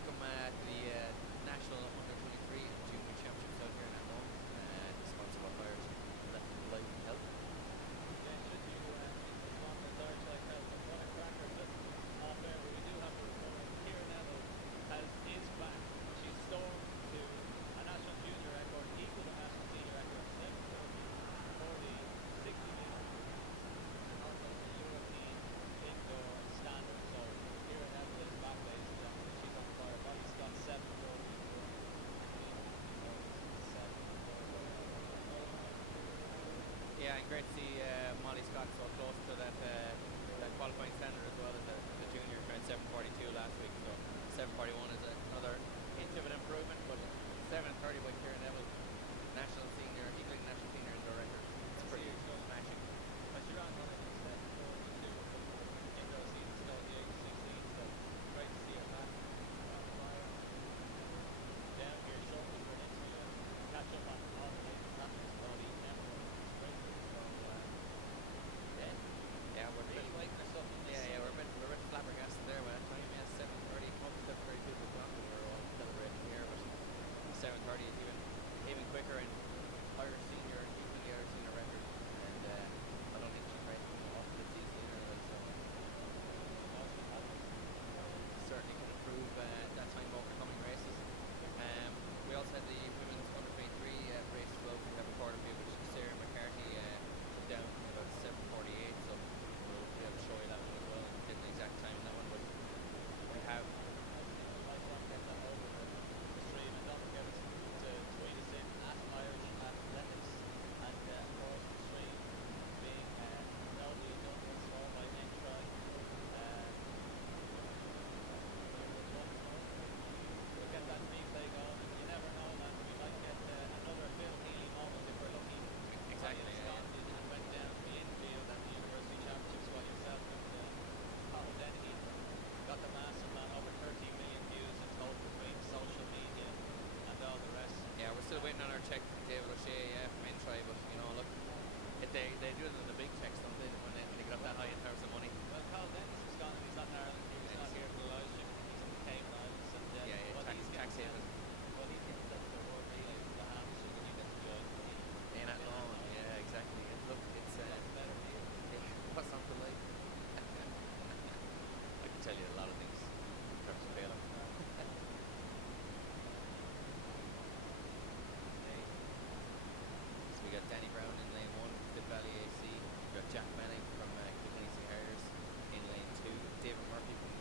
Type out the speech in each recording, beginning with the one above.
welcome to the National Under 23 and Junior Championships out here in Athlone, sponsored by Irish Life and Health. Yeah, should you respond to Irish Life Health, and what a cracker just off air, but we do have to report on Kira Neville is back. She stormed to a national junior record, equal the national senior record, 7:40 for the 60 metre and also the European indoor standard. So Kira Neville is back, ladies and gentlemen. She's on fire. Molly Scott 7:40 for Yeah, and great to see Molly Scott so close to that qualifying standard as well as the junior, around 7:42 last week. So 7:41 is another inch of an improvement, but 7:30 by Kieran Neville, national senior, equaling national senior indoor record. It's pretty smashing. But you're on running 7:42 indoor season still at the age of 16, so great to see her back on fire. Down here shortly, we're going to catch up on all the latest happenings about each emerald sprinters. So Yeah, we're really liking herself in this. we're a bit flabbergasted there by that time. Yeah, 7:30, almost 7:32 was gone, we were all celebrating here, but 7:30 is even quicker in Irish senior, equaling the Irish senior record, and I don't think she's racing off this season either, like, so certainly can improve that time over coming races. We also had the women's under 23 race as well. We have a quarter view, which Sarah McCarthy took down from about 7:48, so we'll be able to show you that one as well and get the exact time in that one. But we have Get that over the stream, and don't forget to tweet us in at Irish Athletics, and of course the stream being nobly done once more by Entry. We'll get that replay going, and you never know, man, we might get another Phil Healy moment if we're lucky. exactly. And went down to the infield at the University Championships while yourself and Paul Dennehy got the massive man, over 13 million views in total between social media and all the rest. Yeah, we're still waiting on our check from David O'Shea from Intry, but you know, look, if they do it in the big checks, don't they, when they get up that high in terms of money. Well, Paul Dennehy's just gone, and he's not in Ireland, he's not here for the live stream, he's in the Cayman Islands. And what tax haven. Well, he's getting stuff for the World Relay from the Hampshire, and you get to join In Athlone, yeah, exactly. And look, it's better deal. what's not to like? I can tell you a lot of things in terms of failing. So we got Danny Brown in lane 1, Fit Valley AC. We got Jack Manning from Kilkenny Harriers in lane 2. David Murphy from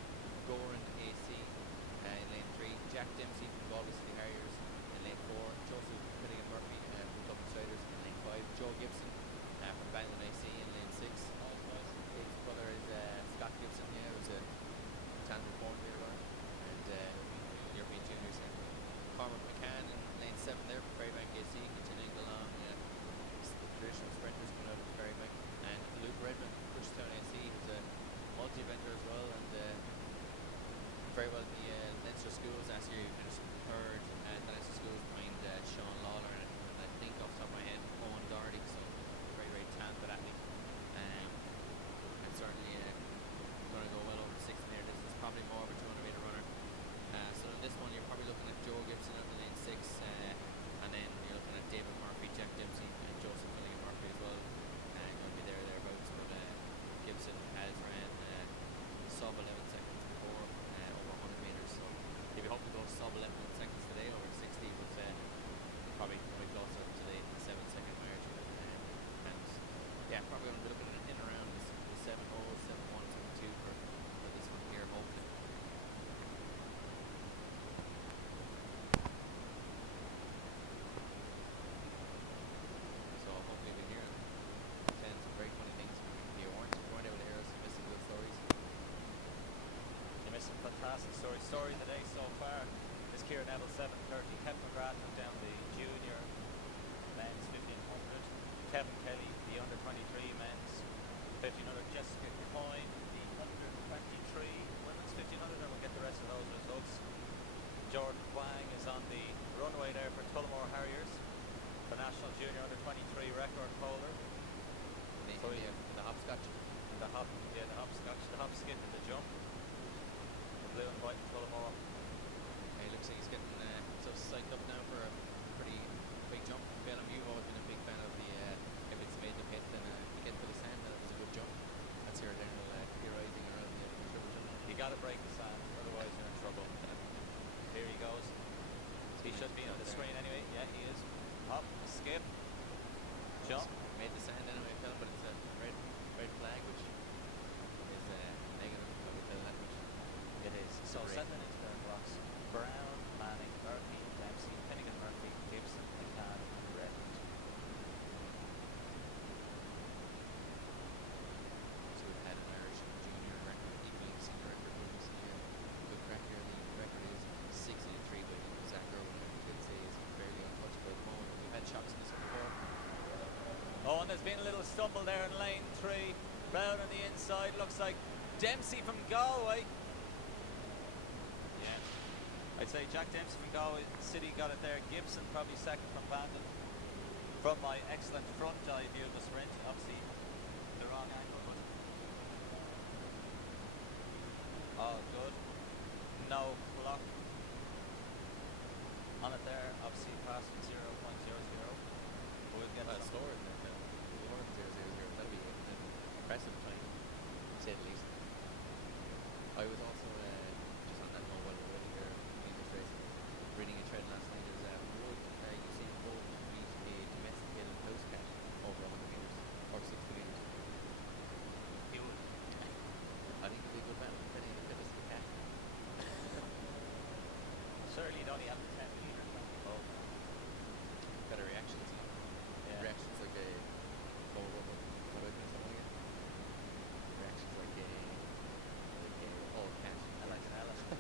Goran AC in lane 3. Jack Dempsey from Galway City Harriers in lane 4. Joseph Finnegan Murphy from Dublin Striders in lane 5. Joe Gibson from Bangor AC in lane 6. His brother is Scott Gibson, who's a talented coordinator and European Juniors here. Cormac McCann in lane 7 there from Ferrybank AC, continuing along traditional sprinters coming out of Ferrybank. And Luke Redmond, Cushtown AC, who's a multi-eventer as well, and very well in the Leinster Schools. Last year he finished third at the Leinster Schools behind Sean Lawler and I think off the top of my head Owen Doherty, so very, very talented athlete. And certainly going to go well over the 16 there. This is probably more of a 200 metre runner. So in this one you're probably looking at Joe Gibson out in lane 6, and then you're looking at David Murphy, Jack Dempsey and Joseph Finnegan Murphy as well, and you'll be thereabouts. But Gibson has ran sub 11 seconds before over 100 metres, so if you hope to go sub 11 seconds today over 60, but probably closer to the 7-second margin. And yeah, probably going to be looking at in around the 7:0, 7:1, 7:2 for this one here, hopefully. So hopefully we'll hear some great funny things. If you weren't able to hear us, you missed some good stories. You missed some fantastic stories. Story of the day so far is Kieran Neville 7:30. Kevin McGrath took down the junior men's 1500. Kevin Kelly, the under 23 men's 1500. Jessica Coyne, the under 23 women's 1500. And we'll get the rest of those results. Jordan Kwang is on the runway there for Tullamore Harriers, the national junior under 23 record holder. The hopscotch. The hopscotch, the hop skip and the jump. The blue and white Tullamore gotta break the sand, otherwise you're in trouble. Here he goes. He should be on the screen anyway. Yeah, he is. Hop, skip, jump. Made the sand anyway, Phil, but it's a red flag, which is negative. I would tell that much. It is. So settling into their blocks. Brown, Manning, Murphy, Dempsey, Finnegan, Murphy, Gibson, McCann, Redmond. So we've had an Irish junior record equaling senior record wins here. Good crack here. The record is 60-3, but Zach Irwin, I would say, is fairly untouchable at the moment. We've had shocks in this one before. Oh, and there's been a little stumble there in lane 3. Brown on the inside. Looks like Dempsey from Galway. Yeah. I'd say Jack Dempsey from Galway City got it there. Gibson probably second from Bandon. From my excellent front eye view of the sprint. Obviously, the wrong angle, but... Oh, good. No block. On it there, obviously passing 0.00. We'll get Well, slower than that, slower than 0.00. That'll be an impressive time, to say the least. I was also just on that note while we're waiting here, music racing, reading a trend last night. Is would Usain Bolt beat a domesticated house cat over 100 meters or 60 meters? He would. I think it'd be a good battle, depending on the fitness of the cat. Certainly, he'd only have the 10 meters. Oh, better reactions. Yeah. Reactions like a what do I think something like it? Reactions like a oh cat. I like an elephant.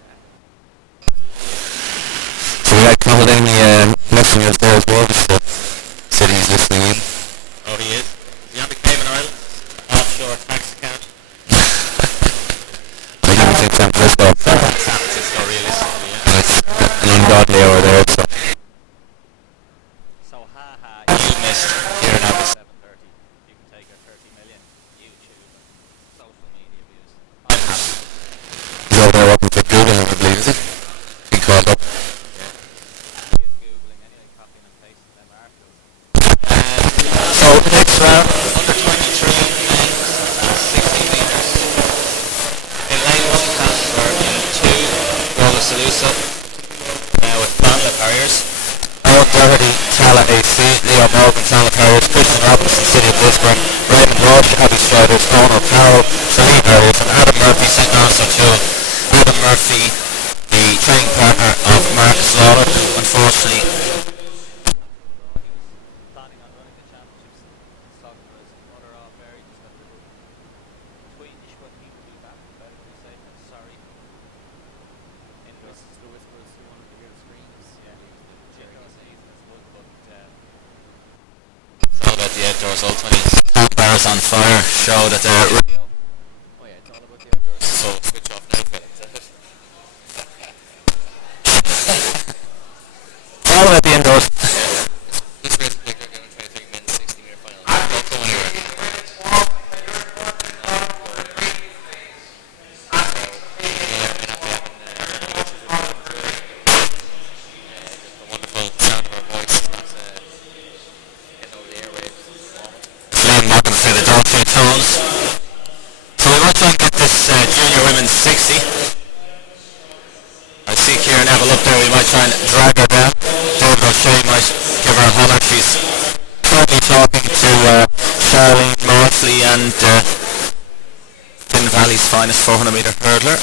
So we had Conal Amy messing us there as well, just said he's listening in. Oh, he is? Is he on the Cayman Islands? Offshore tax account? I don't think San Francisco. San Francisco, realistically, yeah. And it's an ungodly hour there, so. So, haha, You missed here now. 7:30. You can take your 30 million YouTube and social media views. I'm happy. He's over there working for Google, I believe, is it? Being called up. He is Googling anyway, copying and pasting them articles. So next round, under 23 men, 60 metres. In lane 1, transfer in 2, Rolla Salusa. Now with Clonla Carriers. Owen Doherty, Tala AC, Leo Morgan, Tala Carriers, Christian Robinson, City of Lisburn, Raymond Walsh, Abbey Sliders, Owen O'Carroll, Training Carriers, and Adam Murphy, St. John's O'Toole. Adam Murphy, the training partner of Marcus Lawler, unfortunately. Planning on running the championships. Talking to his mother off there. He just got the twinge, but he will be back better to be safe than sorry. Anyways, The whispers who wanted to hear the screams. yeah, Chico season is good, but It's all about the outdoors. All 20 handbars on fire show that they're Oh yeah, it's all about the outdoors. so switch off now, Phil. All about the indoors. This race will take on 23 men's 60 metre final. Don't go anywhere. The wonderful sound of our voice is not getting over the airwaves at the moment. It's Liam Morgan say the dog food tones. So we might try and get this junior women's 60. I see Kieran Neville up there, we might try and drag her down. David O'Shea might give her a holler. She's currently talking to Charlene Morphley and Finn Valley's finest 400 metre hurdler.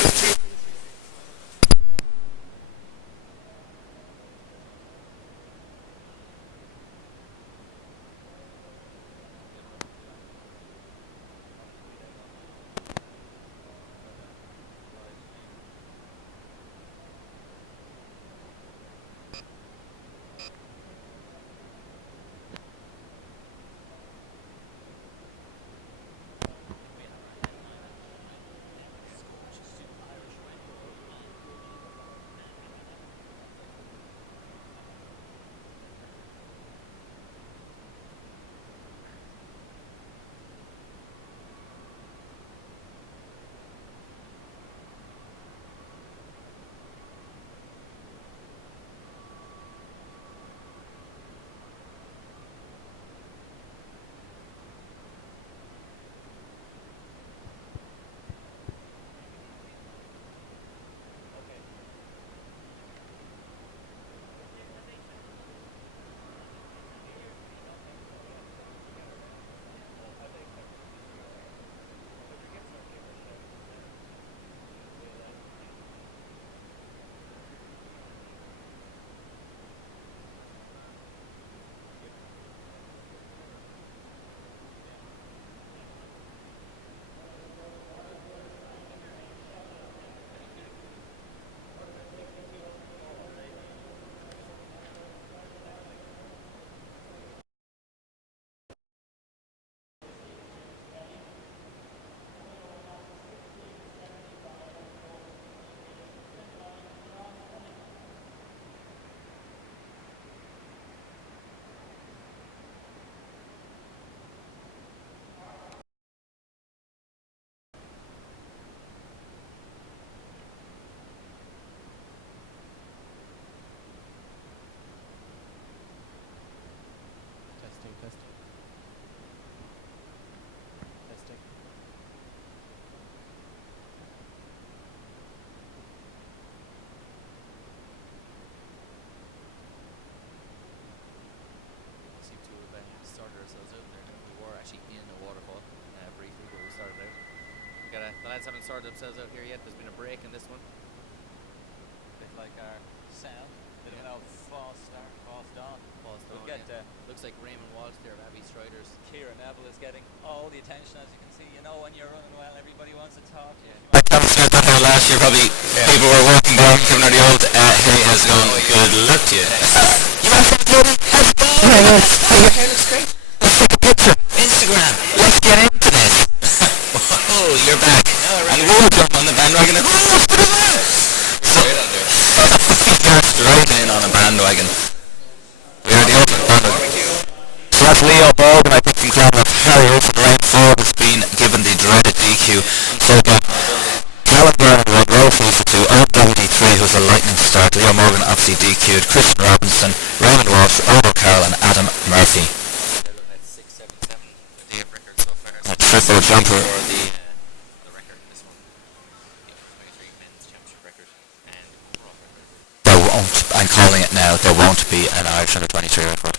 lads haven't sorted themselves out here yet. There's been a break in this one. Bit like our sound. Bit of an old false start, false dawn. We'll get looks like Raymond Walsh there of Abbey Striders. Kieran Neville is getting all the attention, as you can see. You know, when you're running well, everybody wants to talk to you. I can't see that how last year probably people were walking down giving her the old hey, how's it going? Good luck to you. You want some Tony? How's it going? Your hair looks great. Let's take a picture. Instagram. Let's get into this. Oh, you're back. And we'll jump on the bandwagon and let's put it on. So, that's right in on a bandwagon. We are the ultimate bandwagon. So that's Leo Morgan, I think, from Clonmel. Harry Oates and Ryan Ford has been given the dreaded DQ. So Callum Byrne won row FIFA 2, OWD3, who's a lightning start. Leo Morgan obviously DQ'd. Christian Robinson, Raymond Walsh, Odo Carroll and Adam Murphy. A triple jumper. The record in this one. U23 men's championship record and overall record. There won't, I'm calling it now, there won't be an Irish under 23 record.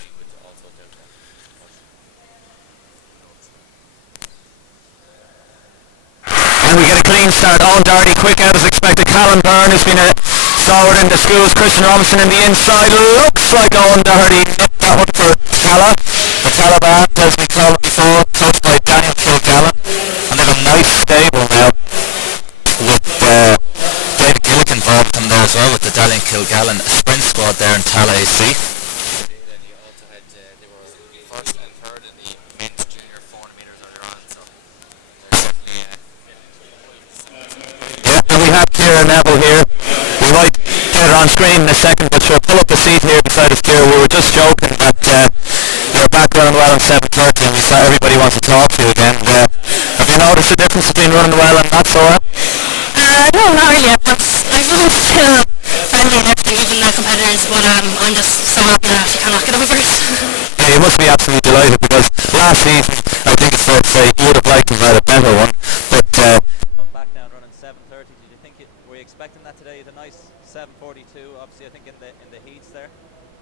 And we get a clean start. Owen Doherty quick out as expected. Callum Byrne has been a stalwart in the schools. Christian Robinson in the inside. Looks like Owen Doherty nipped that one for Calla. The Calla band, as we call them before, coached by Daniel Kilgallen. And they have a nice stable now with David Gillick involved in there as well with the Daniel Kilgallen sprint squad there in Tala AC. And you also had, they were first and third in the men's junior 400 metres earlier on, so they're definitely Yeah, and we have Kieran Neville here. We might get her on screen in a second, but she'll pull up a seat here beside us, Kieran. We were just joking that you're back running well in 7:30 and we saw everybody wants to talk to you again. Have you noticed the difference between running well and not so well? No, not really. I've been still friendly and everything, even the competitors, but I'm just so happy that I can knock it over first. Yeah, you must be absolutely delighted because last season, I think it's fair to say, you would have liked to have had a better one, but Back down running 7:30. Did you think were you expecting that today? The nice 7:42, obviously I think in the heats there,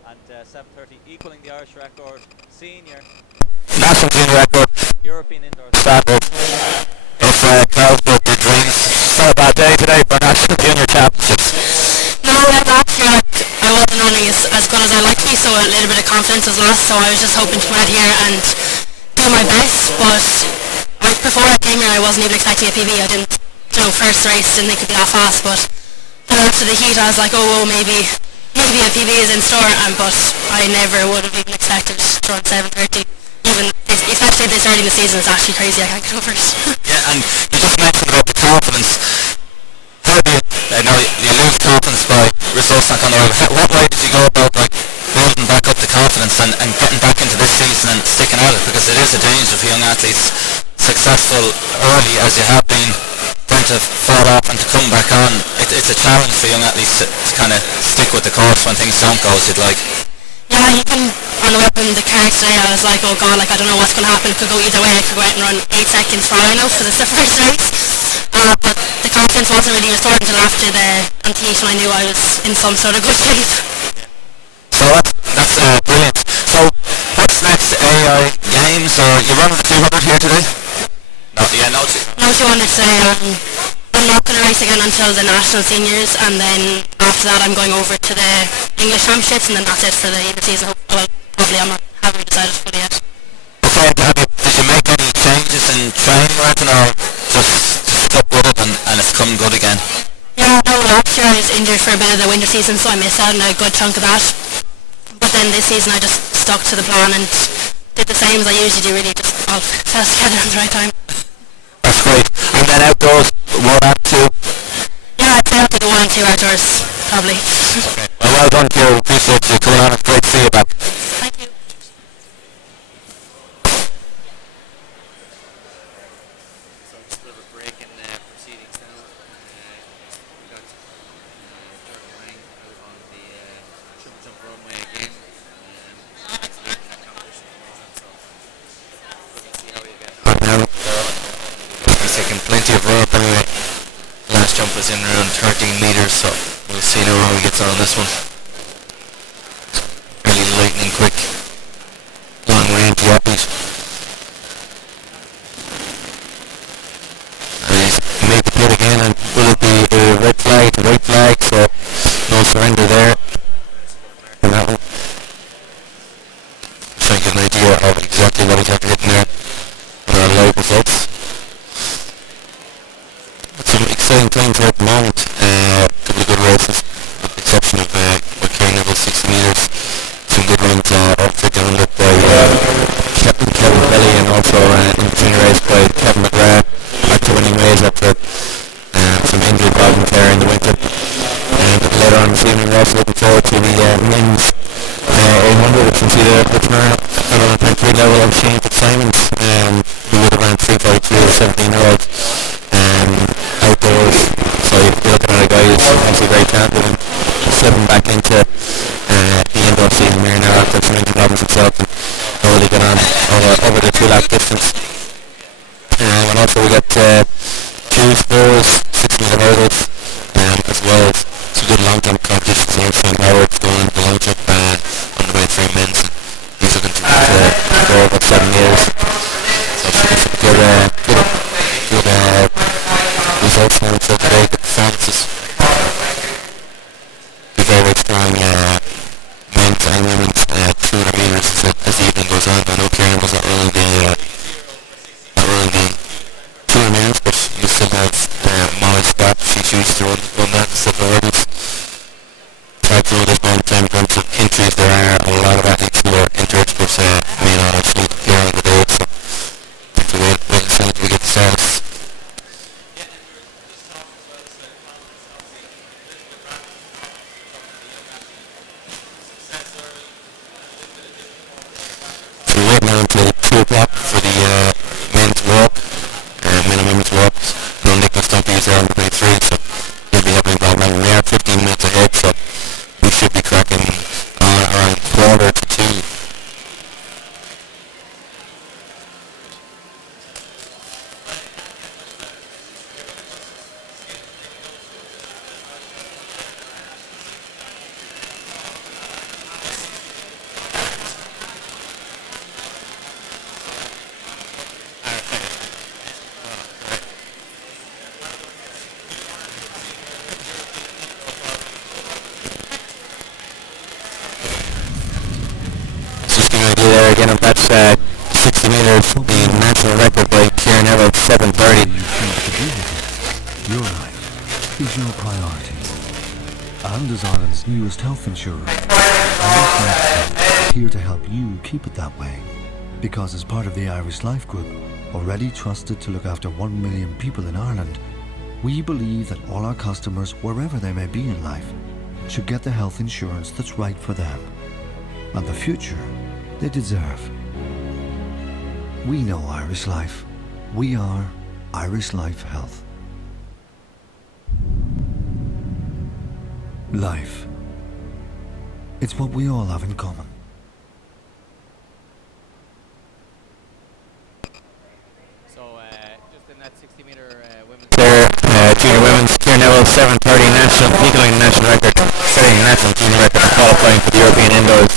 and 7:30 equaling the Irish record, senior national junior record, European indoor standard. If Carlsberg did dreams, it's not a bad day today for national junior championships. No, last year I wasn't running as good as I like to be, so a little bit of confidence was lost, so I was just hoping to come out here and do my best, but before I came here I wasn't even expecting a PB. I didn't, first race didn't think it'd be that fast, but then after the heat I was like, oh, maybe a PB is in store, but I never would have even expected to run 7:30. Even especially this early in the season, it's actually crazy. I can't get over it. Yeah, and you just mentioned about the confidence. How do you, I know you lose confidence by results not coming over. What way did you go about building back up the confidence and getting back into this season and sticking at it? Because it is a danger for young athletes, successful early as you have been, then to fall off and to come back on. It's a challenge for young athletes to kind of stick with the course when things don't go as you'd like. Yeah, even on the way up in the car today, I was like, oh god, I don't know what's going to happen. It could go either way. I could go out and run 8 seconds slower now because it's the first race. But the confidence wasn't really restored until after the heat, and I knew I was in some sort of good place. So that's brilliant. So what's next? AI Games, or you're running the 200 here today? No 200. No 200 today. I'm not going to race again until the national seniors, and then after that I'm going over to the English championships, and then that's it for the season. Well, hopefully haven't decided fully yet. Okay, did you make any changes in training or anything, or just stuck with it and it's come good again? Yeah, no, last year I was injured for a bit of the winter season, so I missed out on a good chunk of that. But then this season I just stuck to the plan and did the same as I usually do, really, just all fell together at the right time. That's great. And then outdoors, 1 and 2? Yeah, I'd say I'll do the 1 and 2 outdoors, probably. Okay. Well done, Joe. Appreciate you coming on. It's great to see you back. Thank you. So just a bit of a break in proceedings now. We got Jordan Wang out on the triple jump runway again. It's leading that competition at the moment, so we'll see how he gets on. Now, he's taking plenty of rope anyway. Last jump was in around 13 metres, so we'll see now how he gets on this one. Really lightning quick, long range athlete. And he's made surrender there. And that one. Trying to get an idea of exactly what he's after hitting there with our live results. It's some exciting times here at the moment. A couple of good races, with the exception of Kieran Neville's 60 metres. Some good runs up to down up by Kevin Kelly, and also in between a race by Kevin McGrath. Back to winning ways after some injury problems there in the winter. And later on this evening we're also looking forward to the men's 800. You can see the return at 1.3 level of Shane Fitzsimons, who would have ran 3:43 as a 17-year-old outdoors. So you're looking at a guy who's obviously very talented and slipping back into the indoor season here now after some injury problems himself, and already got on over the 2 lap distance. And also we got 2 scores, 6 metre hurdles, as well as some good long-term competitions here. Shane Howard's going the long jump on the way through men's, and he's looking to go about 7 years. So should be some good results now until today, good performances. Be very, very strong men's and women's 200 metres as the evening goes on. I know Kieran was not running the 200 men's, but you still have Molly Scott. She's used to run that instead of hurdles. Try to run this moment in time in terms of injuries. There are a lot of athletes who are injured, but may not actually appear on the day, so wait and see until we get the starts. So we're waiting now until 2 o'clock for the men's walk, men and women's walks. No Nicholas Stumpy is there on the 23, so he'll be helping involved. And we are 15 minutes ahead, so we should be cracking around 1:45. There again, and that's 60 metres, the national record by Kieran Neville, 7:30. Your life is your priority. And as Ireland's newest health insurer, I'm here to help you keep it that way. Because as part of the Irish Life Group, already trusted to look after 1 million people in Ireland, we believe that all our customers, wherever they may be in life, should get the health insurance that's right for them and the future they deserve. We know Irish Life. We are Irish Life Health. Life. It's what we all have in common. So just in that 60 metre women's Junior women's, Kieran Neville, 7:30 national, equaling national record, setting the national junior record and qualifying for the European Indoors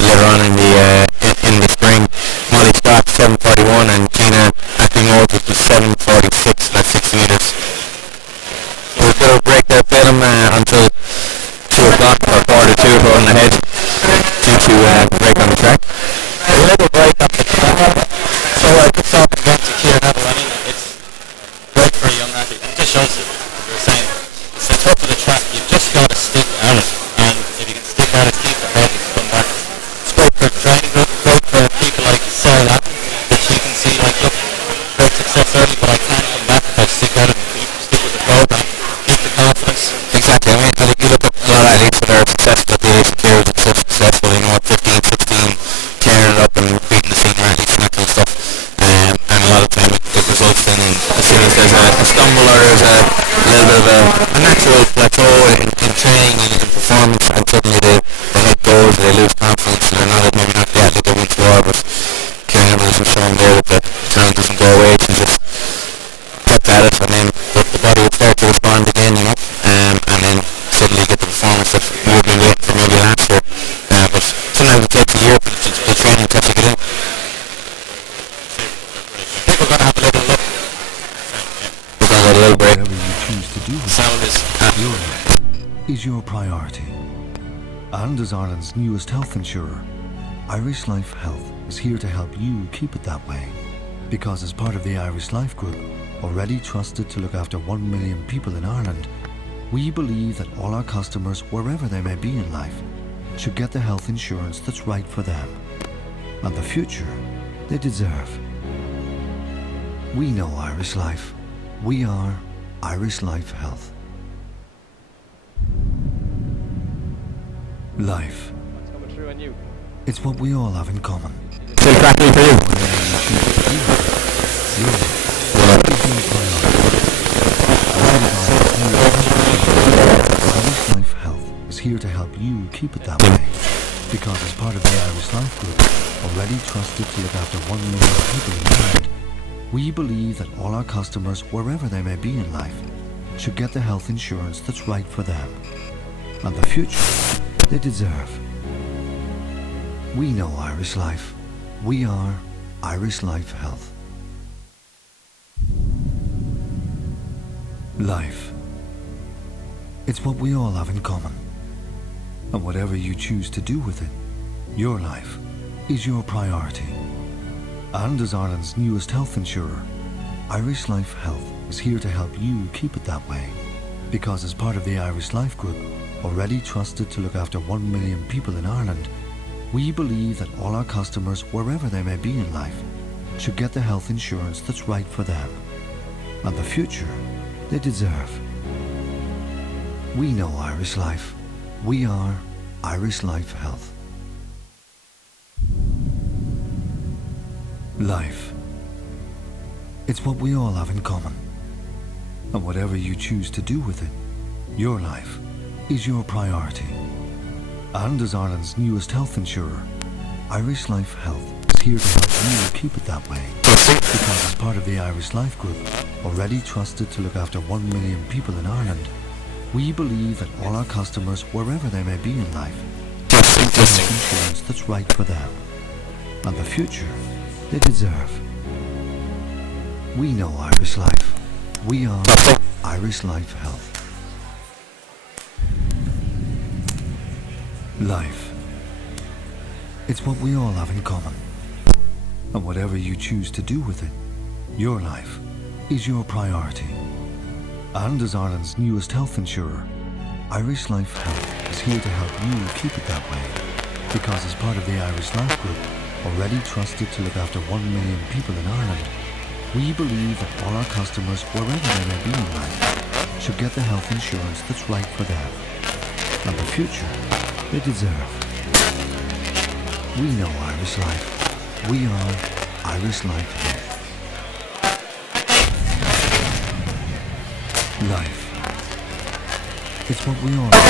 later on in the spring. Molly Scott, 7:41, and Tina Acting-Old, which was 7:46, that's 60 metres. So we've got a break there, Bellum, until 2 o'clock or 1:45 rolling ahead due to break on the track. A little break on the track. So it's all been going to Kieran Neville. I mean, it's great for a young athlete, and it just shows that we were saying it's the top of the track. You've just got to stick at it, and if you can stick at it, keep the head, come back. It's great for training, great for people like Sarah Lappin, that you can see, like, look, great success early, but I can come back if I stick at it, stick with the program, keep the confidence. Exactly. I mean, you look at a lot of athletes that are successful at the age of Kieran, successful, you know, at 15, 16, tearing it up and beating the senior athletes and that kind of stuff. And a lot of time it results in, as soon as there's a stumble or there's a little bit of a natural plateau in training and in performance, and suddenly they head goes, they lose confidence, and they're not, maybe not the athlete they once were, but Kieran Neville isn't showing there that the talent doesn't go away. She just kept at it, and then the body would start to respond again, you know, and then suddenly get the performance that we would be waiting for maybe last year. is your priority. And as Ireland's newest health insurer, Irish Life Health is here to help you keep it that way. Because as part of the Irish Life Group, already trusted to look after 1 million people in Ireland, we believe that all our customers, wherever they may be in life, should get the health insurance that's right for them and the future they deserve. We know Irish Life. We are Irish Life Health. Life. What's coming through on you? It's what we all have in common. Still crackling for you? Irish Life Health is here to help you keep it that way. Because as part of the Irish Life Group, already trusted to look after 1 million people in Ireland, we believe that all our customers, wherever they may be in life, should get the health insurance that's right for them and the future they deserve. We know Irish Life. We are Irish Life Health. Life. It's what we all have in common. And whatever you choose to do with it, your life is your priority. And as Ireland's newest health insurer, Irish Life Health is here to help you keep it that way. Because as part of the Irish Life Group, already trusted to look after 1 million people in Ireland, we believe that all our customers, wherever they may be in life, should get the health insurance that's right for them and the future they deserve. We know Irish Life. We are Irish Life Health. Life. It's what we all have in common. And whatever you choose to do with it, your life is your priority. And as Ireland's newest health insurer, Irish Life Health is here to help you keep it that way. Because as part of the Irish Life Group, already trusted to look after 1 million people in Ireland, we believe that all our customers, wherever they may be in life, should get the health insurance that's right for them and the future they deserve. We know Irish Life. We are Irish Life Health. Life. It's what we all have in common. And whatever you choose to do with it, your life is your priority. And as Ireland's newest health insurer, Irish Life Health is here to help you keep it that way. Because as part of the Irish Life Group, already trusted to look after 1 million people in Ireland, we believe that all our customers, wherever they may be in life, should get the health insurance that's right for them and the future they deserve. We know Irish Life. We are Irish Life Health. Life. It's what we all have.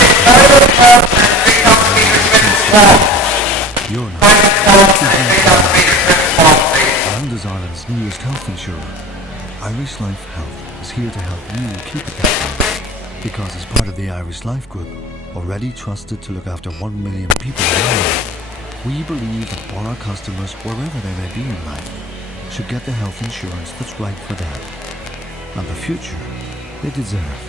Your life is your priority. And as Ireland's newest health insurer, Irish Life Health is here to help you keep it that way. Because as part of the Irish Life Group, already trusted to look after 1 million people in Ireland, we believe that all our customers, wherever they may be in life, should get the health insurance that's right for them and the future they deserve.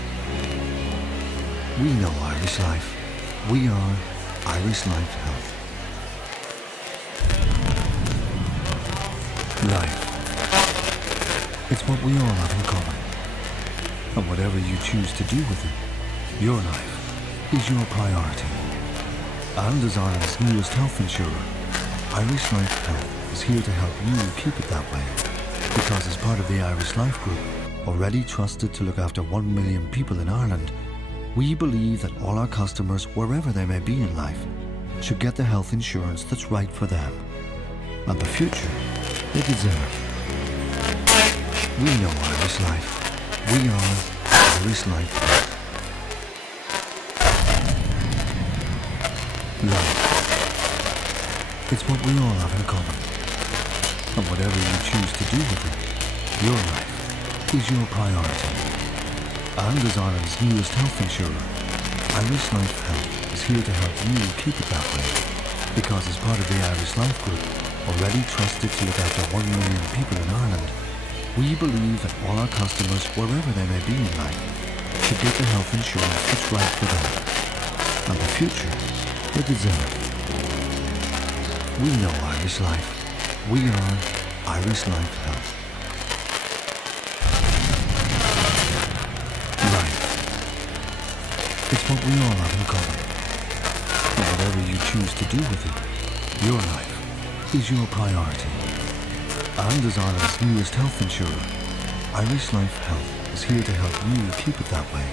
We know Irish Life. We are Irish Life Health. Life. It's what we all have in common. And whatever you choose to do with it, your life is your priority. And as Ireland's newest health insurer, Irish Life Health is here to help you keep it that way. Because as part of the Irish Life Group, already trusted to look after 1 million people in Ireland, we believe that all our customers, wherever they may be in life, should get the health insurance that's right for them and the future they deserve. We know Irish Life. We are Irish Life Health. Life. It's what we all have in common. And whatever you choose to do with it, your life is your priority. And as Ireland's newest health insurer, Irish Life Health is here to help you keep it that way. Because as part of the Irish Life Group, already trusted to look after 1 million people in Ireland, we believe that all our customers, wherever they may be in life, should get the health insurance that's right for them future they deserve. We know Irish Life. We are Irish Life Health. Life. It's what we all have in common. And whatever you choose to do with it, your life is your priority. And as Ireland's newest health insurer, Irish Life Health is here to help you keep it that way.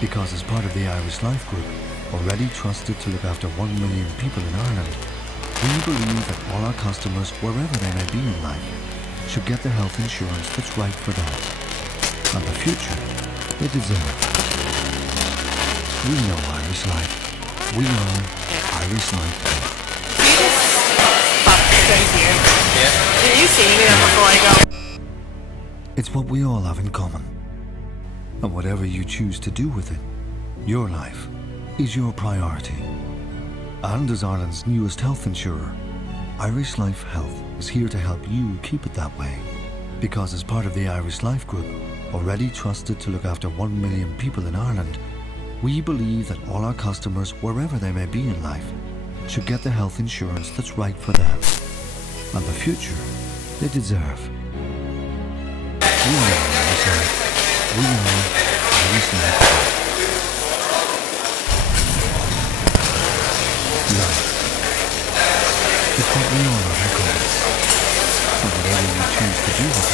Because as part of the Irish Life Group, already trusted to look after 1 million people in Ireland, we believe that all our customers, wherever they may be in life, should get the health insurance that's right for them and the future they deserve. We know Irish Life. We are Irish Life Health. Did you see me there before I go? It's what we all have in common. And whatever you choose to do with it, your life is your priority. And as Ireland's newest health insurer, Irish Life Health is here to help you keep it that way. Because as part of the Irish Life Group, already trusted to look after 1 million people in Ireland, we believe that all our customers, wherever they may be in life, should get the health insurance that's right for them and the future they deserve. We are Irish Life. We are Irish Life. Life. It's what we all have in common. And whatever you choose to do with it,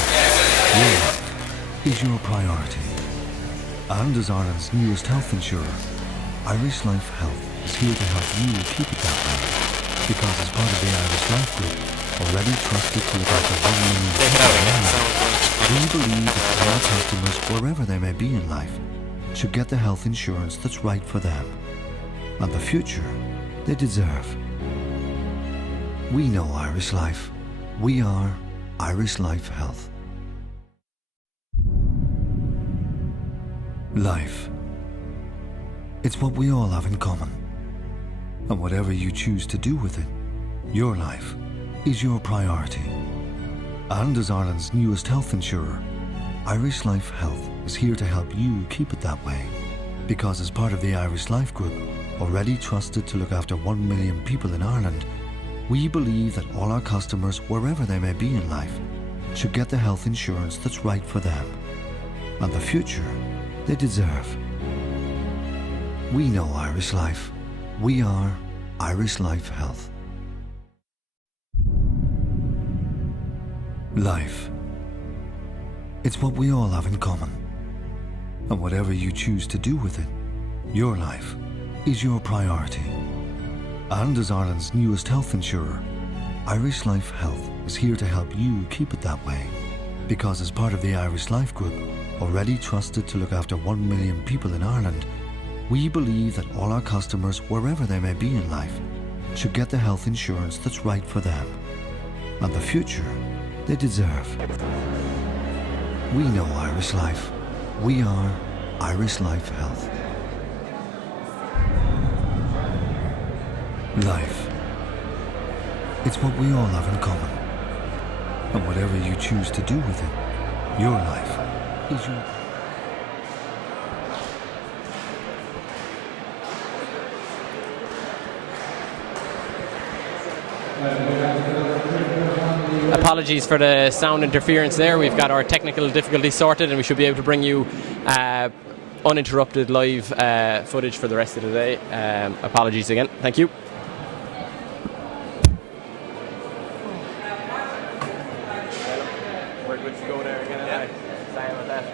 your life is your priority. And as Ireland's newest health insurer, Irish Life Health is here to help you keep it that way. Because as part of the Irish Life Group, already trusted to look after 1 million people in Ireland, we believe that all our customers, wherever they may be in life, should get the health insurance that's right for them and the future they deserve. We know Irish Life. We are Irish Life Health. Life. It's what we all have in common. And whatever you choose to do with it, your life is your priority. And as Ireland's newest health insurer, Irish Life Health is here to help you keep it that way. Because as part of the Irish Life Group, already trusted to look after 1 million people in Ireland, we believe that all our customers, wherever they may be in life, should get the health insurance that's right for them and the future they deserve. We know Irish Life. We are Irish Life Health. Life. It's what we all have in common. And whatever you choose to do with it, your life is your priority. And as Ireland's newest health insurer, Irish Life Health is here to help you keep it that way. Because as part of the Irish Life Group, already trusted to look after 1 million people in Ireland, we believe that all our customers, wherever they may be in life, should get the health insurance that's right for them and the future they deserve. We know Irish Life. We are Irish Life Health. Life. It's what we all have in common. And whatever you choose to do with it, your life is your... Apologies for the sound interference there. We've got our technical difficulties sorted and we should be able to bring you uninterrupted live footage for the rest of the day. Apologies again. Thank you. We're good to go there again. Yeah. Sorry about that.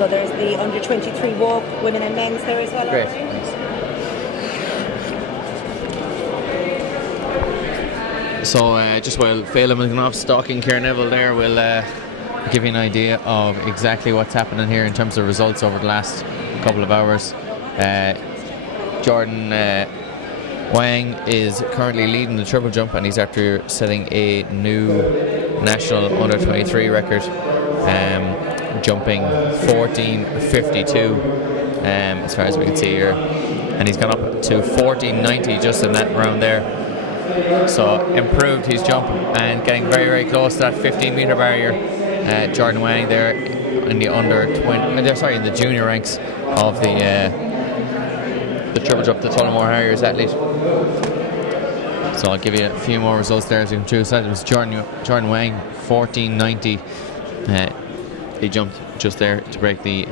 So there's the under 23 walk, women and men's there as well. Great. Thanks. So just while Phelim is going off stalking Kieran Neville there, we'll give you an idea of exactly what's happening here in terms of results over the last couple of hours. Jordan Wang is currently leading the triple jump, and he's after setting a new national under 23 record, jumping 14.52 as far as we can see here, and he's gone up to 14.90 just in that round there. So improved his jump and getting very, very close to that 15-meter barrier. Jordan Wang there in the in the junior ranks of the triple jump, the Tullamore Harriers athlete. So I'll give you a few more results there as you can choose. That was Jordan Wang, 14.90. He jumped just there to break the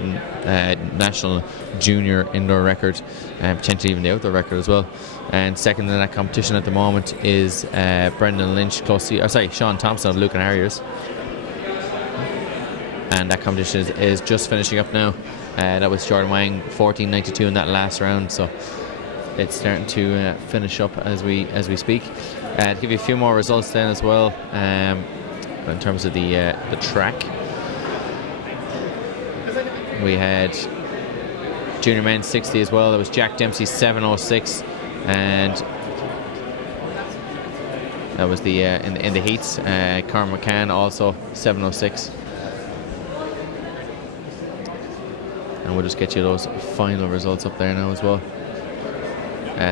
national junior indoor record, and potentially even the outdoor record as well. And second in that competition at the moment is Brendan Lynch, Sean Thompson of Lucan Harriers. And that competition is just finishing up now. That was Jordan Wang, 14.92 in that last round. So it's starting to finish up as we speak. To give you a few more results then as well, in terms of the track, we had junior men's 60 as well. That was Jack Dempsey, 7.06, and that was the in the heats. Carl McCann also 7.06. And we'll just get you those final results up there now as well.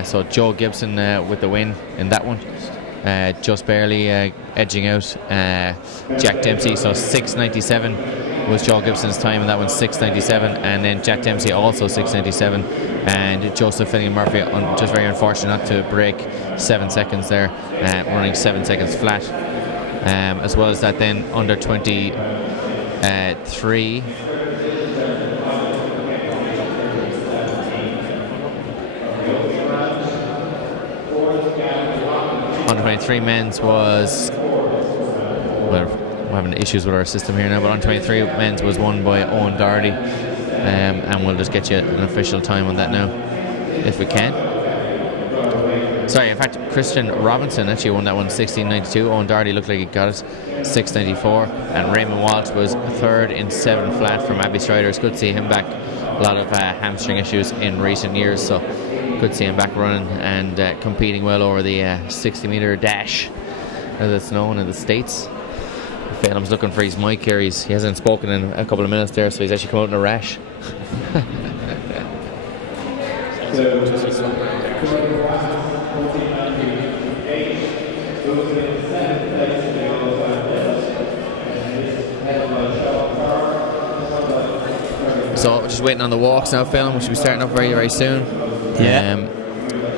So Joe Gibson with the win in that one, just barely edging out Jack Dempsey. So 6.97 was Joe Gibson's time in that one, 6.97, and then Jack Dempsey also 6.97, and Joseph Finnegan Murphy just very unfortunate not to break 7 seconds there, running 7 seconds flat. As well as that, then under 23. Under 23 men's was, well, we're having issues with our system here now, but under 23 men's was won by Owen Doherty, and we'll just get you an official time on that now, if we can. Sorry, in fact, Christian Robinson actually won that one, 16.92. Owen Doherty looked like he got it, 6.94, and Raymond Walsh was third in 7 flat from Abbey Strider. It's good to see him back. A lot of hamstring issues in recent years, so good to see him back running and competing well over the 60-meter dash, as it's known in the States. Phelim's looking for his mic here. He hasn't spoken in a couple of minutes there, so he's actually come out in a rash. So just waiting on the walks now, Phelim, which will be starting up very, very soon. Yeah.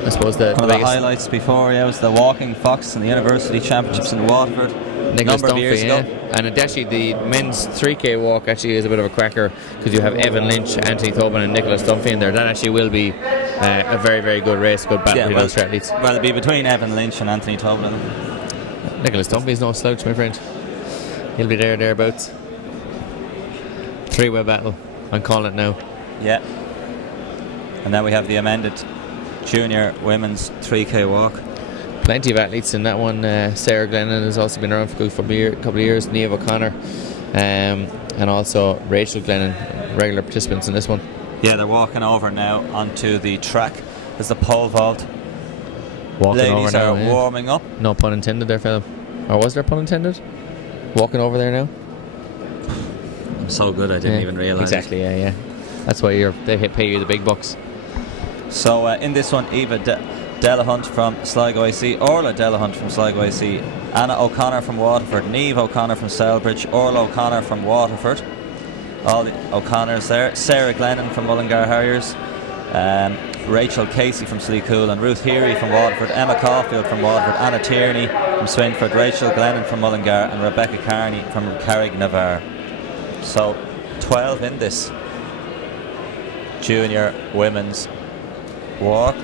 I suppose the highlights before was the walking fox and the University Championships in Waterford. Nicholas number of years ago. And it actually, the men's 3K walk actually is a bit of a cracker, because you have Evan Lynch, Anthony Tobin and Nicholas Dunphy in there. That actually will be a very, very good race, good battle for those athletes. Well, it'll be between Evan Lynch and Anthony Tobin. Nicholas Dunphy is no slouch, my friend. He'll be thereabouts. 3-way battle, I'm calling it now. Yeah. And then we have the amended junior women's 3K walk. Plenty of athletes in that one. Sarah Glennon has also been around for a couple of years. Niamh O'Connor, and also Rachel Glennon, regular participants in this one. Yeah, they're walking over now onto the track. There's the pole vault. Ladies are warming up. No pun intended there, Philip. Or was there pun intended? Walking over there now. I'm so good, I didn't even realise. Exactly, yeah. That's why they pay you the big bucks. So in this one, Eva Delahunt from Sligo AC, Orla Delahunt from Sligo AC, Anna O'Connor from Waterford, Niamh O'Connor from Selbridge, Orla O'Connor from Waterford, all the O'Connors there, Sarah Glennon from Mullingar Harriers, Rachel Casey from Sleecool, and Ruth Heary from Waterford, Emma Caulfield from Waterford, Anna Tierney from Swinford, Rachel Glennon from Mullingar, and Rebecca Carney from Carrick-Navarre. So 12 in this junior women's walk.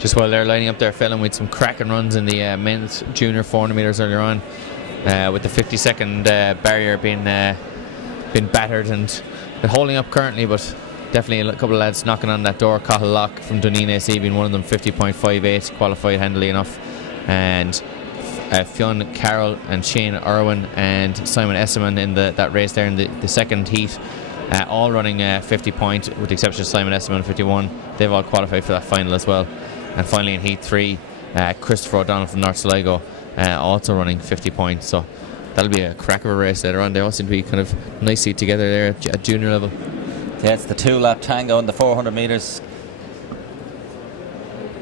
Just while they're lining up there, Phelim, with some cracking runs in the men's junior 400 metres earlier on, with the 50-second barrier being battered and holding up currently, but definitely a couple of lads knocking on that door. Cathal Locke from Duneen AC being one of them, 50.58, qualified handily enough, and Fionn Carroll and Shane Irwin and Simon Esserman in that race there in the second heat, all running 50 point, with the exception of Simon Esserman 51. They've all qualified for that final as well. And finally in heat 3, Christopher O'Donnell from North Sligo also running 50 points. So that'll be a crack of a race later on. They all seem to be kind of nicely together there at junior level. Yeah, it's the 2-lap tango in the 400 metres.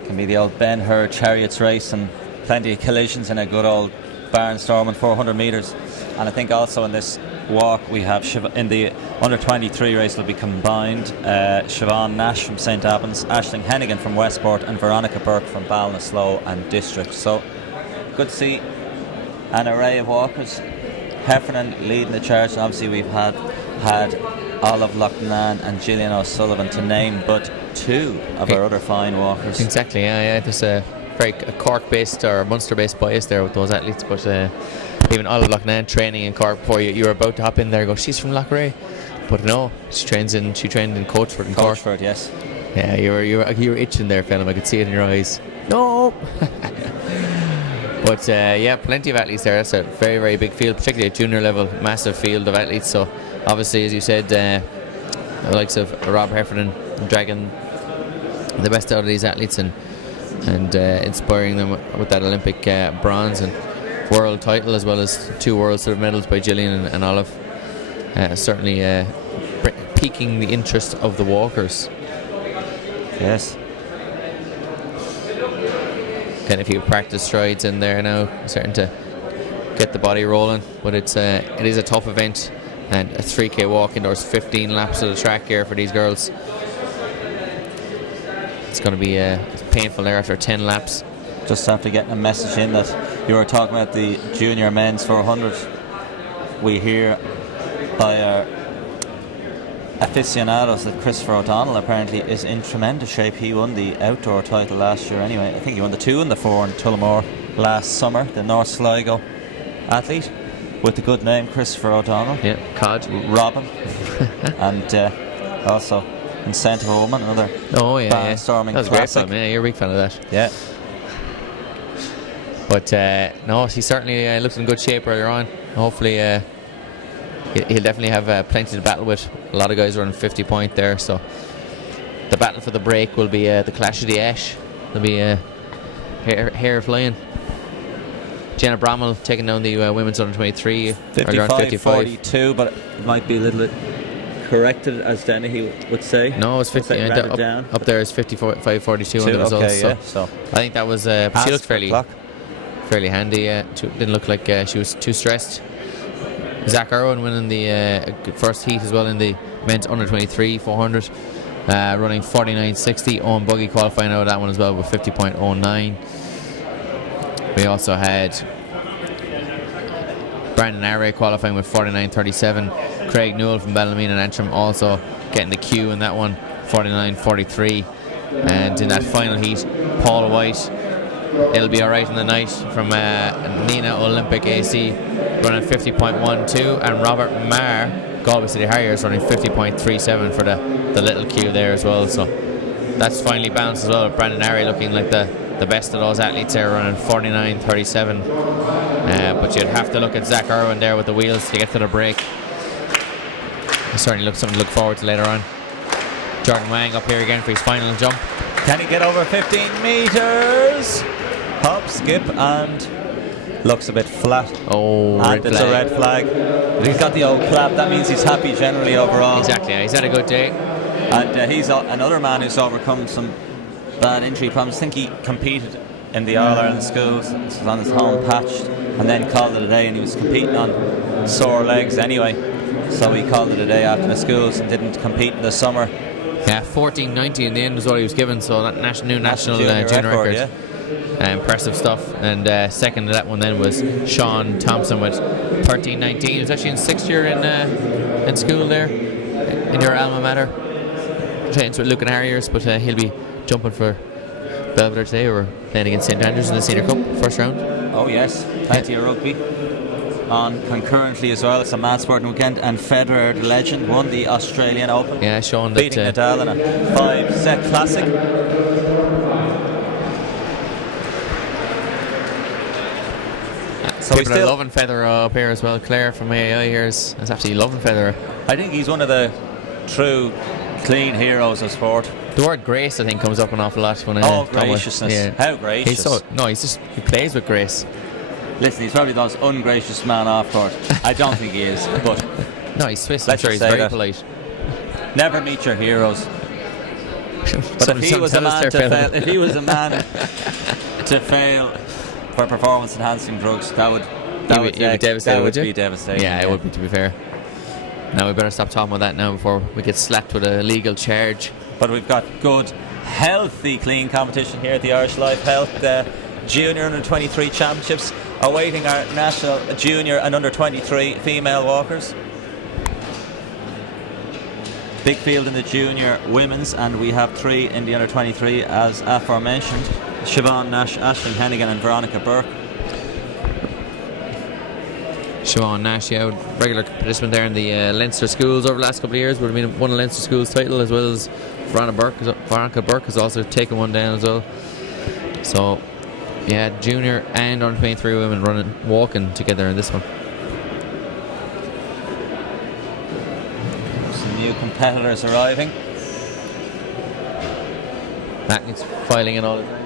Can be the old Ben-Hur Chariots race, and plenty of collisions in a good old barnstorming 400 metres. And I think also in this walk we have in the under 23 race will be combined Siobhan Nash from St Albans, Aisling Hennigan from Westport, and Veronica Burke from Ballinasloe and District. So good to see an array of walkers. Heffernan leading the charge, and obviously we've had Olive Loughnane and Gillian O'Sullivan, to name but two of our other fine walkers. Exactly, yeah. There's a very Cork-based or Munster-based bias there with those athletes, but even Olive Loughnane training in Cork before you were about to hop in there and go, she's from Loughrea. But no, she trained in Coachford in Cork. Coachford, yes. Yeah, you were itching there, Phelim. I could see it in your eyes. No. But yeah, plenty of athletes there. That's a very, very big field, particularly at junior level. Massive field of athletes. So obviously, as you said, the likes of Rob Heffernan dragging the best out of these athletes and inspiring them with that Olympic bronze and world title, as well as 2 world sort of medals by Gillian and Olive. Certainly piquing the interest of the walkers. Yes. Getting a few practice strides in there now, starting to get the body rolling. But it is a tough event, and a 3k walk indoors, 15 laps of the track here for these girls. It's going to be painful there after 10 laps. Just after getting a message in that you were talking about the junior men's 400, we hear by our aficionados that Christopher O'Donnell apparently is in tremendous shape. He won the outdoor title last year anyway. I think he won the 2 and the 4 in Tullamore last summer. The North Sligo athlete with the good name Christopher O'Donnell. Yeah, Cod. Robin. And also Incentive Woman, another barnstorming that was classic. A great film. Yeah, you're a big fan of that. Yeah. But no, he certainly looked in good shape earlier on. Hopefully he'll definitely have plenty to battle with. A lot of guys running 50 point there, so the battle for the break will be the clash of the ash. There'll be hair flying. Jenna Brommel taking down the women's under 23. 55-42, but it might be a little bit corrected, as Dennehy would say. No, it's 50. Up there is 55-42 on the results. Okay, so yeah, so I think that was. She looked fairly handy. Didn't look like she was too stressed. Zach Irwin winning the first heat as well in the men's under 23 400, running 49.60. Owen Buggy qualifying out of that one as well with 50.09. We also had Brandon Array qualifying with 49.37. Craig Newell from Ballymena and Antrim also getting the Q in that one, 49.43. And in that final heat, Paul White, it'll be alright in the night, from Nina Olympic AC, running 50.12, and Robert Marr, Galway City Harriers, running 50.37 for the little Q there as well. So that's finally balanced as well. Brandon Array looking like the best of those athletes there, running 49.37. But you'd have to look at Zach Irwin there with the wheels to get to the break. It certainly looks something to look forward to later on. Jordan Wang up here again for his final jump. Can he get over 15 metres? Hop, skip, and looks a bit flat. Oh, and it's a red flag. But he's got the old clap. That means he's happy generally overall. Exactly, he's had a good day. And he's another man who's overcome some bad injury problems. I think he competed in the All-Ireland Schools. This was on his home patch, and then called it a day, and he was competing on sore legs anyway. So he called it a day after the schools and didn't compete in the summer. Yeah, 14.90 in the end was what he was given, so that national junior record. Yeah. Impressive stuff. And second to that one then was Sean Thompson with 13.19. He was actually in 6th year in school there, in your alma mater, training with Lucan Harriers, but he'll be jumping for Belvedere today. We're playing against St Andrews in the Senior Cup, first round. Oh yes, plenty of rugby on concurrently as well. It's a mad sporting weekend, and Federer, the legend, won the Australian Open. Yeah, showing that beating Nadal in a 5-set classic. So People are loving Federer up here as well. Claire from AAI here is absolutely loving Federer. I think he's one of the true clean heroes of sport. The word grace, I think, comes up an awful lot when graciousness. Yeah. How gracious. He plays with grace. Listen, he's probably the most ungracious man off court. I don't think he is, but No, he's Swiss. I'm let's sure he's say very that. polite. Never meet your heroes. But Somebody- if he was a somebody man tell us to there, fail, if he was a man to fail for performance-enhancing drugs, that would You'd be devastated, that would you? be devastating. Yeah, it would be, to be fair. Now we better stop talking about that now before we get slapped with a legal charge. But we've got good, healthy, clean competition here at the Irish Life Health Junior Under 23 Championships, awaiting our national junior and under 23 female walkers. Big field in the junior women's, and we have 3 in the under 23 as aforementioned: Siobhan Nash, Aisling Hennigan, and Veronica Burke. Siobhan Nash, regular participant there in the Leinster Schools over the last couple of years. Would have been won a Leinster Schools title, as well as Veronica Burke has also taken one down as well. So, yeah, junior and under 23 women walking together in this one. Some new competitors arriving. Magnet's filing in all the time.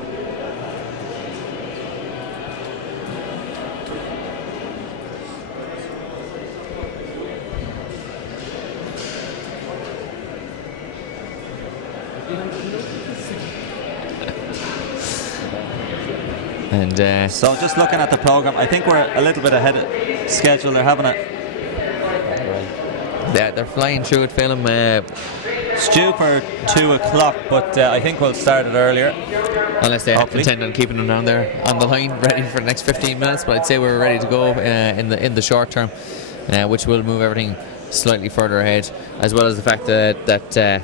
And So just looking at the programme, I think we're a little bit ahead of schedule. They're having a they're flying through it, film. it's due for 2 o'clock, but I think we'll start it earlier. Unless they Hopefully. intend on keeping them down there on the line, ready for the next 15 minutes. But I'd say we're ready to go in the short term, which will move everything slightly further ahead, as well as the fact that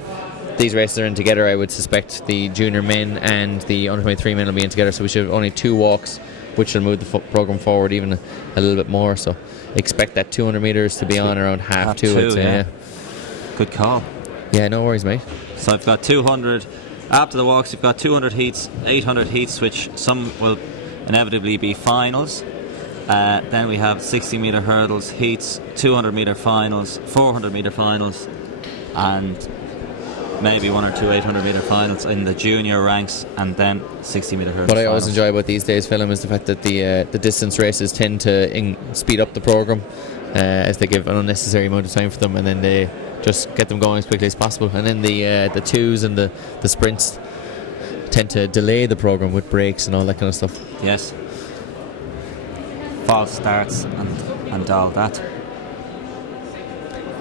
these races are in together. I would suspect the junior men and the under 23 men will be in together, so we should have only 2 walks, which will move the programme forward even a little bit more. So expect that 200 metres to be on around half two. I'd say, yeah. Good call. Yeah, no worries, mate. So I've got 200 after the walks. You've got 200 heats, 800 heats, which some will inevitably be finals. Then we have 60-metre hurdles, heats, 200-metre finals, 400-metre finals, and maybe 1 or 2 800-metre finals in the junior ranks, and then 60-metre hurdles. What I always finals. enjoy about these days, Philip, is the fact that the distance races tend to speed up the programme as they give an unnecessary amount of time for them, and then they just get them going as quickly as possible. And then the twos and the sprints tend to delay the programme with breaks and all that kind of stuff. Yes. False starts and all that.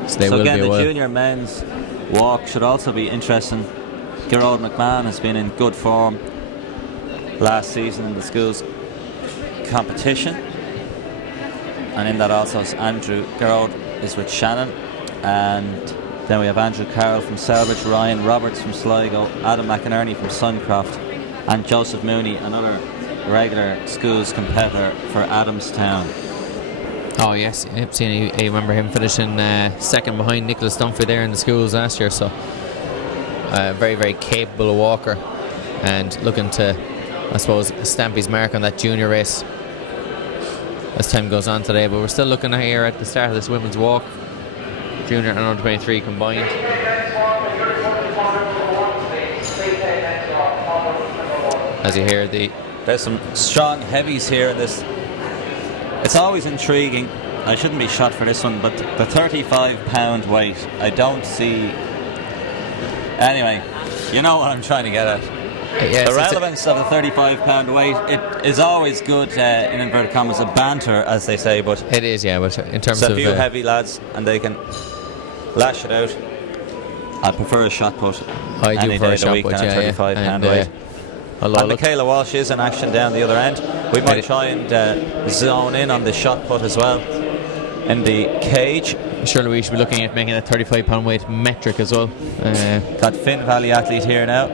So they So will again, be a the while. junior men's walk should also be interesting. Gerald McMahon has been in good form last season in the schools competition, and in that also is Andrew Gerald is with Shannon, and then we have Andrew Carroll from Selbridge, Ryan Roberts from Sligo, Adam McInerney from Suncroft, and Joseph Mooney, another regular schools competitor for Adamstown. Oh yes, I've seen. I remember him finishing second behind Nicholas Dunphy there in the schools last year. So very, very capable walker, and looking to, I suppose, stamp his mark on that junior race as time goes on today. But we're still looking here at the start of this women's walk, junior and under 23 combined. As you hear There's some strong heavies here in this. It's always intriguing. I shouldn't be shot for this one, but the 35-pound weight, I don't see. Anyway, you know what I'm trying to get at. yes, The relevance of the 35-pound weight, it is always good, in inverted commas, a banter, as they say, but it is, yeah. But in terms it's a of few heavy lads and they can lash it out. I prefer a shot put I do any for day a of the shot week put, than a yeah, 35-pound and, weight. although And look, Michaela Walsh is in action down the other end. We might It- try and zone in on the shot put as well in the cage. surely we should be looking at making a 35-pound weight metric as well. Got Finn Valley athlete here now.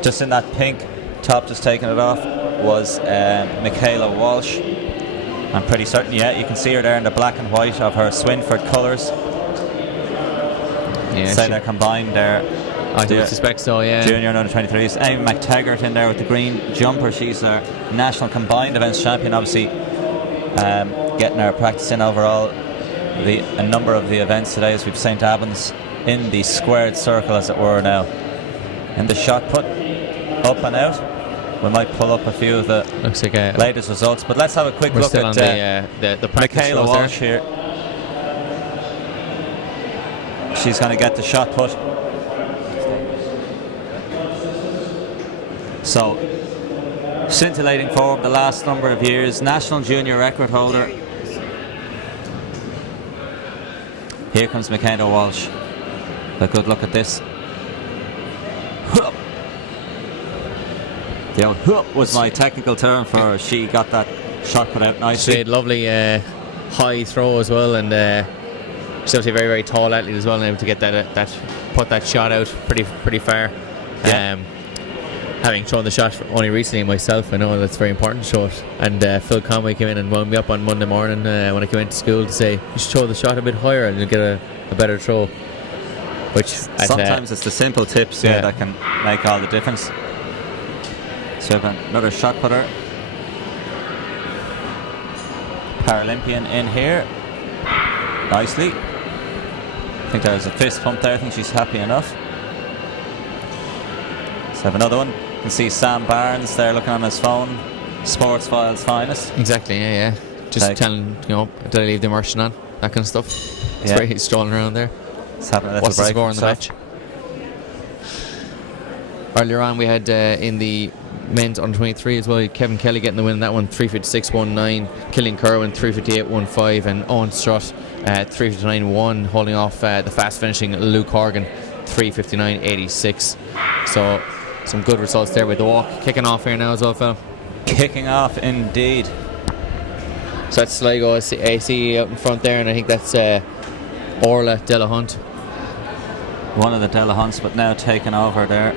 Just in that pink top, just taking it off, was Michaela Walsh. I'm pretty certain, yeah, you can see her there in the black and white of her Swinford colours. Yeah, Say they're combined there. I do suspect so, yeah. Junior and under 23s. Amy McTaggart in there with the green jumper. She's our national combined events champion. Obviously, getting our practice in overall. A number of the events today, as we've St. Albans in the squared circle, as it were, now. In the shot put, up and out. We might pull up a few of the latest results, but let's have a quick look at the Michaela Walsh here. She's going to get the shot put. So, scintillating forward the last number of years, national junior record holder. Here comes Michaela Walsh. A good look at this. The old whoop was my technical term for her. She got that shot put out nicely. She had lovely high throw as well, and she's obviously a very, very tall athlete as well, and able to get put that shot out pretty far. Yeah. Having thrown the shot only recently myself, I know that's very important to show it. And Phil Conway came in and wound me up on Monday morning when I came into school to say you should throw the shot a bit higher and you'll get a better throw. Which sometimes it's the simple tips that can make all the difference. So we have another shot putter. Paralympian in here. Nicely. I think there's a fist pump there. I think she's happy enough. Let's have another one. You can see Sam Barnes there looking on his phone. Sports Files finest. Exactly, yeah. Just telling, did I leave the immersion on? That kind of stuff. It's very strolling around there. It's having a little What's break. the score in the match? Earlier on we had in the men's under 23 as well, Kevin Kelly getting the win in that one, 356.19. Killian Kerwin 358.15, and Owen Strutt 359.1, holding off the fast finishing Luke Horgan 359.86. So some good results there with the walk kicking off here now as well, Phil. Kicking off indeed. So that's Sligo AC out in front there, and I think that's Orla Delahunt. One of the Delahunts, but now taken over there.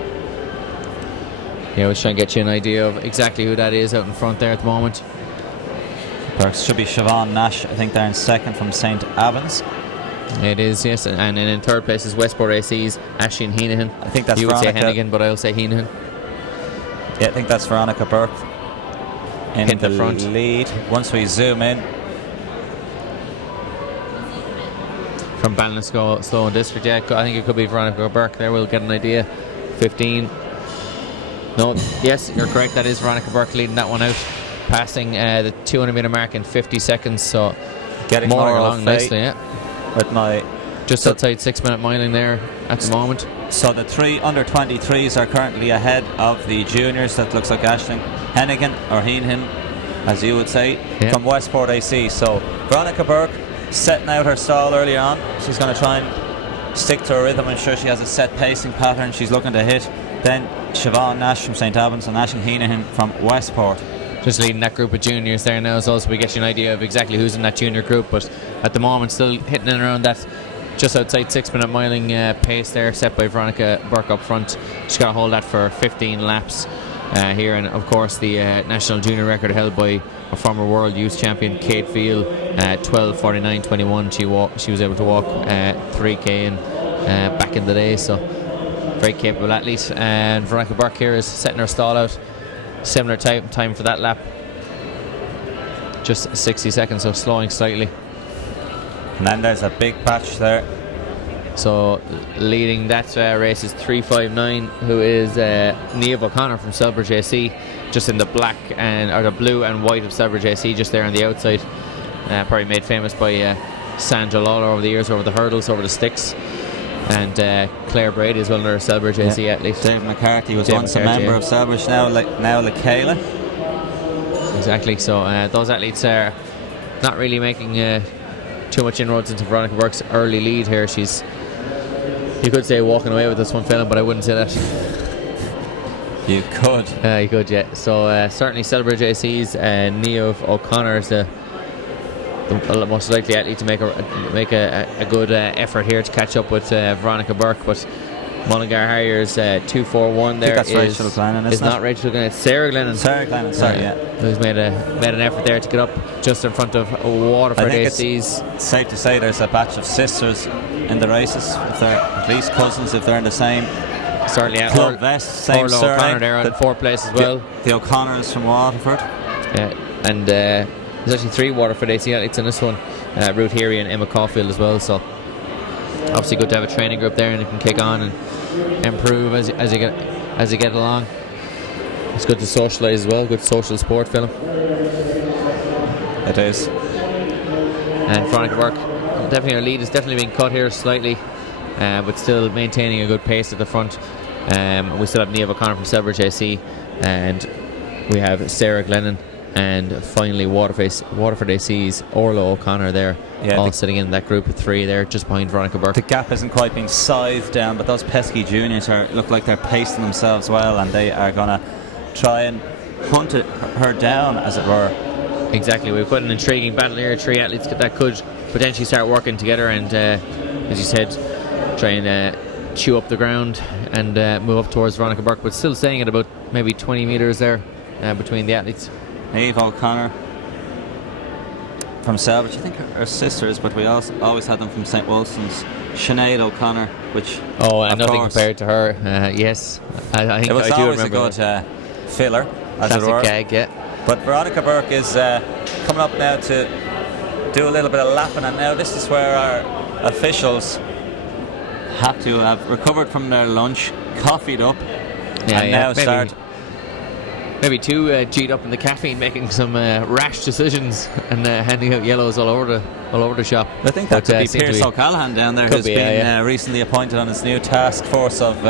Yeah, we'll try and get you an idea of exactly who that is out in front there at the moment. There should be Siobhan Nash. I think they're in second from St. Albans. It is, yes. And in third place is Westport AC's Ashley Heenahan. I think that's You would Veronica. say Hennigan, but I'll say Heenahan. Yeah, I think that's Veronica Burke in the front lead. Once we zoom in. From Ballinasloe Slow and District, yeah, I think it could be Veronica Burke there. We'll get an idea. 15. No, yes, you're correct. That is Veronica Burke leading that one out, passing the 200 metre mark in 50 seconds. So getting more more along nicely, with my just outside 6 minute miling there at the moment. So the three under 23s are currently ahead of the juniors. That looks like Aisling Hennigan or Heenhan, as you would say, from Westport AC. So Veronica Burke setting out her stall early on. She's going to try and stick to her rhythm. I'm sure she has a set pacing pattern she's looking to hit. Then Siobhan Nash from St. Albans and Aisling Heenahan from Westport. Just leading that group of juniors there now as well, so we get you an idea of exactly who's in that junior group. But at the moment, still hitting in around that just outside 6 minute miling pace there, set by Veronica Burke up front. She's got to hold that for 15 laps here. And of course, the national junior record held by a former world youth champion, Kate Field, 12:49.21. She was able to walk 3k in back in the day. So very capable athlete. And Veronica Burke here is setting her stall out. Similar time for that lap. Just 60 seconds, so slowing slightly. And then there's a big patch there. So leading that race is 359, who is Niamh O'Connor from Selbridge AC, just in the black or the blue and white of Selbridge AC, just there on the outside. Probably made famous by Sandra Lawler over the years, over the hurdles, over the sticks. And Claire Brady is another Selbridge AC athlete. Dave McCarthy was once a member of Selbridge, now Lakayla. Exactly, so those athletes are not really making too much inroads into Veronica Burke's early lead here. She's, you could say, walking away with this one, Phil, but I wouldn't say that. You could. You could, yeah. So certainly Selbridge AC's Niamh O'Connor is the most likely athlete to make a good effort here to catch up with Veronica Burke. But Mullingar Harriers 241 there that's Rachel Glennon, is not Rachel Glennon, it's Sarah Glennon. Sarah Glennon, sorry, yeah. Who's made an effort there to get up just in front of Waterford AC's. It's safe to say there's a batch of sisters in the races, if they're at least cousins, if they're in the same certainly club vest, same surname. O'Connor there in fourth place as well. The O'Connors from Waterford. Yeah, and There's actually 3 Waterford AC athletes in this one. Ruth Heary and Emma Caulfield as well. So obviously good to have a training group there, and you can kick on and improve as you get along. It's good to socialise as well. Good social sport film. It is. And Veronica Burke, definitely our lead is definitely being cut here slightly, but still maintaining a good pace at the front. We still have Niamh O'Connor from Selbridge AC, and we have Sarah Glennon, and finally Waterford AC's Orla O'Connor there, all sitting in that group of 3 there, just behind Veronica Burke. The gap isn't quite being scythed down, but those pesky juniors look like they're pacing themselves well, and they are going to try and hunt her down, as it were. Exactly, we've got an intriguing battle here. 3 athletes that could potentially start working together and, as you said, try and chew up the ground and move up towards Veronica Burke, but still staying at about maybe 20 metres there between the athletes. Niamh O'Connor from Selbridge, I think her sisters, but we always had them from St. Wilson's. Sinead O'Connor, which and nothing compared to her. Yes, I think it was I do always remember a good filler, as classic it were. gag, yeah. But Veronica Burke is coming up now to do a little bit of lapping, and now this is where our officials have to have recovered from their lunch, coffeed up, and now start. Maybe too G'd up in the caffeine, making some rash decisions and handing out yellows all over the shop. I think that could be Pierce O'Callaghan down there, who's been recently appointed on his new task force of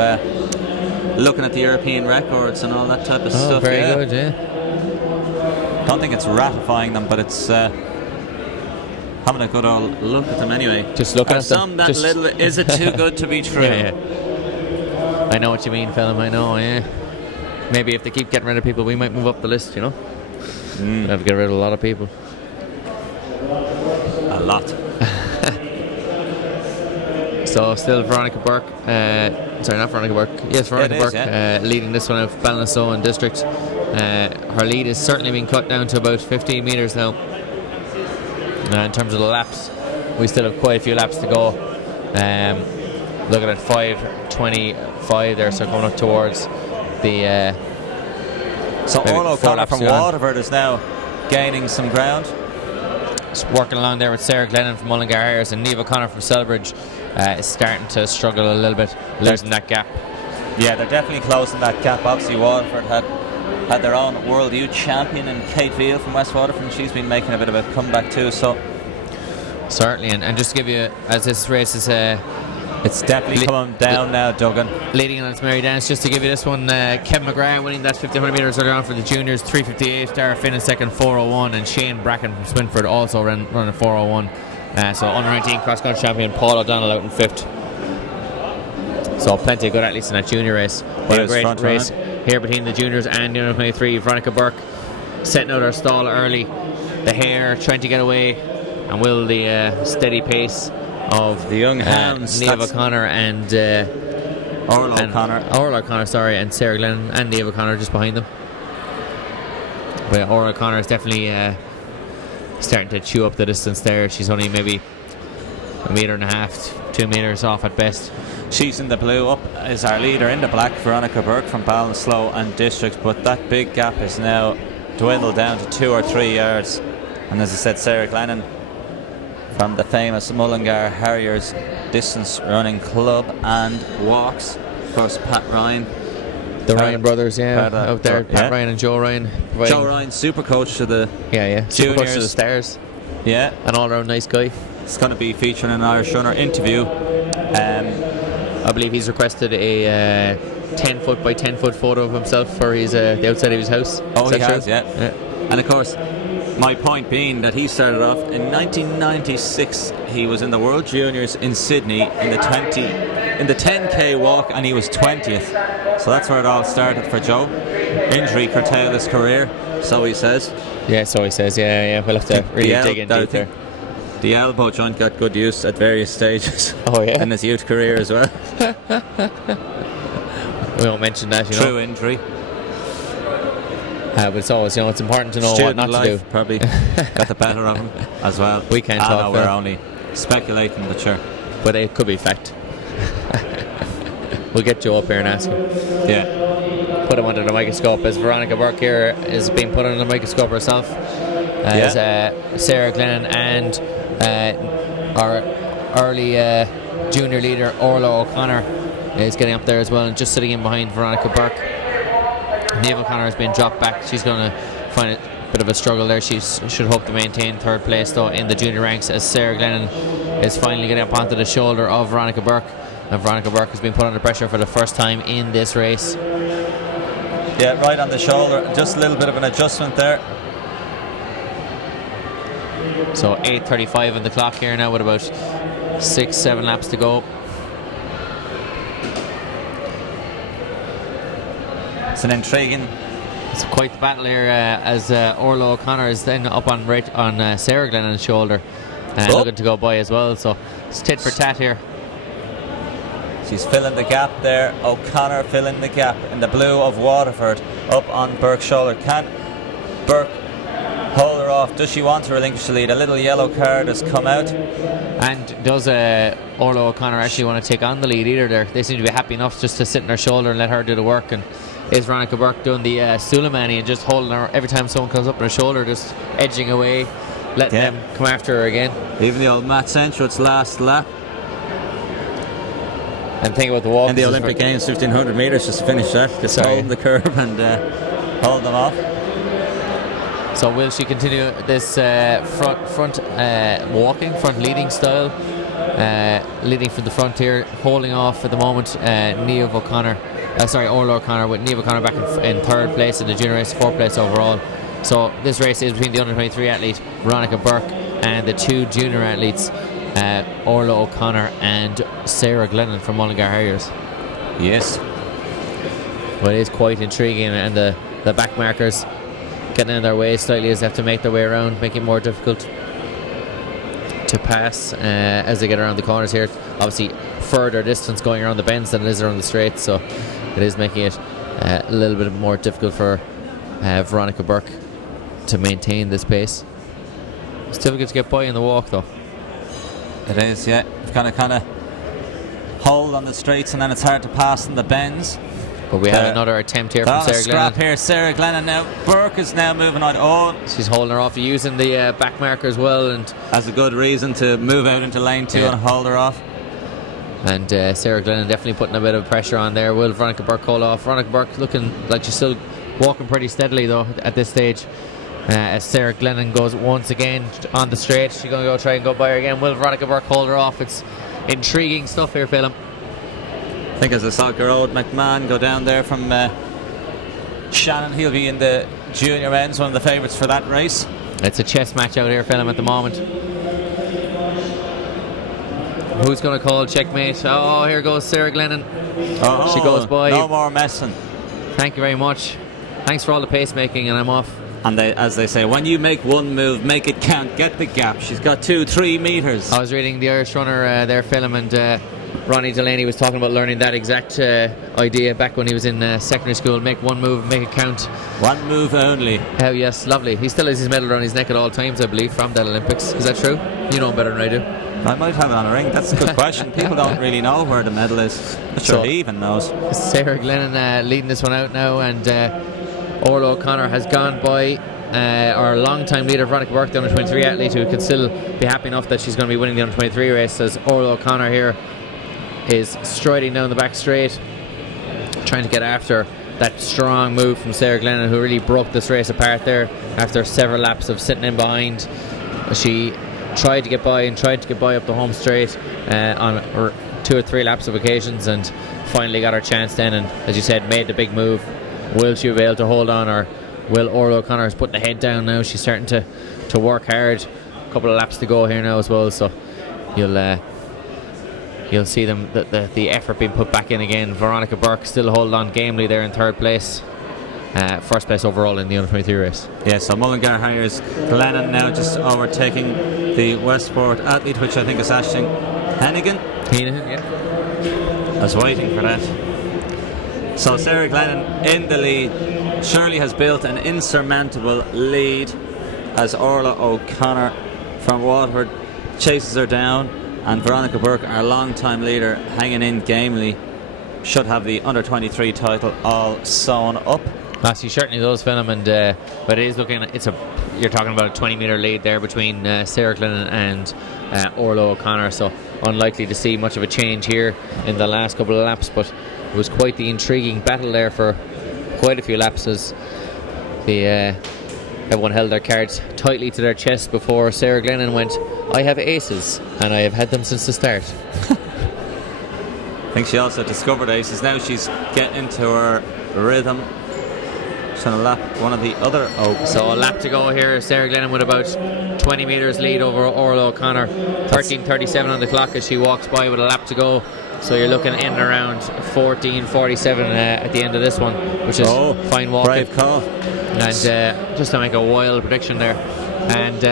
looking at the European records and all that type of stuff. Very good, yeah. Don't think it's ratifying them, but it's having a good old look at them anyway. Just looking at them. Little, is it too good to be true? Yeah. I know what you mean, Phelim, I know, yeah. Maybe if they keep getting rid of people, we might move up the list, you know. We'll have to get rid of a lot of people. A lot. So still Veronica Burke, sorry, not Veronica Burke. Yes, Veronica Burke, leading this one of Ballinasloe District. Her lead is certainly being cut down to about 15 metres now. In terms of the laps, we still have quite a few laps to go. Looking at 5:25 there, so coming up towards the. So Orla O'Connor from Waterford is now gaining some ground. Just working along there with Sarah Glennon from Mullingar Harriers, and Niamh O'Connor from Selbridge is starting to struggle a little bit, losing that gap. Yeah, they're definitely closing that gap. Obviously, Waterford had their own World Youth Champion in Kate Veal from West Waterford, and she's been making a bit of a comeback too. So certainly, and just to give you, as this race is it's definitely coming down now, Duggan. Leading on its merry dance, just to give you this one, Kevin McGrath winning that 1500 metres earlier on for the juniors, 3:58. Dara Finn in second, 4:01, and Shane Bracken from Swinford also running 4:01. So under 19 cross country champion Paul O'Donnell out in 5th. So plenty of good athletes in that junior race. But a great race here between the juniors and the under 23. Veronica Burke setting out her stall early. The hare trying to get away, and will the steady pace of the young hounds, Niamh O'Connor and Orla O'Connor, sorry, and Sarah Glennon and Niamh O'Connor just behind them. But Orla O'Connor is definitely starting to chew up the distance there. She's only maybe 1.5 metres, 2 metres off at best. She's in the blue. Up is our leader in the black, Veronica Burke from Ballinasloe and District, but that big gap is now dwindled down to 2 or 3 yards. And as I said, Sarah Glennon from the famous Mullingar Harriers distance running club and walks. Of course, Pat Ryan. The Ryan brothers, out there. Pat Ryan and Joe Ryan. Joe Ryan, super coach to the super coach to the Stars. Yeah. An all-round nice guy. It's going to be featuring an Irish Runner interview. I believe he's requested a 10-foot by 10-foot photo of himself for his the outside of his house. Oh, he has, yeah. And of course, my point being that he started off in 1996. He was in the World Juniors in Sydney in the 10k walk, and he was 20th. So that's where it all started for Joe. Injury curtailed his career, so he says. Yeah, so he says. Yeah. We'll have to really dig in deep there. The elbow joint got good use at various stages. Oh yeah. In his youth career as well. We won't mention that, you know. True injury. But it's always, it's important to know Student what not life to do. Probably got the better of him as well. We can't talk. We're only speculating, but sure. But it could be fact. We'll get Joe up here and ask him. Yeah. Put him under the microscope, as Veronica Burke here is being put under the microscope herself. as Sarah Glennon and our early junior leader Orla O'Connor is getting up there as well, and just sitting in behind Veronica Burke. Niamh O'Connor has been dropped back. She's going to find it a bit of a struggle there. She should hope to maintain third place though in the junior ranks, as Sarah Glennon is finally getting up onto the shoulder of Veronica Burke, and Veronica Burke has been put under pressure for the first time in this race. Yeah, right on the shoulder. Just a little bit of an adjustment there. So 8:35 on the clock here now with about 6-7 laps to go. It's an intriguing. It's quite the battle here as Orla O'Connor is then up on Sarah Glennon's shoulder, looking to go by as well. So it's tit for tat here. She's filling the gap there. O'Connor filling the gap in the blue of Waterford up on Burke's shoulder. Can Burke hold her off? Does she want to relinquish the lead? A little yellow card has come out. And does Orla O'Connor actually want to take on the lead either there? They seem to be happy enough just to sit in her shoulder and let her do the work. And is Veronica Burke doing the Suleimani and just holding her every time someone comes up on her shoulder, just edging away, letting them come after her again? Even the old Matt Central's last lap. And think about the walk. In the Olympic Games, 1500 metres, just to finish that. Just holding the curve and hold them off. So will she continue this front leading style, leading from the front here, holding off at the moment Orla O'Connor, with Niamh O'Connor back in third place in the junior race, fourth place overall. So this race is between the under-23 athlete Veronica Burke and the two junior athletes Orla O'Connor and Sarah Glennon from Mullingar Harriers. Yes. Well, it is quite intriguing, and the back markers getting in their way slightly as they have to make their way around, making it more difficult to pass as they get around the corners here. Obviously further distance going around the bends than it is around the straights, so it is making it a little bit more difficult for Veronica Burke to maintain this pace. It's difficult to get by in the walk though. It is, yeah. You've got to kind of hold on the straights, and then it's hard to pass in the bends. But we had another attempt here from Sarah scrap Glennon. Here, Sarah Glennon now. Burke is now moving on. Oh, she's holding her off, using the back marker as well, and has a good reason to move out into lane 2 and hold her off. And Sarah Glennon definitely putting a bit of pressure on there. Will Veronica Burke hold off? Veronica Burke looking like she's still walking pretty steadily though at this stage. As Sarah Glennon goes once again on the straight, she's going to go try and go by her again. Will Veronica Burke hold her off? It's intriguing stuff here, Phelim. I think as I saw Gerard McMahon go down there from Shannon, he'll be in the junior men's, one of the favourites for that race. It's a chess match out here, Phelim, at the moment. Who's going to call checkmate? Oh, here goes Sarah Glennon. She goes by. No more messing. Thank you very much. Thanks for all the pacemaking, and I'm off. And as they say, when you make one move, make it count. Get the gap. She's got 2-3 metres. I was reading the Irish Runner there, Phelim, and Ronnie Delaney was talking about learning that exact idea back when he was in secondary school. Make one move, make it count. One move only. Oh yes, lovely. He still has his medal around his neck at all times, I believe, from that Olympics. Is that true? You know better than I do. I might have it on a ring. That's a good question. People don't really know where the medal is. I'm sure he even knows. Sarah Glennon leading this one out now, and Orla O'Connor has gone by our long-time leader Veronica Burke, the under-23 athlete, who can still be happy enough that she's going to be winning the under-23 race, as Orla O'Connor here is striding down the back straight, trying to get after that strong move from Sarah Glennon, who really broke this race apart there after several laps of sitting in behind. She tried to get by up the home straight on 2 or 3 laps of occasions, and finally got her chance then, and as you said, made the big move. Will she be able to hold on, or will Orla O'Connor is putting the head down now? She's starting to work hard. A couple of laps to go here now as well, so you'll see them the effort being put back in again. Veronica Burke still holding on gamely there in third place, first place overall in the under-23 race. Yeah, so Mullingar Harriers, Glennon now just overtaking the Westport athlete, which I think is Aisling Hennigan. Yeah. I was waiting for that. So Sarah Glennon in the lead. Shirley has built an insurmountable lead as Orla O'Connor from Waterford chases her down, and Veronica Burke, our long-time leader, hanging in gamely, should have the under-23 title all sewn up. She certainly does, Phelim, and but it is looking, it's a you're talking about a 20-metre lead there between Sarah Glennon and Orla O'Connor, so unlikely to see much of a change here in the last couple of laps, but it was quite the intriguing battle there for quite a few laps as everyone held their cards tightly to their chest before Sarah Glennon went, I have aces and I have had them since the start. I think she also discovered aces. Now she's getting into her rhythm. She's going to lap one of the other Oaks. So a lap to go here. Sarah Glennon with about 20 metres lead over Orla O'Connor. 13:37 on the clock as she walks by with a lap to go. So you're looking in and around 14:47 at the end of this one, which is fine walking. Brave call. And just to make a wild prediction there. And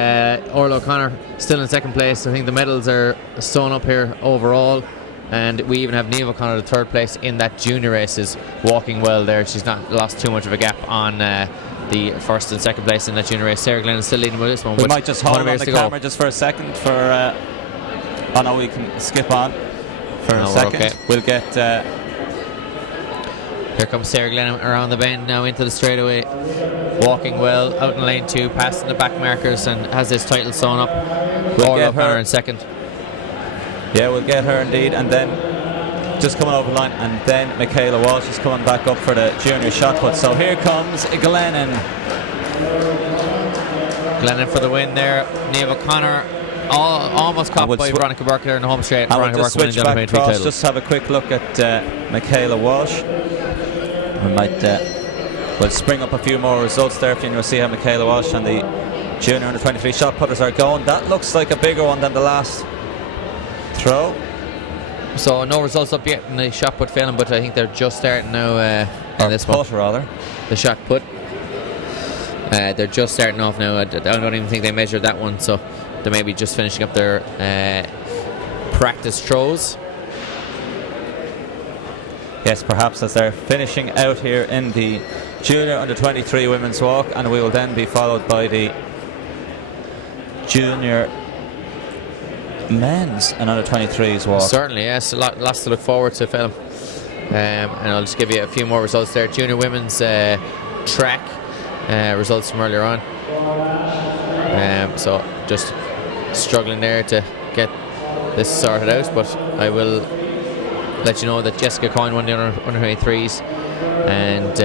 Orla O'Connor still in second place. I think the medals are sewn up here overall. And we even have Niamh O'Connor the third place in that junior races, walking well there. She's not lost too much of a gap on the first and second place in that junior race. Sarah Glennon is still leading with this one. We might just hold on the camera just for a second for oh no, we can skip on for a second. Okay. We'll get here comes Sarah Glennon around the bend now into the straightaway, walking well out in lane 2, passing the back markers and has this title sewn up. Orla O'Connor in second. Yeah, we'll get her indeed, and then just coming over the line, and then Michaela Walsh is coming back up for the junior shot put. So here comes Glennon. Glennon for the win there. Niamh O'Connor almost caught by Veronica Burke there in the home straight. And we'll just switch back across, title. just have a quick look at Michaela Walsh. We might we'll spring up a few more results there if you want to see how Michaela Walsh and the junior under 23 shot putters are going. That looks like a bigger one than the last throw. So no results up yet in the shot put failing, but I think they're just starting now in this one. Rather. The shot put. They're just starting off now. I don't even think they measured that one, so they may be just finishing up their practice throws. Yes, perhaps as they're finishing out here in the junior under 23 women's walk, and we will then be followed by the junior men's and under 23s walk. Certainly, yes, lots to look forward to, Phil. And I'll just give you a few more results there. Junior women's track results from earlier on. So just struggling there to get this sorted out, but I will let you know that Jessica Coyne won the under 23s, and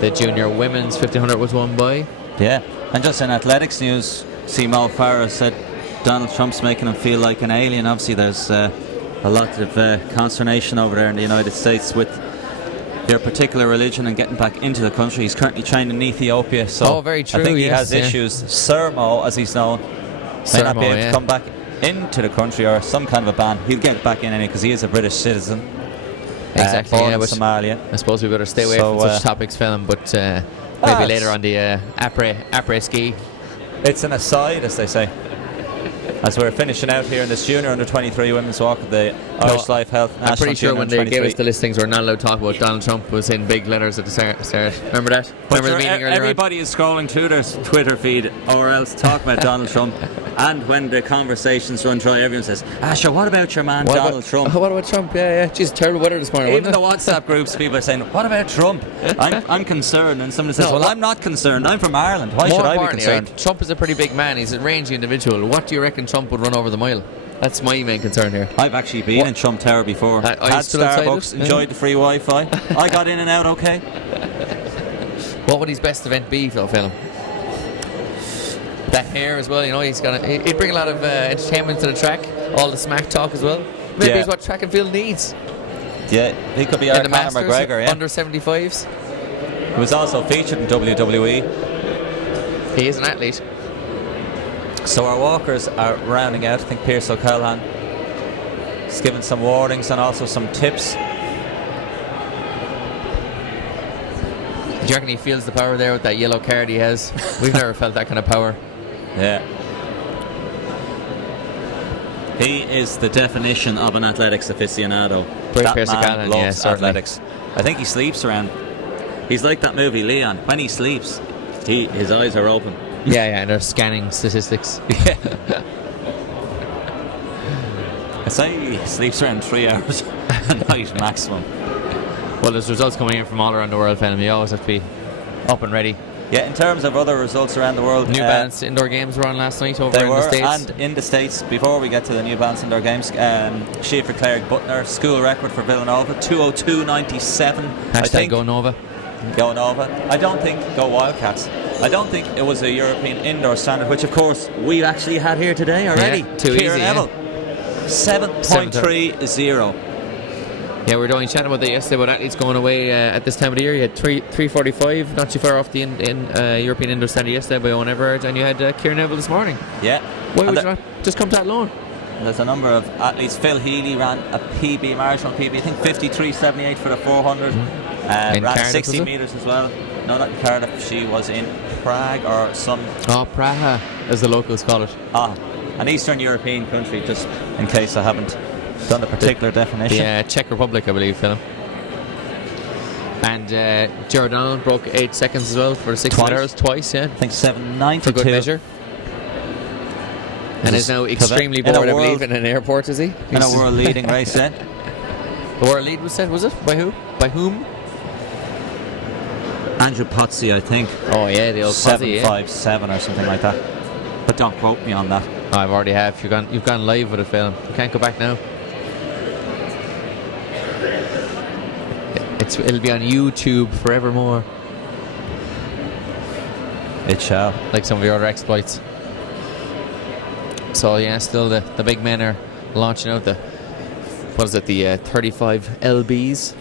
the junior women's 1500 was won by. Yeah, and just in athletics news, Mo Farah said Donald Trump's making him feel like an alien. Obviously there's a lot of consternation over there in the United States with their particular religion and getting back into the country. He's currently trained in Ethiopia, so very true, I think he yes, has issues. Sir Mo, as he's known, may not be able to come back into the country, or some kind of a ban. He'll get back in anyway because he is a British citizen. Exactly, born in Somalia. I suppose we better stay away from such topics, film, but maybe later on the après ski. It's an aside, as they say. As we're finishing out here in this junior under 23 women's walk of the Irish Life Health National. I'm pretty sure when they 23. gave us the listings, we're not allowed to talk about Donald Trump was in big letters at the start. Remember that? Remember the meeting earlier everybody is scrolling through their Twitter feed or else talk about Donald Trump, and when the conversations run dry, everyone says, sure, what about your man Donald Trump? What about Trump? Yeah. Jeez, terrible weather this morning. Even the WhatsApp groups, people are saying, what about Trump? I'm concerned. And somebody says, I'm not concerned. I'm from Ireland. Why should I be concerned? Right, Trump is a pretty big man. He's a rangy individual. What do you reckon Trump would run over the mile? That's my main concern here. I've actually been in Trump Tower before. Had Starbucks, enjoyed the free Wi-Fi. I got in and out okay. What would his best event be, Phil? That hair as well, he'd bring a lot of entertainment to the track, all the smack talk as well. Maybe it's what track and field needs. Yeah, he could be our Conor McGregor, under 75s. He was also featured in WWE. He is an athlete. So our walkers are rounding out. I think Pierce O'Callaghan is giving some warnings and also some tips. Do you reckon he feels the power there with that yellow card he has? We've never felt that kind of power. Yeah. He is the definition of an athletics aficionado. That man loves athletics. I think he sleeps around. He's like that movie Leon. When he sleeps, his eyes are open. Yeah, and they're scanning statistics. Yeah. I say he sleeps around 3 hours a night maximum. Well, there's results coming in from all around the world, Phelan. You always have to be up and ready. Yeah, in terms of other results around the world, New Balance indoor games were on last night over they in were, the States. and in the States, before we get to the New Balance indoor games, Schieffer Cleric Butner, school record for Villanova, 2:02.97. I think Go Nova. Go Nova. I don't think Go Wildcats. I don't think it was a European indoor standard, which of course we've actually had here today already. Yeah, too Kieran easy, Neville, 7.30. Yeah, we were only chatting about that yesterday about athletes going away at this time of the year. You had 3:45, not too far off the European indoor standard yesterday by Owen Everard, and you had Kieran Neville this morning. Yeah. Why would you not just come to that alone? There's a number of athletes. Phil Healy ran a PB, marathon PB, I think 53.78 for the 400. Ran Cardiff, 60 metres as well. No, not in Cardiff. She was in Prague or some... Oh, Praha, as the locals call it. An Eastern European country, just in case I haven't done the particular definition. Yeah, Czech Republic, I believe, Phil. And Giordano broke 8 seconds as well for the 600 hours twice, yeah. I think 7.92. For good measure. And is now extremely bored, I believe, in an airport, is he? In a world leading race, then. The world lead was set, was it? By who? By whom? Andrew Pozzi, I think. Oh yeah, the old Pozzi, 7.57 or something like that. But don't quote me on that. Oh, I've already have. You've gone live with it, Phil. You can't go back now. It'll be on YouTube forevermore. It shall. Like some of your other exploits. So yeah, still the big men are launching out the 35 lbs,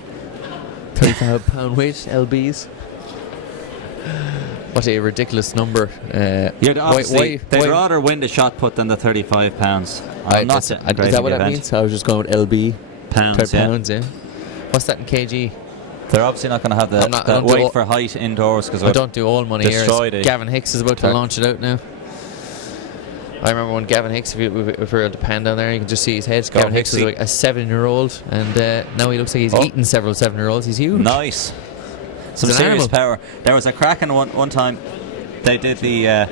35 pound weight lbs. What a ridiculous number. They'd rather win the shot put than the 35 pounds. Is that what that means? I was just going with lb. Pounds, pounds, yeah. What's that in kg? They're obviously not going to have the weight for height indoors, because I don't do all money here. Gavin Hicks is about to launch it out now. I remember when Gavin Hicks, if we were at the pan down there, you can just see his head. Gavin Hicks was like a 7-year-old, and now he looks like he's eaten several 7-year-olds. He's huge. Nice. Some serious power. There was a cracking one time. They did the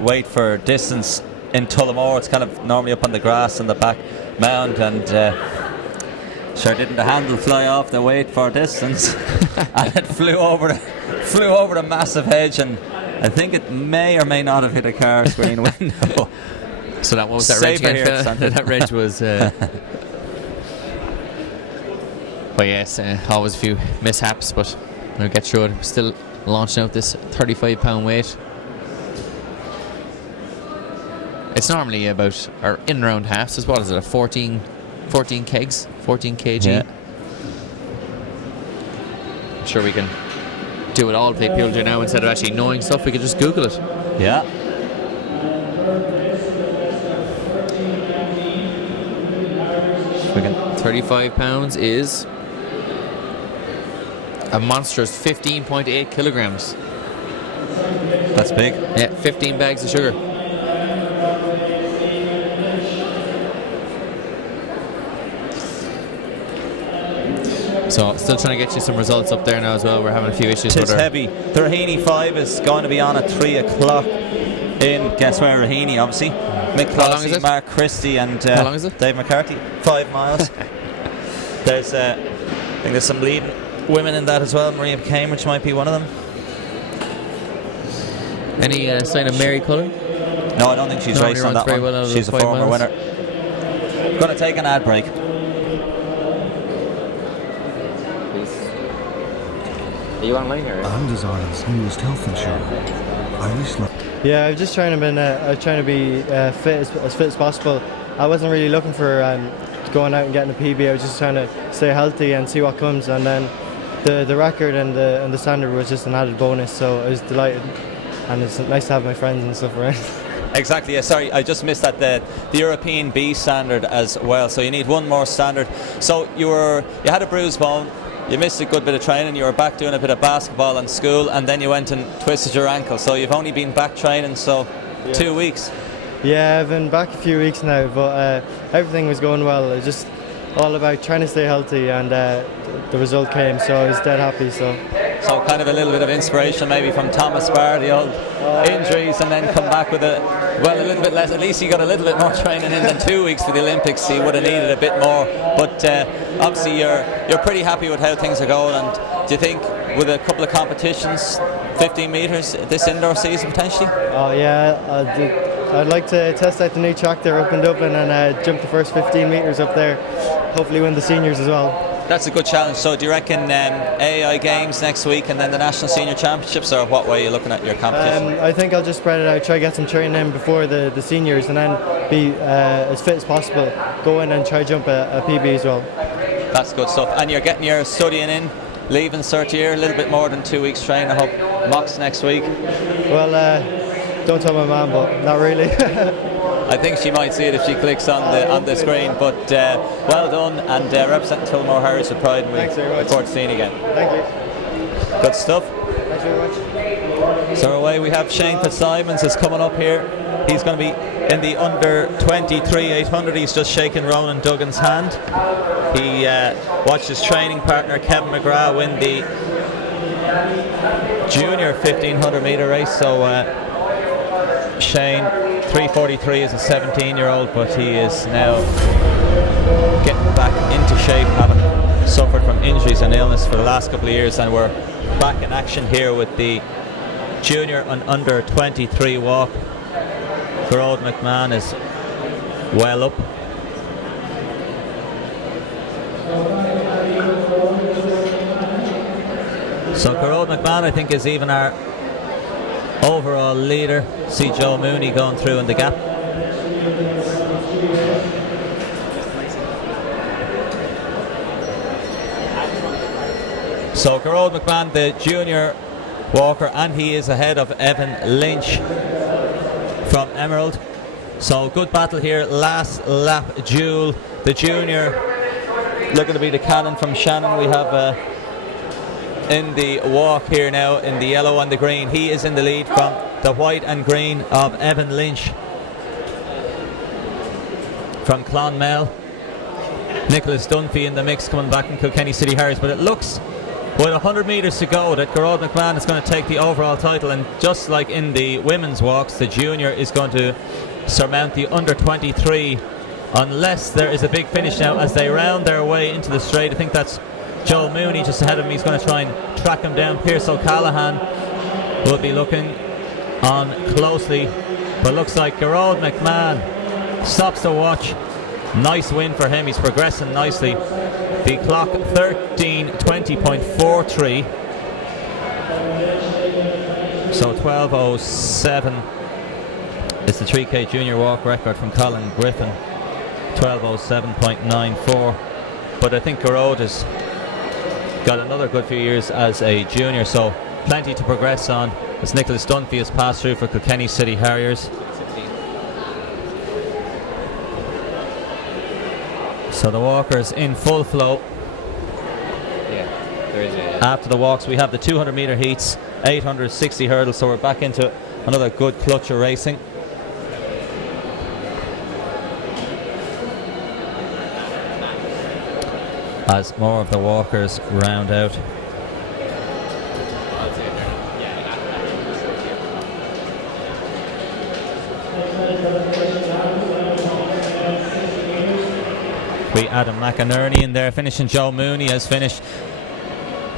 weight for distance in Tullamore. It's kind of normally up on the grass in the back mound, and sure didn't the handle fly off the weight for distance, and it flew over the massive hedge, and I think it may or may not have hit a car screen window. So that was that reg again. That reg was. But yes, always a few mishaps, but we'll get through it. We're still launching out this 35 pound weight. It's normally about, or in around half, so what is it, a 14 kegs, 14 kg? Yeah. I'm sure we can do what all people do now. Instead of actually knowing stuff, we can just Google it. Yeah. We can. 35 pounds is a monstrous 15.8 kilograms. That's big. Yeah, 15 bags of sugar. So, still trying to get you some results up there now as well. We're having a few issues with it. It's heavy. The Raheny 5 is going to be on at 3 o'clock in, guess where, Raheny, obviously. Mick Clossy, Mark Christie, and how long is it? Dave McCarthy. 5 miles. There's, I think there's some leading women in that as well. Maria Cambridge might be one of them. Any sign of Mary Cullen? No, I don't think she's raced on that one. Well, she's a former winner. Going to take an ad break. Are you online here? Anders Ireland's newest health insurer, Irish Life. Yeah, I was just trying to be fit as fit as possible. I wasn't really looking for going out and getting a PB. I was just trying to stay healthy and see what comes. And then the record and the standard was just an added bonus. So I was delighted, and it's nice to have my friends and stuff around. Exactly. Yeah, sorry, I just missed that the European B standard as well. So you need one more standard. So you had a bruised bone. You missed a good bit of training, you were back doing a bit of basketball in school, and then you went and twisted your ankle. So you've only been back training, 2 weeks. Yeah, I've been back a few weeks now, but everything was going well. It was just all about trying to stay healthy, and the result came, so I was dead happy. So kind of a little bit of inspiration maybe from Thomas Barr, the old injuries, and then come back with a little bit less. At least he got a little bit more training in than 2 weeks for the Olympics. He would have needed a bit more, but obviously you're pretty happy with how things are going. And do you think with a couple of competitions, 15 metres this indoor season potentially? Oh yeah, I'd like to test out the new track there up in Dublin and jump the first 15 metres up there. Hopefully win the seniors as well. That's a good challenge. So do you reckon AI Games next week and then the National Senior Championships, or what way are you looking at your competition? I think I'll just spread it out, try to get some training in before the seniors, and then be as fit as possible. Go in and try to jump a PB as well. That's good stuff. And you're getting your studying in, leaving cert year, a little bit more than 2 weeks training. I hope mocks next week. Well, don't tell my mum, but not really. I think she might see it if she clicks on the screen. But well done, and representing Tullamore Harriers with pride, and we look forward to seeing you again. Thank you. Good stuff. Thanks very much. So away we have Shane Fitzsimons is coming up here. He's going to be in the under 23 800. He's just shaking Ronan Duggan's hand. He watched his training partner Kevin McGrath win the junior 1500 metre race. So Shane, 3:43 is a 17-year-old, but he is now getting back into shape, having suffered from injuries and illness for the last couple of years, and we're back in action here with the junior and under 23 walk. Gerard McMahon is well up. So Gerard McMahon, I think, is even our overall leader. See Joe Mooney going through in the gap. So Gerard McMahon, the junior walker, and he is ahead of Evan Lynch from Emerald. So good battle here, last lap duel. The junior looking to be the cannon from Shannon. We have in the walk here now in the yellow and the green. He is in the lead from the white and green of Evan Lynch from Clonmel. Nicholas Dunphy in the mix coming back from Kilkenny City Harriers, but it looks with 100 metres to go that Gerard McMahon is going to take the overall title, and just like in the women's walks, the junior is going to surmount the under 23 unless there is a big finish now as they round their way into the straight. I think that's Joe Mooney just ahead of him. He's going to try and track him down. Pierce O'Callaghan will be looking on closely, but looks like Gerard McMahon stops the watch. Nice win for him. He's progressing nicely. The clock 13:20.43. So 12:07 is the 3K junior walk record from Colin Griffin. 12:07.94. But I think Gerard has got another good few years as a junior, so plenty to progress on as Nicholas Dunphy has passed through for Kilkenny City Harriers. So the walkers in full flow. Yeah, there is After the walks we have the 200 metre heats, 860 hurdles, so we're back into another good clutch of racing. As more of the walkers round out. We Adam McInerney in there finishing. Joe Mooney has finished.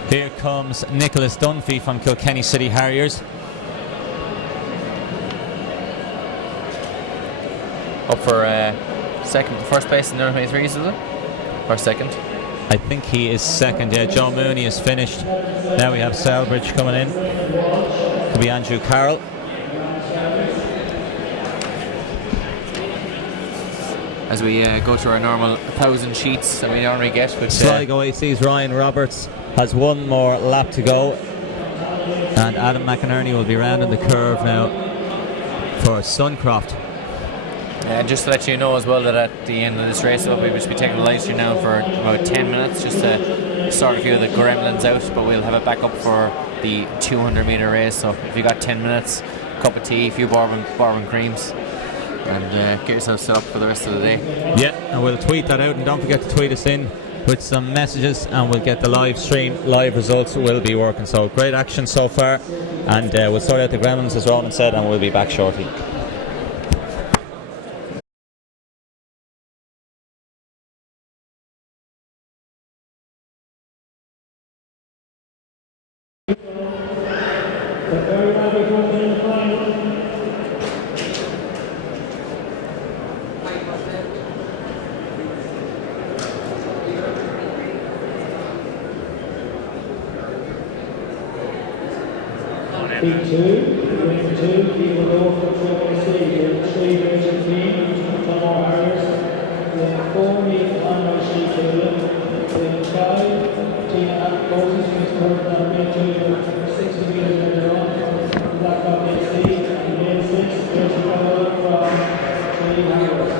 Here comes Nicholas Dunphy from Kilkenny City Harriers. up for first place in the under 23s, is it? Or second? I think he is second, yeah. Joe Mooney is finished. Now we have Selbridge coming in. Could be Andrew Carroll. As we go through our normal 1,000 sheets that we normally get. With Sligo AC's Ryan Roberts has one more lap to go. And Adam McInerney will be rounding the curve now for Suncroft. And just to let you know as well that at the end of this race we will be taking the live stream now for about 10 minutes just to sort a few of the gremlins out, but we'll have it back up for the 200 metre race. So if you got 10 minutes, cup of tea, a few bourbon creams, and get yourself set up for the rest of the day. Yeah, and we'll tweet that out, and don't forget to tweet us in with some messages, and we'll get the live stream. Live results will be working. So great action so far, and we'll sort out the gremlins as Ronan said, and we'll be back shortly. Heat 2, lane 2, Eagle Road from Troll C, lane 3, Rachel Keane, Tom Harris, lane 4, Meet Honor C. Taylor, lane 5, Tina Moses, Miss Burton on lane 2, 60 metres later on, Blackout AC, and lane 6, Rachel Powell from Tree Harris.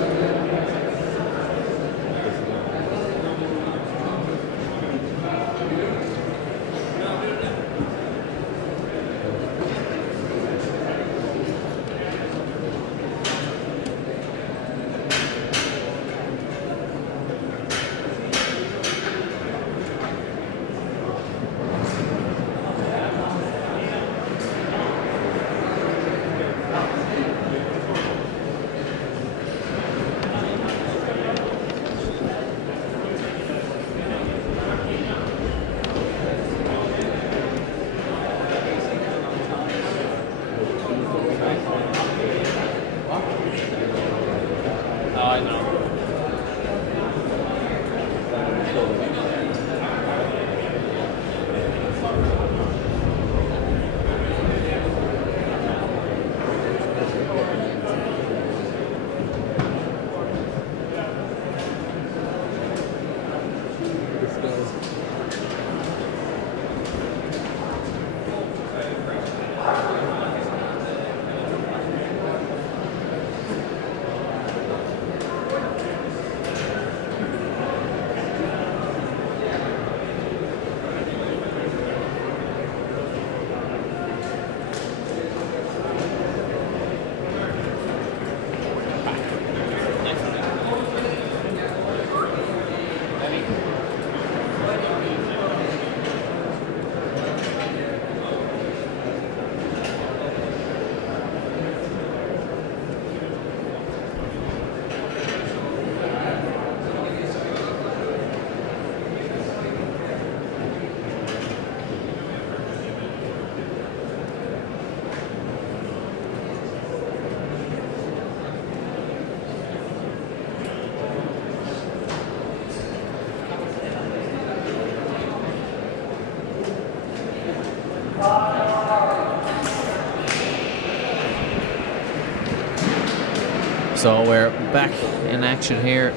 So we're back in action here.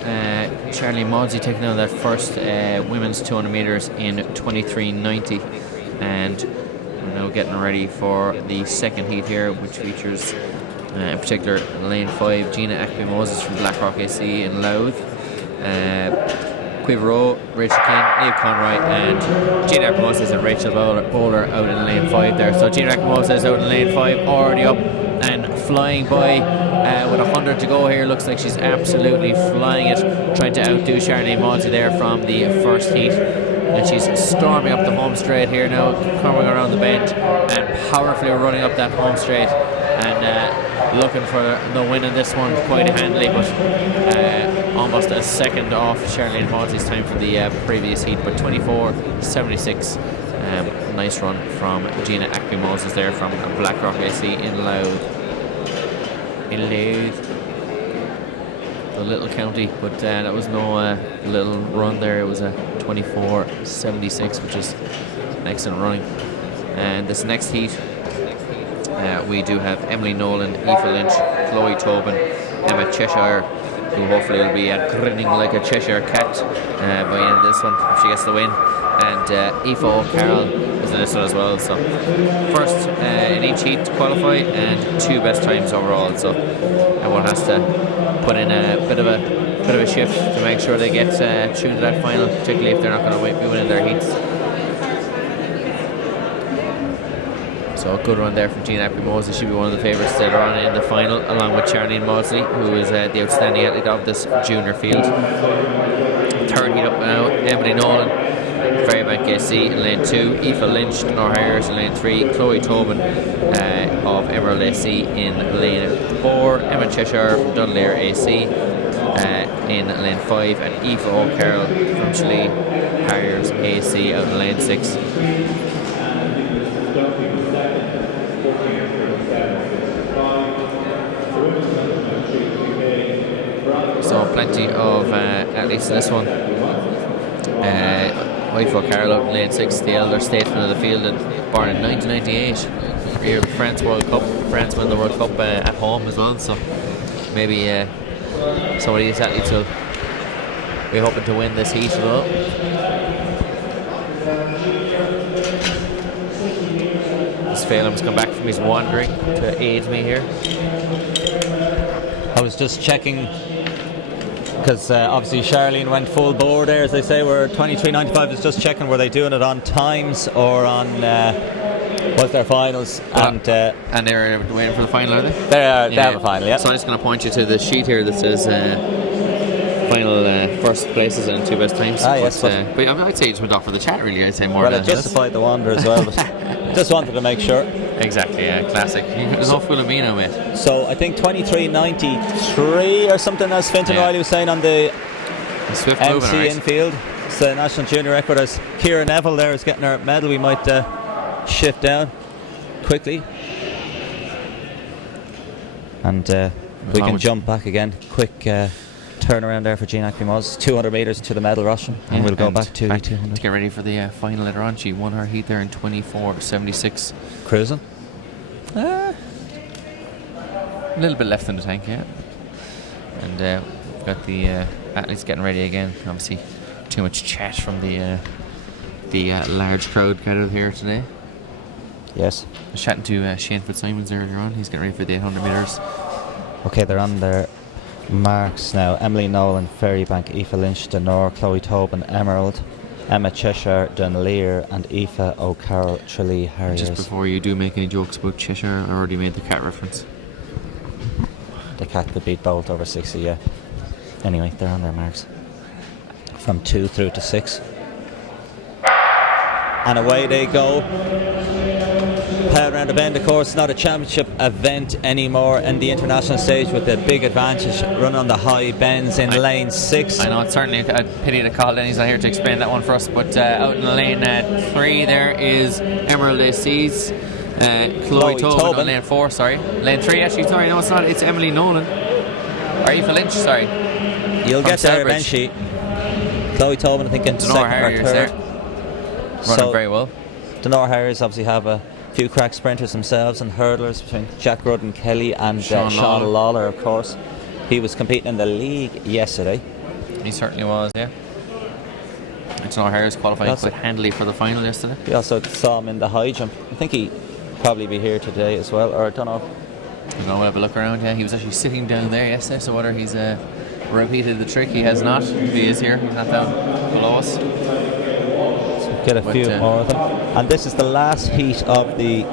Charlie Maudsley taking on that first women's 200 metres in 23.90, and we're now getting ready for the second heat here, which features in particular lane 5 Gina Akpi-Moses from Blackrock AC in Louth, Quiver Rachel Keane, Niamh Conroy, and Gina Akpi-Moses and Rachel Bowler out in lane 5 there. So Gina Akpi-Moses out in lane 5, already up and flying by with 100 to go here. Looks like she's absolutely flying it, trying to outdo Charlene Maudsley there from the first heat, and she's storming up the home straight here now, coming around the bend and powerfully running up that home straight and looking for the win in this one quite handily, but almost a second off Charlene Maudsley's time from the previous heat, but 24.76. Nice run from Gina Akpi-Moses there from Blackrock AC in Louth. The little county, but that was no little run there. It was a 24.76, which is an excellent running. And this next heat, we do have Emily Nolan, Aoife Lynch, Chloe Tobin, Emma Cheshire, who hopefully will be grinning like a Cheshire cat by the end of this one if she gets the win. And Aoife O'Carroll is in this one as well. So first in each heat to qualify, and 2 best times overall. So everyone has to put in a bit of a shift to make sure they get through to that final, particularly if they're not going to be winning their heats. So a good run there from Gina Akpi-Moses. She'll be one of the favourites later on in the final, along with Charlene Maudsley, who is the outstanding athlete of this junior field. Third heat up now, Emily Nolan, Ferrybank AC in lane 2, Aoife Lynch, Nor Harris in lane 3, Chloe Tobin of Emerald AC in lane 4, Emma Cheshire from Dunleer AC in lane 5, and Aoife O'Carroll from Tralee Harriers AC out in lane 6. So plenty of athletes in this one. Aoife O'Carroll out in lane 6, the elder statesman of the field, and born in 1998. every year with France World Cup. France win the World Cup at home as well, so maybe some of these athletes will be hoping to win this heat as well. As Phelan's come back from his wandering to aid me here. I was just checking because obviously Charlene went full bore there, as they say. We're 23.95. I was just checking, were they doing it on times or on what's their finals? And they're waiting for the final, are they? They have a final, yeah. So I'm just going to point you to the sheet here that says final first places and 2 best times. Yes, but I'd say you just went off for the chat, really. I'd say more. Well, it justified the wander as well, but just wanted to make sure. Exactly, yeah, classic. There's no fooling me now, mate. So I think 23.93 or something, as Fintan Riley was saying on the Swift MC moving, infield. It's the national junior record. As Ciara Neville there is getting her medal, we might shift down quickly. And we can jump back again. Quick turn around there for Jean Ackimoz. 200 metres to the medal Russian, and we'll go back to 200 to get ready for the final later on. She won her heat there in 24.76. Cruising. A little bit left in the tank, yeah. And we've got the athletes getting ready again. Obviously, too much chat from the large crowd gathered here today. Yes. I was chatting to Shane Fitzsimons earlier on. He's getting ready for the 800 metres. Okay, they're on their marks now. Emily Nolan, Ferrybank, Aoife Lynch, Denore, Chloe Tobin, Emerald, Emma Cheshire, Dunleer, and Aoife O'Carroll, Tralee Harriers. Just before you do make any jokes about Cheshire, I already made the cat reference. The cat could beat Bolt over 60, yeah. Anyway, they're on their marks. From 2 through to 6. And away they go. Power around the bend, of course, not a championship event anymore in the international stage, with the big advantage run on the high bends in lane 6. I know it's certainly a pity to call Denny's not here to explain that one for us, but out in lane 3 there is Emerald AC's Chloe Tobin on lane 4, sorry. Lane 3 actually, sorry, no it's not, it's Emily Nolan. Or Aoife Lynch, sorry. You'll get there eventually. Chloe Tobin, I think, in second or third. Running very well. Denore Harriers obviously have a few crack sprinters themselves and hurlers between Jack Rudden Kelly and Sean Lawler, of course. He was competing in the league yesterday. He certainly was, yeah. Denore Harriers qualifying quite handily for the final yesterday. We also saw him in the high jump. I think he'd probably be here today as well, or I don't know. We'll have a look around, yeah. He was actually sitting down there yesterday, so whether he's repeated the trick, he has not. If he is here, he's not down below us. Get a few more of them. And this is the last heat of the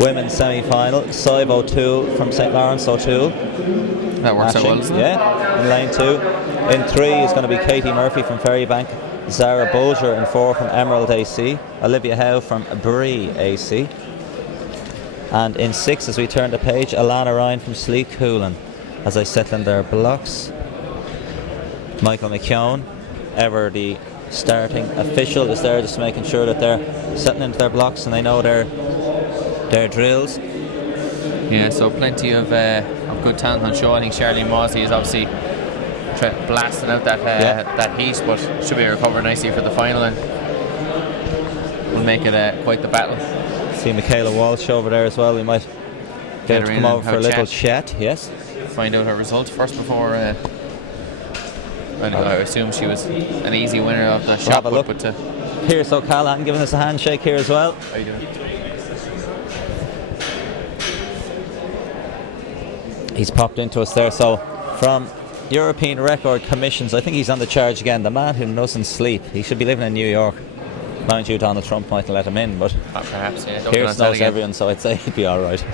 women's semi-final. Sive O'Toole from St. Lawrence O'Toole. That works out well, doesn't it? Yeah, in lane 2. In 3 is going to be Katie Murphy from Ferrybank. Zara Bolger in 4 from Emerald AC. Olivia Howe from Bree AC. And in 6, as we turn the page, Alana Ryan from Sleek Coolan, as they settle in their blocks. Michael McKeown, ever the starting official, is there just making sure that they're settling into their blocks and they know their drills. Yeah, so plenty of good talent on show. I think Charlene Mosley is obviously blasting out that heat, but should be recovering nicely for the final and will make it quite the battle. See Michaela Walsh over there as well. We might get her to come over for a little chat. Yes. Find out her result first before. I assume she was an easy winner of the shot put. But Pierce O'Callaghan giving us a handshake here as well. How you doing? He's popped into us there. So from European Record Commissions, I think he's on the charge again. The man who doesn't sleep. He should be living in New York. Mind you, Donald Trump might let him in, but perhaps, yeah. Pierce knows everyone, so I'd say he'd be alright.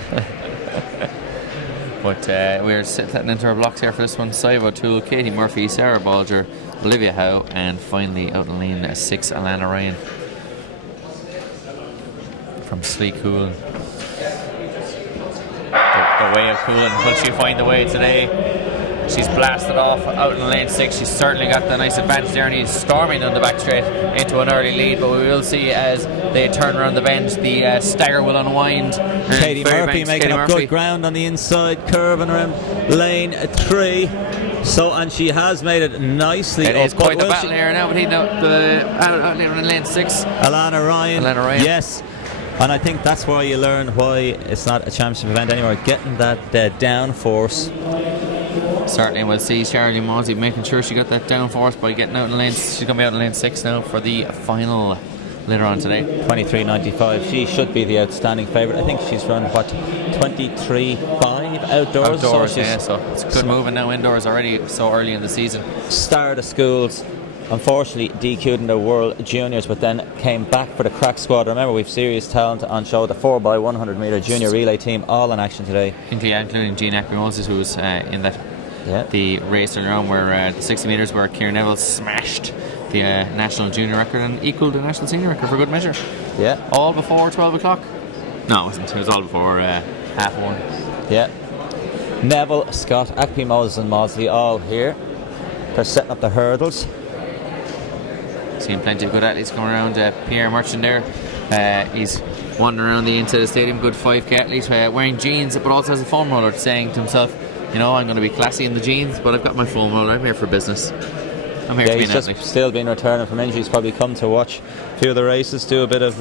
But we're sitting into our blocks here for this one. Sive O'Toole, Katie Murphy, Sarah Bolger, Olivia Howe, and finally out in lane 6, Alana Ryan from Sleek Coolan. The way of Coolan, will she find the way today? She's blasted off out in lane 6. She's certainly got the nice advantage there, and he's storming on the back straight into an early lead. But we will see as they turn around the bend, the stagger will unwind. Katie Murphy making up good ground on the inside, curving around lane 3. So, and she has made it nicely. It is quite the battle here now, but out in lane 6. Alana Ryan. Yes. And I think that's why you learn why it's not a championship event anymore. Getting that downforce. Certainly, we'll see Charlie Mosey making sure she got that downforce by getting out in lane. She's going to be out in lane 6 now for the final later on today. 23.95. She should be the outstanding favourite. I think she's run, 23.5 outdoors? Outdoors, so it's good moving now indoors already so early in the season. Start of schools. Unfortunately DQ'd in the World Juniors, but then came back for the crack squad. Remember, we've serious talent on show. The 4x100 metre junior relay team all in action today, including Jean Acrimoses, who was in that the race earlier on where the 60 metres where Kieran Neville smashed the national junior record and equalled the national senior record for good measure. Yeah. All before 12 o'clock? No, it wasn't. It was all before 1:30. Yeah. Neville, Scott, Acme, Moses and Mosley all here. They're setting up the hurdles. Seeing plenty of good athletes coming around. Pierre Merchant there, he's wandering around the inside of the stadium. Good 5k athlete wearing jeans, but also has a foam roller, saying to himself, you know, I'm going to be classy in the jeans, but I've got my foam roller. I'm here for business. I'm here to be an athlete. He's just still been returning from injury. He's probably come to watch a few of the races, do a bit of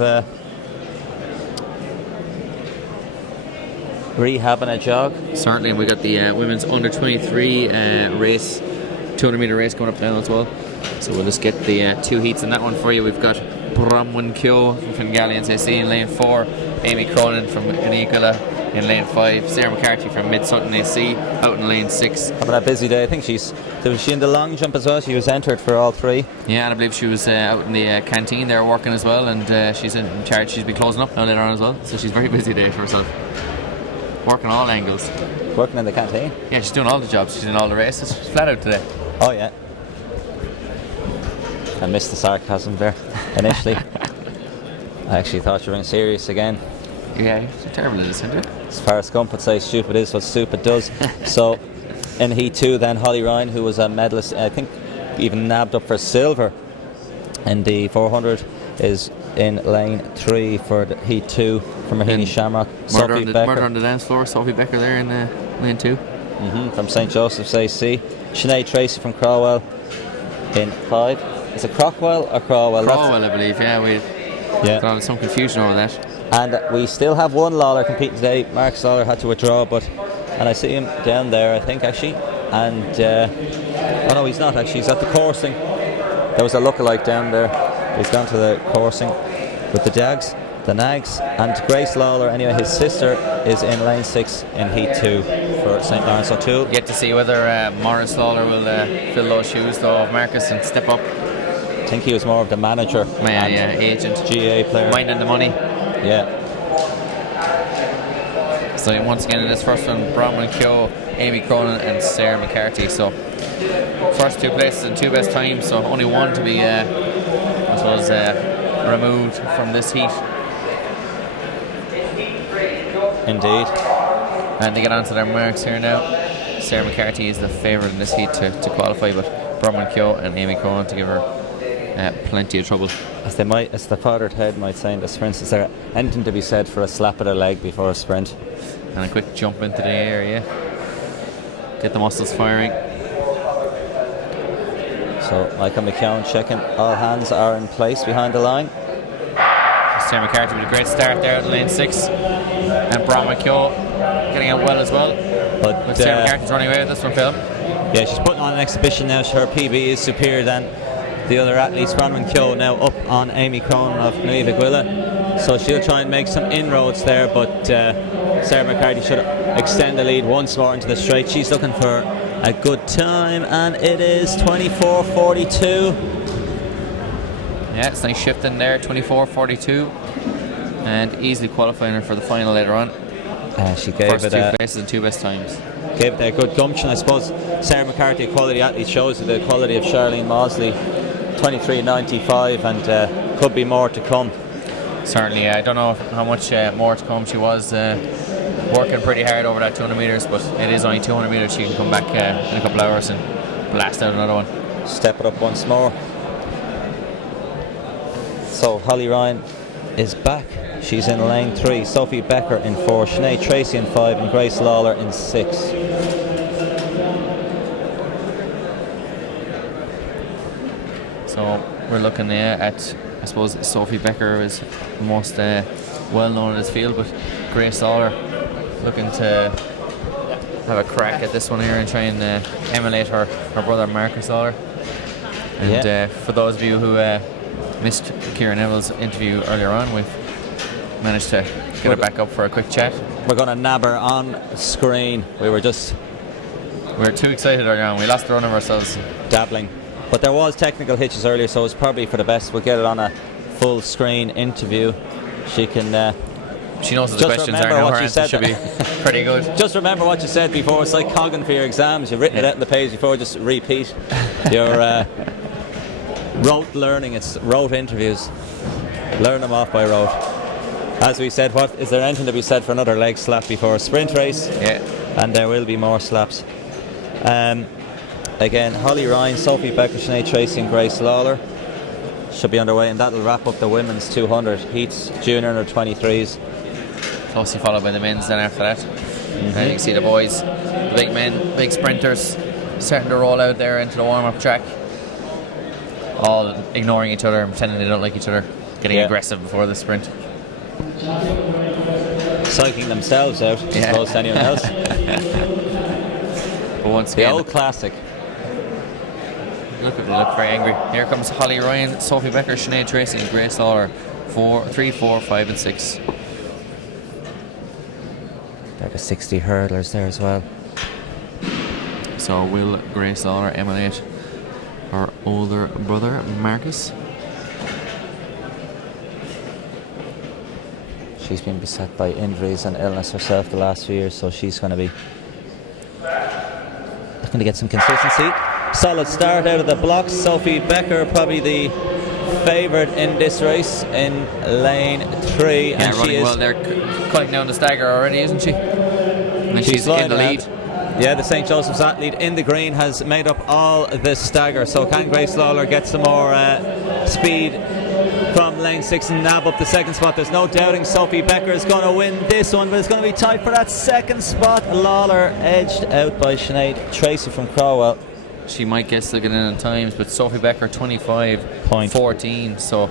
rehab and a jog. Certainly, and we got the women's under 23 race, 200 metre race coming up now as well. So we'll just get the 2 heats in that one for you. We've got Bronwyn Kyo from Fingallians AC in lane 4, Amy Cronin from Canicula in lane 5, Sarah McCarthy from Mid Sutton AC out in lane 6. Having a busy day. I think was she in the long jump as well? She was entered for all 3. Yeah, and I believe she was out in the canteen there working as well, and she's in charge. She's been closing up now later on as well, so she's a very busy day for herself. Working all angles. Working in the canteen? Yeah, she's doing all the jobs. She's doing all the races. She's flat out today. Oh yeah. I missed the sarcasm there initially. I actually thought you were being serious again. Yeah, it's terrible, isn't it? As far as Gump would say, stupid is what stupid does. So in Heat 2 then, Holly Ryan, who was a medalist, I think even nabbed up for silver in the 400, is in lane 3 for the Heat 2 from Mahini Shamrock. Murder on the dance floor, Sophie Becker there in lane 2. From St. Joseph's AC. Sinead Tracy from Crowell in 5. Is it Crockwell or Crowell? Crowell, I believe, yeah. There's some confusion over that. And we still have one Lawler competing today. Mark Lawler had to withdraw, and I see him down there, I think, actually. And, oh no, he's not actually. He's at the coursing. There was a lookalike down there. He's gone to the coursing with the Jags, the Nags, and Grace Lawler. Anyway, his sister is in lane 6 in Heat 2 for St. Lawrence O'Toole. Yet to see whether Morris Lawler will fill those shoes, though, of Marcus and step up. I think he was more of the manager. Agent. GA player. Minding the money. Yeah. So once again in this first one, Bronwyn Kyo, Amy Cronin and Sarah McCarthy. So first 2 places and 2 best times, so only one to be removed from this heat. Indeed. And they get onto their marks here now. Sarah McCarthy is the favourite in this heat to qualify, but Bronwyn Kyo and Amy Cronin to give her plenty of trouble. As the father Ted might say in the sprints, is there anything to be said for a slap of the leg before a sprint? And a quick jump into the air, yeah. Get the muscles firing. So Michael McKeown checking all hands are in place behind the line. Sarah McCarthy with a great start there at lane 6. And Bronwyn Kyo getting out well as well. But Sarah McCarthy's running away with this one, Phil. Yeah, she's putting on an exhibition now. Her PB is superior than the other athletes. Bronwyn Kyo now up on Amy Cronin of Nueva Gwilla. So she'll try and make some inroads there, but Sarah McCarthy should extend the lead once more into the straight. She's looking for a good time, and it is 24:42. Yeah, it's nice shifting there, 24:42, and easily qualifying her for the final later on. She gave first it 2 places and 2 best times. Gave it a good gumption, I suppose. Sarah McCarthy, a quality athlete, shows the quality of Charlene Mosley. 23.95, and could be more to come. Certainly, I don't know how much more to come. She was working pretty hard over that 200 metres, but it is only 200 metres. She can come back in a couple of hours and blast out another one. Step it up once more. So Holly Ryan is back. She's in lane 3. Sophie Becker in 4. Sinead Tracy in 5, and Grace Lawler in 6. So we're looking at, I suppose, Sophie Becker is the most well known in this field, but Grace Lawler looking to have a crack at this one here and try and emulate her brother Marcus Lawler. And for those of you who missed Kieran Neville's interview earlier on, we've managed to get her back up for a quick chat. We're going to nab her on screen. We were too excited earlier on. We lost the run of ourselves. Dabbling. But there was technical hitches earlier, so it's probably for the best. We'll get it on a full screen interview. She can... she knows what the questions are now. Her answer should be pretty good. Just remember what you said before. It's like cogging for your exams. You've written it out on the page before. Just repeat your rote learning. It's rote interviews. Learn them off by rote. As we said, what is there anything to be said for another leg slap before a sprint race? Yeah. And there will be more slaps. Again, Holly Ryan, Sophie Becker, Sinead Tracy and Grace Lawler should be underway, and that will wrap up the women's 200 heats, junior under 23s. Closely followed by the men's then after that. And you can see the boys, the big men, big sprinters, starting to roll out there into the warm-up track, all ignoring each other and pretending they don't like each other, getting aggressive before the sprint. Psyching themselves out as opposed to anyone else. But once again, the old classic. Look at them, they look very angry. Here comes Holly Ryan, Sophie Becker, Sinead Tracy and Grace Lawler. 3, 4, 5 and 6. There are 60 hurdlers there as well. So will Grace Lawler emulate her older brother Marcus? She's been beset by injuries and illness herself the last few years, so she's going to be looking to get some consistency. Solid start out of the blocks. Sophie Becker probably the favourite in this race in lane 3. Yeah, and running she is well. They're cutting down the stagger already, isn't she? And she's in the lead. Yeah, the St. Joseph's athlete in the green has made up all this stagger. So can Grace Lawler get some more speed from lane 6 and nab up the second spot? There's no doubting Sophie Becker is going to win this one, but it's going to be tight for that second spot. Lawler edged out by Sinead Tracy from Crowell. She might still get in at times, but Sophie Becker 25.14, so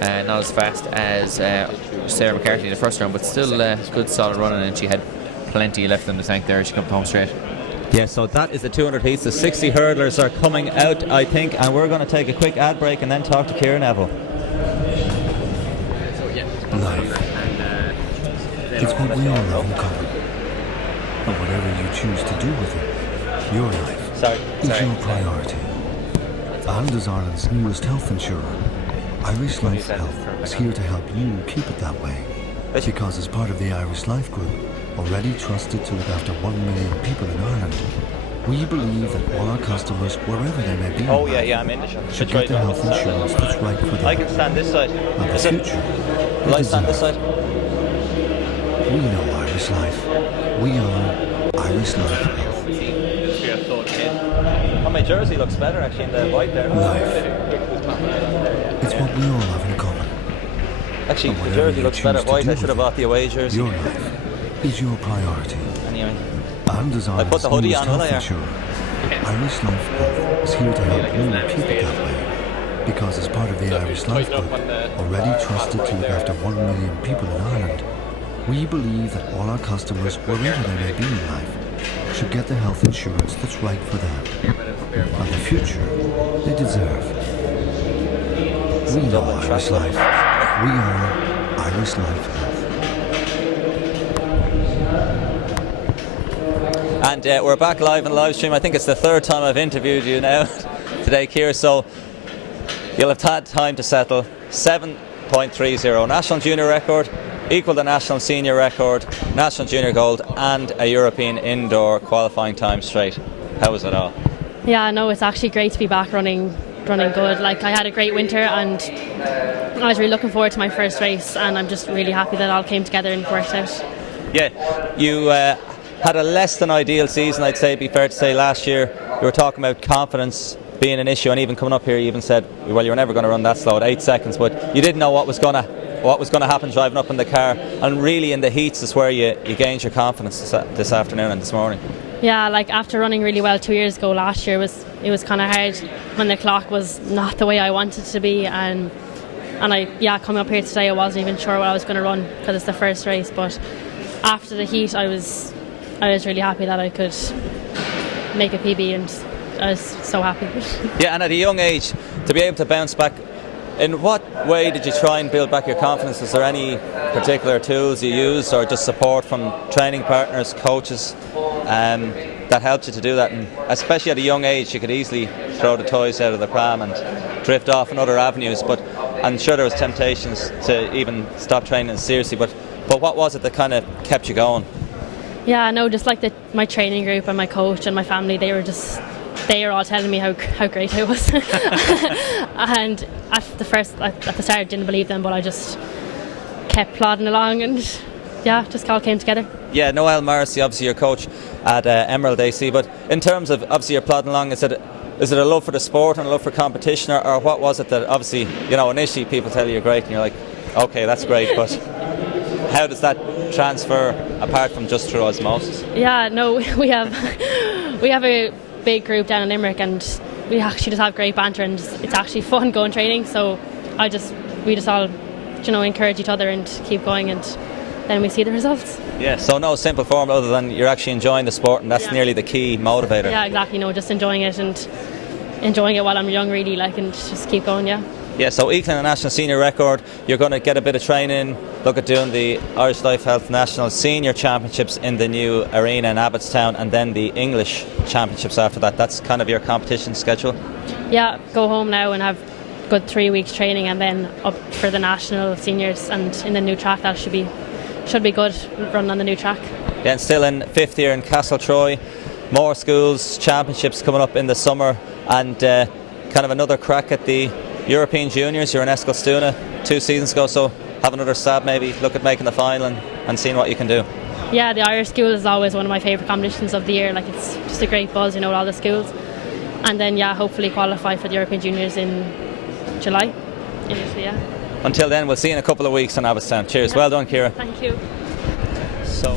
not as fast as Sarah McCarthy in the first round, but still good solid running, and she had plenty left in the tank there. She come home straight. Yeah, so that is the 200 heats. The 60 hurdlers are coming out, I think, and we're going to take a quick ad break and then talk to Kieran Neville. Life. It's what we all have in common. And whatever you choose to do with it, your life is your priority. And as Ireland's newest health insurer, Irish Life Health is here to help you keep it that way. Because as part of the Irish Life Group, already trusted to look after 1 million people in Ireland, we believe that all our customers, wherever they may be, I'm in the shop. should get the health insurance that's right for them. I can stand this side. And the future Will I stand this side? We know Irish Life. We are Irish Life Health. Oh, my jersey looks better actually in the white there. Life. It's what we all have in common. Actually, the jersey looks better white. I should have bought the away jersey. Your life is your priority. Anyway. And as I put the hoodie on, will I? Insurer, Irish Life Health is here to help you keep it that way. Because as part of the Irish Life Group, already trusted to look after 1 million people in Ireland, we believe that all our customers, wherever they may be in life, should get the health insurance that's right for them and the future they deserve. We know Irish Life. We are Irish Life Health. And we're back live in live stream. I think it's the third time I've interviewed you now today, Keir, so you'll have had time to settle. 7.30 national junior record, equal the national senior record, national junior gold and a European indoor qualifying time straight. How was it all? Yeah, no, it's actually great to be back running good. Like, I had a great winter and I was really looking forward to my first race, and I'm just really happy that it all came together and worked out. Yeah, you had a less than ideal season, I'd say, it'd be fair to say. Last year you were talking about confidence being an issue, and even coming up here you even said, well, you're never going to run that slow at 8 seconds, but you didn't know what was going to happen driving up in the car, and really in the heats is where you gained your confidence this afternoon and this morning. Yeah, like after running really well 2 years ago, last year it was kind of hard when the clock was not the way I wanted it to be, and And coming up here today, I wasn't even sure what I was going to run because it's the first race. But after the heat, I was really happy that I could make a PB, and I was so happy. Yeah, and at a young age, to be able to bounce back, in what way did you try and build back your confidence? Was there any particular tools you used, or just support from training partners, coaches, that helped you to do that? And especially at a young age, you could easily throw the toys out of the pram and drift off in other avenues. But I'm sure there was temptations to even stop training seriously. But what was it that kind of kept you going? Yeah, no, just like my training group and my coach and my family, they were all telling me how great I was. And at the start I didn't believe them, but I just kept plodding along, and just all came together. Yeah, Noel Morrissey, obviously your coach at Emerald AC, but in terms of obviously you're plodding along, is it a love for the sport and a love for competition, or what was it that obviously, initially people tell you you're great and you're like, okay, that's great, but how does that transfer apart from just through osmosis? Yeah, no, we have a big group down in Limerick, and we actually just have great banter, and it's actually fun going training. So we just all encourage each other and keep going, and then we see the results. Yeah, so no simple formula other than you're actually enjoying the sport, and that's nearly the key motivator. Yeah, exactly. No, just enjoying it, and enjoying it while I'm young, really, and just keep going. Yeah, so Eakin, a national senior record, you're going to get a bit of training, look at doing the Irish Life Health National Senior Championships in the new arena in Abbottstown, and then the English Championships after that. That's kind of your competition schedule? Yeah, go home now and have good 3 weeks training, and then up for the national seniors, and in the new track. That should be good, running on the new track. Yeah, and still in fifth year in Castle Troy, more schools, championships coming up in the summer, and kind of another crack at the European Juniors. You're in Eskilstuna 2 seasons ago, so have another stab, maybe look at making the final and seeing what you can do. Yeah, the Irish school is always one of my favourite competitions of the year. It's just a great buzz, with all the schools. And then hopefully qualify for the European Juniors in July. Until then, we'll see you in a couple of weeks on Abbottstown. Cheers. Well done, Ciara. Thank you. So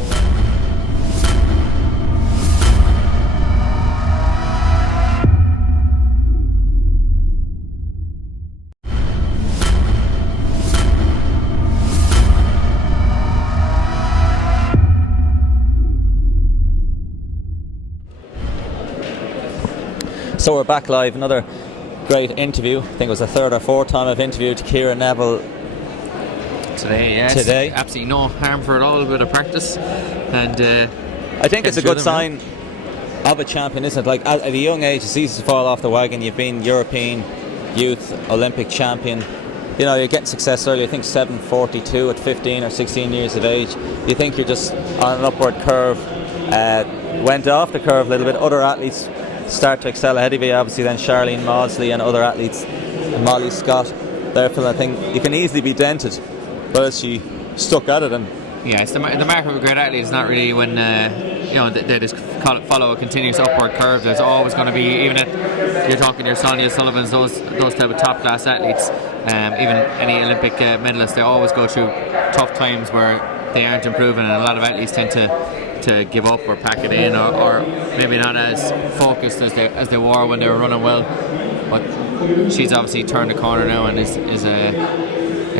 So we're back live, another great interview. I think it was the third or fourth time I've interviewed Ciara Neville today. Absolutely no harm for it all, a bit of practice. And I think it's a good sign of a champion, isn't it? At a young age, it's easy to fall off the wagon. You've been European Youth Olympic champion. You're getting success early. I think 7:42 at 15 or 16 years of age. You think you're just on an upward curve. Went off the curve a little bit. Other athletes start to excel ahead of you, obviously then Charlene Maudsley and other athletes, and Molly Scott. Therefore I think you can easily be dented, but she stuck at it. And it's the mark of a great athlete is not really when they just follow a continuous upward curve. There's always going to be, even if you're talking your Sonia Sullivans, those type of top class athletes, even any Olympic medalists, they always go through tough times where they aren't improving, and a lot of athletes tend to give up or pack it in, or maybe not as focused as they were when they were running well. But she's obviously turned the corner now and is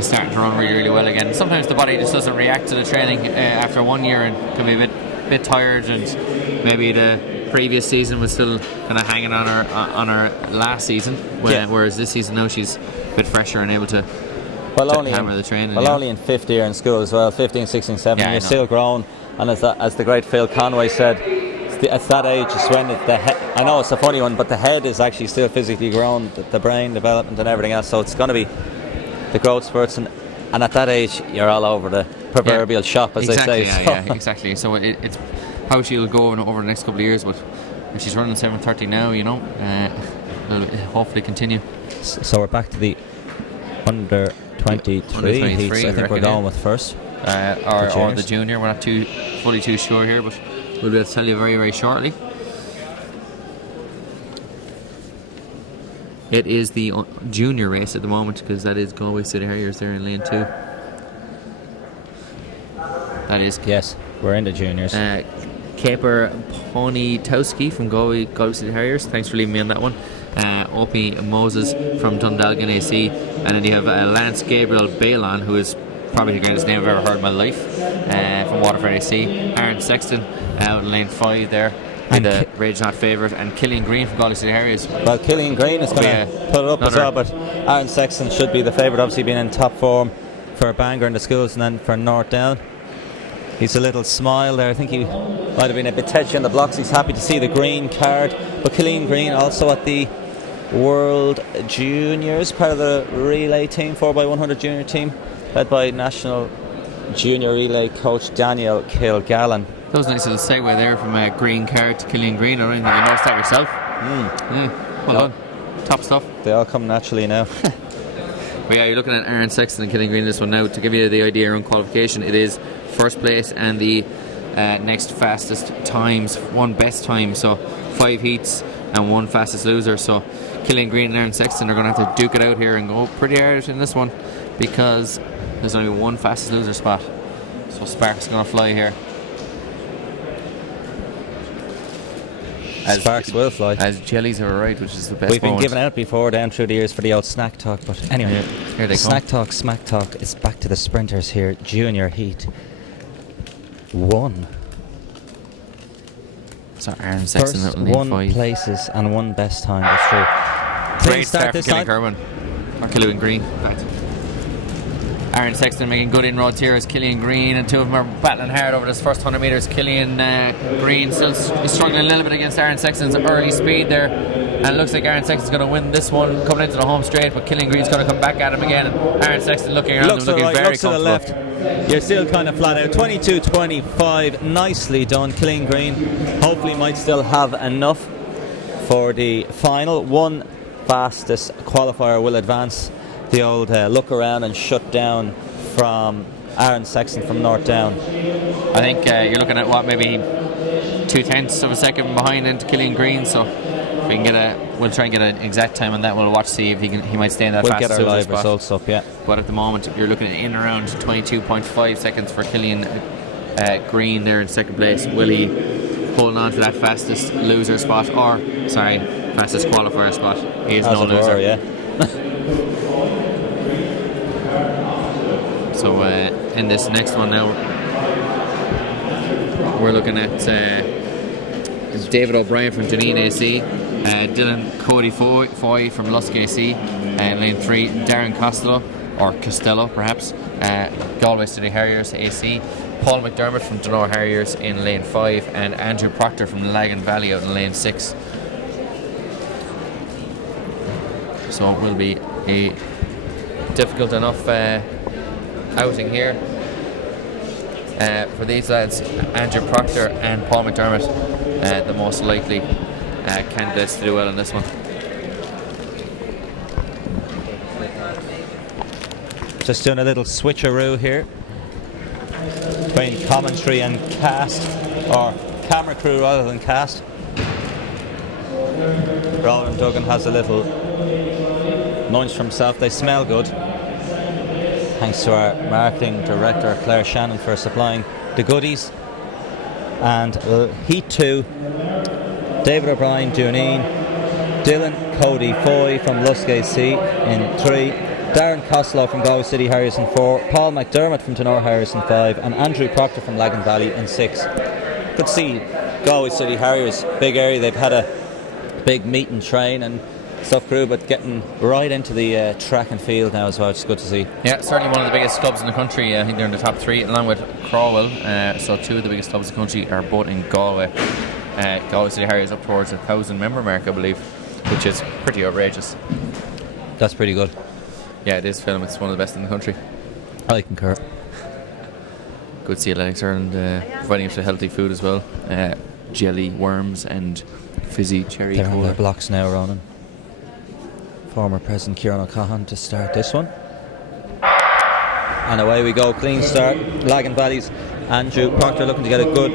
starting to run really, really well again. Sometimes the body just doesn't react to the training after 1 year, and can be a bit tired, and maybe the previous season was still kind of hanging on her last season, whereas this season now she's a bit fresher and able to hammer the training. Only in fifth year in school as well, 15, 16, 17, you're still grown. And as the great Phil Conway said, at that age is when the head, I know it's a funny one, but the head is actually still physically grown, the brain development and everything else, so it's going to be the growth spurts, and at that age you're all over the proverbial shop, as they say. Yeah, exactly. So it's how she'll go over the next couple of years, but if she's running 7:30 now, it'll hopefully continue. So we're back to the under 23 heats, I think we're going with first. Or the junior. We're not fully too sure here, but we'll be able to tell you very, very shortly. It is the junior race at the moment, because that is Galway City Harriers there in lane 2. That is. Yes, we're in the juniors. Caper Ponytowski from Galway City Harriers. Thanks for leaving me on that one. Opie Moses from Dundalgan AC. And then you have Lance Gabriel Balon, who is probably the greatest name I've ever heard in my life, from Waterford AC. Aaron Sexton out in lane 5 there. And the Rage Not favourite, and Killian Green from Galway City Harriers. Well, Killian Green is going to put it up as well, but Aaron Sexton should be the favourite, obviously being in top form for Bangor in the schools and then for North Down. He's a little smile there. I think he might have been a bit touchy on the blocks. He's happy to see the green card. But Killian Green also at the World Juniors, part of the relay team, 4x100 junior team, led by national junior relay coach Daniel Kilgallen. That was a nice little segue there from a green card to Killian Green. I don't think you noticed that yourself. Well done. Top stuff. They all come naturally now. But yeah, you're looking at Aaron Sexton and Killian Green in this one now. To give you the idea around qualification, it is first place and the next fastest times, one best time. So 5 heats and 1 fastest loser. So Killian Green and Aaron Sexton are going to have to duke it out here and go pretty hard in this one, because there's only 1 fastest loser spot. So Sparks going to fly here. Sparks will fly. As jellies are right, which is the best. We've been given out before down through the years for the old snack talk, but anyway, here they snack come. talk, smack talk. It's back to the sprinters here. Junior heat 1. So Aaron Sexton First out in lane 1 5. places and 1 best time. That's true. Great start for Killian Kerwin. Or Killian Green, in fact. Aaron Sexton making good inroads here as Killian Green, and 2 of them are battling hard over this first 100 metres. Killian Green still is struggling a little bit against Aaron Sexton's early speed there, and it looks like Aaron Sexton's going to win this one coming into the home straight, but Killian Green's going to come back at him again, and Aaron Sexton looking around him, looking very comfortable. Looks to the left. You're still kind of flat out. 22.25, nicely done. Killian Green hopefully might still have enough for the final. 1 fastest qualifier will advance. The old look around and shut down from Aaron Sexton from North Down. I think you're looking at maybe 0.2 of a second behind into Killian Green. So if we can we'll try and get an exact time on that. We'll watch, see if he might stay in that. We'll fastest get our live spot. results up, yeah. But at the moment, you're looking at in around 22.5 seconds for Killian Green there in second place. Will he hold on to that fastest loser spot, or fastest qualifier spot? He is no loser. Yeah. So in this next one now, we're looking at David O'Brien from Dunedin AC, Dylan Cody Foy from Lusk AC, lane 3 Darren Costello perhaps, Galway City Harriers AC, Paul McDermott from Dunor Harriers in lane 5, and Andrew Proctor from Lagan Valley out in lane 6. So it will be a difficult enough outing here for these lads. Andrew Proctor and Paul McDermott, the most likely candidates to do well in this one. Just doing a little switcheroo here between commentary and cast, or camera crew rather than cast. Roland Duggan has a little munch for himself. They smell good. Thanks to our marketing director Claire Shannon for supplying the goodies. And Heat 2, David O'Brien, Duneen, Dylan Cody Foy from Lusk AC in 3, Darren Costello from Galway City Harriers in 4, Paul McDermott from Dunor Harriers in 5, and Andrew Proctor from Lagan Valley in 6. Good to see Galway City Harriers, big area. They've had a big meet and train and stuff crew, but getting right into the track and field now as well, which is good to see. Yeah, certainly one of the biggest clubs in the country. I think they're in the top 3 along with Crawwell, so 2 of the biggest clubs in the country are both in Galway. Galway City Harriers up towards 1,000 member mark, I believe, which is pretty outrageous. That's pretty good. Yeah, it is, Phil. It's one of the best in the country. I concur. Good to see Athletics Ireland providing us with healthy food as well. Jelly, worms and fizzy cherry They're cola. on their blocks now, Ronan. Former President Kieran O'Cahan to start this one. And away we go, clean start. Lagan Valley's Andrew Proctor looking to get a good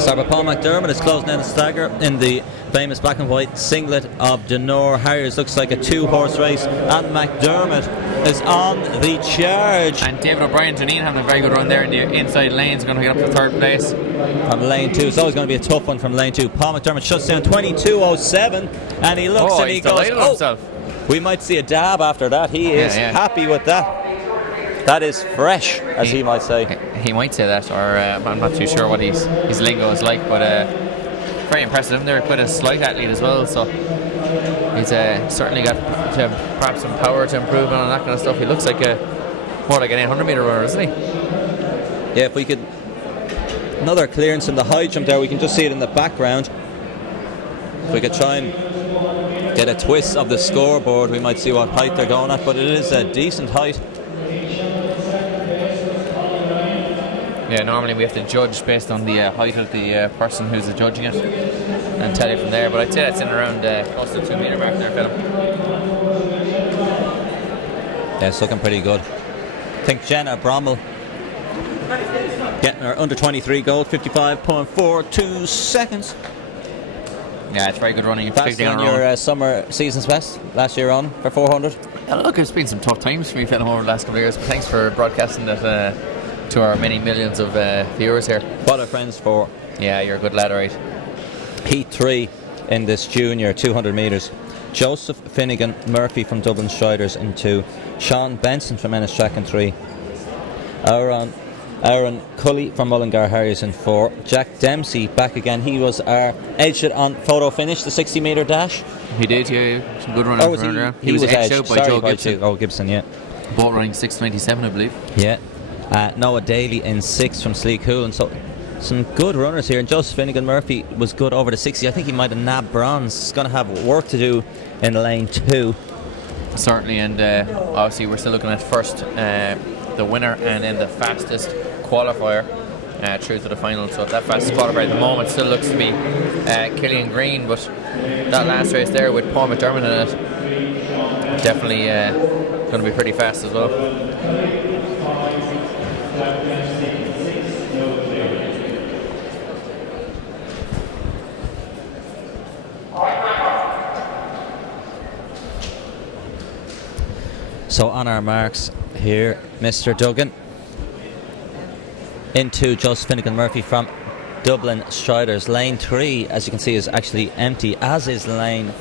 start. But Paul McDermott is closing down the stagger in the famous black and white singlet of Denor Harriers. Looks like a 2-horse race, and McDermott is on the charge. And David O'Brien, Janine having a very good run there in the inside lanes, going to get up to third place. From lane 2, it's always going to be a tough one from lane 2. Paul McDermott shuts down 22.07, and he looks and he goes, himself. We might see a dab after that. He is happy with that. That is fresh, as he might say. He might say that, or I'm not too sure what his lingo is like, but very impressive. They're quite a slight athlete as well, so he's certainly got perhaps some power to improve on that kind of stuff. He looks like more like an 800 metre runner, isn't he? Yeah, if we could, another clearance in the high jump there, we can just see it in the background. If we could try and get a twist of the scoreboard, we might see what height they're going at, but it is a decent height. Yeah, normally we have to judge based on the height of the person who's judging it and tell you from there, but I'd say that's in around close to the 2 metre mark there, Philip. Yeah, it's looking pretty good. I think Jenna Brommel getting her under 23 gold, 55.42 seconds. Yeah, it's very good running. Faster than your summer season's best last year on for 400. Yeah, look, it's been some tough times for me, Philip, over the last couple of years, but thanks for broadcasting that to our many millions of viewers here. What are friends for? Yeah, you're a good lad, alright. Heat 3 in this junior 200 metres. Joseph Finnegan Murphy from Dublin Striders in 2. Sean Benson from Ennis Track in 3. Aaron Cully from Mullingar Harriers in 4. Jack Dempsey back again. He was our edged on photo finish, the 60 metre dash. He did, yeah. Some good running. He was edged out by Joe Gibson. Gibson, yeah. Boat running 6:27, I believe. Yeah. Noah Daly in 6 from Sleek Hoolan. So some good runners here. And Joseph Finnegan Murphy was good over the 60. I think he might have nabbed bronze. He's going to have work to do in lane 2. Certainly, and obviously we're still looking at first the winner and then the fastest qualifier through to the final. So that fastest qualifier at the moment still looks to be Killian Green, but that last race there with Paul McDermott in it, definitely going to be pretty fast as well. So on our marks here, Mr. Duggan into Joseph Finnegan Murphy from Dublin Striders. Lane 3, as you can see, is actually empty, as is lane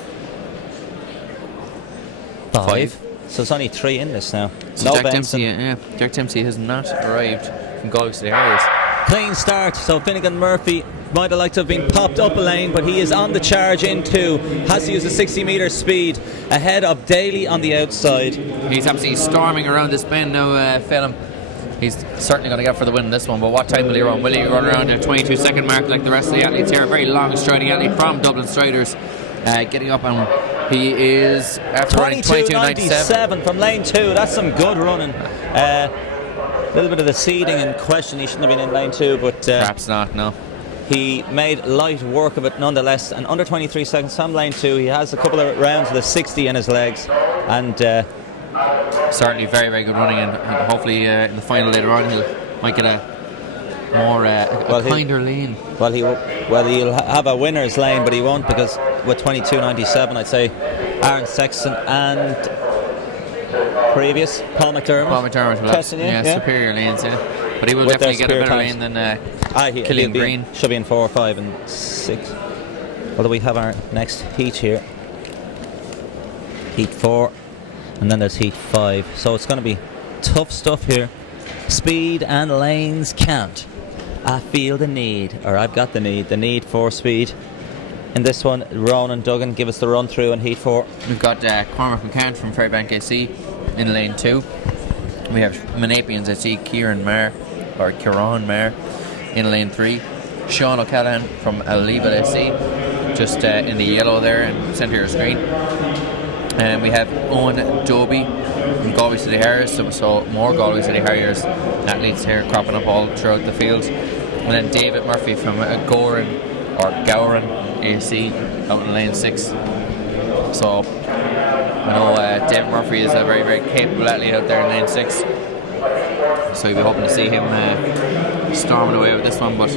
5. So there's only 3 in this now. So no Jack Benson. Dempsey, Jack Dempsey has not arrived from Galway to the Harriers. Clean start, so Finnegan Murphy might have liked to have been popped up a lane, but he is on the charge in 2. Has to use a 60 metre speed ahead of Daly on the outside. He's absolutely storming around this bend now, Phelim. He's certainly going to get for the win in this one, but what time will he run? Will he run around a 22-second mark like the rest of the athletes here? A very long striding athlete from Dublin Striders, getting up, and he is after running 22.97 from lane 2. That's some good running. A little bit of the seeding in question. He shouldn't have been in lane 2, but perhaps not. No. He made light work of it nonetheless, and under 23 seconds from lane 2. He has a couple of rounds of the 60 in his legs, and certainly very, very good running, and hopefully in the final later on he might get a more kinder lane. He'll have a winner's lane, but he won't, because with 22.97 I'd say Aaron Sexton and previous Paul McDermott will have, superior lanes, but he will definitely get a better lane than Killian Green. Should be in 4, 5 and 6. Although we have our next heat here, heat 4, and then there's heat 5, so it's going to be tough stuff here. Speed and lanes count. I feel the need, or I've got the need for speed. In this one, Ronan Duggan, give us the run through in heat 4. We've got Cormac McCann from Ferrybank AC in lane 2. We have Manapians AC, Kieran Marr in lane 3. Sean O'Callaghan from Alibal AC, just in the yellow there in centre of your screen. And we have Owen Doby from Galway City Harriers, so more Galway City Harriers athletes here cropping up all throughout the field. And then David Murphy from Gowran AC out in lane 6. So I know David Murphy is a very, very capable athlete out there in lane 6. So you'll be hoping to see him storming away with this one, but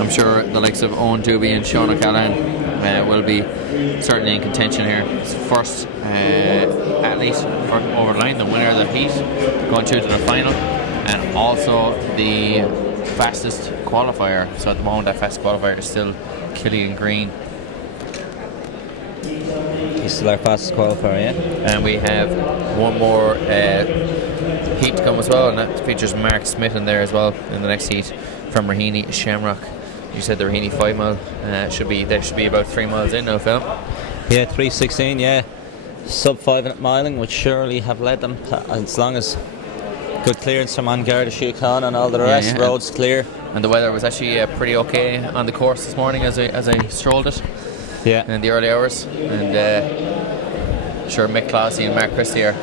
I'm sure the likes of Owen Doobie and Sean O'Callaghan will be certainly in contention here. It's first athlete for over the line, the winner of the heat, going through to the final, and also the fastest qualifier. So at the moment, that fastest qualifier is still Killian Green. He's still our fastest qualifier, yeah. And we have one more heat to come as well, and that features Mark Smith in there as well in the next heat from Raheny Shamrock. You said the Raheny 5 mile there should be about 3 miles in now, Phil. Yeah, 3:16, yeah. Sub 5 minute miling would surely have led them, as long as good clearance from Angarda Shukan and all the rest. Roads clear. And the weather was actually pretty okay on the course this morning as I strolled it. Yeah. In the early hours, and sure, Mick Clossy and Mark Christie are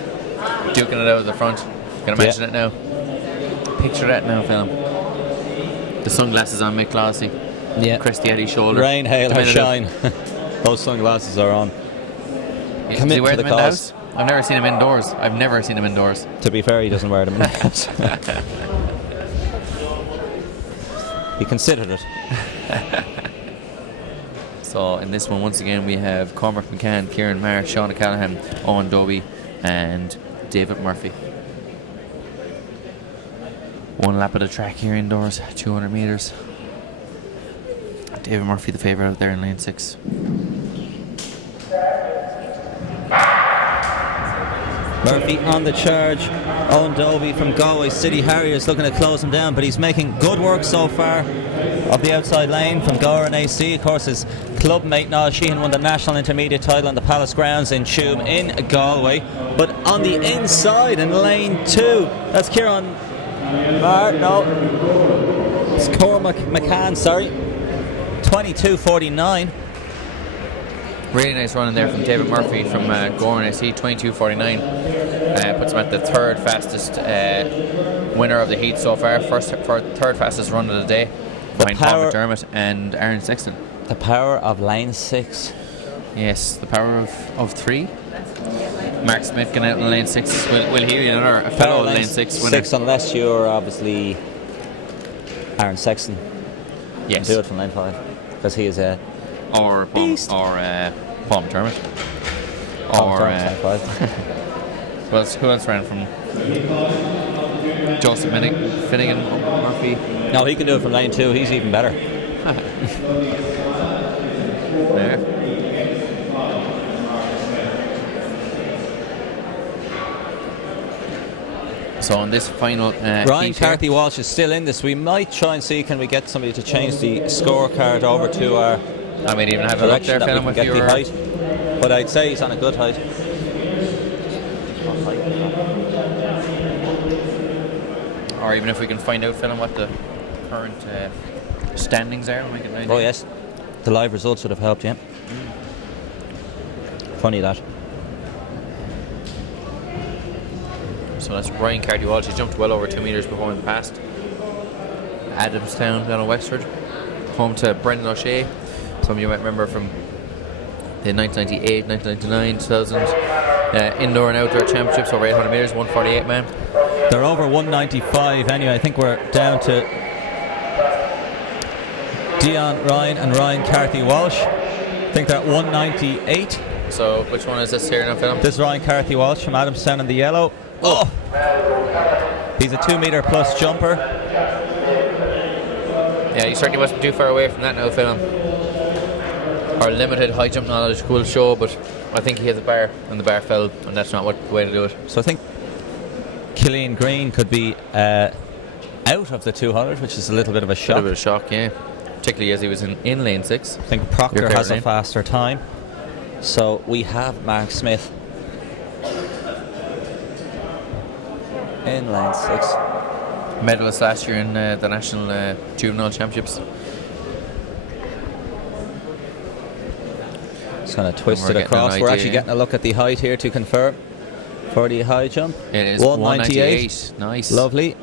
duking it out of the front. Can imagine it now. Picture that now, Phil. The sunglasses on Mick Clossy. Yeah. Christie at his shoulder. Rain, hail, or shine. Those sunglasses are on. Does he wear them in the house? I've never seen him indoors. To be fair, he doesn't wear them in the house. He considered it. So in this one, once again, we have Cormac McCann, Kieran Maher, Sean O'Callaghan, Owen Doby, and David Murphy. One lap of the track here indoors, 200 metres. David Murphy, the favourite out there in lane 6. Murphy on the charge. Owen Doby from Galway City Harriers looking to close him down, but he's making good work so far of the outside lane from Goran AC. Of course, his club mate Niall Sheehan won the national intermediate title on the Palace Grounds in Tuam in Galway. But on the inside in lane 2, that's Kieran Maher. No, it's Cormac McCann, sorry. 22.49. Really nice run in there from David Murphy from Goran AC, 22.49. Puts him at the third fastest winner of the heat so far. Third fastest run of the day, behind Paul McDermott and Aaron Sexton. The power of lane 6. Yes, the power of 3. Mark Smith going out in lane 6. Will he, another fellow lane 6 winner? 6, unless you're obviously Aaron Sexton. Yes. Do it from lane 5, because he is a Paul McDermott. Who else ran from Joseph Finnegan Murphy? No, he can do it from lane 2. He's even better. There. So on this final Ryan Carthy Walsh is still in this. We might try and see, can we get somebody to change the scorecard over to our I might even have a look there, Phil, with your height. But I'd say he's on a good height. Or even if we can find out, Phil, what the current standings are. We can oh yes, the live results would have helped, yeah. Funny that. So that's Ryan Carty Walsh. He jumped well over 2 metres before the past. Adamstown down in Wexford, home to Brendan O'Shea. Some of you might remember from the 1998, 1999, 2000 indoor and outdoor championships over 800 metres, 148 man. They're over 195 anyway. I think we're down to Dion Ryan and Ryan Carthy Walsh. I think they're at 198. So which one is this here now, Phil? This is Ryan Carthy Walsh from Adamstown in the yellow. Oh! He's a 2 metre plus jumper. Yeah, you certainly mustn't be too far away from that now, Phil. Our limited high jump knowledge will show, but I think he has a bar, and the bar fell, and that's not the way to do it. So I think Killian Green could be out of the 200, which is a little bit of a shock. A bit of a shock, yeah. Particularly as he was in lane 6. I think Proctor has a faster time. So we have Mark Smith in lane 6. Medalist last year in the National Juvenile Championships. Just going to twist it across. We're actually getting a look at the height here to confirm for the high jump. It is 198. Nice. Lovely.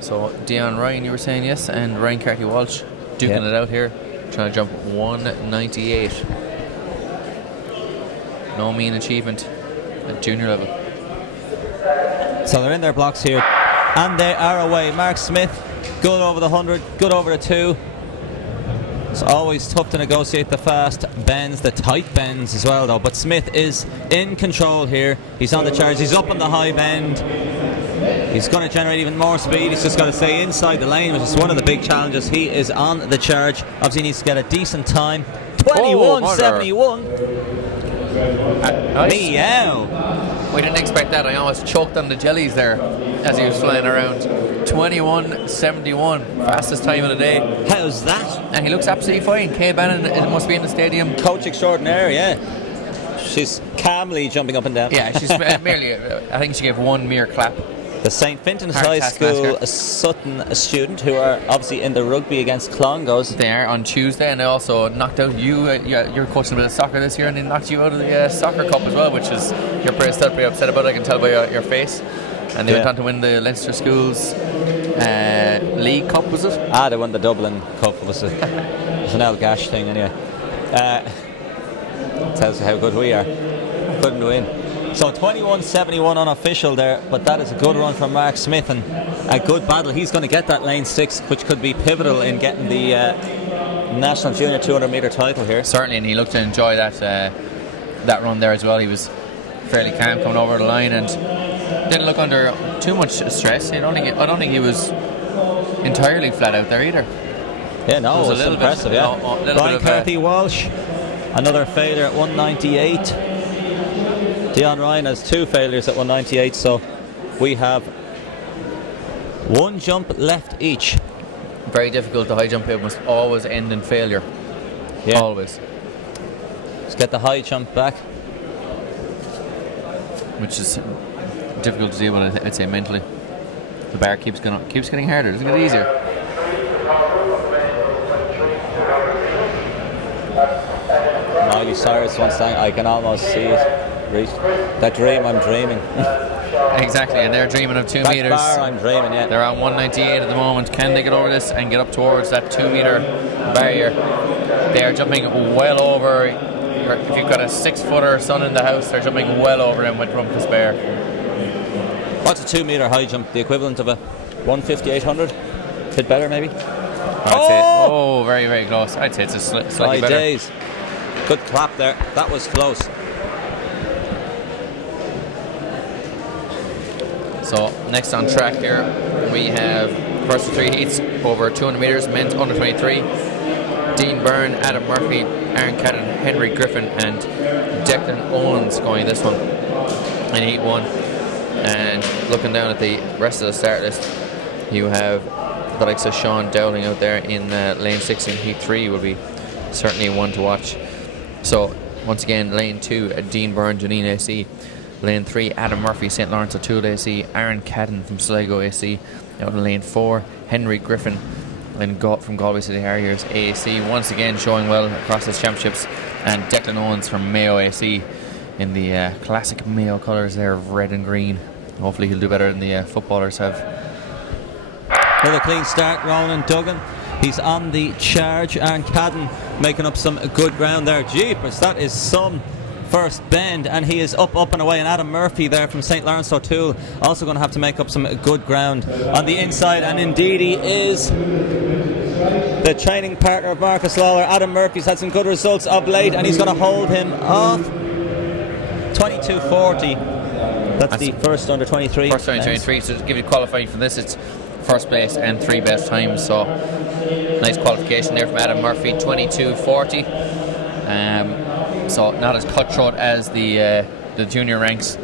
So Dion Ryan, you were saying, yes, and Ryan Carty Walsh duking it out here, trying to jump 198. No mean achievement at junior level. So they're in their blocks here. and they are away. Mark Smith, good over the 100, good over the 2. It's always tough to negotiate the fast bends, the tight bends as well though, but Smith is in control here. He's on the charge, he's up on the high bend. He's going to generate even more speed. He's just got to stay inside the lane, which is one of the big challenges. He is on the charge. Obviously, he needs to get a decent time. 21.71. Nice. Meow. We didn't expect that. I almost choked on the jellies there as he was flying around. 21.71, fastest time of the day. How's that? And he looks absolutely fine. Kay Bannon, it must be in the stadium. Coach extraordinaire, yeah. She's calmly jumping up and down. Yeah, she's merely, I think she gave one mere clap. The St. Fintan's Hard High taskmaster. School Sutton student who are obviously in the rugby against Clongowes. They are on Tuesday, and they also knocked out you. You're coaching a bit of soccer this year, and they knocked you out of the soccer cup as well, which is you're pretty upset about. I can tell by your face. And they went on to win the Leinster Schools League Cup, was it? They won the Dublin Cup. It was an El Gash thing anyway. Tells you how good we are. Couldn't win. So 21.71 unofficial there, but that is a good run from Mark Smith and a good battle. He's going to get that lane 6, which could be pivotal in getting the National Junior 200 metre title here. Certainly, and he looked to enjoy that run there as well. He was fairly calm coming over the line and didn't look under too much stress. I don't think he was entirely flat out there either. Yeah, no, it was impressive. Brian Carthy Walsh, another failure at 198. Dion Ryan has 2 failures at 198, so we have 1 jump left each. Very difficult. The high jump. It must always end in failure. Yeah. Always. Let's get the high jump back. Which is difficult to do, but I'd say mentally. The bar keeps getting harder. Doesn't get easier. Miley Cyrus once sang, I can almost see it. That dream I'm dreaming. Exactly, and they're dreaming of 2 that meters. Bar I'm dreaming, yeah. They're on 198 at the moment. Can they get over this and get up towards that 2 meter barrier? They are jumping well over. If you've got a 6-footer son in the house, they're jumping well over him with room to spare. What's a 2 meter high jump? The equivalent of a 150-800? A bit better, maybe? I'd say, very, very close. I'd say it's a slightly better. Days. Good clap there. That was close. So next on track here, we have first of 3 heats over 200 metres, men's under 23. Dean Byrne, Adam Murphy, Aaron Cadden, Henry Griffin, and Declan Owens going this one in heat 1. And looking down at the rest of the start list, you have the likes of Sean Dowling out there in lane 6 in heat 3 will be certainly one to watch. So once again, lane 2, Dean Byrne, Janine AC. Lane 3, Adam Murphy, St. Lawrence O'Toole AC. Aaron Cadden from Sligo AC. Out in lane 4, Henry Griffin from Galway City Harriers AC. Once again showing well across his championships. And Declan Owens from Mayo AC in the classic Mayo colours there of red and green. Hopefully he'll do better than the footballers have. With a clean start, Ronan Duggan. He's on the charge. Aaron Cadden making up some good ground there. Jeepers, that is some first bend, and he is up and away. And Adam Murphy there from St. Lawrence O'Toole also going to have to make up some good ground on the inside, and indeed he is. The training partner of Marcus Lawler, Adam Murphy's had some good results of late, and he's going to hold him off 22.40. That's the first under 23. First under 23, so to give you qualifying for this, it's first place and 3 best times, so nice qualification there from Adam Murphy, 22.40. So not as cutthroat as the junior ranks,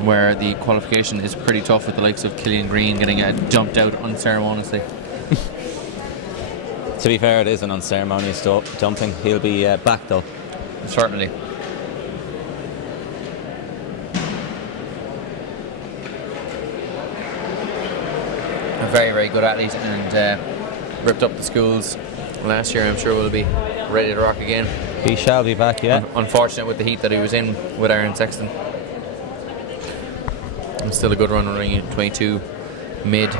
where the qualification is pretty tough with the likes of Killian Green getting jumped out unceremoniously. To be fair, it is an unceremonious dumping. He'll be back though. Certainly. A very, very good athlete, and ripped up the schools last year. I'm sure will be ready to rock again. He shall be back, yeah. Unfortunate with the heat that he was in with Aaron Sexton. And still a good run running in 22 mid.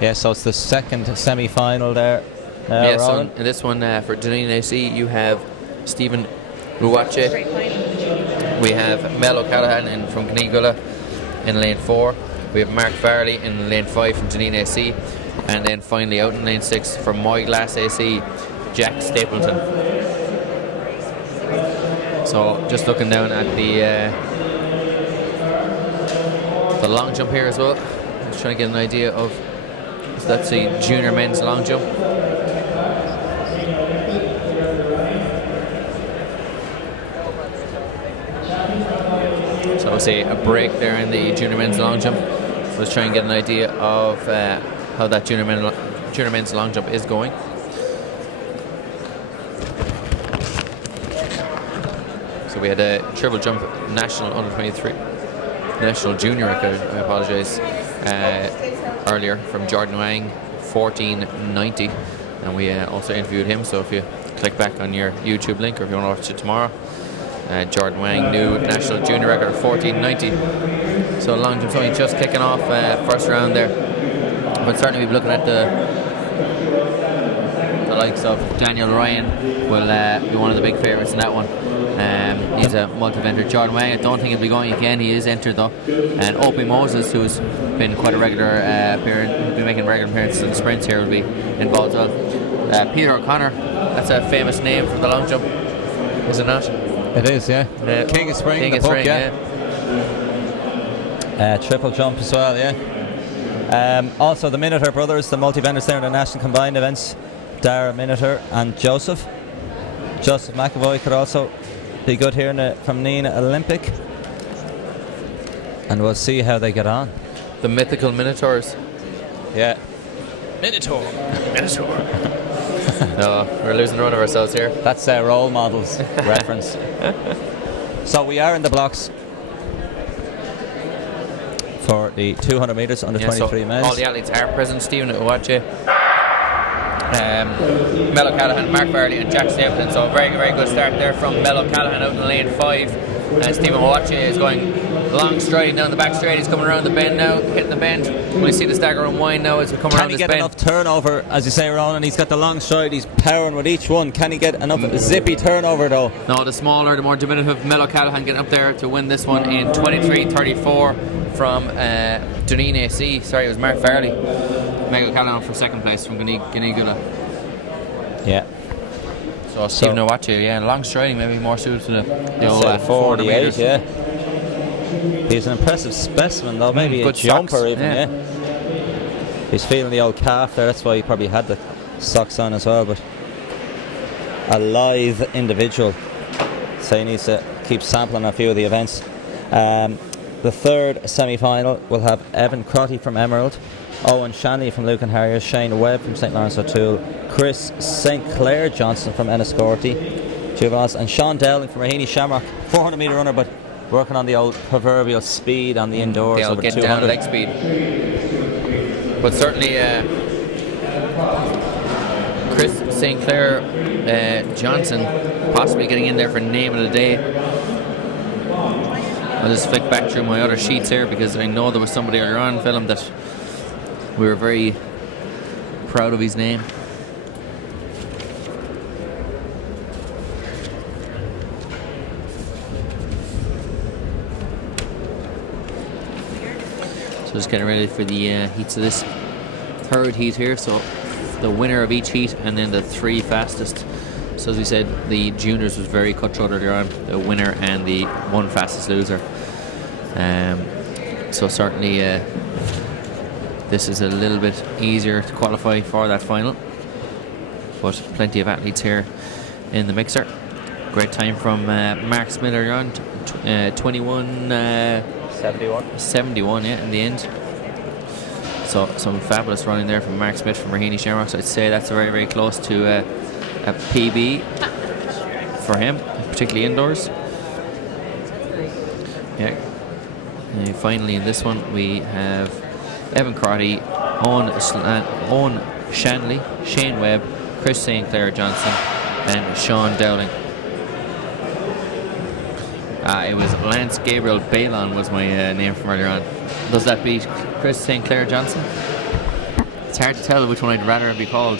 Yeah, so it's the second semi-final there. Yeah, so in this one for Janine AC, you have Stephen Luwache. We have Mel O'Callaghan from Kneegulla in lane 4. We have Mark Farley in lane 5 from Janine AC, and then finally out in lane 6 from My Glass AC, Jack Stapleton. So just looking down at the long jump here as well. Just trying to get an idea of, so that's the junior men's long jump. So obviously a break there in the junior men's long jump. Let's try and get an idea of how that junior men's long jump is going. So we had a triple jump national under 23, national junior record, I apologise, earlier from Jordan Wang, 14.90, and we also interviewed him. So if you click back on your YouTube link, or if you want to watch it tomorrow, Jordan Wang, new national junior record, 14.90. So long jump's only just kicking off, first round there, but certainly we'll be looking at the likes of Daniel Ryan will be one of the big favourites in that one. He's a multi-eventer. Jordan Wang, I don't think he'll be going again. He is entered though. And Opie Moses, who's been quite a regular appearance, been making regular appearances in the sprints here, will be involved as well. Peter O'Connor, that's a famous name for the long jump, is it not? It is, yeah. King of Spring, King the of book, Spring, yeah. Triple jump as well, yeah. Also the Minotaur brothers, the multi-vendors there in the national combined events, Dara Minotaur and Joseph McAvoy could also be good here from Nina Olympic, and we'll see how they get on. The mythical Minotaurs. Yeah. Minotaur. No, we're losing run of ourselves here. That's their role models reference. So we are in the blocks for the 200 metres under 23 so men's. all the athletes are present. Stephen Uwache, Mel O'Callaghan, Mark Farley and Jack Stapleton. So very, very good start there from Mel O'Callaghan out in lane 5. And Stephen Uwache is going long striding down the back straight. He's coming around the bend now, hitting the bend. We see the stagger unwind now as we come around this bend. Can he get enough turnover, as you say, Ronan? He's got the long stride, he's powering with each one. Can he get enough zippy turnover though? No, the smaller, the more diminutive Mel O'Callaghan getting up there to win this one in 23.34 from Janine AC. Sorry, it was Mark Farley. Meg O'Callaghan for second place from Guinea-Gula. Yeah. So Stephen Uwache, yeah, long striding, maybe more suited to the old 48, yeah. He's an impressive specimen though, maybe a jumper socks, even, yeah. He's feeling the old calf there, that's why he probably had the socks on as well, but a lithe individual, so he needs to keep sampling a few of the events. The third semi-final will have Evan Crotty from Emerald, Owen Shanley from Lucan Harriers, Shane Webb from St. Lawrence O'Toole, Chris St. Clair Johnson from Enniscorthy, juveniles, and Sean Dowling from Raheny Shamrock, 400 metre runner, but working on the old proverbial speed on the indoors. They'll over get 200. down leg speed. But certainly Chris St. Clair Johnson possibly getting in there for name of the day. I'll just flick back through my other sheets here because I know there was somebody earlier on film that we were very proud of his name. So just getting ready for the heats of this third heat here. So the winner of each heat and then the 3 fastest. So as we said, the juniors was very cutthroat earlier on, the winner and the 1 fastest loser. So certainly this is a little bit easier to qualify for that final, but plenty of athletes here in the mixer. Great time from Mark Smith earlier on, 21.71, yeah, in the end. So some fabulous running there from Mark Smith from Raheny Shamrock. So I'd say that's very, very close to a PB for him, particularly indoors. Yeah. And finally in this one we have Evan Crotty, Owen Shanley, Shane Webb, Chris St. Clair Johnson and Sean Dowling. It was Lance Gabriel Balon was my name from earlier on. Does that beat Chris St. Clair Johnson? It's hard to tell which one I'd rather be called.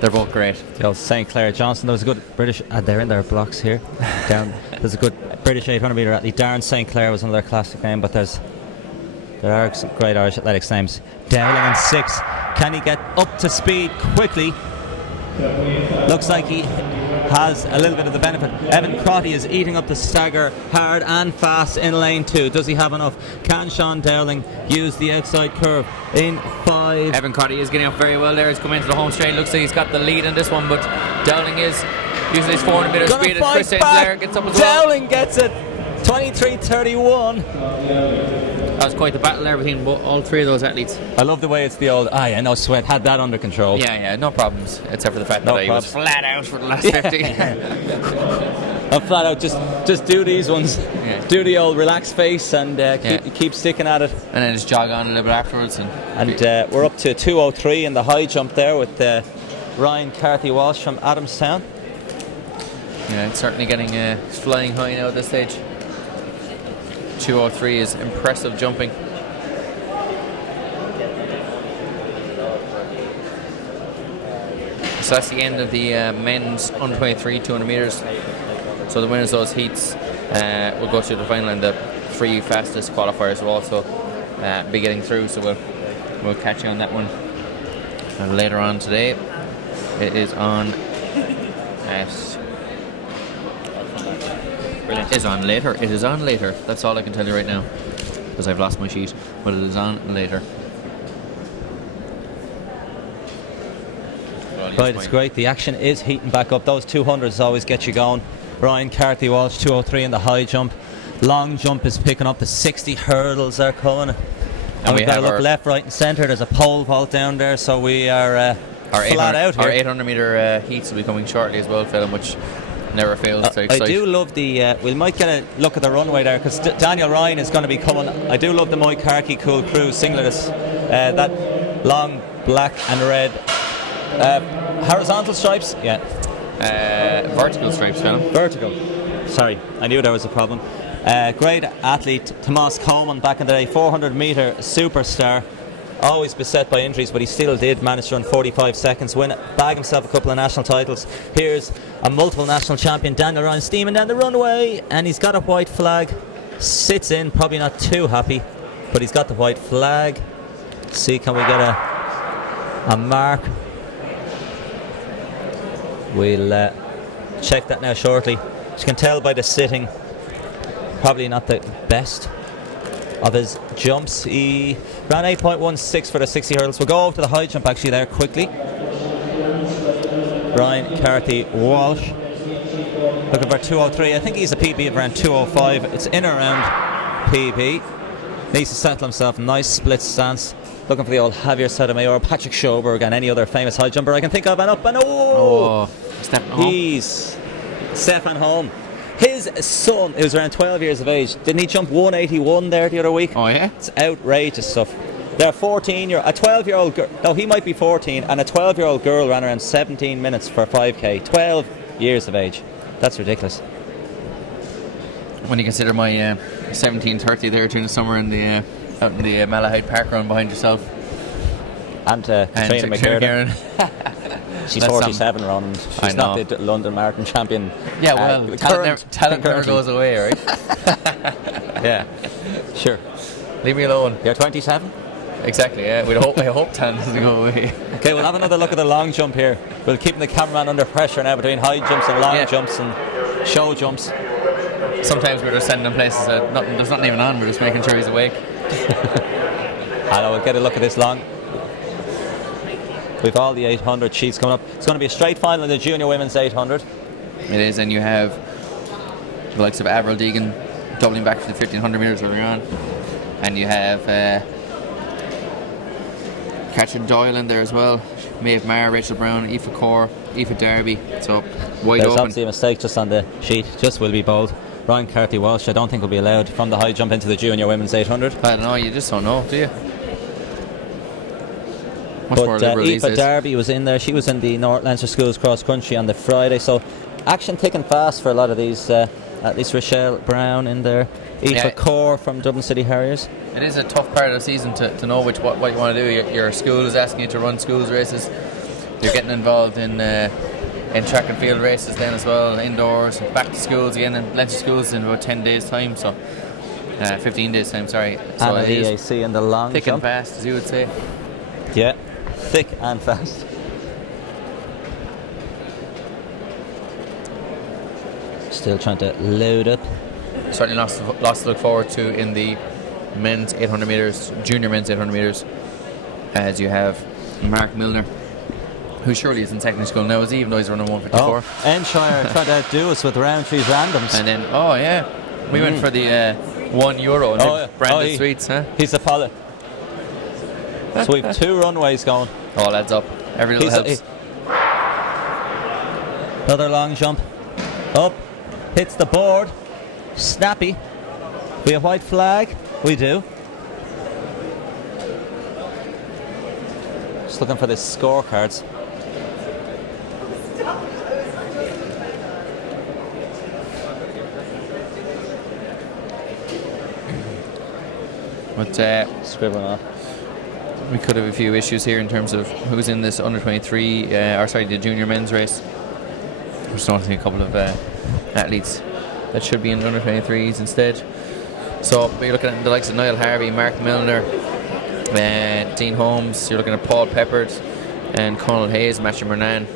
They're both great. The old St. Clair Johnson. There was a good British, they're in their blocks here. There's a good British 800 metre athlete. Darren St. Clair was another classic name, but there's There are some great Irish athletics names. Dowling in 6. Can he get up to speed quickly? Looks like he has a little bit of the benefit. Evan Crotty is eating up the stagger hard and fast in lane 2. Does he have enough? Can Sean Dowling use the outside curve in 5? Evan Crotty is getting up very well there. He's coming into the home straight. Looks like he's got the lead in this one, but Dowling is using his 400 metre speed, and Chris St. Blair gets up as well. Dowling gets it. 23:31. That was quite the battle there between all three of those athletes. I love the way it's the old, no sweat, had that under control. Yeah, no problems, except for the fact that I was flat out for the last 50. I'm flat out, just do these ones. Yeah. Do the old relaxed face and keep sticking at it. And then just jog on a little bit afterwards. And we're up to 2:03 in the high jump there with Ryan Carthy Walsh from Adamstown. Yeah, it's certainly getting flying high now at this stage. 2:03 is impressive jumping. So that's the end of the men's under 23 200 metres. So the winners of those heats will go to the final, and the 3 fastest qualifiers will also be getting through. So we'll catch you on that one later on today. It is on. It is on later. It is on later. That's all I can tell you right now, because I've lost my sheet. But it is on later. Right, it's great. The action is heating back up. Those 200s always get you going. Ryan Carthy Walsh, 2:03 in the high jump. Long jump is picking up. The 60 hurdles are coming. And we've got to look left, right and centre. There's a pole vault down there, so we are flat out here. Our 800 metre heats will be coming shortly as well, Phil, which never fails. I do love the we might get a look at the runway there, because Daniel Ryan is going to be coming. I do love the Mike Harkey Cool Cruise singlets, that long black and red horizontal stripes, vertical stripes, Phil. Vertical, sorry, I knew there was a problem. Great athlete Tomas Coleman back in the day, 400 metre superstar, always beset by injuries, but he still did manage to run 45 seconds, bag himself a couple of national titles. Here's a multiple national champion, Daniel Ryan, steaming down the runway, and he's got a white flag. Sits in, probably not too happy, but he's got the white flag. See, can we get a mark? We'll check that now shortly. As you can tell by the sitting, probably not the best of his jumps. He ran 8.16 for the 60 hurdles. We'll go over to the high jump actually there quickly. Ryan Carthy Walsh looking for 2:03. I think he's a PB of around 2:05. It's in around PB. Needs to settle himself. Nice split stance. Looking for the old Javier Sotomayor, Patrick Schoberg, and any other famous high jumper I can think of. And up and he's Stefan Holm. His son, who's around 12 years of age, didn't he jump 181 there the other week? Oh yeah? It's outrageous stuff. They're a 12-year-old girl, no, he might be 14, and a 12-year-old girl ran around 17 minutes for 5k. 12 years of age. That's ridiculous. When you consider my 17:30 there during the summer in the out in the Malahide Park run behind yourself. And Katrina McGarry. She's 47, Ron, and she's not the London Marathon champion. Yeah, well, talent never goes away, right? Yeah, sure. Leave me alone. You're 27? Exactly, yeah. I hope talent doesn't go away. Okay, we'll have another look at the long jump here. We'll keep the cameraman under pressure now between high jumps and long jumps and show jumps. Sometimes we're just sending him places that there's nothing even on. We're just making sure he's awake. I know, we'll get a look at this long. We've all the 800 sheets coming up. It's going to be a straight final in the junior women's 800. It is, and you have the likes of Avril Deegan doubling back for the 1500 metres earlier on. And you have Catherine Doyle in there as well. Maeve Maher, Rachel Brown, Aoife Core, Aoife Darby. So wide There's open. obviously a mistake just on the sheet. Just will be bold. Ryan Carthy Walsh, I don't think will be allowed from the high jump into the junior women's 800. I don't know, you just don't know, do you? Much But more liberal these Aoife days. Darby was in there. She was in the North Leinster Schools cross country on the Friday. So action ticking fast for a lot of these. At least Rochelle Brown in there. Aoife Core from Dublin City Harriers. It is a tough part of the season to know what you want to do. Your school is asking you to run schools races. You're getting involved in track and field races then as well, indoors, back to schools again, and Leinster schools in about 10 days time. So 15 days time, sorry. So and it is EAC in the long thick jump. and fast, as you would say. Yeah, thick and fast. Still trying to load up. Certainly lots to look forward to in the men's 800 metres, junior men's 800 metres, as you have Mark Milner, who surely is in technical school now, is he, even though he's running 154. Enshire tried to outdo us with Roundtree's randoms. And then, we went for the €1 and branded sweets, huh? He's a fella. So we've 2 runways going. All adds up. Every little helps. Another long jump. Up. Hits the board. Snappy. We have white flag. We do. Just looking for the scorecards. But scribbling off. We could have a few issues here in terms of who's in this under 23, the junior men's race. We're just noticing a couple of athletes that should be in under 23s instead. So you're looking at the likes of Niall Harvey, Mark Milner, Dean Holmes. You're looking at Paul Peppard and Conal Hayes, Matthew Murnan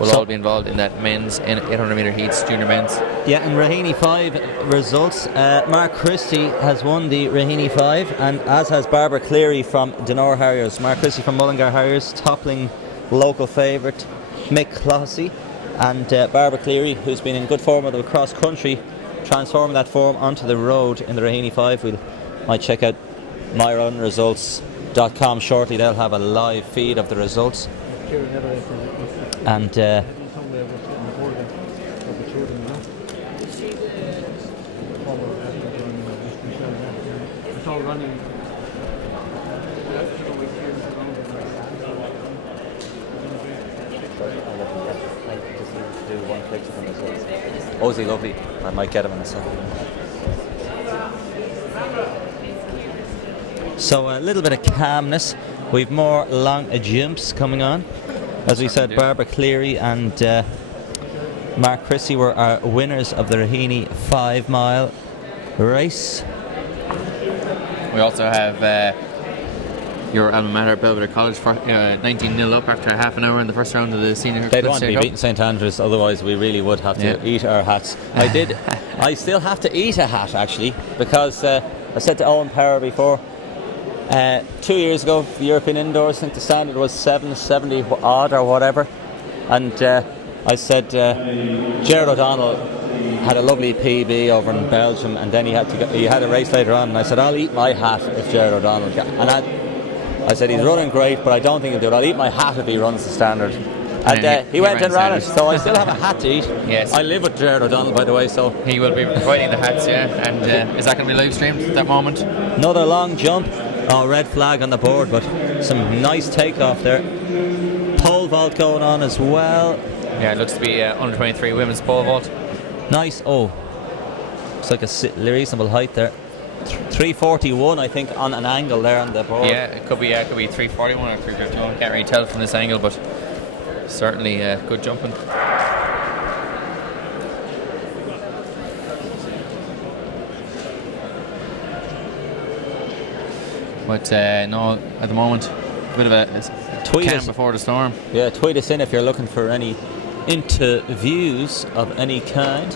will all be involved in that men's 800 metre heats, junior men's. Yeah, and Raheny 5 results. Mark Christie has won the Raheny 5, and as has Barbara Cleary from Denora Harriers. Mark Christie from Mullingar Harriers toppling local favourite Mick Clohessy, and Barbara Cleary, who's been in good form of the cross country, transforming that form onto the road in the Raheny 5. We might check out myrunresults.com shortly. They'll have a live feed of the results. And oh, is he lovely? I might get him in a second. So a little bit of calmness. We've more long jumps coming on. As we said, Barbara Cleary and Mark Christie were our winners of the Raheny 5 mile race. We also have your alma mater, Belvedere College, for 19-0 up after half an hour in the first round of the senior. They don't want to be beating St Andrews, otherwise we really would have to eat our hats. I still have to eat a hat actually, because I said to Owen Power before, 2 years ago, the European Indoors, I think the standard was 770 odd or whatever, and I said Gerard O'Donnell had a lovely PB over in Belgium, and then he had a race later on, and I said I'll eat my hat if Gerard O'Donnell and I said he's running great, but I don't think he'll do it. I'll eat my hat if he runs the standard. And he went and ran it, so I still have a hat to eat. Yes. I live with Gerard O'Donnell, by the way, so he will be providing the hats, and is that going to be live streamed at that moment? Another long jump. Oh, red flag on the board, but some nice takeoff there. Pole vault going on as well. Yeah, it looks to be under 23 women's pole vault. Nice. Oh, it's like a reasonable height there. 341, I think, on an angle there on the board. Yeah, it could be 341 or 351. Can't really tell from this angle, but certainly good jumping. But no, at the moment, a bit of a calm before the storm. Yeah, tweet us in if you're looking for any interviews of any kind.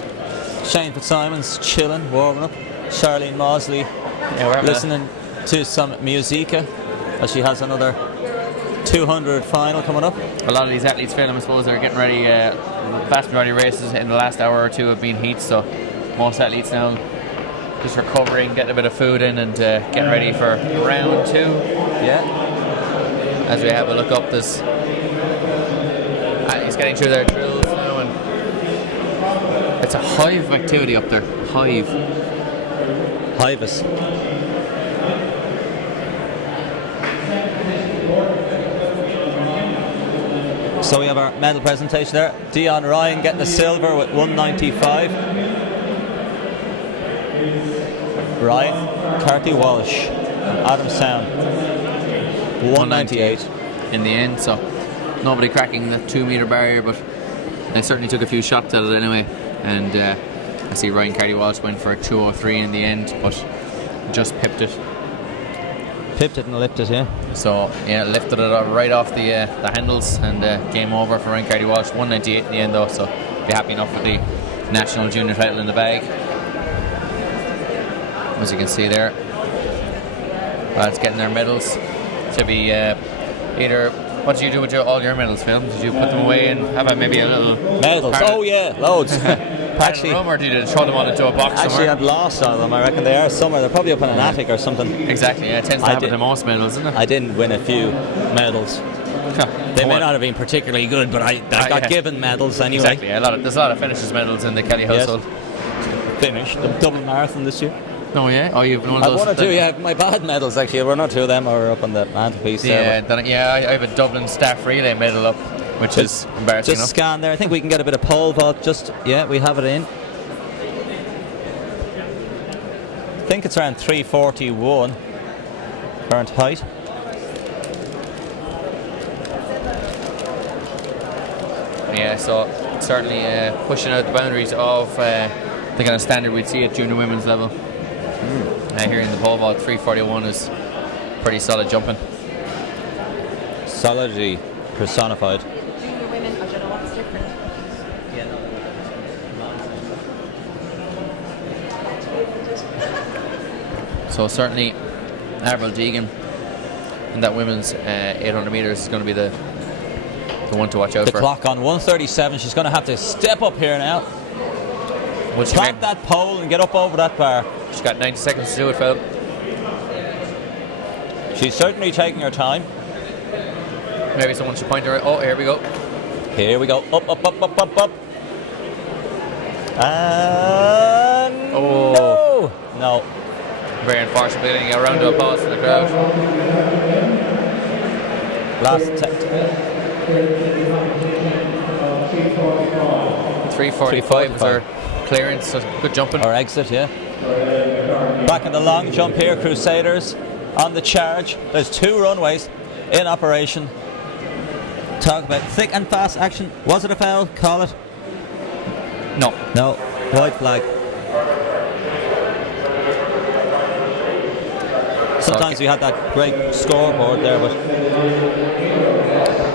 Shane Fitzsimon's chilling, warming up. Charlene Mosley listening to some musica as she has another 200 final coming up. A lot of these athletes, Phil, I suppose, are getting ready. Vast majority of races in the last hour or two have been heats, so most athletes now just recovering, getting a bit of food in, and getting ready for round 2. Yeah. As we have a look up, this athletes getting through their drills now, and it's a hive of activity up there. Hivus. So we have our medal presentation there. Dion Ryan getting the silver with 195. Ryan, Carty Walsh, Adam Sound, 198 in the end. So nobody cracking the 2 metre barrier, but they certainly took a few shots at it anyway. And I see Ryan Carty-Walsh went for a 2:03 in the end, but just pipped it. Pipped it and lipped it, yeah. So yeah, lifted it right off the handles, and game over for Ryan Carty-Walsh. 198 in the end though, so be happy enough with the national junior title in the bag. As you can see there, lads getting their medals to be either. What did you do with all your medals, Phil? Did you put them away and have maybe a little medals? Oh yeah, loads. Actually, or did you throw them all into a box actually somewhere? I've lost all of them. I reckon they are somewhere. They're probably up in an attic or something. Exactly, yeah, it tends to happen to most medals, isn't it? I didn't win a few medals. They may not have been particularly good, but I got given medals anyway. Exactly, there's a lot of finishers medals in the Kelly household. Yes. Finished the double marathon this year. Oh yeah? Oh, you've one of those? One or two, yeah. My bad medals, actually. One or two of them are up on the mantelpiece there. I have a Dublin staff relay medal up, which is embarrassing just scan there. I think we can get a bit of pole vault. We have it in. I think it's around 341 current height. Yeah, so certainly pushing out the boundaries of the kind of standard we'd see at junior women's level. Here in the pole vault, 341 is pretty solid jumping. Solidity personified. Junior women, I don't know what's different. So certainly Avril Deegan in that women's 800 metres is going to be the one to watch out for. The clock on 1:37. She's going to have to step up here now. Plant that pole and get up over that bar. She's got 90 seconds to do it, Phil. She's certainly taking her time. Maybe someone should point her out. Oh, here we go. Here we go. Up, up, up, up, up, up. And no. Very unfortunate. We're getting a round of applause from the crowd. Last 3:45 was our clearance, so good jumping. Our exit, yeah. Back in the long jump here, Crusaders on the charge. There's 2 runways in operation. Talk about thick and fast action. Was it a foul? Call it. No. White flag. Sometimes we had that great scoreboard there, but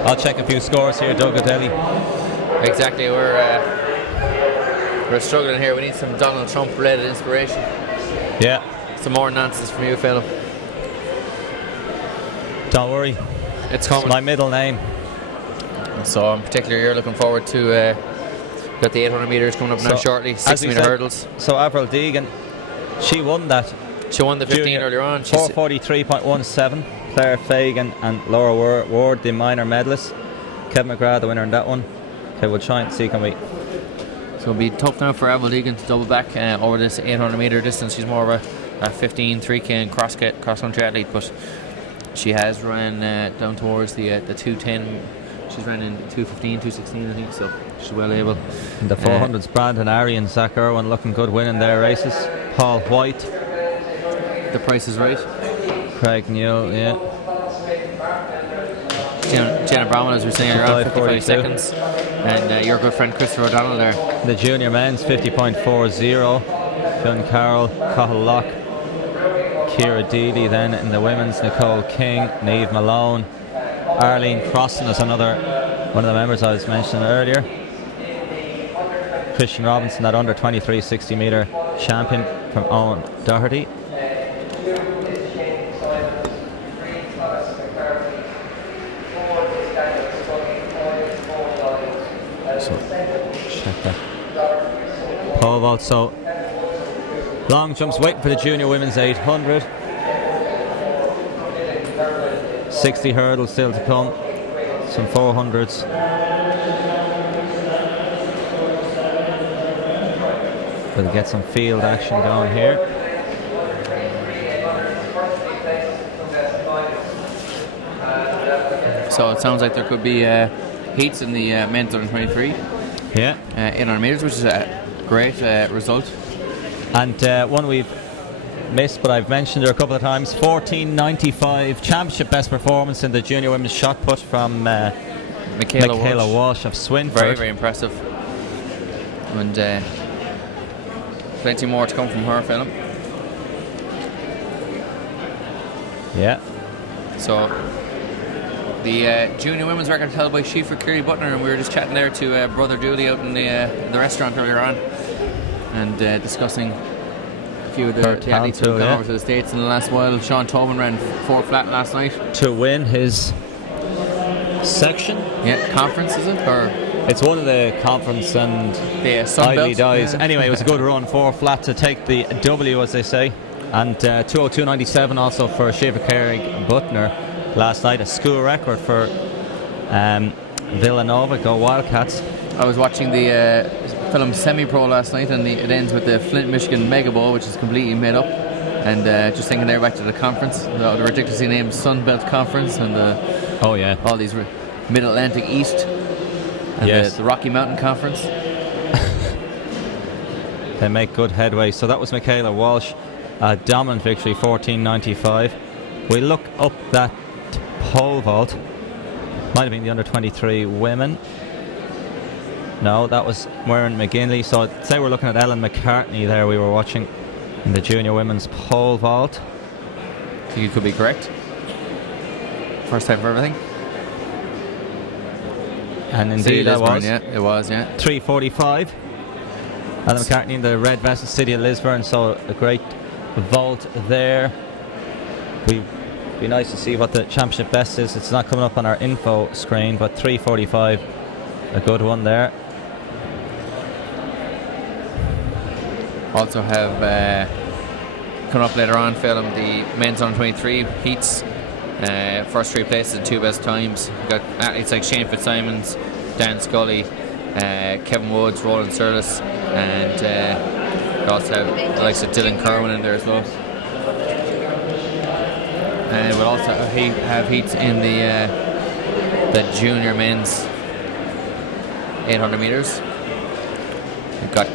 I'll check a few scores here, Doug Adeli. Exactly, we're struggling here. We need some Donald Trump related inspiration. Yeah. Some more nonsense from you, Phil. Don't worry. It's coming. My middle name. So in particular, you're looking forward to got the 800 metres coming up now shortly. 6 metre hurdles. So Avril Deegan, she won that. She won the 15 earlier on. 4:43.17. Claire Fagan and Laura Ward, the minor medalists. Kevin McGrath, the winner in that one. Okay, we'll try and see can we. So it'll be tough now for Avril Deegan to double back over this 800 metre distance. She's more of a 15, 3K and cross country athlete, but she has run down towards the 210. She's ran in 215, 216, I think, so she's well able. In the 400s, Brandon Arian, Zach Irwin looking good winning their races. Paul White. The Price is Right. Craig Newell, yeah. Jenna Brown, as we're saying, around 55 seconds. And your good friend Christopher O'Donnell there. The junior men's 50.40. Fionn Carroll, Cathal Locke, Ciara Deely. Then in the women's, Nicole King, Niamh Malone, Arlene Crossan is another one of the members I was mentioning earlier. Christian Robinson, that under 23 60 metre champion from Owen Doherty. So check that. Pole vault. So long jumps waiting for the junior women's 800. 60 hurdles still to come. Some 400s. We'll get some field action going here. So it sounds like there could be heats in the men's under 23. Yeah. 800 metres, which is a great result. And one we've missed, but I've mentioned her a couple of times. 14.95 championship best performance in the junior women's shot put from Michaela Walsh of Swinford. Very, very impressive. And plenty more to come from her, Phelim. Yeah. So the junior women's record held by Shifa Cleary-Butner, and we were just chatting there to Brother Dooley out in the restaurant earlier on, and discussing a few of the athletes who have gone over to the States in the last while. Sean Tobin ran 4 flat last night to win his section. Yeah, conference, is it? Or it's one of the conference and the Sunbelt dies. Anyway, it was a good run, 4 flat to take the W, as they say. And 2:02.97 also for Shiva Cleary-Butner last night, a school record for Villanova. Go Wildcats. I was watching the film semi-pro last night, and it ends with the Flint, Michigan Mega Bowl, which is completely made up. And just thinking there back to the conference, the ridiculously named Sunbelt Conference, and all these Mid-Atlantic East, and the Rocky Mountain Conference. They make good headway. So that was Michaela Walsh. A dominant victory, 14.95. We look up that pole vault. Might have been the under-23 women. No, that was Muireann McGinley. So I'd say we're looking at Ellen McCartney there. We were watching in the junior women's pole vault. I think you could be correct. First time for everything. And indeed that was. Yeah, it was, yeah. 3:45. Ellen McCartney in the red vest, City of Lisburn. So a great vault there. We'd be nice to see what the championship best is. It's not coming up on our info screen, but 3:45, a good one there. Also have coming up later on, Phelim, the men's under 23 heats. First 3 places and 2 best times. We've got athletes like Shane Fitzsimons, Dan Scully, Kevin Woods, Roland Surlis, and we also have the likes of Dylan Kerwin in there as well. And we'll also have heats in the junior men's 800 metres. We've got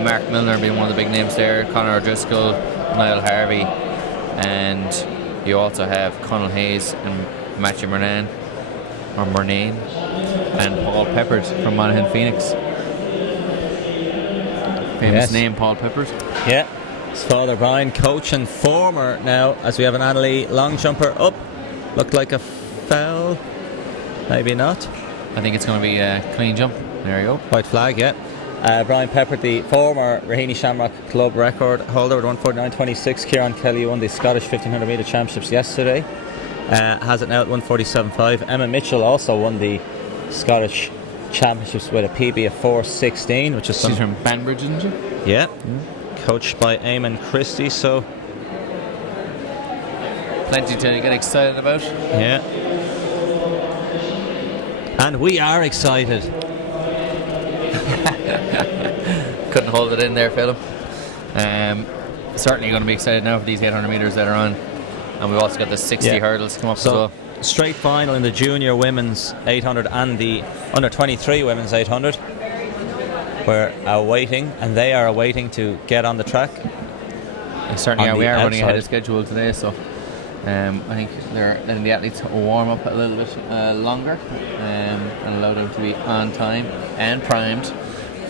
Mark Milner being one of the big names there, Conor O'Driscoll, Niall Harvey, and you also have Conal Hayes and Matthew Murnane, and Paul Peppert from Monaghan Phoenix. Famous name, Paul Peppert. Yeah, his father Brian, coach and former now, as we have an Annalee long jumper up. Looked like a foul, maybe not. I think it's going to be a clean jump. There you go. White flag, yeah. Brian Peppert, the former Raheny Shamrock Club record holder with 149.26. Kieran Kelly won the Scottish 1500 metre championships yesterday. Has it now at 147.5. Emma Mitchell also won the Scottish championships with a PB of 4:16, which is she's from Banbridge, isn't she? Yeah. Coached by Eamon Christie, so plenty to get excited about. Yeah. And we are excited. Couldn't hold it in there, Philip. Certainly going to be excited now for these 800 metres that are on. And we've also got the 60 hurdles come up as well. Straight final in the junior women's 800 and the under 23 women's 800. We're awaiting, and they are awaiting to get on the track. And certainly we are running ahead of schedule today, so I think they're letting the athletes warm up a little bit longer and allow them to be on time and primed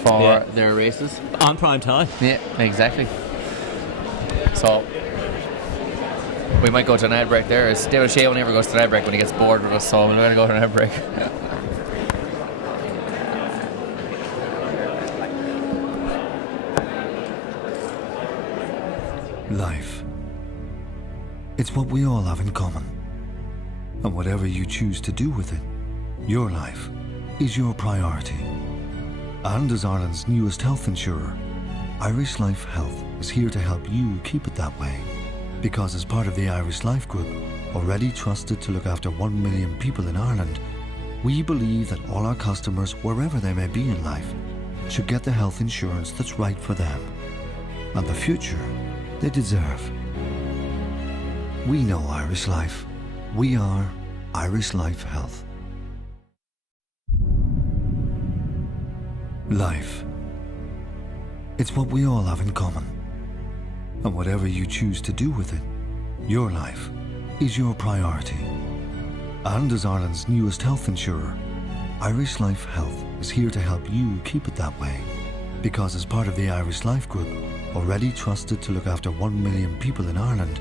for their races. On prime time. Yeah, exactly. So we might go to an ad break there. As David Shea never goes to an ad break when he gets bored with us, so we're going to go to an ad break. Life. It's what we all have in common. And whatever you choose to do with it, your life is your priority. And as Ireland's newest health insurer, Irish Life Health is here to help you keep it that way. Because as part of the Irish Life Group, already trusted to look after 1 million people in Ireland, we believe that all our customers, wherever they may be in life, should get the health insurance that's right for them and the future they deserve. We know Irish Life. We are Irish Life Health. Life. It's what we all have in common. And whatever you choose to do with it, your life is your priority. And as Ireland's newest health insurer, Irish Life Health is here to help you keep it that way. Because as part of the Irish Life Group, already trusted to look after 1 million people in Ireland,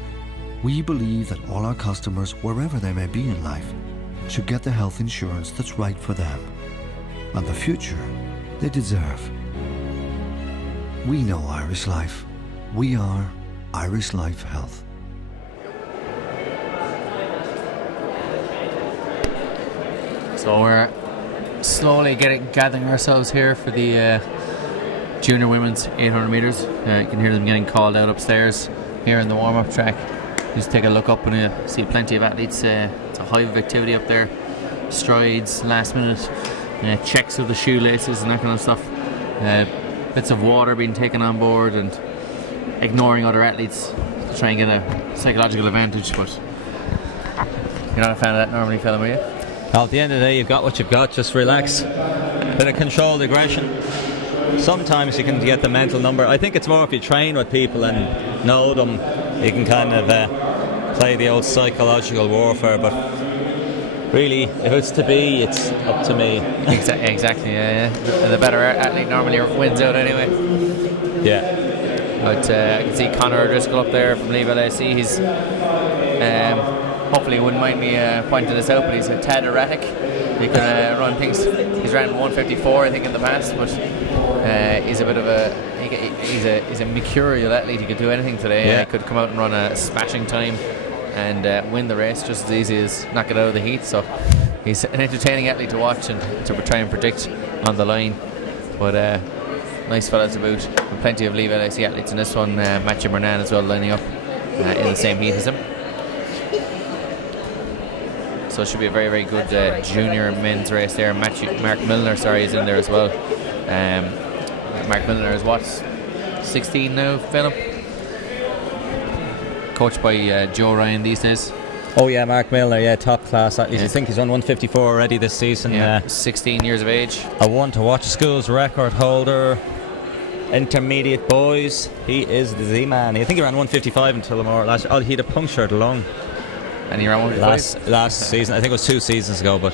we believe that all our customers, wherever they may be in life, should get the health insurance that's right for them and the future they deserve. We know Irish Life. We are Irish Life Health. So we're slowly gathering ourselves here for the junior women's 800 metres. You can hear them getting called out upstairs here in the warm-up track. Just take a look up and you see plenty of athletes. It's a hive of activity up there. Strides, last minute checks of the shoelaces and that kind of stuff. Bits of water being taken on board and ignoring other athletes to try and get a psychological advantage. But you're not a fan of that normally, fella, are you? Well, at the end of the day, you've got what you've got. Just relax. Bit of controlled aggression. Sometimes you can get the mental number. I think it's more if you train with people and know them, you can kind of play the old psychological warfare. But really, if it's to be, it's up to me. Exactly, yeah. The better athlete normally wins out anyway. Yeah. But I can see Conor O'Driscoll up there from Leave LAC. He's hopefully he wouldn't mind me pointing this out, but he's a tad erratic. He can run things. He's ran 154, I think, in the past, but he's a bit of he's a mercurial athlete. He could do anything today. Yeah. He could come out and run a smashing time and win the race just as easy as knock it out of the heat. So he's an entertaining athlete to watch and to try and predict on the line. But nice fella to boot. And plenty of Leave LAC athletes in this one. Matthew Bernan as well lining up in the same heat as him. So it should be a very, very good junior men's race there. Mark Milner, is in there as well. Mark Milner is what, 16 now, Philip? Coached by Joe Ryan these days. Oh yeah, Mark Milner, yeah, top class. I think he's won 154 already this season. Yeah, 16 years of age. A one to watch schools record holder. Intermediate boys. He is the Z-man. I think he ran 155 until tomorrow last year. Oh, he had a punctured lung. And he ran 155? Last season. I think it was 2 seasons ago, but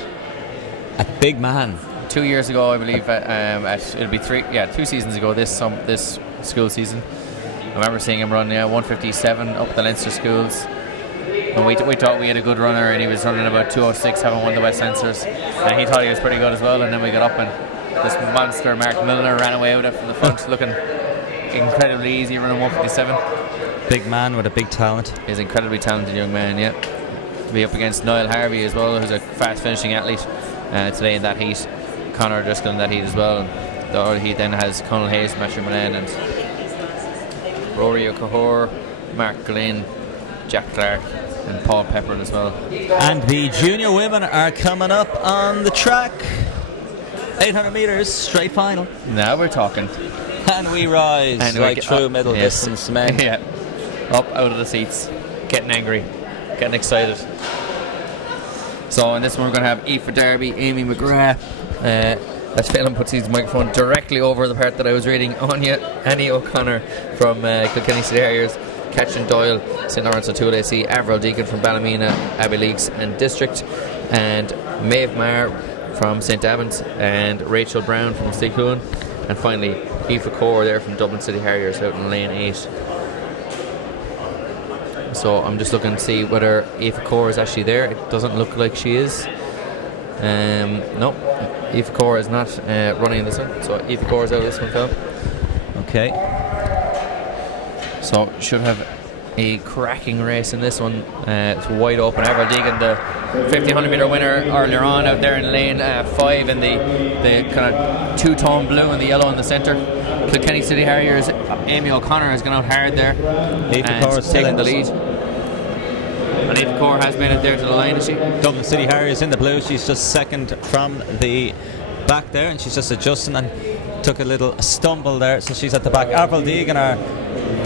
a big man. 2 years ago, I believe, it'll be 2 seasons ago, this school season. I remember seeing him run 157 up the Leinster schools. And we thought we had a good runner, and he was running about 206, having won the West Leinsters. And he thought he was pretty good as well, and then we got up and this monster Mark Milner ran away with it from the front, looking incredibly easy, running 157. Big man with a big talent. He's an incredibly talented young man, yeah. Be up against Niall Harvey as well, who's a fast finishing athlete today in that heat. Conor O'Driscoll in that heat as well. The other heat then has Conal Hayes, Matthew Mullane, and Rory O'Cahor, Mark Glynn, Jack Clark, and Paul Pepperin as well. And the junior women are coming up on the track. 800 metres, straight final. Now we're talking. And we rise and like true middle distance men. Yeah, up out of the seats, getting angry, getting excited. So in this one we're going to have Aoife Darby, Amy McGrath. As Phelan puts his microphone directly over the part that I was reading, Annie O'Connor from Kilkenny City Harriers, Catherine Doyle, St Lawrence O'Toole AC, Avril Deegan from Ballymena, Abbey Leaks and District, and Maeve Marr from St Albans, and Rachel Brown from Stickhoon, and finally Aoife Core there from Dublin City Harriers out in lane 8. So I'm just looking to see whether Aoife Core is actually there. It doesn't look like she is. No, Aoife Core is not running this one. So Aoife Core is out of this one, Phil. Okay. So should have a cracking race in this one. It's wide open. Avril Deegan, the 1500 metre winner earlier on, out there in lane 5 in the kind of two-tone blue and the yellow in the centre. Kilkenny City Harriers, Amy O'Connor has gone out hard there and taken the lead. And Aoife Core has made it there to the line, is she? Dublin City Harriers in the blue. She's just second from the back there, and she's just adjusting and took a little stumble there, so she's at the back. Avril Deegan, our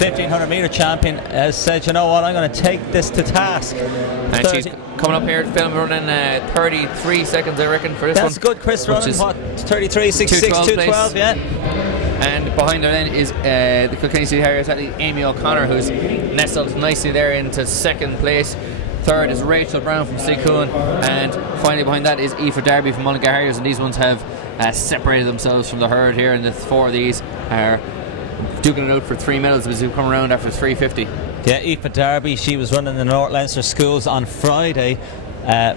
1500 metre champion, has said, you know what, I'm going to take this to task. And she's coming up here, film running 33 seconds, I reckon, for this one. That's good, Chris, running what, 33, 66, 212, yeah. And behind her then is the Kilkenny City Harriers athlete Amy O'Connor, who's nestled nicely there into second place. Third is Rachel Brown from Stickhoon, and finally behind that is Aoife Darby from Mullingar Harriers, and these ones have separated themselves from the herd here, and the 4 of these are duking it out for 3 medals as we come around after 350. Yeah, Aoife Darby, she was running the North Leinster Schools on Friday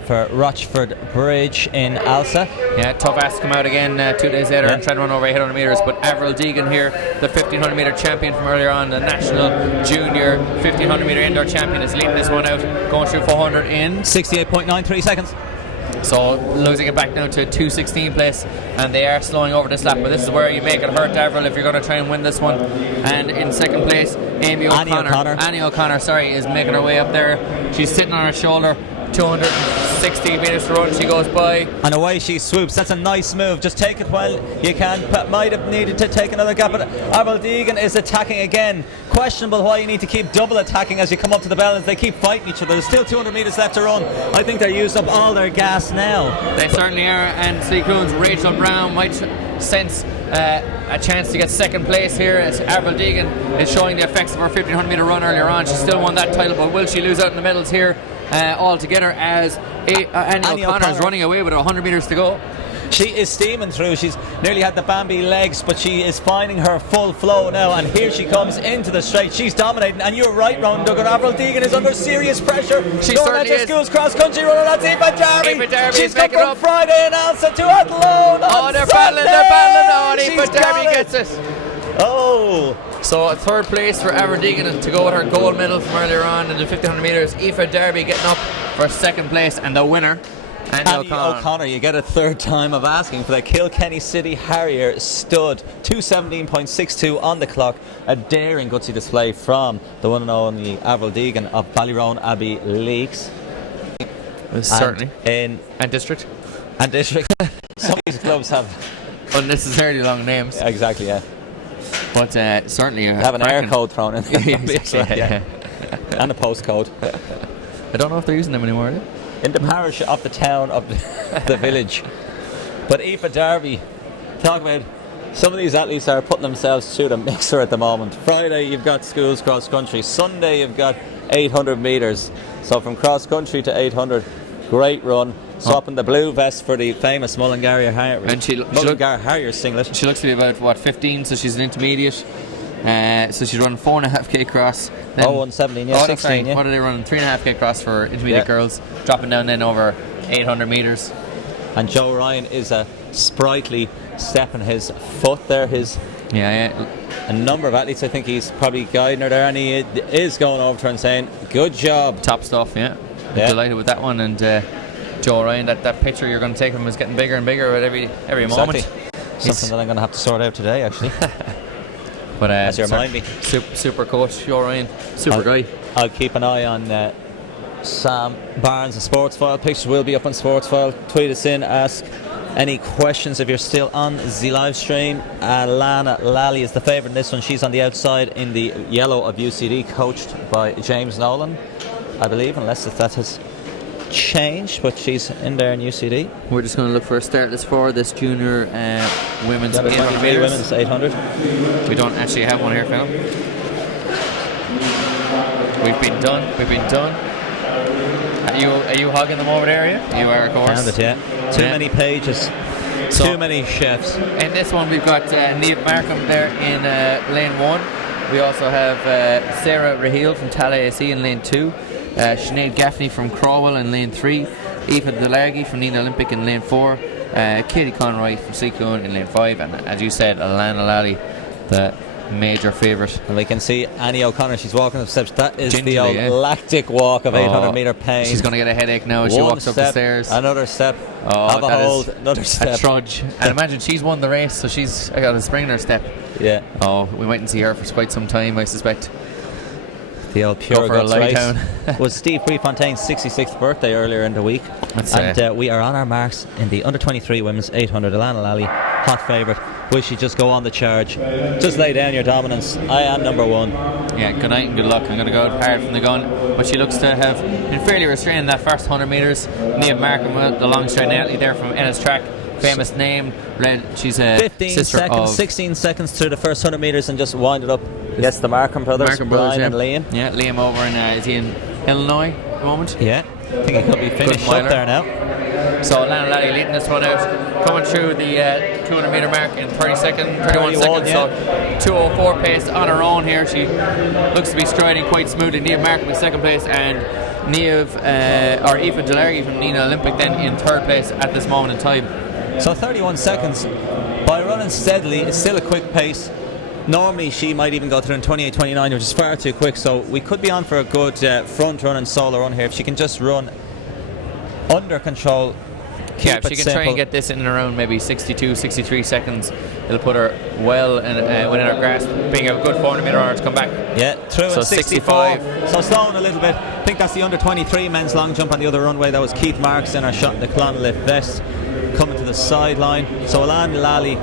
for Rochford Bridge in Alsa. Yeah, tough ass to come out again 2 days later and try to run over 800 metres. But Avril Deegan here, the 1500 metre champion from earlier on, the national junior 1500 metre indoor champion, is leading this one out, going through 400 in 68.93 seconds. So losing it back now to 2:16 place, and they are slowing over this lap. But this is where you make it hurt, Avril, if you're going to try and win this one. And in second place, Annie O'Connor, is making her way up there. She's sitting on her shoulder. 260 metres to run, she goes by. And away she swoops. That's a nice move. Just take it while you can. Might have needed to take another gap, but Avril Deegan is attacking again. Questionable why you need to keep double attacking as you come up to the bell, as they keep fighting each other. There's still 200 metres left to run. I think they're used up all their gas now. They certainly are, and Slee Croon's Rachel Brown might sense a chance to get second place here, as Avril Deegan is showing the effects of her 1500 metre run earlier on. She still won that title, but will she lose out in the medals here altogether, as Annie O'Connor is running away with 100 metres to go? She is steaming through. She's nearly had the Bambi legs, but she is finding her full flow now, and here she comes into the straight. She's dominating, and you're right, Ron Duggan. Avril Deegan is under serious pressure. She certainly is. Schools cross country runner, that's Aoife Darby. She's come from up Friday in Alsa to Athlone. Oh, they're battling. Oh, and Aoife Darby gets it. Oh. So a third place for Avril Deegan to go with her gold medal from earlier on in the 1500 metres. Aoife Darby getting up for second place, and the winner, Annie O'Connor. You get a third time of asking for the Kilkenny City Harrier stud. 2:17.62 on the clock. A daring gutsy display from the one and only Avril Deegan of Ballyroan Abbey Leaks. Certainly. And District. And District. Some of these clubs have unnecessarily long names. Exactly, yeah. But certainly have an air code thrown in. Yeah. And a postcode. I don't know if they're using them anymore, are they? In the parish of the town of the village. But Aoife Darby, talk about some of these athletes are putting themselves through the mixer at the moment. Friday you've got schools cross country. Sunday you've got 800 metres. So from cross country to 800, great run. Swapping the blue vest for the famous Mullingar Harrier. And Mullingar Harrier singlet. She looks to be about 15, so she's an intermediate. So she's running 4.5k cross. 1:17, yeah, 16. Yeah. What are they running? 3.5k cross for intermediate girls. Dropping down then over 800 metres. And Joe Ryan is a sprightly step in his foot there. A number of athletes, I think he's probably guiding her there, and he is going over to her and saying, good job. Top stuff, yeah. Delighted with that one. And Joe Ryan, that picture you're going to take of him is getting bigger and bigger with every moment. Something that I'm going to have to sort out today, actually. But as you remind me, super coach Joe Ryan, super guy. I'll keep an eye on Sam Barnes and Sportsfile. Pictures will be up on Sportsfile. Tweet us in, ask any questions if you're still on the live stream. Lana Lally is the favourite in this one. She's on the outside in the yellow of UCD, coached by James Nolan, I believe, unless that has changed, but she's in there in UCD. We're just going to look for a start list for this junior women's 800 metres. Women's 800. We don't actually have one here, Phil. We've been done. Are you hogging them over there? You are, of course. Found it, yeah. Too many pages. Too many chefs. In this one, we've got Niamh Markham there in lane 1. We also have Sarah Raheel from Tala AC in lane 2. Sinead Gaffney from Crawwell in lane 3, Aoife Delargy from Nina Olympic in lane 4, Katie Conroy from Seacone in lane 5, and as you said, Alana Lally, the major favourite. And we can see Annie O'Connor, she's walking up the steps. That is the old lactic walk of 800 metre pain. She's going to get a headache now as she walks up the stairs. Another step, have a hold, another step. A trudge. And imagine she's won the race, so she's got a spring in her step. Yeah. Oh, we might not see her for quite some time, I suspect. The old pure guts race. Was Steve Prefontaine's 66th birthday earlier in the week. And we are on our marks in the under 23 women's 800. Alana Lally, hot favourite. Will she just go on the charge? Just lay down your dominance. I am number 1. Yeah, good night and good luck. I'm going to go out hard from the gun. But she looks to have been fairly restrained in that first 100 metres. Niamh Markham, the long straight athlete there from Ennis Track. Famous name. She's a 15 seconds, 16 seconds through the first 100 metres and just wind it up. Yes, the Markham brothers, Brian and Liam. Yeah, Liam over in, is he in Illinois at the moment? Yeah, I think he could be finished up there now. So Alana Lally leading this one out, coming through the 200 metre mark in 31 seconds. Yeah. So 2:04 pace on her own here. She looks to be striding quite smoothly. Niamh Markham in second place, and Aoife Delargy from Nina Olympic then in third place at this moment in time. So 31 seconds by running steadily. It's still a quick pace. Normally she might even go through in 28-29, which is far too quick, so we could be on for a good front run and solo run here if she can just run under control. Yeah, if she can try and get this in and around maybe 62, 63 seconds, it'll put her well within her grasp, being a good 400 metre runner to come back. Yeah, through so at 65. So slowing a little bit. I think that's the under 23 men's long jump on the other runway. That was Keith Marks in her shot in the Clon Lift vest, coming to the sideline. So Alana Lally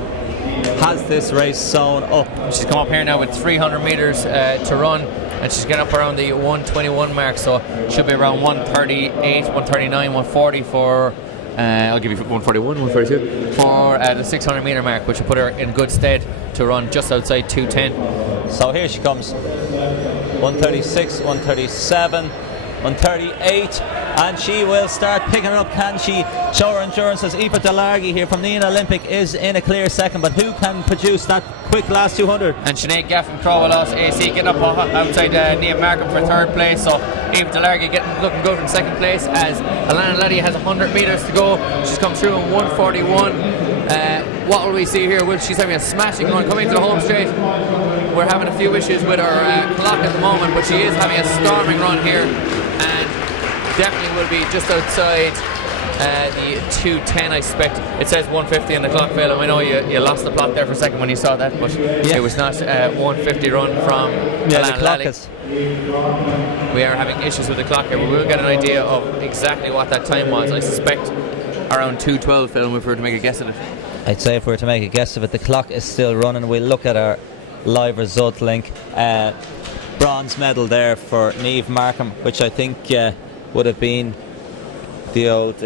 has this race sewn up. She's come up here now with 300 metres to run, and she's getting up around the 121 mark, so should be around 138, 139, 140 for I'll give you 141, 142 for the 600 metre mark, which will put her in good stead to run just outside 210. So here she comes, 136, 137, 138, and she will start picking it up. Can she show her endurance? As Aoife Delargy here from Nina Olympic is in a clear second, but who can produce that quick last 200? And Sinead Gaffin Crowell AC getting up outside Niamh Markham for third place. So Aoife Delargy looking good in second place, as Alana Lally has 100 metres to go. She's come through in 141. What will we see here? Well, she's having a smashing run coming to the home straight. We're having a few issues with her clock at the moment, but she is having a storming run here, and definitely will be just outside the 210, I suspect. It says 150 on the clock, Phil, and I know you lost the plot there for a second when you saw that, but it was not 150 run from Alana Lally. We are having issues with the clock here, but we'll get an idea of exactly what that time was. I suspect around 2:12, Phil, if we were to make a guess at it. I'd say if we were to make a guess of it, the clock is still running. We'll look at our live result link. Bronze medal there for Niamh Markham, which I think would have been the old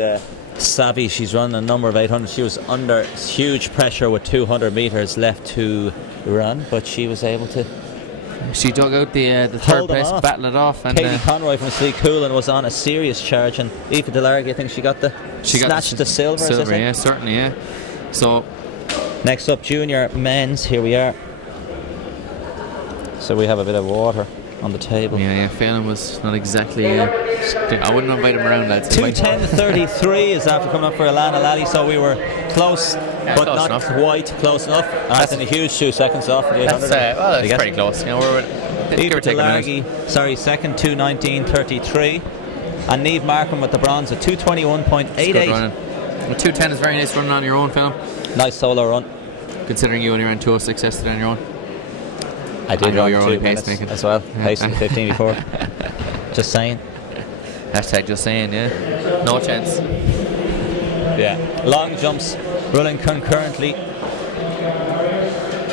Savvy. She's run a number of 800. She was under huge pressure with 200 metres left to run, but she was able to. She dug out the third place, battled it off. And Katie Conroy from Slee Coolin was on a serious charge, and Aoife Delargy, I think she snatched the silver. Silver, yeah, certainly, yeah. So next up, junior men's. Here we are. So we have a bit of water on the table. Yeah, Phelan was not exactly. I wouldn't invite him around, lads. 2:10:33 is after coming up for Alana Lally, so we were close, but close not enough. quite close enough. That's in a huge 2 seconds off. That's pretty close. You know, Aoife Delargy, second, 2:19:33, and Niamh Markham with the bronze at 2:21.88. Well, 2:10 is very nice running on your own, Phil. Nice solo run, considering you only ran 2:06 yesterday on your own. I did know run you're 2 only minutes pacemaking as well, pacing 15 before. Just saying. Hashtag just saying, yeah. No chance. Yeah. Long jumps running concurrently.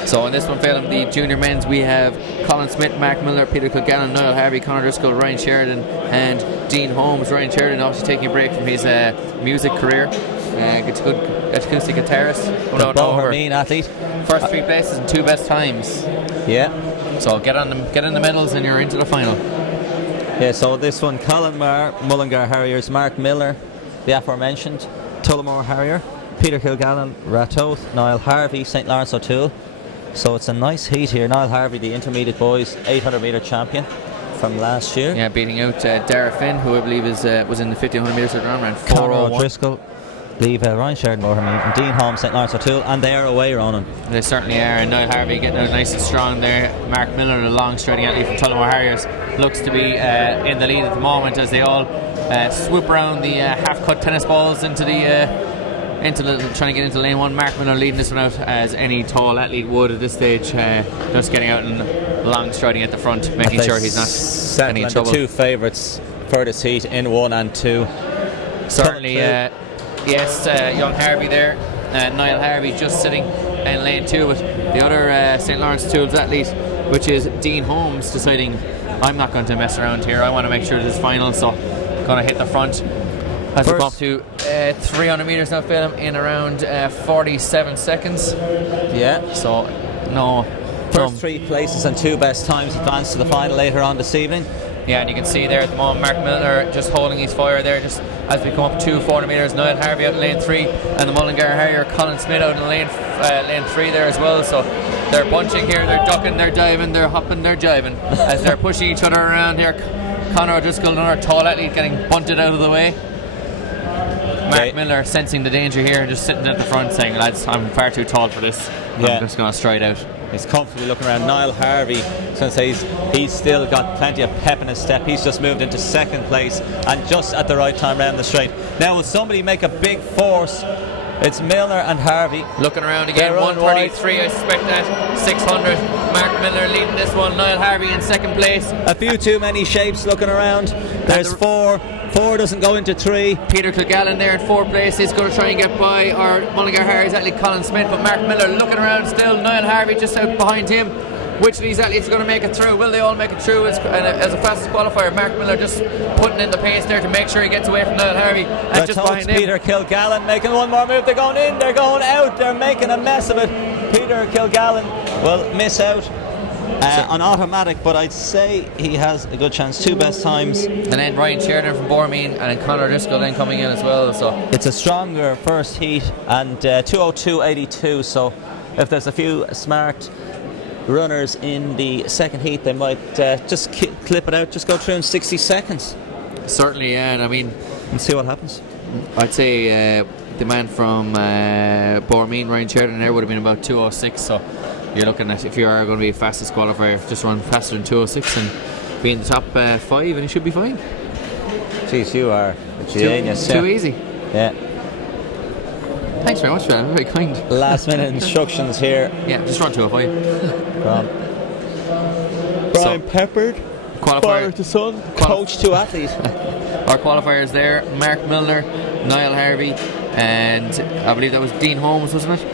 So in this one, Phelan, the junior men's, we have Colin Smith, Mark Miller, Peter Kilgallen, Niall Harvey, Conor Driscoll, Ryan Sheridan, and Dean Holmes. Ryan Sheridan obviously taking a break from his music career. It's a good acoustic guitarist. Mean athlete. First 3 places and 2 best times. Yeah. So get in the medals and you're into the final. Yeah, so this one, Colin Marr, Mullingar Harriers, Mark Miller, the aforementioned, Tullamore Harrier, Peter Kilgallen, Ratoath, Niall Harvey, St. Lawrence O'Toole. So it's a nice heat here. Niall Harvey, the intermediate boys 800 metre champion from last year. Yeah, beating out Dara Finn, who I believe was in the 1500 metres at round Conor Driscoll, leave Ryan Sheridan, and Dean Holmes, St. Lawrence O'Toole, and they are away, Ronan. They certainly are, and Niall Harvey getting out nice and strong there. Mark Miller, the long striding athlete from Tullamore Harriers, looks to be in the lead at the moment as they all swoop around the half-cut tennis balls into trying to get into lane 1. Mark Miller leading this one out as any tall athlete would at this stage, just getting out and long striding at the front, making sure he's not getting in trouble. The 2 favourites for this heat in 1 and 2. Certainly, yes, young Harvey there, Niall Harvey just sitting in lane 2 with the other St. Lawrence Tools athlete, which is Dean Holmes, deciding I'm not going to mess around here, I want to make sure this is final, so going to hit the front. As we come up to 300 metres now, Phelan, in around 47 seconds. Yeah. So, no. First 3 places and 2 best times advance to the final later on this evening. Yeah, and you can see there at the moment Mark Miller just holding his fire there just as we come up to 400 metres. Niall Harvey out in lane 3 and the Mullingar Harrier Colin Smith out in lane 3 there as well. So they're bunching here, they're ducking, they're diving, they're hopping, they're jiving as they're pushing each other around here. Conor O'Driscoll, another tall athlete, getting bunted out of the way. Mark Miller sensing the danger here and just sitting at the front saying, lads, I'm far too tall for this. I'm just going to stride out. He's comfortably looking around. Niall Harvey, he's still got plenty of pep in his step. He's just moved into second place and just at the right time around the straight. Now will somebody make a big force? It's Milner and Harvey. Looking around again, 133 I suspect that, 600. Mark Miller leading this one, Niall Harvey in second place. A few too many shapes looking around. There's 4. 4 doesn't go into 3. Peter Kilgallen there in 4th place. He's going to try and get by our Mullingar Harry's athlete Colin Smith, but Mark Miller looking around still. Niall Harvey just out behind him. Which of these athletes are going to make it through? Will they all make it through as a fastest qualifier? Mark Miller just putting in the pace there to make sure he gets away from Niall Harvey. And just behind him, Peter Kilgallen making one more move. They're going in, they're going out, they're making a mess of it. Peter Kilgallen will miss out on automatic, but I'd say he has a good chance. 2 best times. And then Ryan Sheridan from Bormeen and then Conor O'Driscoll then coming in as well. So it's a stronger first heat and 2:02.82. So if there's a few smart runners in the second heat, they might just clip it out, just go through in 60 seconds. Certainly, yeah. And I mean, and see what happens. I'd say the man from Bormeen, Ryan Sheridan, there would have been about 2:06. So you're looking at, if you are going to be a fastest qualifier, just run faster than 2:06 and be in the top 5, and you should be fine. Jeez, you are a genius. Too easy. Yeah. Thanks very much for that. Very kind. Last minute instructions here. Yeah, just run 2:05. Brian Peppard, qualifier father to son, coach to athlete. Our qualifiers there: Mark Milner, Niall Harvey, and I believe that was Dean Holmes, wasn't it?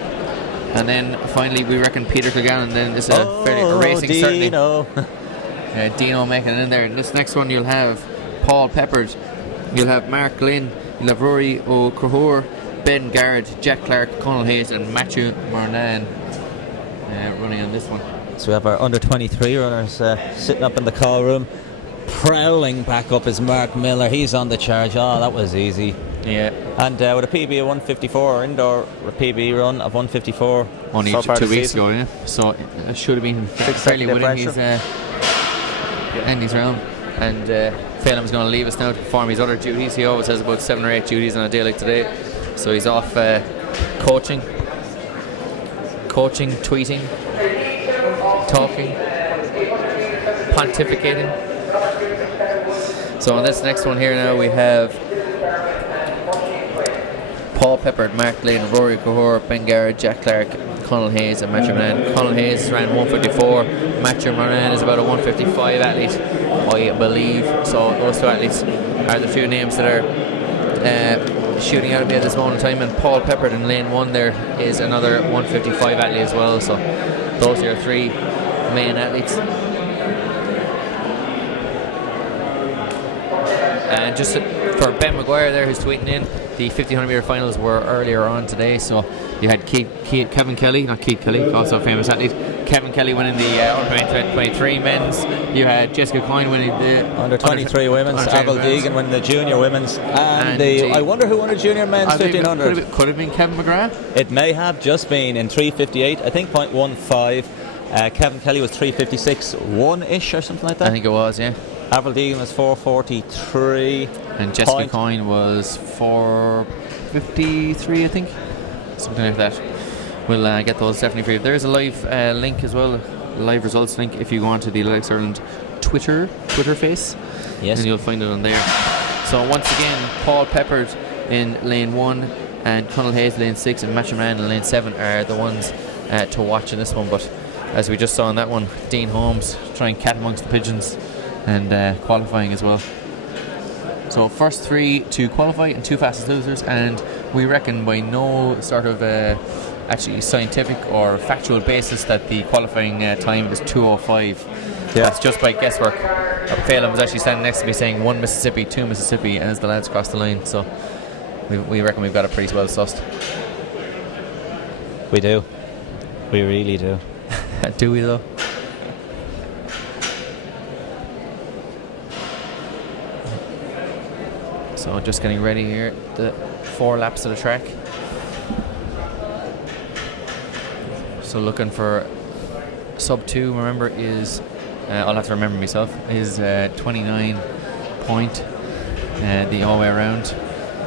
And then finally, we reckon Peter Kilgallen. Then this is a fairly racing Dino. certainly. Dino making it in there. And this next one, you'll have Paul Peppard, you'll have Mark Glynn, you'll have Rory O'Crohor, Ben Garrett, Jack Clark, Conal Hayes, and Matthew Marnan running on this one. So we have our under 23 runners sitting up in the call room. Prowling back up is Mark Miller. He's on the charge. Oh, that was easy. Yeah. And with a PB of 154, indoor PB run of 154. Only so 2 weeks ago, yeah. So it should have been fairly within his endings round. And Phelan's going to leave us now to perform his other duties. He always has about 7 or 8 duties on a day like today. So he's off coaching, tweeting, talking, pontificating. So on this next one here now we have Paul Peppard, Mark Lane, Rory Cahor, Ben Garrett, Jack Clark, Conal Hayes and Matthew Moran. Conal Hayes ran 154, Matthew Moran is about a 155 athlete, I believe. So those 2 athletes are the 2 names that are shooting out at me at this moment in time, and Paul Peppard in lane 1 there is another 155 athlete as well. So those are your 3 main athletes. And just for Ben Maguire there, who's tweeting in, the 1500 metre finals were earlier on today. So you had Kevin Kelly, not Keith Kelly, also a famous athlete. Kevin Kelly winning the under 23 men's. You had Jessica Coyne winning the under 23 women's. Avril Deegan winning the junior women's. And I wonder who won the junior men's 1500. Could have been Kevin McGrath. It may have just been in 3:58, I think 0.15. Kevin Kelly was 3:56 1-ish or something like that. I think it was, yeah. Avril Deegan was 4:43. And Jessica Coyne was 4:53, I think. Something like that. We'll get those definitely for you. There's a live link as well, a live results link if you go onto the Athletics Ireland Twitter face. Yes. And you'll find it on there. So once again, Paul Peppard in lane 1 and Conal Hayes lane 6 and Matthew Moran in lane 7 are the ones to watch in this one. But as we just saw in that one, Dean Holmes trying cat amongst the pigeons and qualifying as well. So first 3 to qualify and 2 fastest losers, and we reckon by no sort of actually scientific or factual basis that the qualifying time is 2:05. Yeah. That's just by guesswork. Phelan was actually standing next to me saying 1 Mississippi, 2 Mississippi, and as the lads cross the line, so we reckon we've got it pretty well sussed. We do. We really do. Do we though? So just getting ready here, the 4 laps of the track. So looking for sub 2, remember, is I'll have to remember myself, is 29 point the all the way around.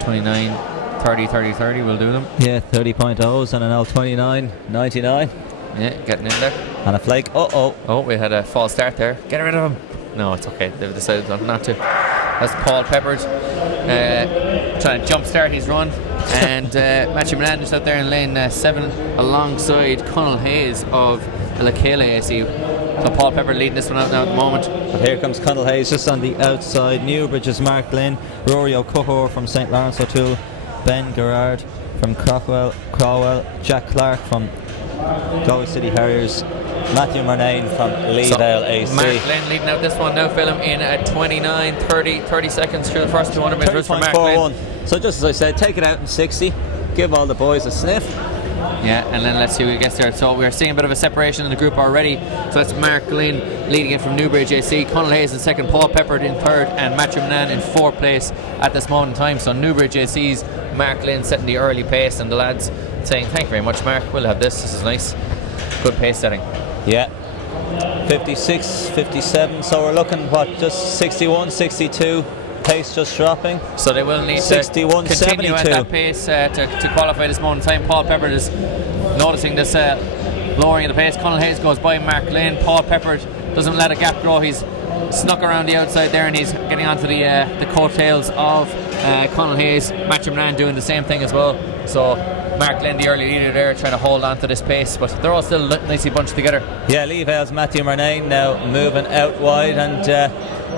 29, 30, 30, 30 will do them. Yeah, 30.0s and an L29.99. Yeah, getting in there. And a flake. Oh, we had a false start there. Get rid of him. No, it's okay. They've decided not to. That's Paul Peppard trying to jump start his run. And Matthew Moran is out there in lane 7 alongside Conal Hayes of Lakela AC. So Paul Peppard leading this one out now at the moment. But here comes Conal Hayes just on the outside. Newbridge is Mark Glynn. Rory O'Cuhor from St. Lawrence O'Toole. Ben Gerard from Crowell. Jack Clark from Galway City Harriers. Matthew Murnane from Leevale AC. Mark Glynn leading out this one now, Philip, in at 29, 30 seconds through the first 200 metres for Mark Glynn. So just as I said, take it out in 60, give all the boys a sniff. Yeah, and then let's see who gets there. So we're seeing a bit of a separation in the group already. So that's Mark Glynn leading it from Newbridge AC, Conal Hayes in second, Paul Peppard in third, and Matthew Moran in fourth place at this moment in time. So Newbridge AC's Mark Glynn setting the early pace, and the lads saying, thank you very much, Mark, we'll have this is nice. Good pace setting. Yeah, 56, 57, so we're looking, just 61, 62, pace just dropping. So they will need 61, to continue 72. at that pace to qualify this moment in time. Paul Peppard is noticing this lowering of the pace. Conal Hayes goes by Mark Glynn. Paul Peppard doesn't let a gap grow. He's snuck around the outside there, and he's getting onto the coattails of Conal Hayes. Matthew Moran doing the same thing as well. So Mark Glynn, the early leader there, trying to hold on to this pace, but they're all still nicely bunched together. Yeah, Leevale's Matthew Murnane now moving out wide, and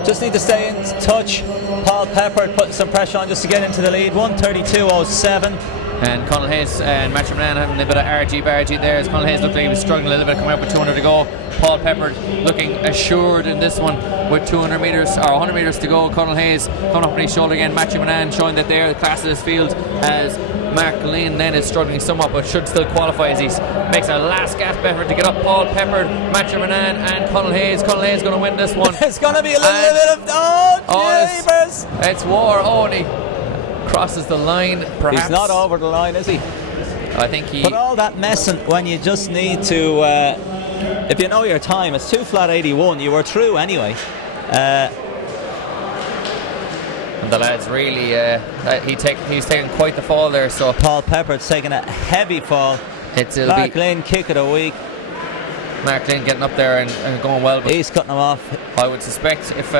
just need to stay in touch. Paul Peppard putting some pressure on just to get into the lead. 1:32.07. And Conal Hayes and Matthew Moran having a bit of argy-bargy there, as Conal Hayes looked like he was struggling a little bit coming up with 200 to go. Paul Peppard looking assured in this one with 200 metres or 100 metres to go. Conal Hayes coming up on his shoulder again. Matthew Moran showing that they're the class of this field, as Mark Glynn then is struggling somewhat but should still qualify as he makes a last gasp effort to get up. Paul Peppard, Matthew Moran and Conal Hayes. Conal Hayes going to win this one. It's going to be a little bit of it's war. Oh, and he crosses the line perhaps. He's not over the line, is he? I think he... But all that messing when you just need to if you know your time, it's 2 flat 81, you were through anyway. And the lads really he's taking quite the fall there. So Paul Peppard's taking a heavy fall. Mark Glynn kick of the week. Mark Glynn getting up there and going well, but he's cutting him off. I would suspect if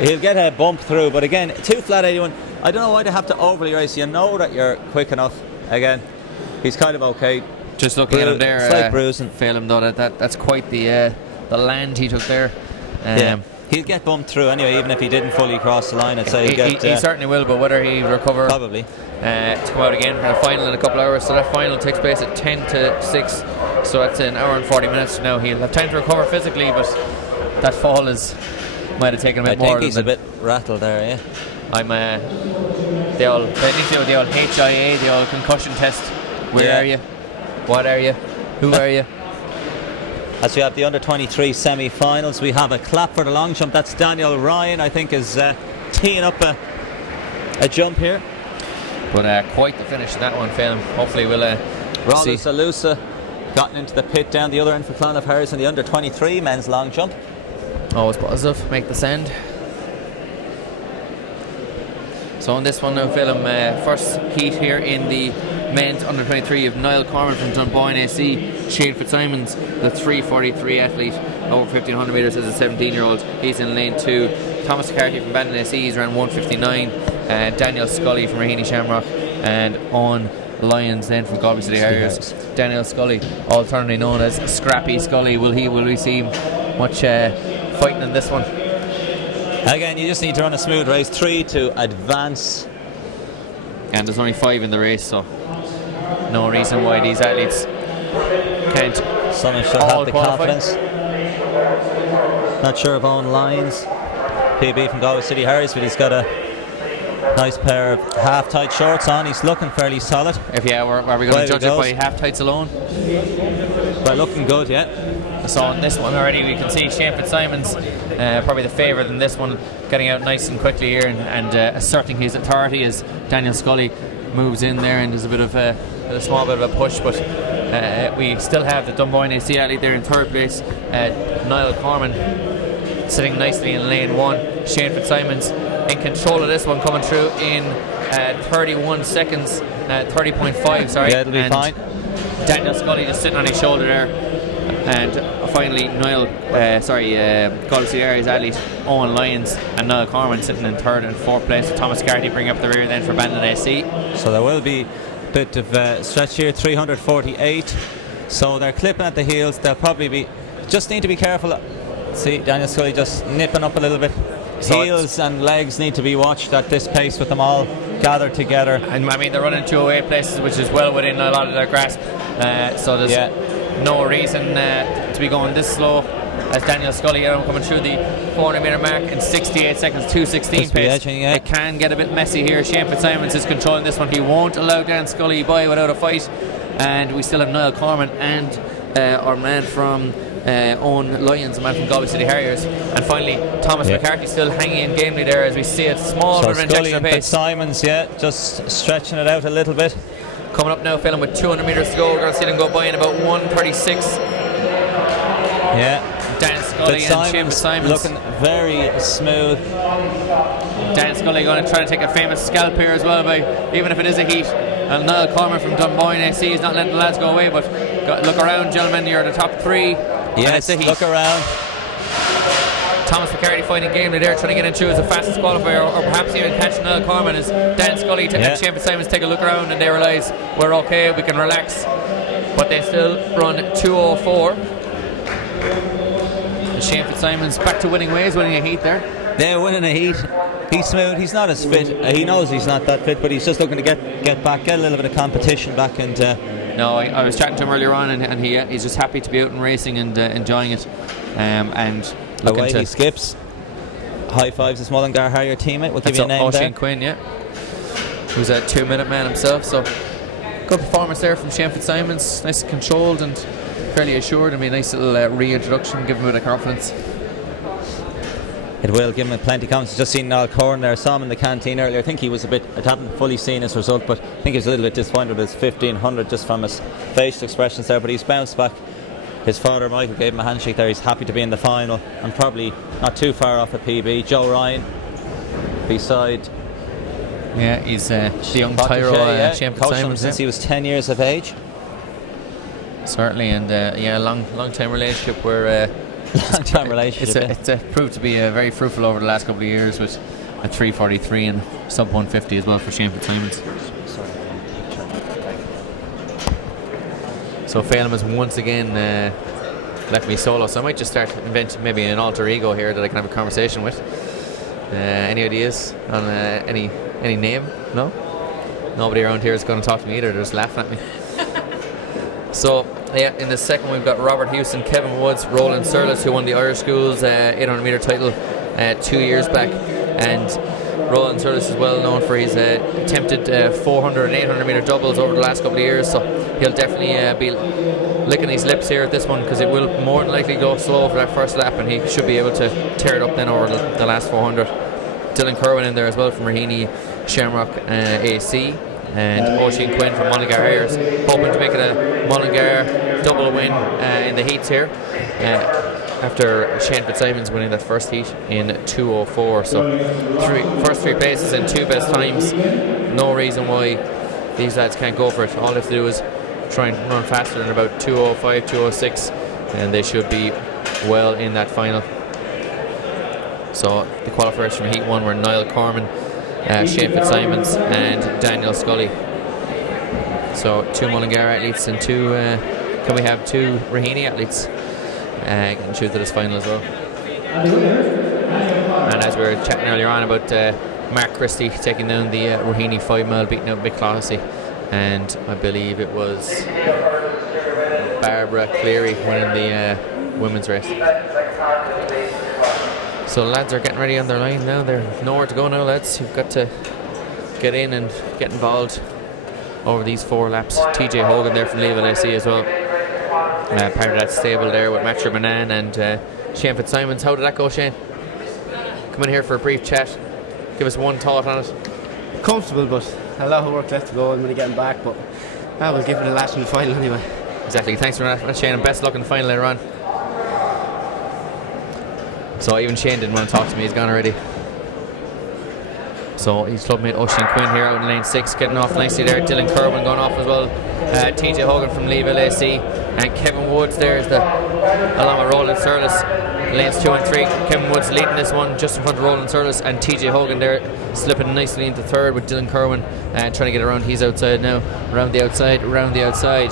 he'll get a bump through, but again 2 flat 81. I don't know why they have to overly race. You know that you're quick enough. Again, he's kind of okay. Just looking at him there, slight bruising. Fail him though. That's quite the land he took there. Yeah. He'll get bumped through anyway, even if he didn't fully cross the line. I'd say he certainly will, but whether he recover probably to come out again for the final in a couple of hours. So that final takes place at 10:06, so that's an hour and 40 minutes. Now he'll have time to recover physically, but that fall might have taken a bit more. I think he's a bit rattled there. Yeah, I'm they need to do the old HIA, the old concussion test. Where are you? What are you? Who are you? As we have the under-23 semi-finals, we have a clap for the long jump. That's Daniel Ryan, I think, is teeing up a jump here. But quite the finish in that one, Phelan. Hopefully we'll Rollo Salusa gotten into the pit down the other end for Clonmel Harris in the under-23 men's long jump. Always positive, make the send. So in this one now, Phelan, first heat here in the men's under-23 of Niall Corman from Dunboyne AC, Shane Fitzsimons, the 3:43 athlete, over 1500 metres as a 17-year-old. He's in lane 2. Thomas McCarthy from Bandon AC, he's around 1:59. Daniel Scully from Raheny Shamrock, and on Lyons then from Galway City Harriers. Daniel Scully, alternately known as Scrappy Scully. Will we see much fighting in this one? Again, you just need to run a smooth race. 3 to advance. And there's only 5 in the race, so no reason why these athletes can't. Someone should have the confidence. Not sure of Owen Lyons, PB from Galway City Harriers, but he's got a nice pair of half-tight shorts on. He's looking fairly solid. Are we going to judge it by half-tights alone? Well, looking good, yeah. So in this one already we can see Shane Fitzsimons probably the favourite in this one, getting out nice and quickly here and asserting his authority as Daniel Scully moves in there, and there's a bit of a small bit of a push, but we still have the Dunboyne AC athlete there in third place, Niall Corman sitting nicely in lane 1. Shane Fitzsimons in control of this one, coming through in 31 seconds, 30.5 sorry. Yeah, it'll be fine. Daniel Scully just sitting on his shoulder there, and finally Niall Galway City Area's athlete Owen Lyons and Niall Corman sitting in third and fourth place. Thomas Carty bring up the rear then for Bandon AC. So there will be a bit of stretch here, 348. So they're clipping at the heels. They'll probably be, just need to be careful. See Daniel Scully just nipping up a little bit. So heels and legs need to be watched at this pace with them all gathered together. And I mean, they're running 208 places, which is well within a lot of their grasp. So there's no reason to be going this slow as Daniel Scully here coming through the 400 metre mark in 68 seconds, 2:16 pace. Edging, yeah. It can get a bit messy here. Shane Fitzsimons is controlling this one. He won't allow Dan Scully by without a fight. And we still have Niall Corman and our man from Owen Lyons, a man from Galway City Harriers, and finally Thomas McCarthy still hanging in gamely there as we see a small bit of injection of pace. Simons, just stretching it out a little bit. Coming up now, Phelan, with 200 metres to go. We're going to see them go by in about 1:36. Yeah. Dan Scully and Shane Fitzsimons looking very smooth. Dan Scully going to try to take a famous scalp here as well, even if it is a heat. And Niall Corman from Dunboyne AC is not letting the lads go away, but look around, gentlemen. You're the top 3. Yes, look around. Thomas McCarty fighting gamely there, trying to get in through as the fastest qualifier, or perhaps even catching Niall Corman as Dan Scully and Shane Fitzsimons take a look around and they realise we're okay, we can relax. But they still run 2:04. Shane Fitzsimons back to winning ways, winning a heat there. They're winning a heat. He's smooth. He's not as fit. He knows he's not that fit, but he's just looking to get back, get a little bit of competition back. And no, I was chatting to him earlier on, and he's just happy to be out and racing and enjoying it. And looking away to he skips. High fives to Mullingar Harrier teammate. We'll give you a name Oisin there. Quinn, who's a 2-minute man himself. So good performance there from Shane Fitzsimons. Nice and controlled and fairly assured. I mean, nice little reintroduction, give him a bit of confidence. It will give him plenty of confidence. Just seen Niall Corn there. Saw him in the canteen earlier. I think he was I haven't fully seen his result, but I think he was a little bit disappointed with his 1500 just from his facial expressions there. But he's bounced back. His father Michael gave him a handshake there. He's happy to be in the final and probably not too far off a PB. Joe Ryan beside. Yeah, he's the young Tyro Shane Fitzsimons since he was 10 years of age. Certainly, and long time relationship where. Long-time relationship. It's proved to be very fruitful over the last couple of years with a 3:43 and sub 150 as well for Shane Fitzsimons. So Phelan has once again left me solo, so I might just start inventing maybe an alter ego here that I can have a conversation with. Any ideas on any name? No? Nobody around here is going to talk to me either. They're just laughing at me. So in the second we've got Robert Houston, Kevin Woods, Roland Surlis, who won the Irish Schools 800 metre title 2 years back, and Roland Surlis is well known for his attempted 400 and 800 metre doubles over the last couple of years, so he'll definitely be licking his lips here at this one, because it will more than likely go slow for that first lap, and he should be able to tear it up then over the last 400. Dylan Kerwin in there as well from Raheny Shamrock AC, and Oisin Quinn from Mullingar Harriers, hoping to make it a Mullingar double win in the heats here, after Shane Fitzsimons winning that first heat in 2:04. So first three places in 2 best times. No reason why these lads can't go for it. All they have to do is try and run faster than about 2:05, 2:06, and they should be well in that final. So the qualifiers from Heat 1 were Niall Corman, Shane Fitzsimons and Daniel Scully. So 2 Mullingar athletes and can we have 2 Raheny athletes getting through to this final as well. And as we were chatting earlier on about Mark Christie taking down the Raheny 5 mile, beating out Mick Clohessy, and I believe it was Barbara Cleary winning the women's race. So lads are getting ready on their line now. They're nowhere to go now, lads. You've got to get in and get involved over these 4 laps. TJ Hogan there from Leaville AC as well. part of that stable there with Matthew Manan and Shane Fitzsimons. How did that go, Shane? Come in here for a brief chat. Give us one thought on it. Comfortable, but a lot of work left to go and when getting back, but I will give it a lash in the final anyway. Exactly. Thanks for that, Shane, and best luck in the final later on. So even Shane didn't want to talk to me. He's gone already. So his clubmate Oisin Quinn here out in lane 6, getting off nicely there. Dylan Kerwin going off as well. TJ Hogan from Leeville AC, and Kevin Woods there is along with Roland Surlis. Lanes 2 and 3. Kevin Woods leading this one just in front of Roland Surlis, and TJ Hogan there slipping nicely into third with Dylan Kerwin trying to get around. He's outside now. Around the outside.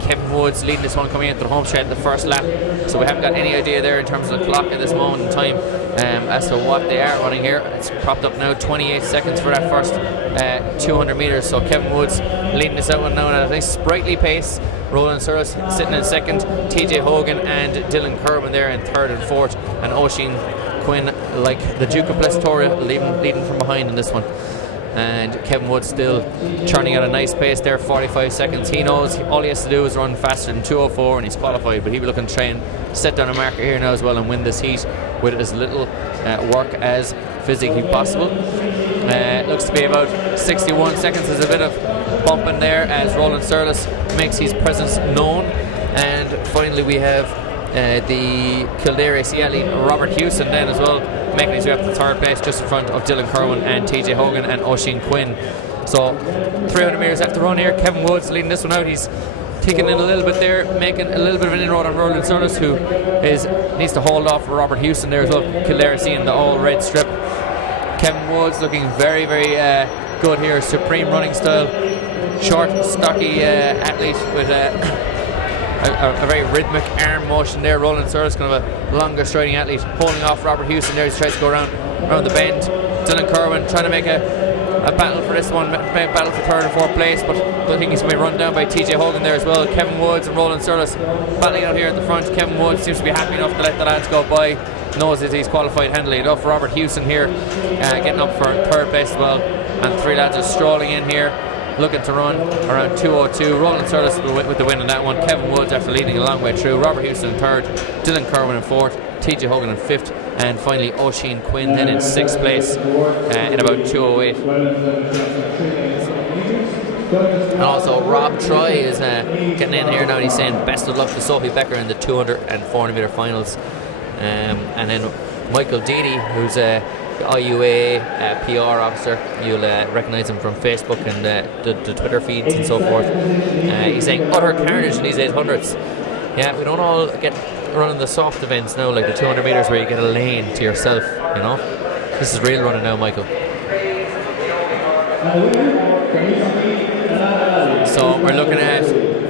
Kevin Woods leading this one coming into the home straight in the first lap. So we haven't got any idea there in terms of the clock at this moment in time as to what they are running here. It's propped up now, 28 seconds for that first 200 metres. So Kevin Woods leading this out one now at a nice sprightly pace. Roland Surlis sitting in second, TJ Hogan and Dylan Kerwin there in third and fourth, and Oisin Quinn, like the Duke of Plestoria, leading from behind in this one. And Kevin Woods still churning at a nice pace there, 45 seconds. He knows all he has to do is run faster than 2:04 and he's qualified, but he'll be looking to try and set down a marker here now as well and win this heat with as little work as physically possible. Looks to be about 61 seconds. There's a bit of bumping there as Roland Surlis makes his presence known. And finally we have the Kildare AC athlete Robert Hewson then as well, making his way up to third place just in front of Dylan Kerwin and TJ Hogan and Oisin Quinn. So 300 metres left to run here. Kevin Woods leading this one out. He's kicking in a little bit there, making a little bit of an inroad on Roland Surlis, who needs to hold off for Robert Hewson there as well. Kildare AC in the all red strip. Kevin Woods looking very, very good here. Supreme running style. Short, stocky athlete with a very rhythmic arm motion there. Roland Surlis, kind of a longer striding athlete, holding off Robert Hewson there. He tries to go around the bend. Dylan Kerwin trying to make a battle for this one, battle for third and fourth place, but I think he's going to be run down by TJ Hogan there as well. Kevin Woods and Roland Surlis battling out here at the front. Kevin Woods seems to be happy enough to let the lads go by, knows that he's qualified handily enough. Robert Hewson here getting up for third place as well, and three lads are strolling in here looking to run around 2:02. Roland Surlis with the win on that one. Kevin Woods after leading a long way through. Robert Hewson in third, Dylan Kerwin in fourth, TJ Hogan in fifth, and finally Oisin Quinn then in sixth place in about 2:08. And also Rob Troy is getting in here now, and he's saying best of luck to Sophie Becker in the 200 and 400 metre finals. And then Michael Deedy, who's a IUA PR officer. You'll recognise him from Facebook and the Twitter feeds and so forth. He's saying utter carnage in these 800s. Yeah, we don't all get running the soft events now, like the 200 metres where you get a lane to yourself, you know. This is real running now, Michael. So we're looking at,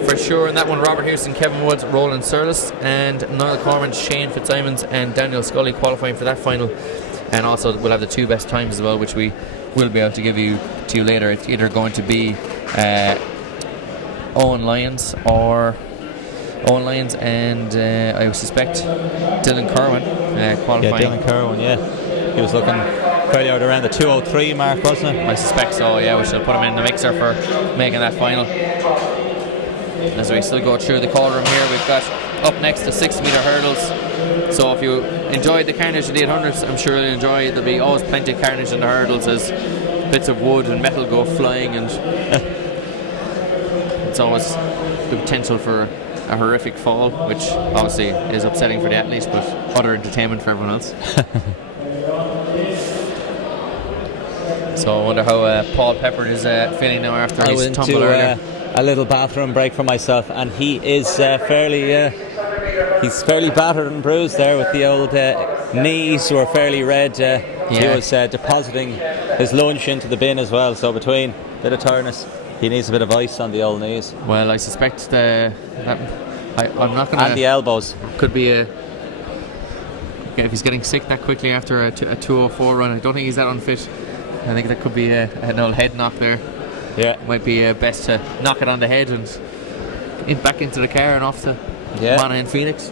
for sure, in that one, Robert Hewson, Kevin Woods, Roland Surlis, and Niall Corman, Shane Fitzsimons and Daniel Scully qualifying for that final. And also we'll have the two best times as well, which we will be able to give you later. It's either going to be Owen Lyons and I suspect Dylan Kerwin qualifying. Yeah, Dylan Kerwin, yeah. He was looking fairly out around the 2:03 mark, wasn't it? I suspect so, yeah. We shall put him in the mixer for making that final. As we still go through the call room here, we've got up next the 60 metre hurdles. So if you enjoyed the carnage in the 800s, I'm sure you'll enjoy it. There'll be always plenty of carnage in the hurdles as bits of wood and metal go flying, and it's always the potential for a horrific fall, which obviously is upsetting for the athletes but utter entertainment for everyone else. So I wonder how Paul Peppard is feeling now after his tumble earlier. A little bathroom break for myself, and he is he's fairly battered and bruised there with the old knees who are fairly red. He was depositing his lunch into the bin as well, so between a bit of tiredness, he needs a bit of ice on the old knees. Well, I suspect I'm not going to... And the elbows. Could be if he's getting sick that quickly after a 2:04 run, I don't think he's that unfit. I think that could be an old head knock there. Yeah, might be best to knock it on the head and back into the car and off to Monaghan Phoenix.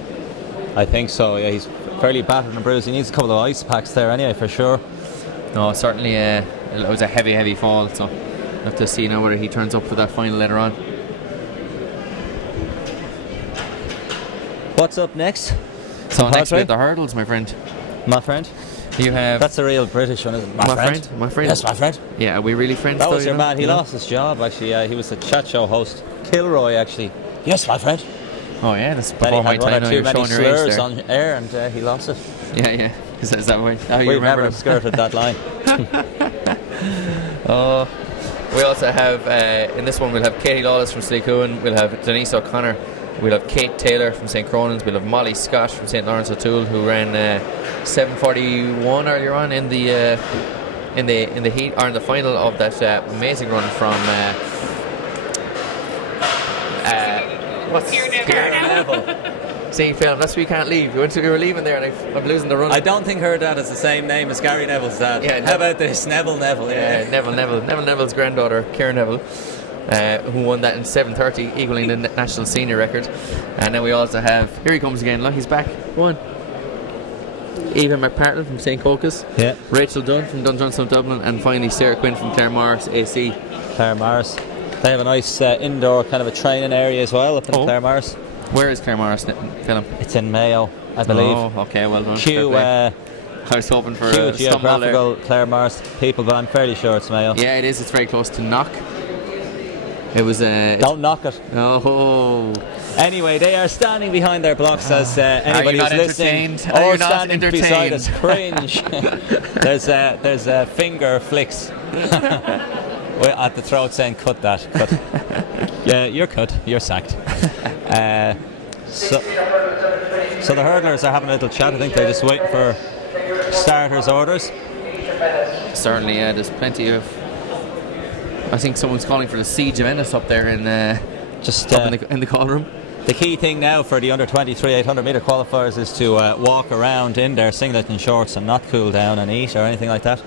I think so. Yeah, he's fairly battered and bruised. He needs a couple of ice packs there anyway, for sure. No, certainly it was a heavy fall. So we'll have to see now whether he turns up for that final later on. What's up next? So next we Padre? have the hurdles, my friend. My friend? You have... That's a real British one, isn't it? My friend? My friend? Yes, my friend. Yeah, are we really friends? That though, was your you know? man. He You know? lost his job, actually. He was the chat show host. Kilroy, actually. Yes, my friend. Oh yeah, that's Then before he my had one time. or Now too you're many showing your age slurs there. on air, and he lost it. Yeah. Is that way? Oh, you We've remember never him. skirted that line. Oh, we also have in this one we'll have Katie Lawless from Slicoon, we'll have Denise O'Connor, we'll have Kate Taylor from St. Cronan's, we'll have Molly Scott from St. Lawrence O'Toole, who ran 7:41 earlier on in the heat or in the final of that amazing run from what's Kieran Neville. See, Phil, that's why you can't leave. We were leaving there, and I'm losing the run. I don't think her dad is the same name as Gary Neville's dad. Yeah, how about this? Neville. Yeah, Neville Neville's granddaughter, Kieran Neville, who won that in 7:30, equaling the national senior record. And then we also have, here he comes again, look, he's back. One. Eva McPartland from St. Cocos. Yeah. Rachel Dunn from Dunjohnson of Dublin, and finally Sarah Quinn from Clare Morris AC. Clare Morris. They have a nice indoor kind of a training area as well up in Clare Morris. Where is Clare Morris, Philip? It's in Mayo, I believe. Oh, okay, well done. I was hoping for Q a geographical Clare Morris people, but I'm fairly sure it's Mayo. Yeah, it is. It's very close to Knock. It was Don't knock it. Oh. Anyway, they are standing behind their blocks as anybody not who's listening entertained? Are or you not standing beside entertained? us cringe. there's finger flicks at the throat saying cut that. Cut. Yeah, you're cut. You're sacked. So the hurdlers are having a little chat. I think they're just waiting for starters' orders. Certainly, yeah. There's plenty of. I think someone's calling for the siege of Ennis up there in in the call room. The key thing now for the under 23 800 metre qualifiers is to walk around in their singlet and shorts and not cool down and eat or anything like that.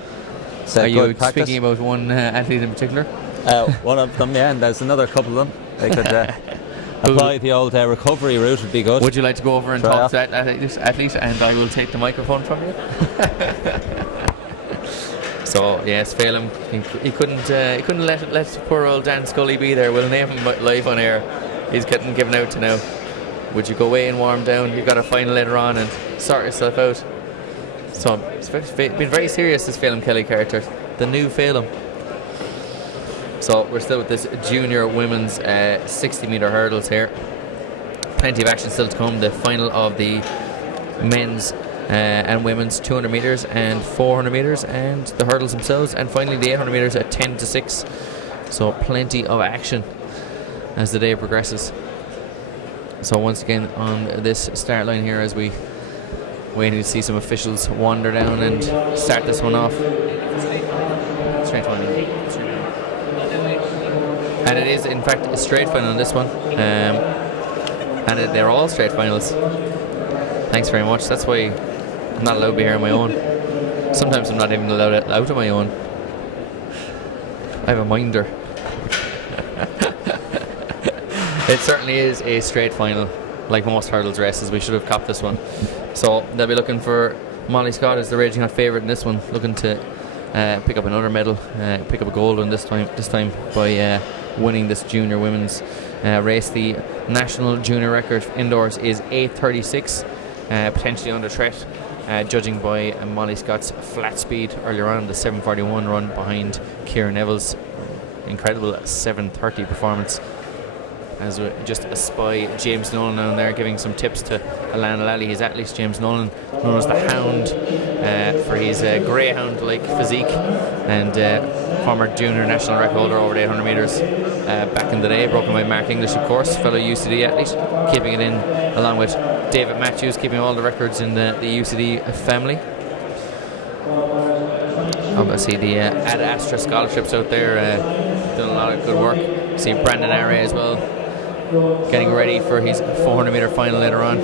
Are you speaking about one athlete in particular? One of them, yeah, and there's another couple of them. They could apply the old recovery route, would be good. Would you like to go over and talk to that athlete, and I will take the microphone from you? So yes, Phelim, he couldn't let poor old Dan Scully be there. We'll name him live on air. He's getting given out to now. Would you go away and warm down? You've got a final later on and sort yourself out. So it's been very serious, this Phelim Kelly character, the new Phelim. So we're still with this junior women's 60 metre hurdles here. Plenty of action still to come. The final of the men's and women's 200 metres and 400 metres, and the hurdles themselves, and finally the 800 metres at 10 to 6. So plenty of action as the day progresses. So once again on this start line here, as we waiting to see some officials wander down and start this one off. Straight final. And it is in fact a straight final on this one, and they're all straight finals. Thanks very much. That's why I'm not allowed to be here on my own. Sometimes I'm not even allowed out on my own. I have a minder. It certainly is a straight final, like most hurdles races. We should have copped this one. So they'll be looking for Molly Scott as the raging hot favourite in this one, looking to pick up another medal, pick up a gold one this time by winning this junior women's race. The national junior record indoors is 8:36, potentially under threat, judging by Molly Scott's flat speed earlier on, the 7:41 run behind Kieran Neville's incredible 7:30 performance. As we just espy James Nolan down there giving some tips to Alana Lally, his athlete James Nolan, known as the Hound for his greyhound-like physique, and former junior national record holder over the 800 metres back in the day, broken by Mark English, of course, fellow UCD athlete, keeping it in along with David Matthews, keeping all the records in the UCD family. Obviously the Ad Astra scholarships out there, doing a lot of good work. See Brandon Array as well, getting ready for his 400 metre final later on,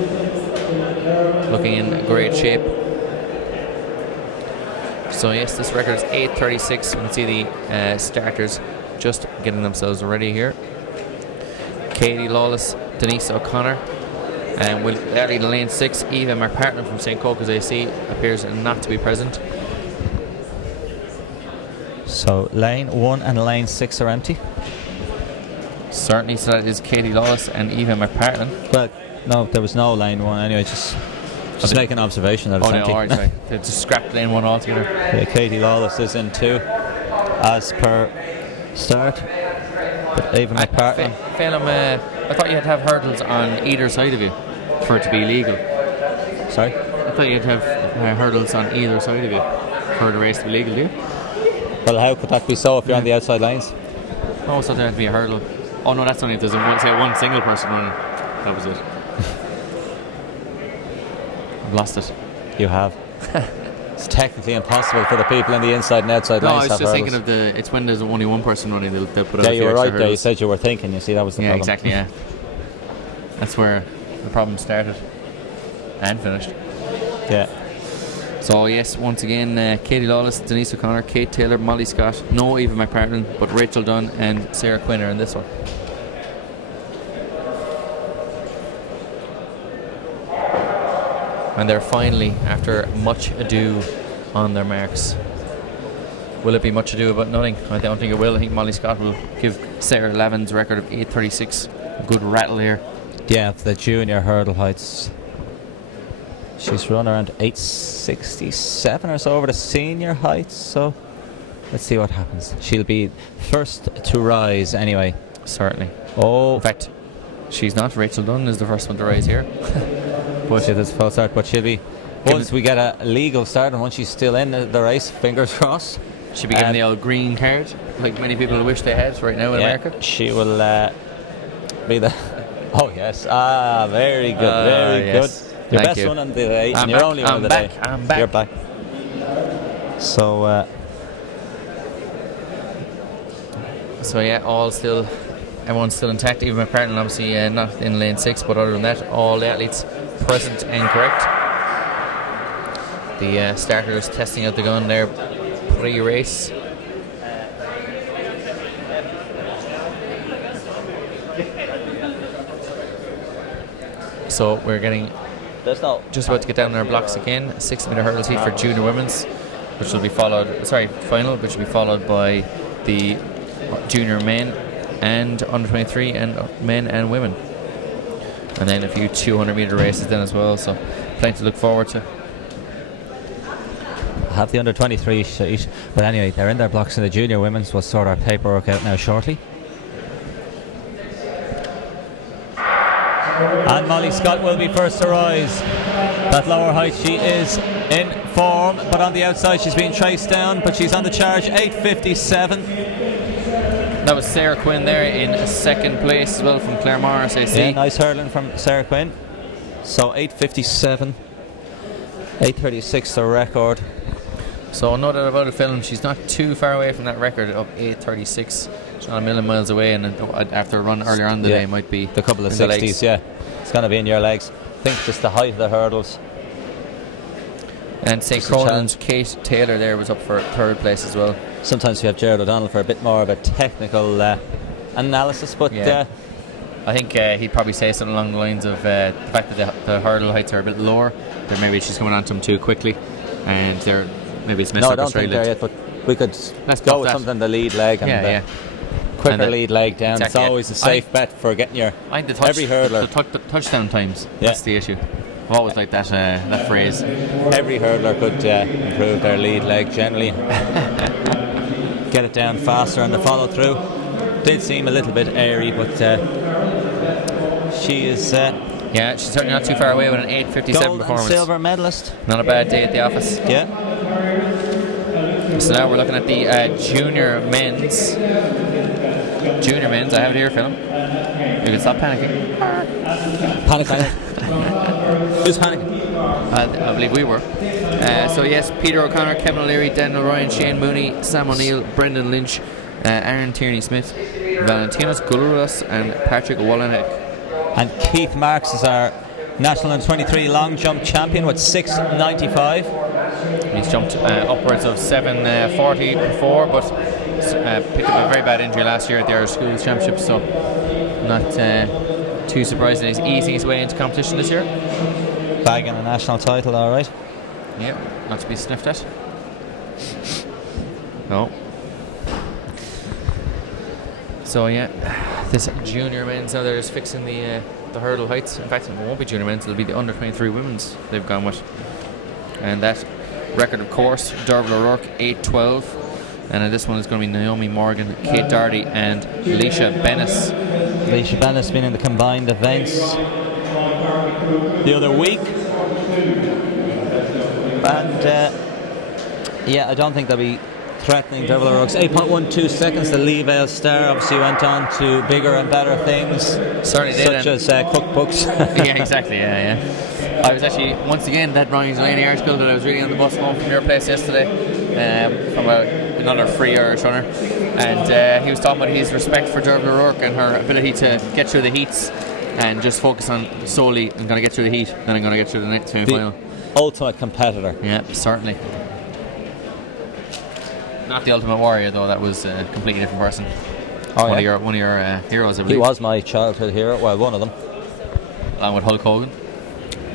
looking in great shape. So yes, this record is 8:36. You can see the starters just getting themselves ready here. Katie Lawless, Denise O'Connor, and with early to lane 6, Eva McPartland from St. Cocos AC appears not to be present. So lane 1 and lane 6 are empty. Certainly, so that is Katie Lawless and Eva McPartland. Well, No, there was no lane 1 anyway. Just make an observation that it's empty. No, sorry. They just scrapped lane 1 altogether. Yeah, Katie Lawless is in 2 as per start. But Ava McPartlin. Phelim, I thought you had to have hurdles on either side of you for it to be legal. Sorry? I thought you'd have hurdles on either side of you for the race to be legal, do you? Well, how could that be so if you're on the outside lines? Oh, so there had to be a hurdle. Oh no, that's only if there's one single person running. That was it. I've lost it. You have. It's technically impossible for the people on the inside and outside No, lines I to was have just hurdles. thinking of it's when there's only one person running, they'll put out Yeah, a you few were extra right there. You hurdles. said you were thinking. You see, that was the problem. Exactly, yeah. That's where the problem started and finished. Yeah. So yes, once again, Katie Lawless, Denise O'Connor, Kate Taylor, Molly Scott, no Eva McPartlin, but Rachel Dunn and Sarah Quinn are in this one. And they're finally, after much ado, on their marks. Will it be much ado about nothing? I don't think it will. I think Molly Scott will give Sarah Levin's record of 8:36 a good rattle here. Yeah, the junior hurdle heights. She's run around 8:67 or so over the senior heights, so let's see what happens. She'll be first to rise anyway. Certainly. Oh. In fact, she's not. Rachel Dunn is the first one to rise here. But she does false start, but she'll be, once we get a legal start and once she's still in the race, fingers crossed. She'll be given the old green card, like many people wish they had right now in America. She will be the... Oh, yes. Ah, very good, very yes. good. Your Thank best you. one on the day, I'm and your back, only one I'm of the back, day. I'm back. You're back. So yeah, everyone's still intact. Even McPartlin obviously not in lane 6, but other than that, all the athletes present and correct. The starters testing out the gun there pre-race. So we're getting just about to get down in our blocks again. 60-meter hurdles heat for junior women's, which will be final, which will be followed by the junior men and under 23 and men and women, and then a few 200-meter races then as well. So plenty to look forward to. Have the under 23 sheet, but anyway, they're in their blocks in the junior women's. We'll sort our paperwork out now shortly. And Molly Scott will be first to rise. That lower height, she is in form, but on the outside she's being traced down, but she's on the charge. 8:57. That was Sarah Quinn there in second place as well from Claire Morris, I see. Yeah, nice hurling from Sarah Quinn. So 8:57, 8:36 the record. So no doubt about it, Phelim, she's not too far away from that record of 8:36. She's not a million miles away, and after a run earlier on the day might be the couple of in the 60s, legs. yeah. It's going to be in your legs. I think just the height of the hurdles. And St. Cronan's Kate Taylor there was up for third place as well. Sometimes we have Gerard O'Donnell for a bit more of a technical analysis, but I think he'd probably say something along the lines of the fact that the hurdle heights are a bit lower, that maybe she's coming onto them too quickly, and maybe it's missed no, up I don't her straight think there leg. yet, but we could Let's go buff with that. something the lead leg and quicker And lead leg down. exactly, It's always a safe bet for getting your every hurdler. The touchdown times. That's the issue. I've always liked that phrase. Every hurdler could improve their lead leg generally. Get it down faster on the follow through. Did seem a little bit airy, but she is. She's certainly not too far away with an 8:57 gold performance. and silver medalist. Not a bad day at the office. Yeah. So now we're looking at the junior men's. Junior men's, I have it here, Phelim. You can stop panicking. Panicking. Who's panicking? I believe we were. So yes, Peter O'Connor, Kevin O'Leary, Daniel Ryan, Shane Mooney, Sam O'Neill, Brendan Lynch, Aaron Tierney-Smith, Valentinos Goulouras and Patrick Wallenheck. And Keith Marks is our National and 23 long jump champion with 6.95. He's jumped upwards of 7.40 before, but picked up a very bad injury last year at the Irish Schools Championship, so not too surprised that he's easing his way into competition this year. Bagging a national title, alright. Yeah, not to be sniffed at. No. So yeah, this junior men's now they're just fixing the hurdle heights. In fact, it won't be junior men's; it'll be the under 23 women's they've gone with. And that record, of course, Derval O'Rourke 8:12, and this one is going to be Naomi Morgan, Kate Doherty, and Leisha Bennis. Leisha Bennis been in the combined events the other week, and I don't think they'll be threatening Derval O'Rourke's 8.12 seconds. The Leavale star obviously went on to bigger and better things, certainly such as cookbooks. Yeah, exactly. Yeah. I was actually, once again, that Ryan's Lady article that I was reading on the bus home from your place yesterday, from another free Irish runner, and he was talking about his respect for Derval O'Rourke and her ability to get through the heats and just focus on solely, I'm going to get through the heat, then I'm going to get through the semi-final. Ultimate competitor. Yeah, certainly. Not the Ultimate Warrior, though. That was a completely different person. One of your heroes, I believe. He was my childhood hero. Well, one of them. Along with Hulk Hogan.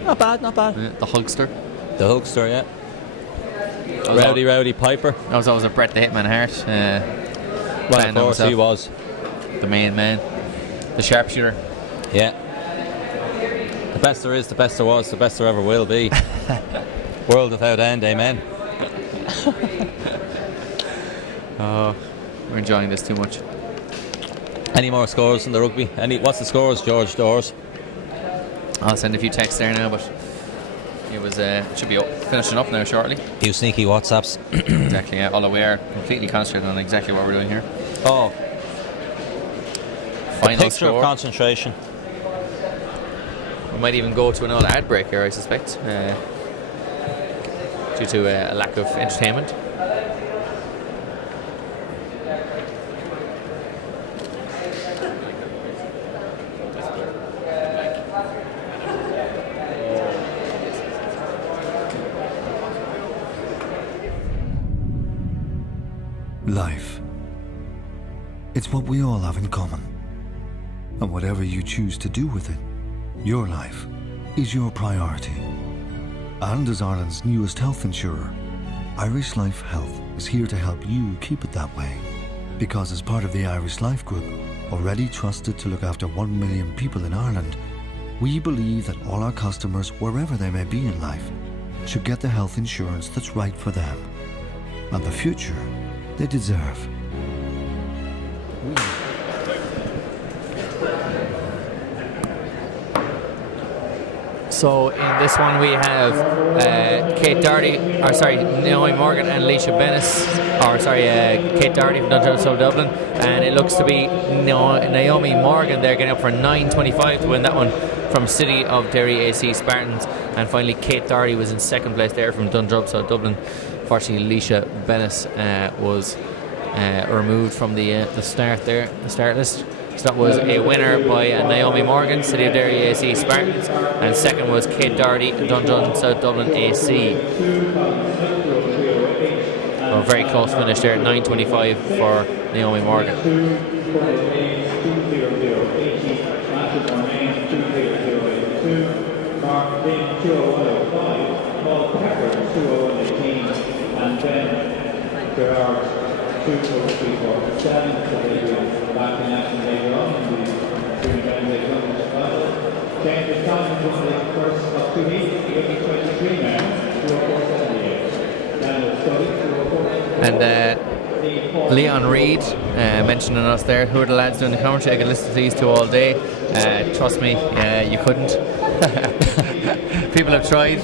Not bad. Yeah, the Hulkster. The Hulkster, yeah. Rowdy Piper. That was always a Bret the Hitman Hart. Well, of course he was. The main man. The sharpshooter. Yeah. The best there is, the best there was, the best there ever will be. World without end, amen. Oh, we're enjoying this too much. Any more scores in the rugby? What's the scores, George Dawes? I'll send a few texts there now, but it should be finishing up now shortly. You sneaky WhatsApps. Exactly, yeah. Although we are completely concentrated on exactly what we're doing here. Oh. Final a picture score. of concentration. We might even go to another ad break here, I suspect, due to a lack of entertainment. Life. It's what we all have in common. And whatever you choose to do with it, your life is your priority. And as Ireland's newest health insurer, Irish Life Health is here to help you keep it that way. Because as part of the Irish Life Group, already trusted to look after 1 million people in Ireland, we believe that all our customers, wherever they may be in life, should get the health insurance that's right for them and the future they deserve. So in this one we have Naomi Morgan and Leisha Bennis, Kate Doherty from Dundrum Dublin, and it looks to be Naomi Morgan there getting up for 9.25 to win that one from City of Derry AC Spartans, and finally Kate Doherty was in second place there from Dundrum Dublin. Unfortunately, Leisha Bennis was removed from the start list. So that was a winner by Naomi Morgan, City of Derry AC Spartans, and second was Kate Doherty, Dundrum South Dublin AC. A very close finish there, 9.25 for Naomi Morgan. And Leon Reid mentioning us there. Who are the lads doing the commentary? I could listen to these two all day. Trust me, you couldn't. People have tried.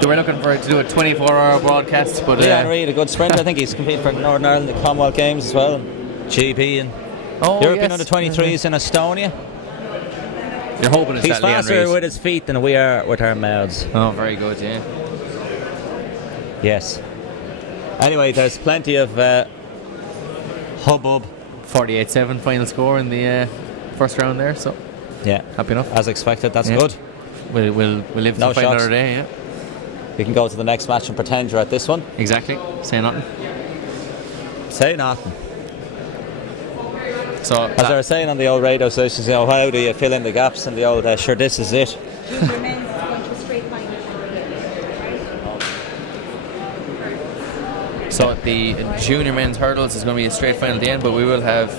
They were looking to do a 24-hour broadcast, but Leon Reid, a good sprinter. I think he's competing for Northern Ireland at the Commonwealth Games as well. GB and European under 23s in Estonia. You're hoping it's he's that Leon faster Reid. with his feet than we are with our mouths. Oh, very good, yeah. Yes. Anyway, there's plenty of hubbub. 48-7 final score in the first round there, so yeah, happy enough. As expected, that's good. We'll live to fight another day, yeah. We can go to the next match and pretend you're at this one. Exactly. Say nothing. Say nothing. So as I was saying on the old radio stations, how do you fill in the gaps? And the old sure, this is it. Junior men's is going to a straight final. So the junior men's hurdles is going to be a straight final at the end, but we will have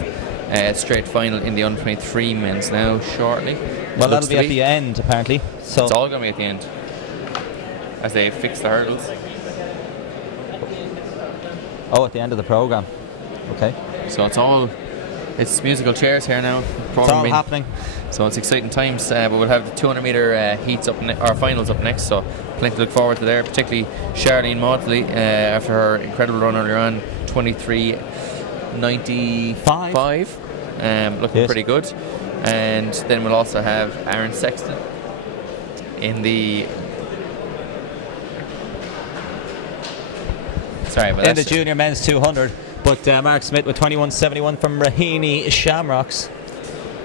straight final in the under-23 men's now shortly. Well, that'll be at the end, apparently. So it's all going to be at the end as they fix the hurdles. Oh, at the end of the programme. Okay. So it's musical chairs here now. It's all happening. So it's exciting times, but we'll have the 200 metre heats up, or finals up next, so plenty to look forward to there, particularly Charlene Maudsley after her incredible run earlier on, 23.95, looking pretty good. And then we'll also have Aaron Sexton in the... Sorry about in the junior men's 200, but Mark Smith with 21.71 from Raheny Shamrocks.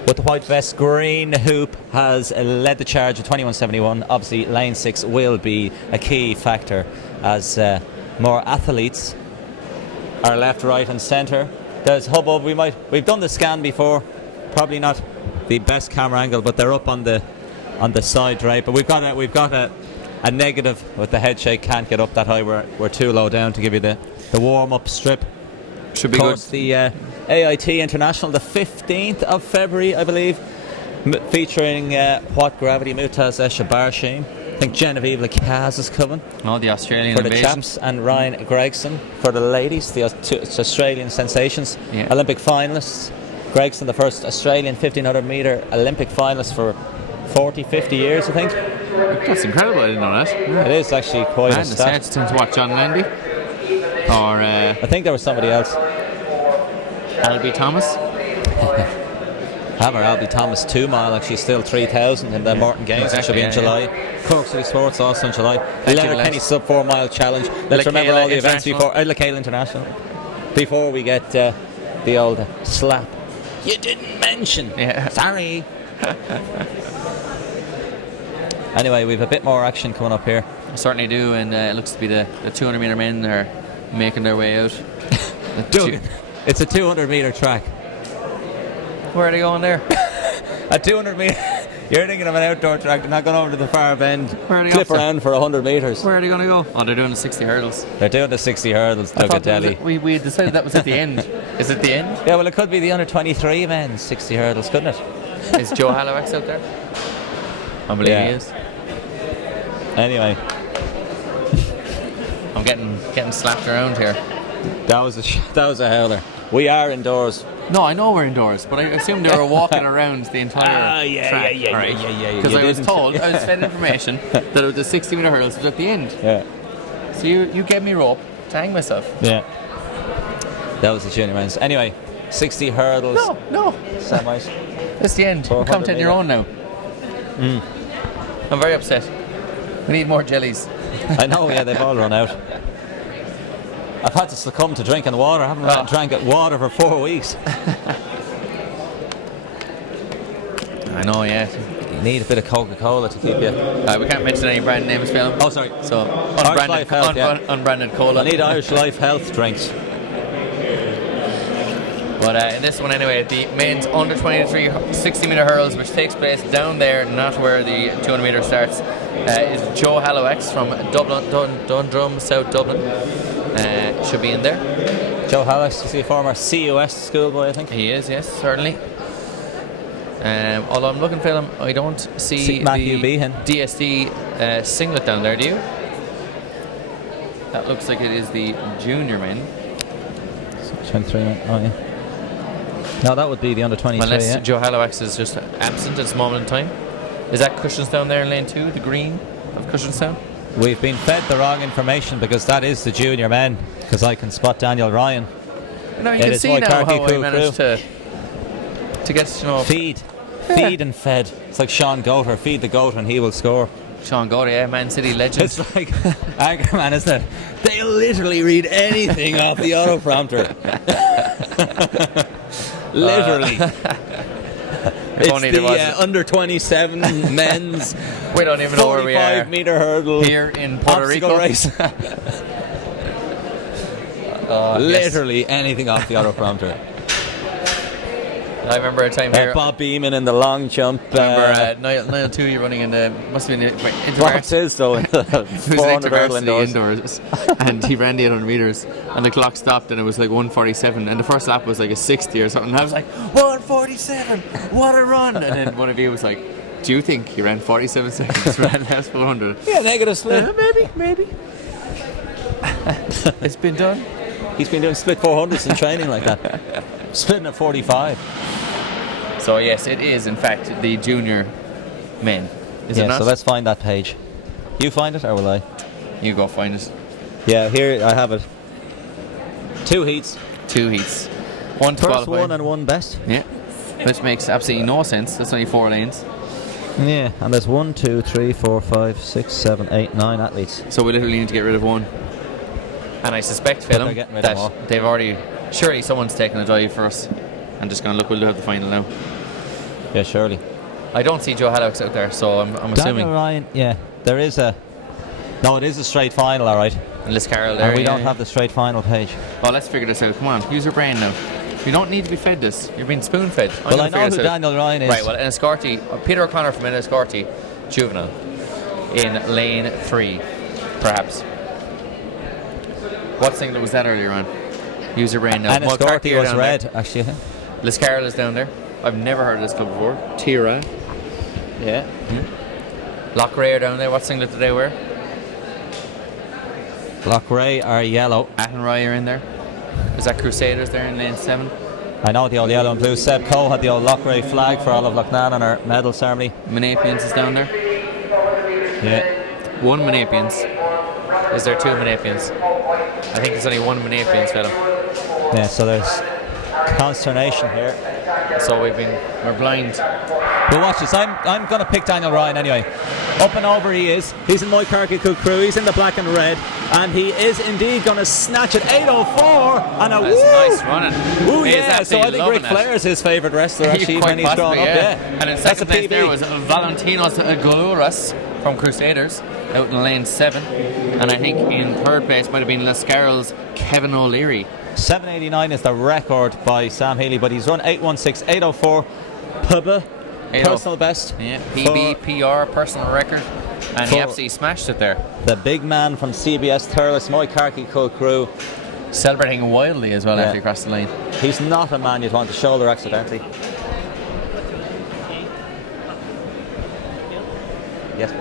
With the white vest, green hoop has led the charge with 21.71. Obviously, lane 6 will be a key factor as more athletes are left, right, and centre. There's hubbub. We've done the scan before. Probably not the best camera angle, but they're up on the side, right? But we've got a negative with the head shake. Can't get up that high. We're too low down to give you the warm up strip. Should be good. The AIT International, the 15th of February, I believe, featuring What Gravity, Mutaz Eshabarshim. I think Genevieve Lacaze is coming. Oh, the Australian for the invasion. chaps, and Ryan Gregson for the ladies, the Australian sensations, Olympic finalists. Gregson, the first Australian 1500 metre Olympic finalist for 40-50 years, I think. That's incredible. I didn't know that. Yeah. It is actually quite a stat. Since what, John Landy? Or I think there was somebody else. Albie Thomas. Hammer Albie Thomas 2 mile, actually still 3,000 in the Morton Games. It should be in July. Cork City Sports also in July. Leonard Kenny sub 4 mile challenge. Let's remember all the events before Lecale International. Before we get the old slap. You didn't mention. Yeah. Sorry. Anyway, we've a bit more action coming up here. I certainly do, and it looks to be the 200 metre men are making their way out. It's a 200 metre track. Where are they going there? A 200 metre. You're thinking of an outdoor track. They're not going over to the far bend. Where are they flip around for 100 metres. Where are they going to go? Oh, they're doing the 60 hurdles. They're doing the 60 hurdles. We decided that was at the end. Is it the end? Yeah, well, it could be the under 23 men's 60 hurdles, couldn't it? Is Joe Hallowix out there? I believe he is. Anyway, I'm getting slapped around here. That was a howler. We are indoors. No, I know we're indoors, but I assumed they were walking around the entire track. Yeah. Because I was fed information that it was the 60 metre hurdles was at the end. Yeah. So you gave me rope to hang myself. Yeah. That was the junior men's. Anyway, 60 hurdles. No. Semis. That's the end. You're counting your own now. I'm very upset. We need more jellies. I know, yeah, they've all run out. I've had to succumb to drinking water. I haven't drank water for 4 weeks. I know, yeah. You need a bit of Coca-Cola to keep you... we can't mention any brand names, Phil. Oh, sorry. So, unbranded cola. I need Irish Life Health drinks. But in this one anyway, the men's under 23 60 metre hurls, which takes place down there, not where the 200 metre starts, is Joe Hallowix from Dublin, Dundrum, South Dublin. Should be in there. Joe Hallowix is the former CUS schoolboy, I think. He is, yes, certainly. Although I'm looking for him, I don't see Matthew the Behan. DSD singlet down there, do you? That looks like it is the junior men. 23 men, oh yeah. No, that would be the under 23. Unless Joe Hallowix is just absent at this moment in time. Is that Cushenstown there in lane 2, the green of Cushenstown? We've been fed the wrong information because that is the junior men, because I can spot Daniel Ryan. No, you can see now how I managed to get to know. Feed and fed. It's like Sean Goater. Feed the goat and he will score. Sean Goater, yeah, Man City legend. It's like Anchorman, isn't it? They'll literally read anything off the autoprompter. Literally. It's the under 27 men's. We don't even know where we are. 45 metre hurdle here in Puerto Rico. Race. Literally anything off the autoprompter. I remember a time here. Bob Beeman in the long jump. I remember Niall Toohey running in the must have been What is though? It was 400 hurdle indoors, and he ran the 800 meters, and the clock stopped, and it was like 1:47, and the first lap was like a 60 or something. And I was like 1:47, what a run! And then one of you was like, "Do you think he ran 47 seconds ran last 400?" Yeah, negative split. Maybe. It's been done. He's been doing split 400s in training like that. Splitting at 45. So yes, it is in fact the junior men. Is it not? So let's find that page. You find it or will I? You go find it. Yeah, here I have it. 2 heats. 2 heats. One to First qualify. one and one best. Yeah. Which makes absolutely no sense. That's only 4 lanes. Yeah, and there's 1, 2, 3, 4, 5, 6, 7, 8, 9 athletes. So we literally need to get rid of one. And I suspect, Phil, they're getting rid of more. that they've already... Surely someone's taken a dive for us and just gone, look, we'll have the final now. Yeah, surely. I don't see Joe Hallocks out there, so I'm assuming... Daniel Ryan, yeah, there is a... No, it is a straight final, alright. And Liz Carroll there, and we don't have the straight final page. Oh, let's figure this out. Come on, use your brain now. You don't need to be fed this. You're being spoon-fed. Well, I know who Daniel Ryan is. Right, well, Enniscorthy, Peter O'Connor from Enniscorthy, juvenile, in lane 3, perhaps. What signal was that earlier on? Use your brain now. Enniscorthy was red, actually. Liz Carroll is down there. I've never heard of this club before. Tira. Yeah. Lochray are down there. What singlet do they wear? Lochray are yellow. Athenry are in there. Is that Crusaders there in lane 7? I know the old yellow and blue. Seb Coe had the old Lochray flag for all of Loughnane on our medal ceremony. Menapians is down there. Yeah. 1 Menapians. Is there 2 Menapians? I think there's only 1 Menapians, fella. Yeah, so there's consternation here. So we're blind. But watch this, I'm going to pick Daniel Ryan anyway. Up and over he is. He's in Moy Carkey Cook Crew. He's in the black and red. And he is indeed going to snatch it. 8:04 and a That's nice running. Woo, yeah. So I think Ric Flair is his favourite wrestler actually when he's grown up. Yeah. And in second place there was Valentinos Goulouras from Crusaders out in lane 7. And I think in third place might have been Lascarroll's Kevin O'Leary. 7:89 is the record by Sam Healy, but he's run 8:16, 8:04 pub personal best. Yeah, PB, PR, personal record. And he absolutely smashed it there. The big man from CBS Thurles, Moy Carkey Cook Crew. Celebrating wildly as well after he crossed the lane. He's not a man you'd want to shoulder accidentally. Yes.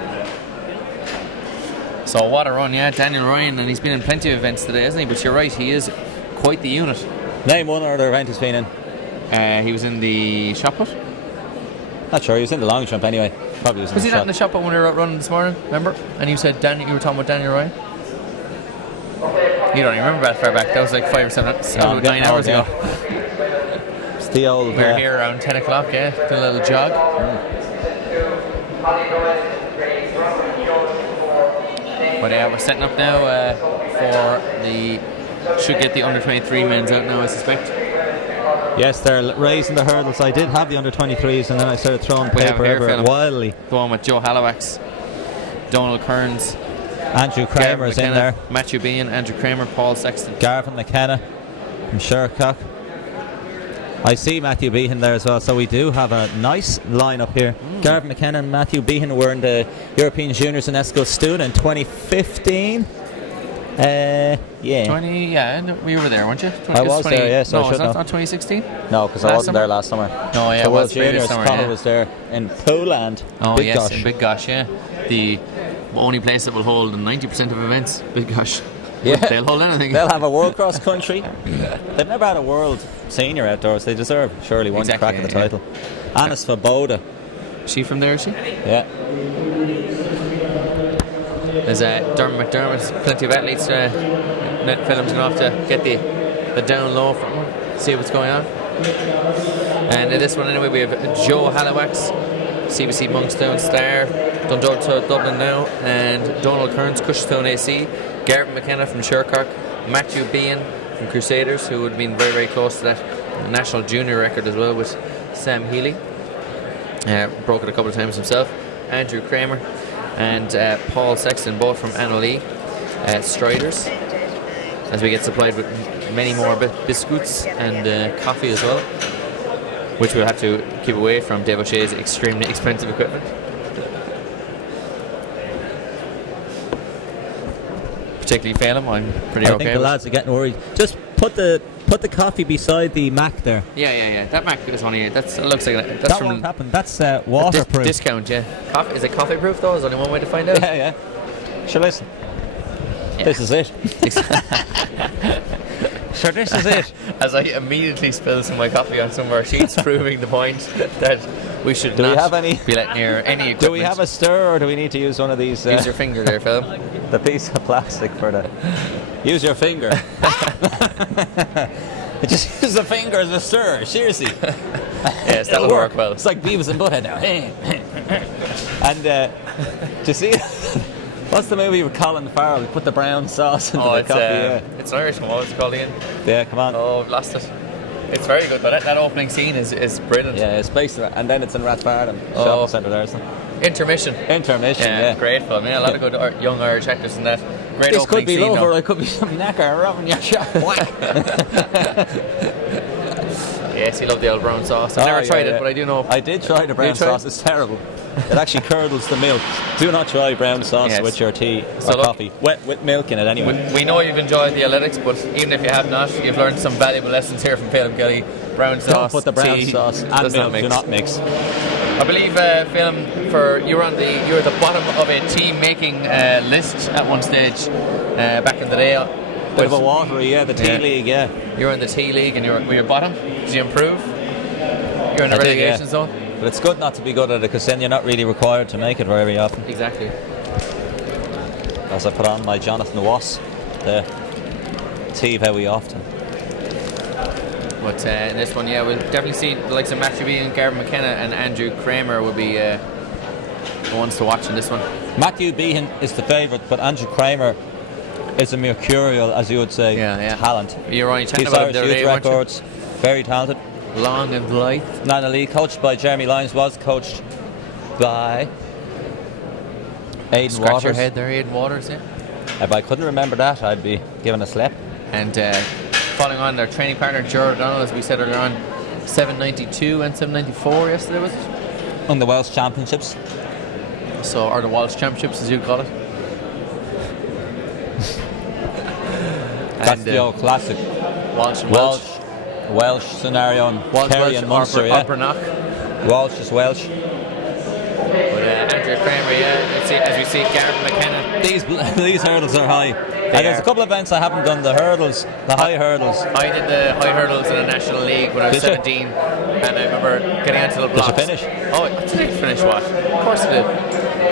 So what a run, yeah. Daniel Ryan, and he's been in plenty of events today, hasn't he? But you're right, he is quite the unit. Name one other event he's been in. He was in the shot put. Not sure, he was in the long jump anyway. Probably was he not in the shot put when we were out running this morning? Remember? And you said you were talking about Daniel Ryan. You don't even remember that far back. That was like 5 or 7, 9 hours ago. It's the old. We were here around 10 o'clock. Yeah, did a little jog. But yeah, we're setting up now for should get the under 23 men's out now, I suspect. Yes, they're raising the hurdles. I did have the under 23s and then I started throwing paper everywhere wildly. The one with Joe Hallowacks, Donald Kearns, Andrew Kramer's in there, Matthew Bean, Andrew Kramer, Paul Sexton, Garvin McKenna from Shercock. I see Matthew Behan there as well, so we do have a nice lineup here. Garvin McKenna and Matthew Behan were in the European Juniors in Eskilstuna in 2015. Yeah. We were there, weren't you? I was there, yeah, so I should know. Not 2016? No, because I wasn't there last summer. No, yeah, the it World was Juniors summer, Connor was there in Poland. Oh, Big yes, Gosh. in Big Gosh, yeah. The only place that will hold 90% of events, Big Gosh. Yeah. They'll hold anything. They'll have a world cross country. They've never had a world senior outdoors. They deserve surely one crack at the title. Anna Svoboda. Is she from there, is she? Yeah. There's Dermot McDermott, plenty of athletes. Net Film's going to have to get the down low from her, see what's going on. And in this one anyway, we have Joe Hallowacks, CBC Monkstown Star, Dundalk to Dublin now, and Donald Kearns, Cushstone AC, Garvin McKenna from Shercock, Matthew Bean from Crusaders, who would have been very, very close to that national junior record as well with Sam Healy. Broke it a couple of times himself. Andrew Kramer and Paul Sexton, both from Anolee Striders, as we get supplied with many more biscuits and coffee as well. which we'll have to keep away from Dave O'Shea's extremely expensive equipment. Particularly Phelan, I'm pretty I okay think the with. lads are getting worried. Just put the coffee beside the Mac there. Yeah. That Mac is only it looks like that's That from won't happen. That's waterproof. discount. Yeah, is it coffee proof though? There's only one way to find out. Yeah. Sure, listen. Yeah. This is it. Sure, this is it. As I immediately spill some of my coffee on some of our sheets, proving the point that we should Do not we have any? be let near any equipment. Do we have a stir, or do we need to use one of these? Use your finger there, Phil. The piece of plastic for the. Use your finger. Just use the finger as a stir. Seriously. Yes, that'll work well. It's like Beavis and Butthead now. And do you see? What's the movie with Colin Farrell? He put the brown sauce into the coffee. It's an Irish one. What was it called again? Yeah, come on. Oh, I've lost it. It's very good, but that opening scene is brilliant. Yeah, it's based around, and then it's in Rathfarnham Oh. shopping centre there, isn't it? Intermission. Yeah. Great film. Yeah, a lot of good young Irish actors in that. Great This opening could be scene, love, though. or it could be some knacker rubbing your shop. Yes, you love the old brown sauce. I've never tried it, but I do know. I did try the brown You tried? sauce. It's terrible. It actually curdles the milk. Do not try brown sauce Yes. with your tea So or look, coffee. With milk in it anyway. We know you've enjoyed the athletics, but even if you have not, you've learned some valuable lessons here from Phelan Kelly. Brown sauce, Don't put the brown tea, sauce and does milk. not mix. Do not mix. I believe, Phelan, you were at the bottom of a tea making list at one stage back in the day. Bit of a watery, the tea league, yeah. You were in the tea league and were you bottom? Did you improve? You're in the relegation zone? But it's good not to be good at it, because then you're not really required to make it very often. Exactly. As I put on my Jonathan Wass, the tea very often. But in this one, we'll definitely see the likes of Matthew B and Gavin McKenna and Andrew Kramer will be the ones to watch in this one. Matthew Behan is the favourite, but Andrew Kramer is a mercurial, as you would say, talent. You were only chatting He's about him Irish the other youth day, weren't you? records, very talented. Long and lithe. Nana Lee, coached by Jeremy Lyons, was coached by Aidan Scratch Waters. your head there, Aidan Waters, yeah. If I couldn't remember that, I'd be given a slap. And following on their training partner, Gerard O'Donnell, as we said earlier on, 792 and 794 yesterday, was it? On the Welsh Championships. So, or the Walsh Championships, as you call it. That's the old classic. Walsh and Welsh. Welsh scenario on Kerry and Munster, Walsh is Welsh. But Andrew Kramer, as we see Gareth McKenna. These hurdles are high. There's a couple of events I haven't done, the high hurdles. I did the high hurdles in the National League when I was 17, and I remember getting onto the blocks. Did you finish? Oh, did I finish what? Of course I did.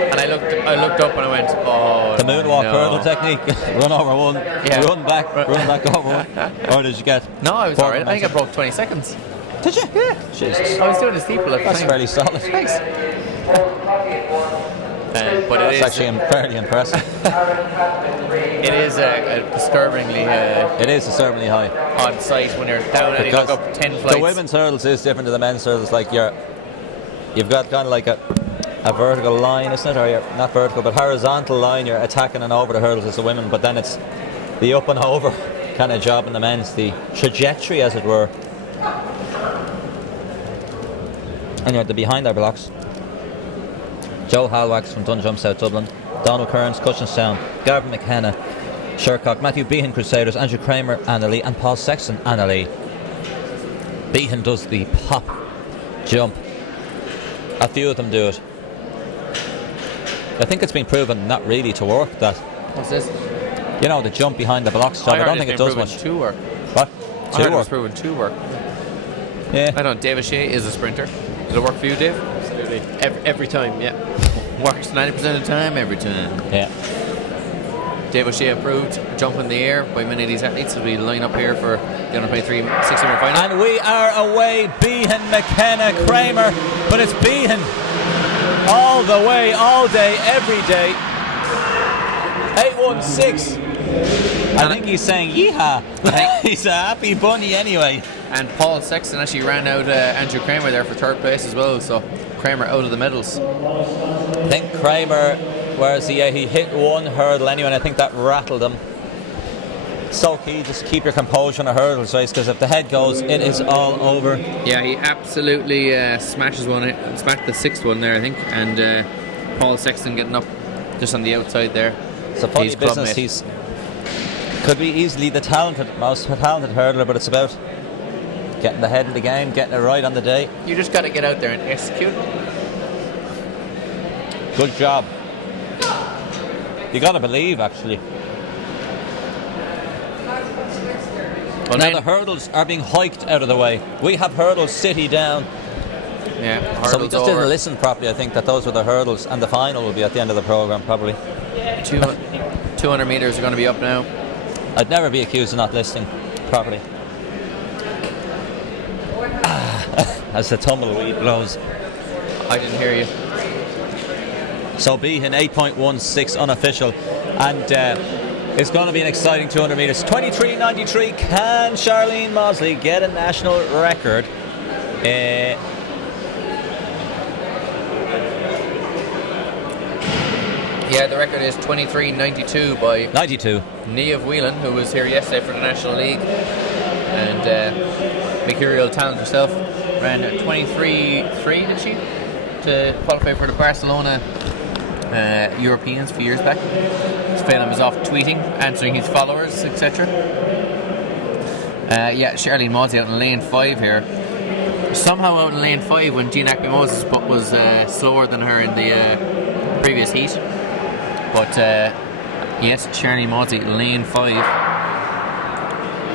And I looked up and I went, oh, the moonwalk no. hurdle technique, run over one, run back over one. Or did you get? No, I was alright. I think I broke 20 seconds. Did you? Yeah. Jesus. I was doing the steeple at the That's time. fairly solid. Thanks. But That's actually fairly impressive. It is disturbingly. It is disturbingly high. On site when you're down and you look up 10 flights. The women's hurdles is different to the men's hurdles. Like you've got kind of like a vertical line, isn't it? Or you're not vertical, but horizontal line. You're attacking and over the hurdles as the women, but then it's the up and over kind of job in the men's. The trajectory, as it were. And you're at the behind our blocks. Joe Halwax from Dunjump, South Dublin. Donald Kearns, Cushenstown. Gavin McKenna, Shercock. Matthew Behan, Crusaders. Andrew Kramer, Annalee. And Paul Sexton, Annalee. Behan does the pop jump. A few of them do it. I think it's been proven not really to work. That. What's this? You know, the jump behind the blocks job. I don't think it does much. To work. What? I heard it was proven to work. Yeah. I don't. Dave O'Shea is a sprinter. Does it work for you, Dave? Absolutely. Every time, yeah. Works 90% of the time, every time. Yeah. Dave O'Shea approved jump in the air by many of these athletes as we line up here for the under-23 600 final. And we are away. Behan, McKenna, Kramer, but it's Behan all the way, all day, every day. 816. I think he's saying yeehaw. He's a happy bunny anyway. And Paul Sexton actually ran out Andrew Kramer there for third place as well, so Kramer out of the medals. I think Kramer, whereas he hit one hurdle anyway, and I think that rattled him. so key just to keep your composure on a hurdles race, because if the head goes, it is all over. Yeah, he absolutely smashed the sixth one there, I think, and Paul Sexton getting up just on the outside there. It's a funny business. He's could be easily the most talented hurdler, but it's about getting the head in the game, getting it right on the day. You just got to get out there and execute. Good job. You got to believe, actually. Well, now the hurdles are being hiked out of the way. We have Hurdles City down. Yeah, so we just didn't listen properly. I think that those were the hurdles, and the final will be at the end of the programme, probably. 200 metres are going to be up now. I'd never be accused of not listening properly. As the tumbleweed blows. I didn't hear you. So Behan 8.16 unofficial, and it's going to be an exciting 200 metres. 23.93. Can Charlene Mosley get a national record? Yeah, the record is 23.92 by 92. Niamh Whelan, who was here yesterday for the National League, and mercurial talent herself. Ran 23.3, did she, to qualify for the Barcelona Europeans a few years back. Phelan was off tweeting, answering his followers, etc. Yeah, Charlene Mosley out in lane 5 here. Somehow out in lane 5 when Jean Akby-Moses was slower than her in the previous heat. But yes, Charlene Mosley lane 5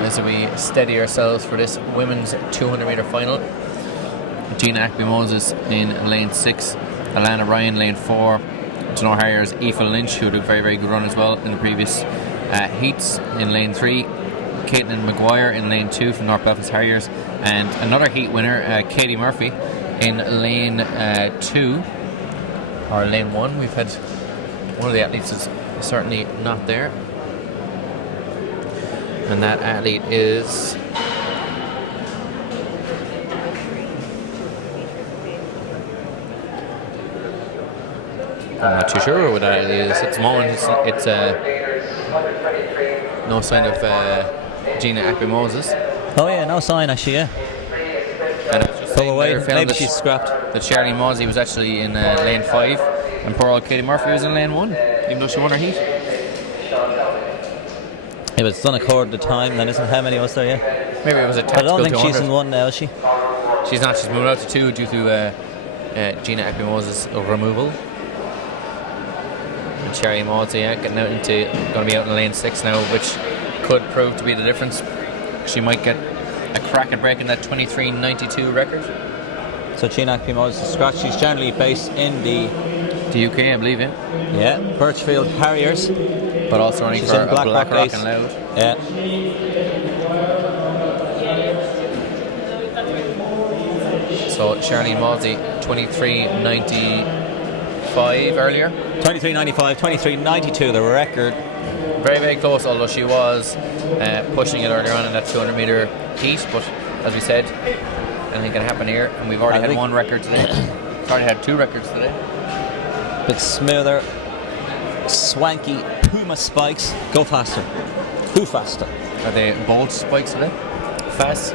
as we steady ourselves for this women's 200 metre final. Jean Akby-Moses in lane 6, Alana Ryan lane 4, Donor Harriers Aoife Lynch, who had a very, very good run as well in the previous heats, in lane 3, Caitlin Maguire in lane 2 from North Belfast Harriers, and another heat winner, Katie Murphy, in lane 2, or lane 1. We've had one of the athletes is certainly not there, and that athlete is I'm not too sure what that is. At the moment, it's no sign of Gina Akby-Moses. Oh yeah, no sign actually, yeah. And I was just saying there, Phil, maybe she's scrapped. That Charlene Mosley was actually in lane 5, and poor old Katie Murphy was in lane 1, even though she won her heat. It was done according to time, then isn't how many was there, yeah? Maybe it was a tactical. I don't think 200. she's in 1 now, is she? She's not, she's moved out to 2 due to Gina Akby-Moses' removal. Charlene Mosley getting out into, going to be out in lane 6 now, which could prove to be the difference. She might get a crack at breaking that 23.92 record. So Gina Akby-Moses scratch. She's generally based in the UK, I believe, yeah. Yeah, Birchfield Harriers, but also running for Black Rock and Loud. Yeah. So Charlene Mosley 23.95 earlier. 23.95, 23.92 the record. Very, very close, although she was pushing it earlier on in that 200 metre heat, but as we said, anything can happen here, and we've already had one record today. We've already had 2 records today. Bit smoother, swanky Puma spikes. Go faster. Who faster? Are they bold spikes today? Fast?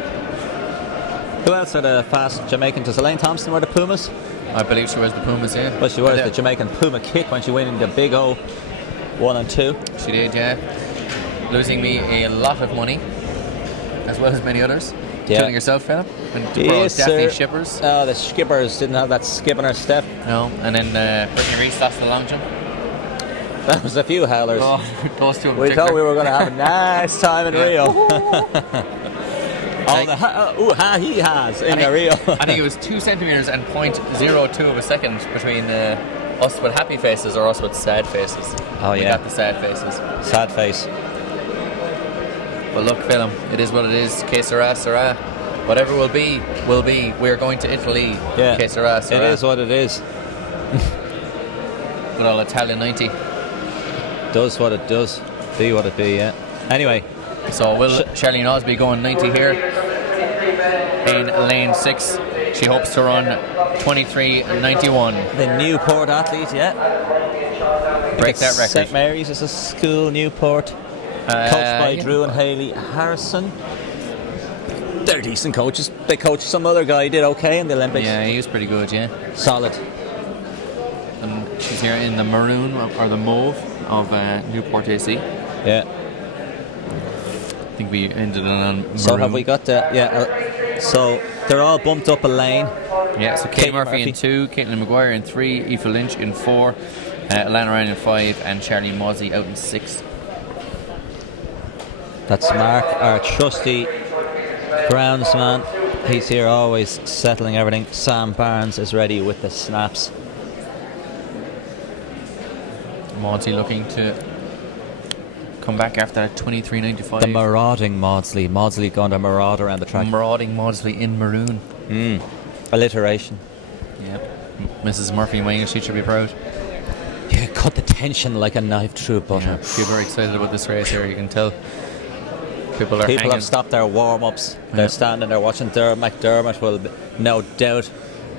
Who else had a fast Jamaican? Does Elaine Thompson wear the Pumas? I believe she wears the Pumas, yeah. Well, she wears the Jamaican Puma kick when she went in the Big O 1 and 2. She did, yeah. Losing me a lot of money, as well as many others. Yeah. Killing yourself, Philip. Yes, Daphne sir. Shippers. Oh, the Skippers didn't have that skip in her step. No, and then Brittany Reese lost the long jump. That was a few howlers. Oh, those two in we particular. thought we were going to have a nice time in Rio. All the he has in Rio. I think it was 2 centimetres and 0.02 of a second between us with happy faces or us with sad faces. Oh, we yeah. got the sad faces. Sad face. But look, Philip, it is what it is. Que sera, sera. Whatever will be, will be. We're going to Italy. Yeah. Que sera, sera. It is what it is. Good old Italian 90. Does what it does. Be what it be, yeah. Anyway. So will Charlene Osby going 90 here in lane 6. She hopes to run 23.91. The Newport athlete, yeah. Break that record. St Mary's is a school, Newport. Coached by Drew and Hayley Harrison. They're decent coaches. They coached some other guy, did okay in the Olympics. Yeah, he was pretty good, yeah. Solid. And she's here in the maroon or the mauve of Newport AC. Yeah. I think we ended on maroon. So have we got the... Yeah. So they're all bumped up a lane. Yeah, so Katie Murphy in 2, Caitlin Maguire in 3, Aoife Lynch in 4, Alana Ryan in 5, and Charlie Mozzie out in 6. That's Mark, our trusty groundsman. He's here always settling everything. Sam Barnes is ready with the snaps. Maudsley looking to come back after that 23.95. The marauding Maudsley. Maudsley going to maraud around the track. Marauding Maudsley in maroon. Alliteration. Yeah. Mrs. Murphy in she should be proud. Yeah, cut the tension like a knife through butter. Yeah, people are excited about this race here, you can tell. People have stopped their warm-ups. They're standing there watching McDermott will no doubt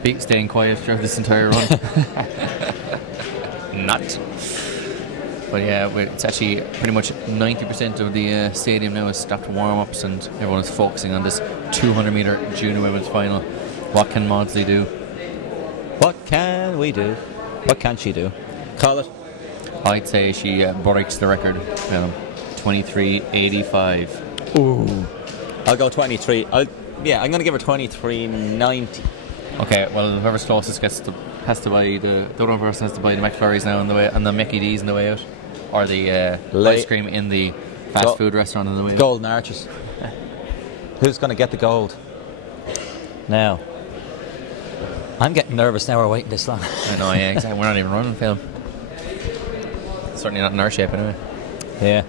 be staying quiet throughout this entire run. Not. But yeah, it's actually pretty much 90% of the stadium now has stopped warm-ups and everyone is focusing on this 200-metre junior women's final. What can Maudsley do? What can we do? What can she do? Call it. I'd say she breaks the record. 23.85. Ooh. I'll go 23. I'm going to give her 23.90. Okay, well, whoever's closest has to buy the other person has to buy the McFlurries now on the way, and the Mickey D's on the way out, or the ice cream in the fast food restaurant on the way out. Golden Arches. Who's going to get the gold? Now. I'm getting nervous now we're waiting this long. I know, yeah, exactly. We're not even running film. Certainly not in our shape anyway. Yeah.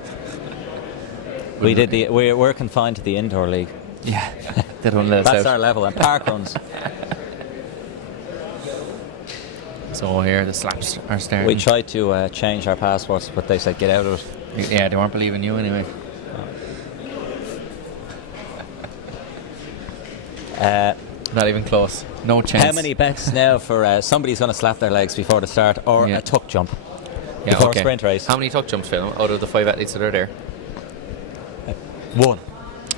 We're confined to the indoor league. Yeah. They don't let us That's out. our level, and park runs. So here the slaps are starting. We tried to change our passports, but they said get out of it. Yeah, they weren't believing you anyway. Not even close. No chance. How many bets now for somebody's going to slap their legs before the start, or a tuck jump before a sprint race? How many tuck jumps, Phil, out of the 5 athletes that are there? 1.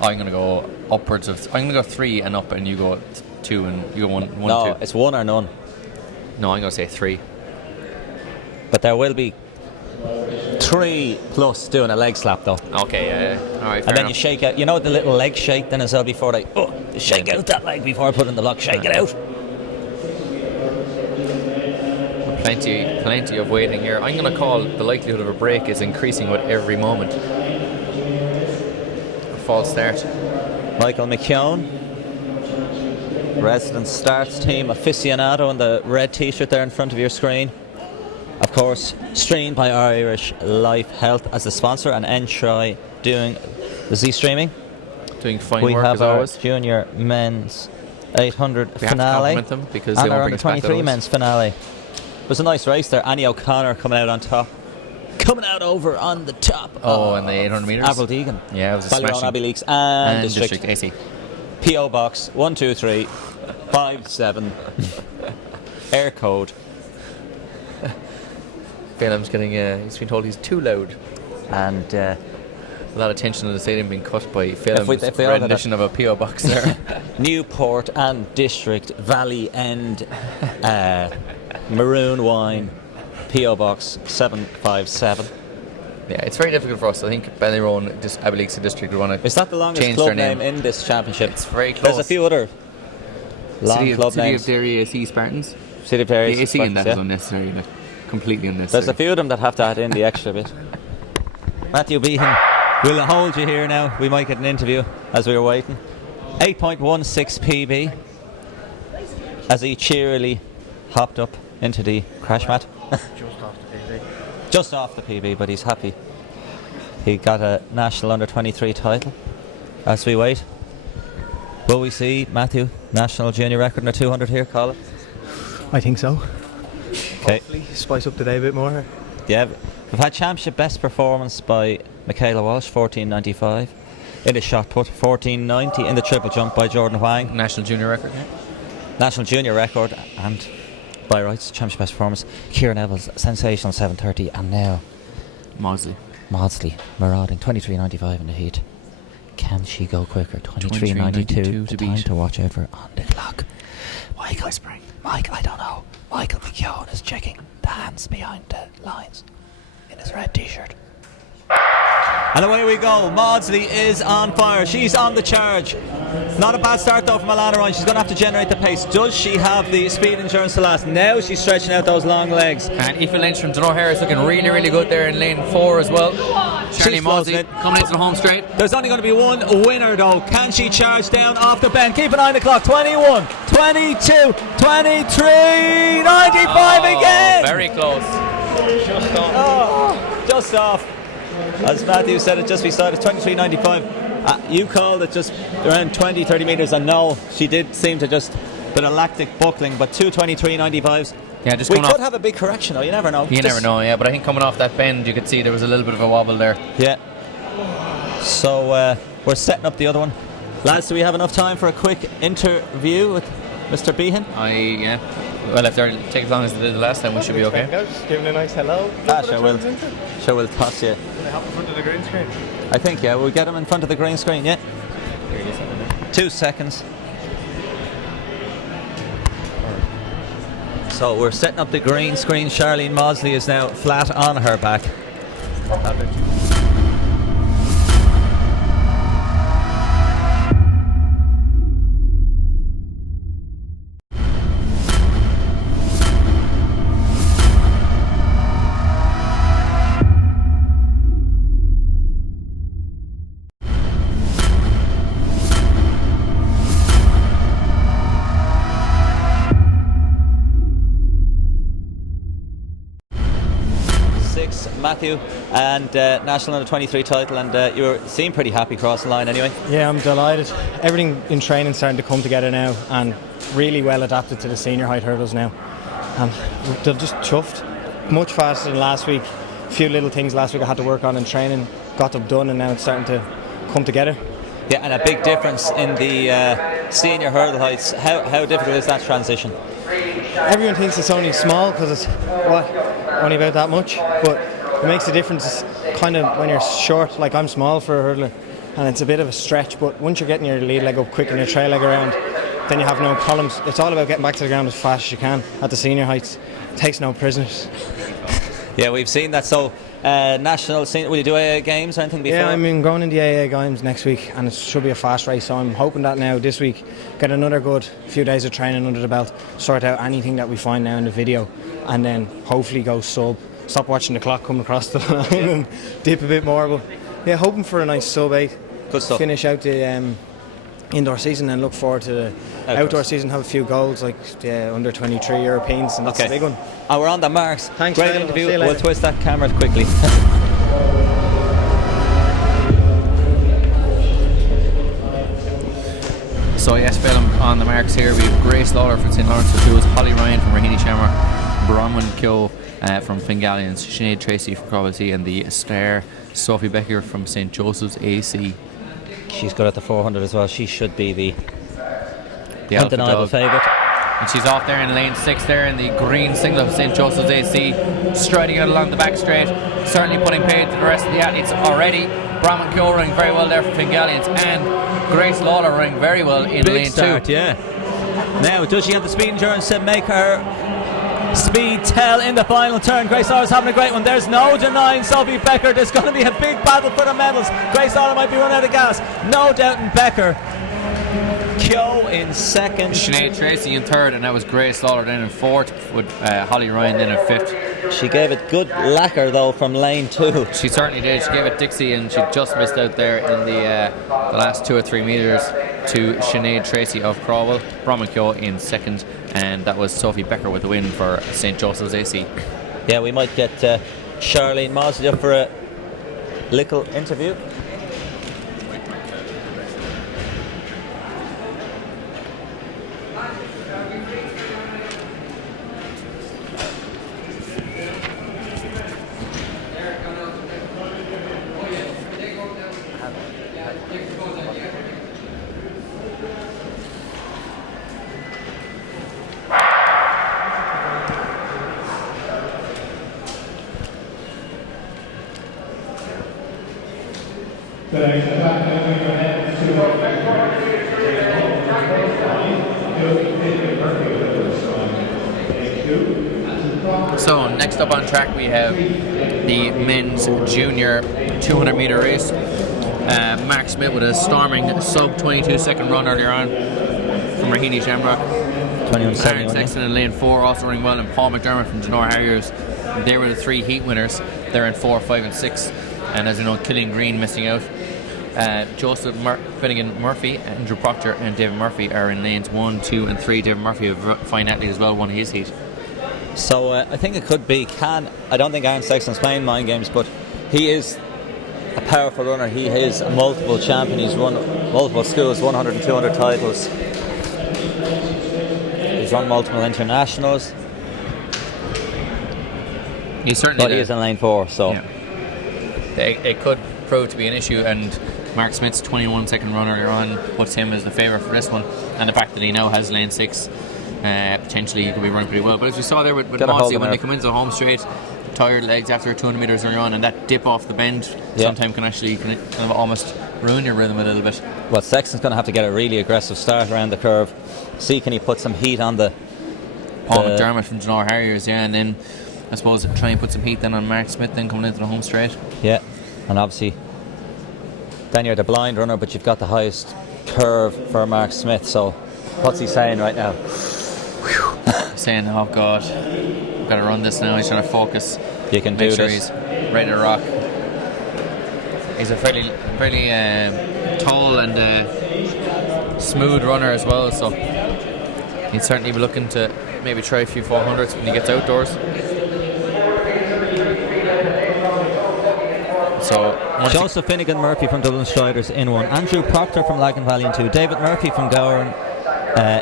I'm going to go upwards of... I'm going to go 3 and up, and you go 2 and you go 1, 2. No, it's 1 or none. No, I'm going to say 3. But there will be 3 plus doing a leg slap though. Okay, yeah. Alright, and then you shake out, you know the little leg shake then as well before they shake out that leg before I put in the block, shake it out. Plenty of waiting here. I'm going to call the likelihood of a break is increasing with every moment. A false start. Michael McKeown, resident starts team aficionado in the red t-shirt there in front of your screen. Of course, streamed by Irish Life Health as the sponsor, and Enshrine doing the Z-streaming. Doing fine we work have as our always. junior men's 800 we finale have to compliment them because and they our won't bring under us back 23 to men's finale. It was a nice race there. Annie O'Connor coming out on top. Coming out over on the top. Oh, and the 800 metres? Avril Deegan. Yeah, it was a Ballyroan smashing. Abbey Leaks and District AC. P.O. Box 123 57 Air code. Phelan's getting, he's been told he's too loud. And a lot of tension in the stadium being cut by Phelan's if we all had rendition of a P.O. box there. Newport and District Valley End Maroon Wine P.O. Box 757. Yeah, it's very difficult for us. I think Ballyroan, Abbey Leaks District would want to. Is that the longest change club their name in this championship? It's very close. There's a few other long club City names. of Derry AC Spartans. City of Derry The AC in Spartans, that is unnecessary. Like, completely unnecessary. There's a few of them that have to add in the extra bit. Matthew Behan, we'll hold you here now. We might get an interview as we were waiting. 8.16 PB as he cheerily hopped up into the crash mat. Just off the PB. Just off the PB, but he's happy. He got a national under-23 title. As we wait, will we see Matthew national junior record in the 200 here, Colin? I think so. Okay. Hopefully spice up the day a bit more. Yeah, we've had championship best performance by Michaela Walsh, 14.95 in the shot put, 14.90 in the triple jump by Jordan Huang. National junior record. Yeah. National junior record, and by rights championship best performance. Kieran Neville's sensational 7.30, and now Maudsley. Maudsley marauding 23.95 in the heat. Can she go quicker? 23.92. The time to watch out for on the clock. Michael Spring. Michael, I don't know. Michael McKeown is checking the hands behind the lines in his red t-shirt. And away we go. Maudsley is on fire. She's on the charge. Not a bad start though from Alana Ryan. She's going to have to generate the pace. Does she have the speed endurance to last? Now she's stretching out those long legs. And Aoife Lynch from Dunno Harris looking really, really good there in lane 4 as well. Charlie Maudsley coming into the home straight. There's only going to be one winner though. Can she charge down off the bend? Keep an eye on the clock. 21, 22, 23, 95 again. Very close. Just off. Just off. As Matthew said it just beside us, 23.95. You called it just around 20-30 metres, and no, she did seem to just bit of lactic buckling, but 2:23.95s. Yeah, just we could have a big correction though, you never know. You never know, yeah, but I think coming off that bend you could see there was a little bit of a wobble there. Yeah. So we're setting up the other one. Lads, do we have enough time for a quick interview with Mr. Behan? Yeah. Well, if they take as long as they did the last time, we should be okay. Just giving a nice hello. Sure will toss you. Can I hop in front of the green screen? I think, yeah, we'll get him in front of the green screen, yeah. 2 seconds. So we're setting up the green screen. Charlene Maudsley is now flat on her back. Matthew, and National Under 23 title, and you seem pretty happy crossing the line anyway. Yeah, I'm delighted. Everything in training starting to come together now, and really well adapted to the senior height hurdles now. They're just chuffed, much faster than last week. A few little things last week I had to work on in training, got them done, and now it's starting to come together. Yeah, and a big difference in the senior hurdle heights. How difficult is that transition? Everyone thinks it's only small because it's only about that much, but it makes a difference kind of when you're short. Like I'm small for a hurdler, and it's a bit of a stretch, but once you're getting your lead leg up quick and your trail leg around, then you have no problems. It's all about getting back to the ground as fast as you can at the senior heights. It takes no prisoners. Yeah, we've seen that. So national senior, will you do AA games or anything before? Yeah, I'm going in the AA games next week, and it should be a fast race, so I'm hoping that now this week get another good few days of training under the belt, sort out anything that we find now in the video, and then hopefully go sub. Stop watching the clock come across the line and dip a bit more. But yeah, hoping for a nice sub 8. Good stuff. Finish out the indoor season and look forward to the outdoor season. Have a few goals like the under 23 Europeans, and that's a big one. We're on the marks. Thanks. Great interview. We'll twist that camera quickly. So yes, Phil, on the marks here we have Grace Lawler from St Lawrence O'Toole's, Holly Ryan from Raheny Shamrock, Bronwyn Keogh from Fingallions, Sinead Tracy from Crowell, and the star Sophie Becker from St Joseph's AC. She's good at the 400 as well. She should be the undeniable favourite. And she's off there in lane 6 there in the green singlet of St Joseph's AC, striding out along the back straight, certainly putting paid to the rest of the athletes already. Bronwyn Keogh running very well there for Fingallions, and Grace Lawler running very well in Big lane start, 2. Yeah. Now, does she have the speed endurance to make her speed tell in the final turn? Grace Lawler's having a great one. There's no denying Sophie Becker. There's going to be a big battle for the medals. Grace Lawler might be running out of gas. No doubt in Becker. Keogh in second. Sinead Tracy in third, and that was Grace Lawler then in fourth, with Holly Ryan then in fifth. She gave it good lacquer though from lane 2. She certainly did. She gave it Dixie, and she just missed out there in the last 2 or 3 metres to Sinead Tracy of Crowell. Bronwyn Keogh in second, and that was Sophie Becker with the win for St Joseph's AC. Yeah, we might get Charlene Maudsley up for a little interview. So next up on track we have the men's junior 200 metre race. Mark Smith with a storming sub 22 second run earlier on from Raheny Shamrock. 21.71. Aaron Sexton in lane 4 also running well, and Paul McDermott from Denor Harriers. They were the 3 heat winners. They're in 4, 5 and 6, and as you know, Killian Green missing out. Joseph Finnegan Murphy, Andrew Proctor and David Murphy are in lanes 1, 2 and 3. David Murphy of fine athlete as well, won his heat. So I think it could be I don't think Aaron Sexton's playing mind games, but he is a powerful runner. He is a multiple champion. He's run multiple schools, 100 and 200 titles. He's run multiple internationals. He's certainly, but he is in lane 4, so yeah. It could prove to be an issue, and Mark Smith's 21 second run earlier on puts him as the favourite for this one, and the fact that he now has lane 6, potentially he could be running pretty well. But as we saw there with Modsey, when they come into the home straight, tired legs after 200 metres earlier on, and that dip off the bend sometimes can actually kind of almost ruin your rhythm a little bit. Well, Sexton's going to have to get a really aggressive start around the curve. See, can he put some heat on the Paul McDermott from Denor Harriers, and then I suppose try and put some heat then on Mark Smith then coming into the home straight. Yeah, and obviously then you're the blind runner, but you've got the highest curve for Mark Smith. So what's he saying right now? Saying, oh God, I've got to run this now. He's trying to focus. You can do sure this. He's ready to rock. He's a fairly tall and smooth runner as well, so he'd certainly be looking to maybe try a few 400s when he gets outdoors. So Joseph Finnegan Murphy from Dublin Striders in 1, Andrew Proctor from Lagan Valley in 2, David Murphy from Gowran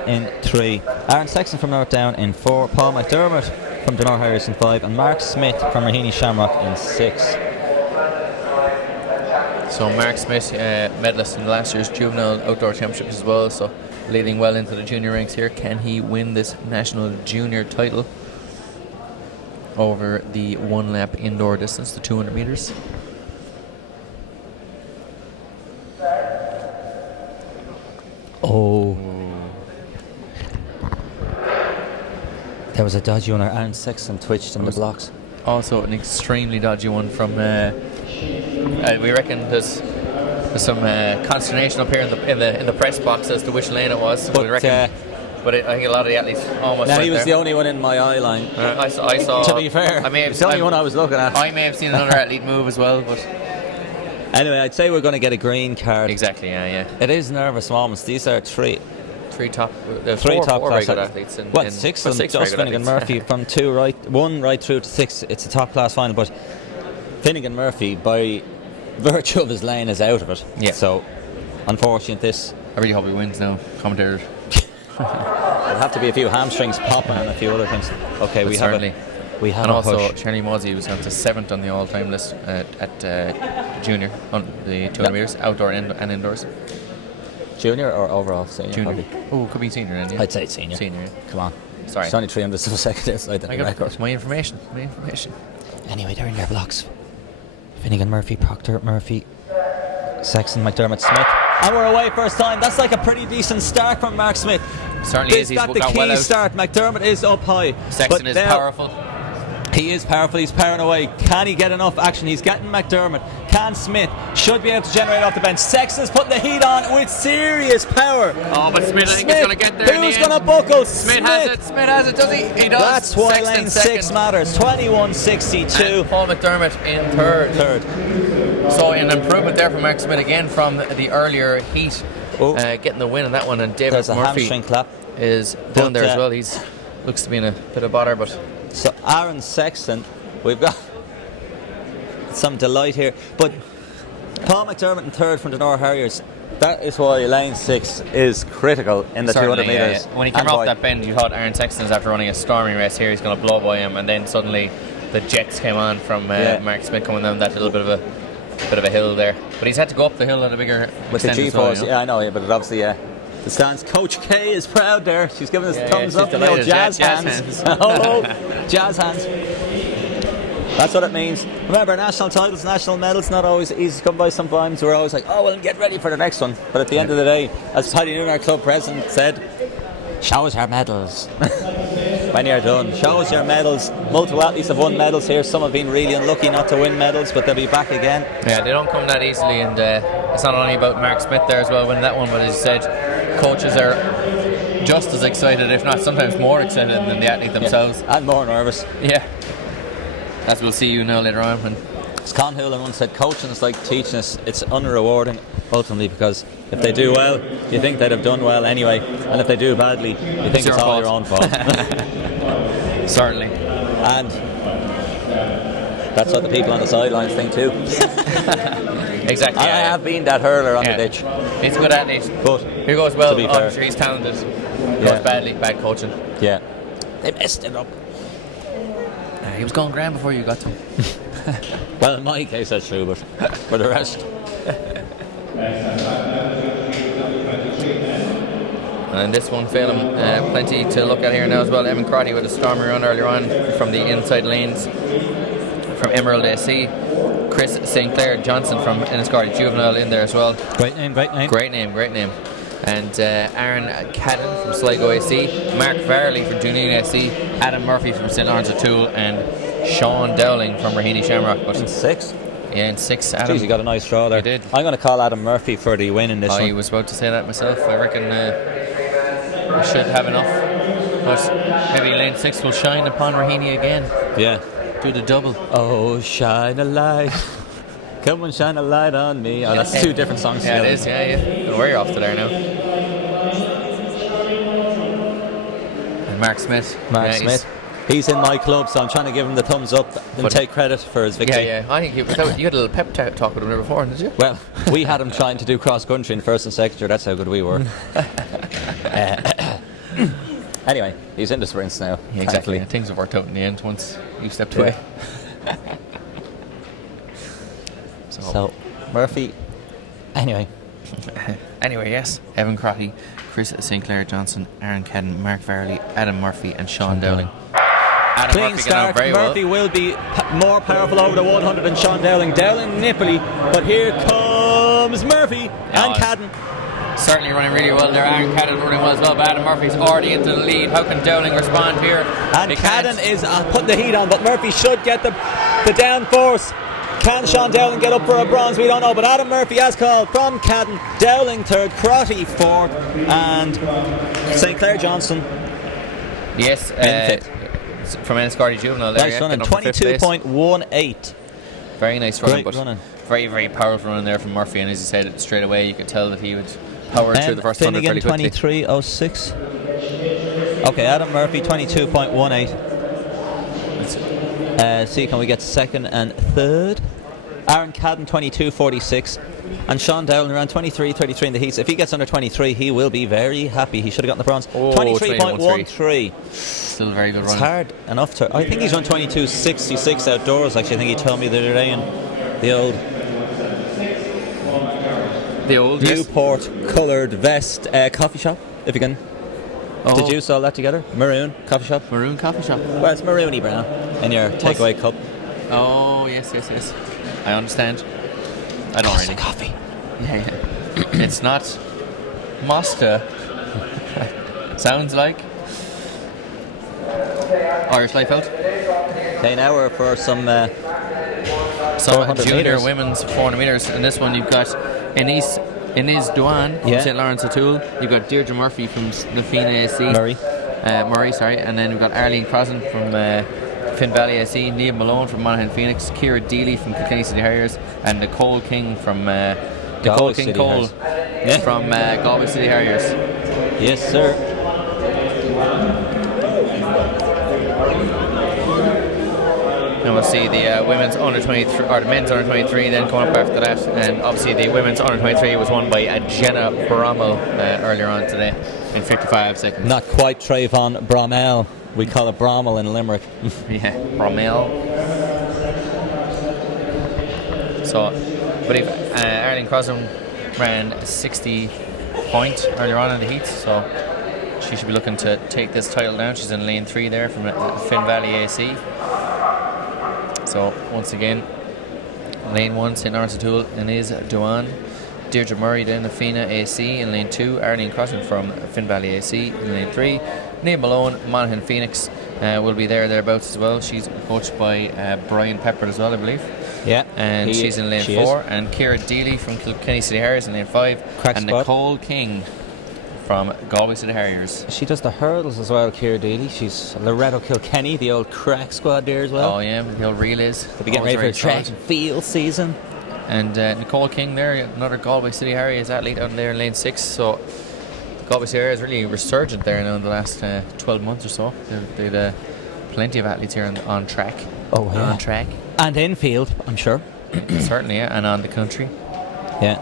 in 3, Aaron Sexton from North Down in 4, Paul McDermott from Denor Harris in 5, and Mark Smith from Raheny Shamrock in 6. So Mark Smith, medalist in last year's juvenile outdoor championships as well, so leading well into the junior ranks here. Can he win this national junior title over the 1 lap indoor distance, the 200 metres? Oh. There was a dodgy one. Aaron Sexton twitched in the blocks. Also an extremely dodgy one from we reckon there's some consternation up here in the press box as to which lane it was. But, we reckon, I think a lot of the athletes almost now went he was there. the only one in my eye line. I saw to be fair, it's the only one I was looking at. I may have seen another athlete move as well, but anyway, I'd say we're going to get a green card. Exactly, yeah. It is nervous moments. These are three top class athletes. In Six of them, just Finnegan Murphy from 1 right through to 6. It's a top class final, but Finnegan Murphy, by virtue of his lane, is out of it. Yeah. So, unfortunate this. I really hope he wins now, commentators. There'll have to be a few hamstrings popping and a few other things. Okay, we have and also Charlie Modsey was on to 7th on the all-time list at junior on the 200 metres, outdoor and indoors. Junior or overall senior? Junior. Oh, could be senior then, yeah. I'd say senior. Senior, yeah. Come on. Sorry. It's only 300 of a second outside the record. My information. Anyway, they're in their blocks. Finnegan Murphy, Proctor Murphy, Sexton, McDermott, Smith. And we're away first time. That's like a pretty decent start from Mark Smith. Certainly is. He's got the key well start. McDermott is up high. Sexton is powerful. He is powerful. He's powering away. Can he get enough action? He's getting McDermott. Can Smith? Should be able to generate off the bench. Sexton's putting the heat on with serious power. Oh, but Smith, I think, is going to get there. Who's going to buckle? Smith has it, does he? He does. That's why Sexton lane 6 matters. 21.62. And Paul McDermott in third. So an improvement there from Mark Smith again from the earlier heat, getting the win on that one. And David There's a Murphy hamstring clap. is down there as well. He's looks to be in a bit of bother, but. So Aaron Sexton, we've got some delight here, but Paul McDermott in third from the Denor Harriers. That is why lane 6 is critical in the 200 metres. Yeah. When he came off that bend, you thought Aaron Sexton's after running a storming race here, he's going to blow by him, and then suddenly the jets came on from Mark Smith coming down that little bit of a hill there. But he's had to go up the hill at a bigger with the G-force. Well, I know, but it obviously the stands. Coach K is proud there. She's giving us thumbs up. Delighted. Jazz hands. Oh, jazz hands. That's what it means. Remember, national titles, national medals, not always easy to come by sometimes. We're always like, oh, well, get ready for the next one. But at the end of the day, as Paddy Noon, our club president, said, show us your medals. When you're done, show us your medals. Multiple athletes have won medals here. Some have been really unlucky not to win medals, but they'll be back again. Yeah, they don't come that easily, and it's not only about Mark Smith there as well winning that one, but as you said, coaches are just as excited, if not sometimes more excited than the athlete themselves. Yeah, and more nervous. Yeah. As we'll see you now later on. As Con Hoolan once said, coaching is like teaching us. It's unrewarding ultimately, because if they do well, you think they'd have done well anyway, and if they do badly, you think it's all your own fault. Certainly. And that's what the people on the sidelines think too. Exactly. I have been that hurler on the ditch. He's a good athlete, but he goes well. To be fair, I'm sure he's talented. Goes badly, bad coaching. Yeah, they messed it up. He was going grand before you got to him. Well, in my case that's true, but for the rest. And this one, Phelan, plenty to look at here now as well. Evan Crotty with a stormy run earlier on from the inside lanes from Emerald AC. Chris St. Clair Johnson from Enniscorthy Juvenile in there as well. Great name. Great name. And Aaron Cadden from Sligo AC, Mark Varley from Dunedin AC, Adam Murphy from St. Lawrence O'Toole, and Sean Dowling from Raheny Shamrock. But in 6? Yeah, in 6. Adam. Jeez, you got a nice draw there. You did. I'm going to call Adam Murphy for the win in this one. I was about to say that myself. I reckon we should have enough. But maybe lane 6 will shine upon Raheny again. Yeah. Do the double. Oh, shine a light. Come and shine a light on me. Oh, that's 2 different songs. Yeah, it is. Yeah. Don't worry, you're off to there now. And Mark Smith. He's in my club, so I'm trying to give him the thumbs up and take credit for his victory. Yeah. I think you had a little pep talk with him there before, didn't you? Well, we had him trying to do cross country in first and second year. That's how good we were. Anyway, he's in the sprints now. Yeah, exactly. Things have worked out in the end once you stepped away. So, Murphy. Anyway, yes. Evan Crotty, Chris St. Clair Johnson, Aaron Cadden, Mark Varley, Adam Murphy, and Sean Dowling. Adam clean Murphy start. Murphy will be more powerful over the 100 than Sean Dowling. Dowling nipply, but here comes Murphy and Cadden. Certainly running really well there. Aaron Cadden running well as well, but Adam Murphy's already into the lead. How can Dowling respond here? And Cadden is putting the heat on, but Murphy should get the downforce. Can Sean Dowling get up for a bronze? We don't know, but Adam Murphy has called from Cadden. Dowling third, Crotty fourth, and St. Clair Johnson. Yes, from Enniscorthy Juvenile there. Nice running, 22.18. Very nice running, Great running. Very, very powerful running there from Murphy, and as you said, straight away you could tell that he would power through the first 100 fairly quickly. 23.06. Okay, Adam Murphy 22.18. See, can we get second and third? Aaron Cadden 22.46, and Sean Dowling around 23.33 in the heats. If he gets under 23, he will be very happy. He should have gotten the bronze. 23.13. Still a very good run. It's hard enough to. I think he's run 22.66 outdoors. Actually, I think he told me the other day in the old Newport coloured vest coffee shop. If you can. Did you saw that together? Maroon coffee shop. Maroon coffee shop. Well, it's maroony brown in your takeaway cup. Oh yes. I understand. I don't really. Coffee. Yeah. It's not Mosca. Sounds like Irish Life Out. Okay, now we're for some junior meters. women's 400 metres. And this one you've got Inez Duan from St. Lawrence O'Toole. You've got Deirdre Murphy from Nafina AC. Murray, and then we've got Arlene Crossan from Finn Valley AC, Liam Malone from Monaghan Phoenix, Ciara Deely from Kilkenny City Harriers, and Nicole King from Nicole King Cole from Galway City Harriers. Yes, sir. And we'll see the women's under 23 or the men's under 23 then coming up after that, and obviously the women's under 23 was won by Jenna Brommel earlier on today in 55 seconds. Not quite Trayvon Brommel. We call it Brommel in Limerick. Yeah, Brommel. So, but if Arlene Crossan ran 60 point earlier on in the heats, so she should be looking to take this title down. She's in lane 3 there from Finn Valley AC. So once again, lane 1, St. Lawrence O'Toole and is Duan. Deirdre Murray then Afina AC in lane 2. Arlene Crossan from Finn Valley AC in lane 3. Neil Malone, Monaghan Phoenix will be thereabouts as well. She's coached by Brian Pepper as well, I believe. Yeah. And she's in lane 4. And Ciara Deely from Kilkenny City Harriers in lane 5. And Nicole King from Galway City Harriers. She does the hurdles as well, Ciara Deely. She's Loretto Kilkenny, the old crack squad there as well. Oh yeah, the old relays. They'll be getting ready for a track and field season. And Nicole King there, another Galway City Harriers athlete out there in lane 6. So Galway City Harriers really resurgent there now in the last 12 months or so. They've plenty of athletes here on track. Oh yeah. On track. And infield, I'm sure. Certainly, yeah. And on the country. Yeah.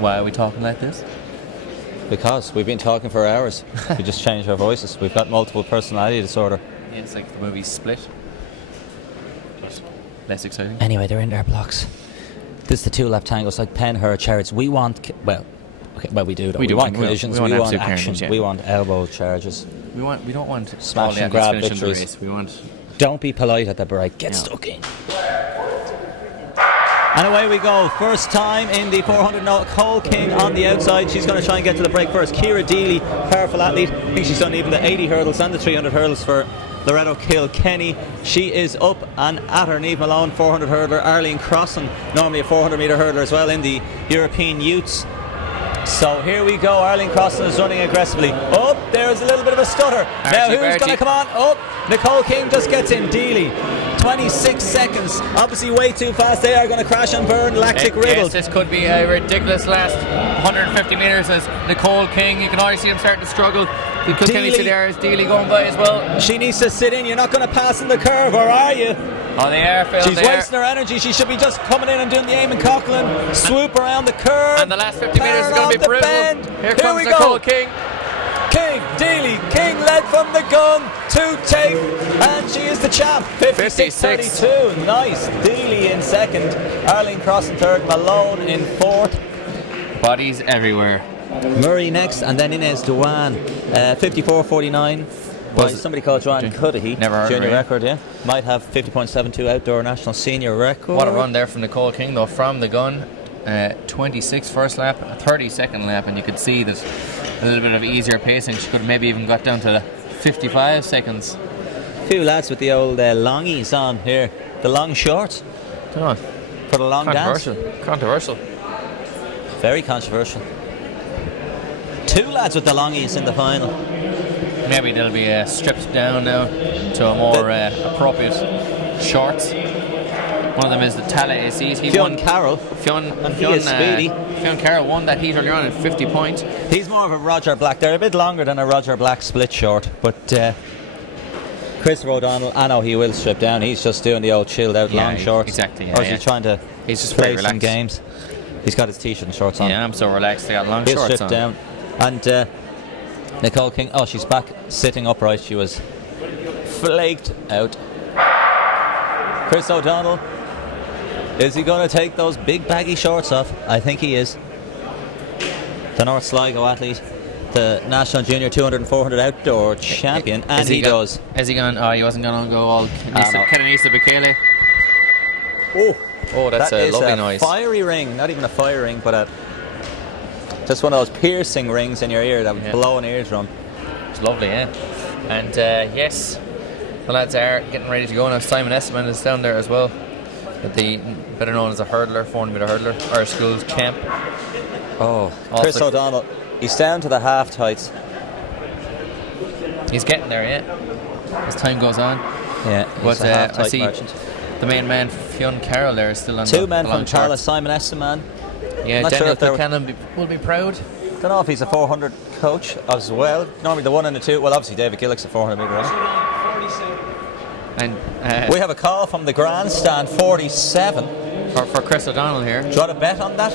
Why are we talking like this? Because we've been talking for hours. We just changed our voices. We've got multiple personality disorder. Yeah, it's like the movie Split. But less exciting. Anyway, they're in their blocks. This is the 2 lap tangos like Penn, her, chariots. We want, we do. Though. We want collisions. We want action. We want elbow charges. We don't want smash and grab victories. We want. Don't be polite at the break. Get stuck in. And away we go. First time in the 400. Nicole King on the outside. She's going to try and get to the break first. Ciara Deely, powerful athlete. I think she's done even the 80 hurdles and the 300 hurdles for Loretto Kilkenny. She is up and at her. Niamh Malone, 400 hurdler. Arlene Crossan, normally a 400 metre hurdler as well in the European Youths. So here we go. Arlene Crossan is running aggressively. Oh, there's a little bit of a stutter. Now who's going to come on? Oh, Nicole King just gets in. Deely, 26 seconds. Obviously way too fast. They are going to crash and burn. Lactic riddled. Yes, this could be a ridiculous last 150 metres as Nicole King. You can already see him starting to struggle. The Kilkenny City Harriers, Deely going by as well. She needs to sit in. You're not going to pass in the curve, or are you? Oh, they are, Phil. She's wasting her energy. She should be just coming in and doing the Eamon Coughlin swoop around the curve. And the last 50 metres is going to be brutal. Here comes Nicole King. King, Deely, King led from the gun to tape, and she is the champ. 56-32. Nice. Deely in second. Arlene Crossan third. Malone in fourth. Bodies everywhere. Murray next, and then Inez Duan. 54-49. By somebody called Joanne Cudahy. Never heard junior of her. record, yeah. Might have 50.72 outdoor national senior record. What a run there from Nicole King, though, from the gun. 26 first lap, 30 second lap, and you could see that a little bit of easier pacing. She could have maybe even got down to 55 seconds. A few lads with the old longies on here. The long shorts. Come on. For the long dance. Controversial. Very controversial. 2 lads with the longies in the final. Maybe they'll be stripped down now to a more appropriate shorts. One of them is the Tala ACs. Fionn Carroll. Fionn Carroll won that heat earlier on at 50 points. He's more of a Roger Black. They're a bit longer than a Roger Black split short, but Christopher O'Donnell, I know he will strip down. He's just doing the old chilled out long shorts. Exactly. Or is he trying to He's just play very some games? He's got his t-shirt and shorts on. Yeah, I'm so relaxed. They got long He'll shorts strip on. down. And Nicole King, she's back sitting upright. She was flaked out. Chris O'Donnell, is he going to take those big baggy shorts off? I think he is. The North Sligo athlete, the national junior 200 and 400 outdoor champion, and he does. Is he going? Oh, he wasn't going to go all Kenenisa Bekele. Oh, that's a lovely noise. Fiery ring, not even a fire ring, but just one of those piercing rings in your ear that would blow an eardrum. It's lovely, yeah. And yes, the lads are getting ready to go now. Simon Esteban is down there as well. The better known as a hurdler, 400 metre hurdler, Irish Schools champ. Chris O'Donnell, he's down to the half tights. He's getting there, yeah. As time goes on. Yeah, but I see merchant. The main man, Fionn Carroll, there is still on 2 men the from long Tala, shorts. Simon Esteban. Yeah, Not Daniel sure Kilcannon will be proud. Don't know if he's a 400 coach as well. Normally the 1 and the 2. Well, obviously David Gillick's a 400 metre runner. And we have a call from the grandstand, 47. For Chris O'Donnell here. Do you want to bet on that?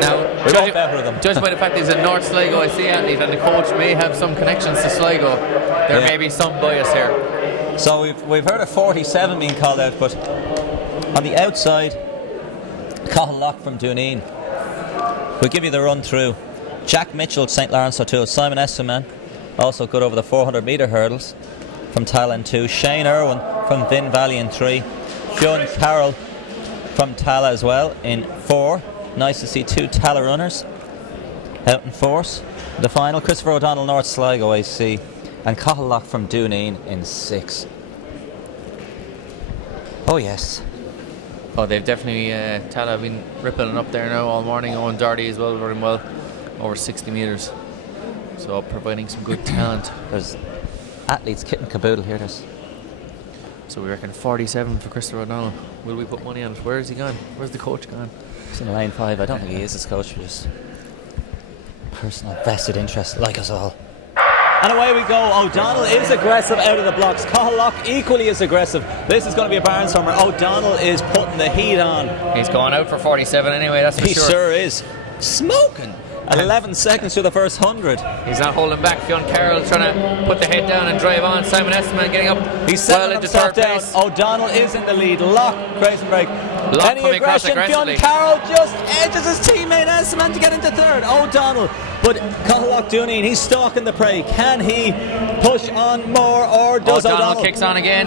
Now, we don't bet with them. Judged by the fact he's a North Sligo IC athlete and the coach may have some connections to Sligo, there may be some bias here. So we've heard a 47 being called out, but on the outside, Cathal Lock from Dooneen. We'll give you the run through. Jack Mitchell, St. Lawrence O'Toole. Simon Esteban, also good over the 400 metre hurdles. from Tala in 2. Shane Irwin from Vin Valley in 3. Fionn Carroll from Tala as well in 4. Nice to see 2 Tala runners out in force. The final, Christopher O'Donnell, North Sligo AC, and Cahillach from Dooneen in 6. Oh yes. Oh, they've definitely, Tala have been rippling up there now all morning. Owen Doherty as well, running well, over 60 metres. So providing some good talent. There's athletes kit and caboodle here. So we reckon 47 for Christopher O'Donnell. Will we put money on it? Where is he gone? Where's the coach gone? He's in lane 5. I don't think he is his coach, but just personal vested interest, like us all. And away we go. O'Donnell is aggressive out of the blocks. Cahillach equally as aggressive. This is going to be a barnstormer. O'Donnell is putting the heat on. He's going out for 47 anyway, that's for sure. He sure is. Smoking. 11 seconds to the first 100. He's not holding back. Fionn Carroll trying to put the head down and drive on. Simon Esteman getting up. He's setting himself down. O'Donnell is in the lead. Lock, Grayson break. Lock Any aggression. Fionn Carroll just edges his teammate Esteman to get into third. O'Donnell. But Cahillach Dooneen, he's stalking the prey. Can he push on more, or does O'Donnell kicks on again?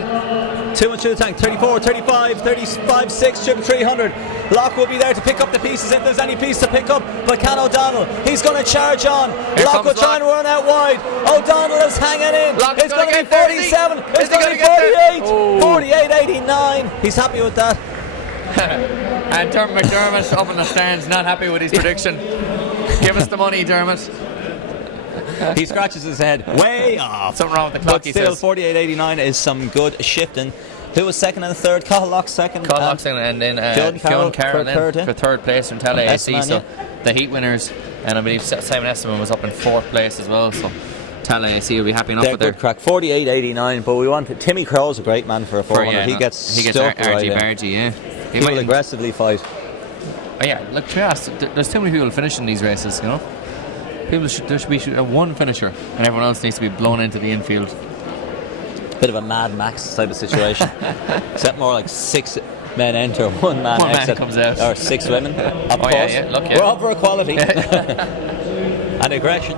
2 inch to the tank. 34, 35, 35, 6, 300. Locke will be there to pick up the pieces if there's any piece to pick up. But can O'Donnell? He's going to charge on. Locke will try and run out wide. O'Donnell is hanging in. It's going to be 47. It's going to be 48. 48.89. He's happy with that. And Dermot McDermott up in the stands, not happy with his prediction. Give us the money, Dermot. He scratches his head way off. Something wrong with the clock, but still, 48.89 is some good shifting. Who was second and third? Cahillach second. Cahillach second, and then Fionn Carroll for third place from Tala AC. So the heat winners, and I believe Simon Esteman was up in 4th place as well. So Tala AC will be happy enough with their crack. 48.89, but we want Timmy Crow's a great man for a 400. He gets stuck right in. Bargy, yeah. He will aggressively fight. Oh yeah, look, to be honest, there's too many people finishing these races, you know. There should be one finisher, and everyone else needs to be blown into the infield. Bit of a Mad Max type of situation. Except more like 6 men enter, 1 man exit. Comes out. Or 6 women, of course. Yeah. Look, yeah. We're all for equality. And aggression.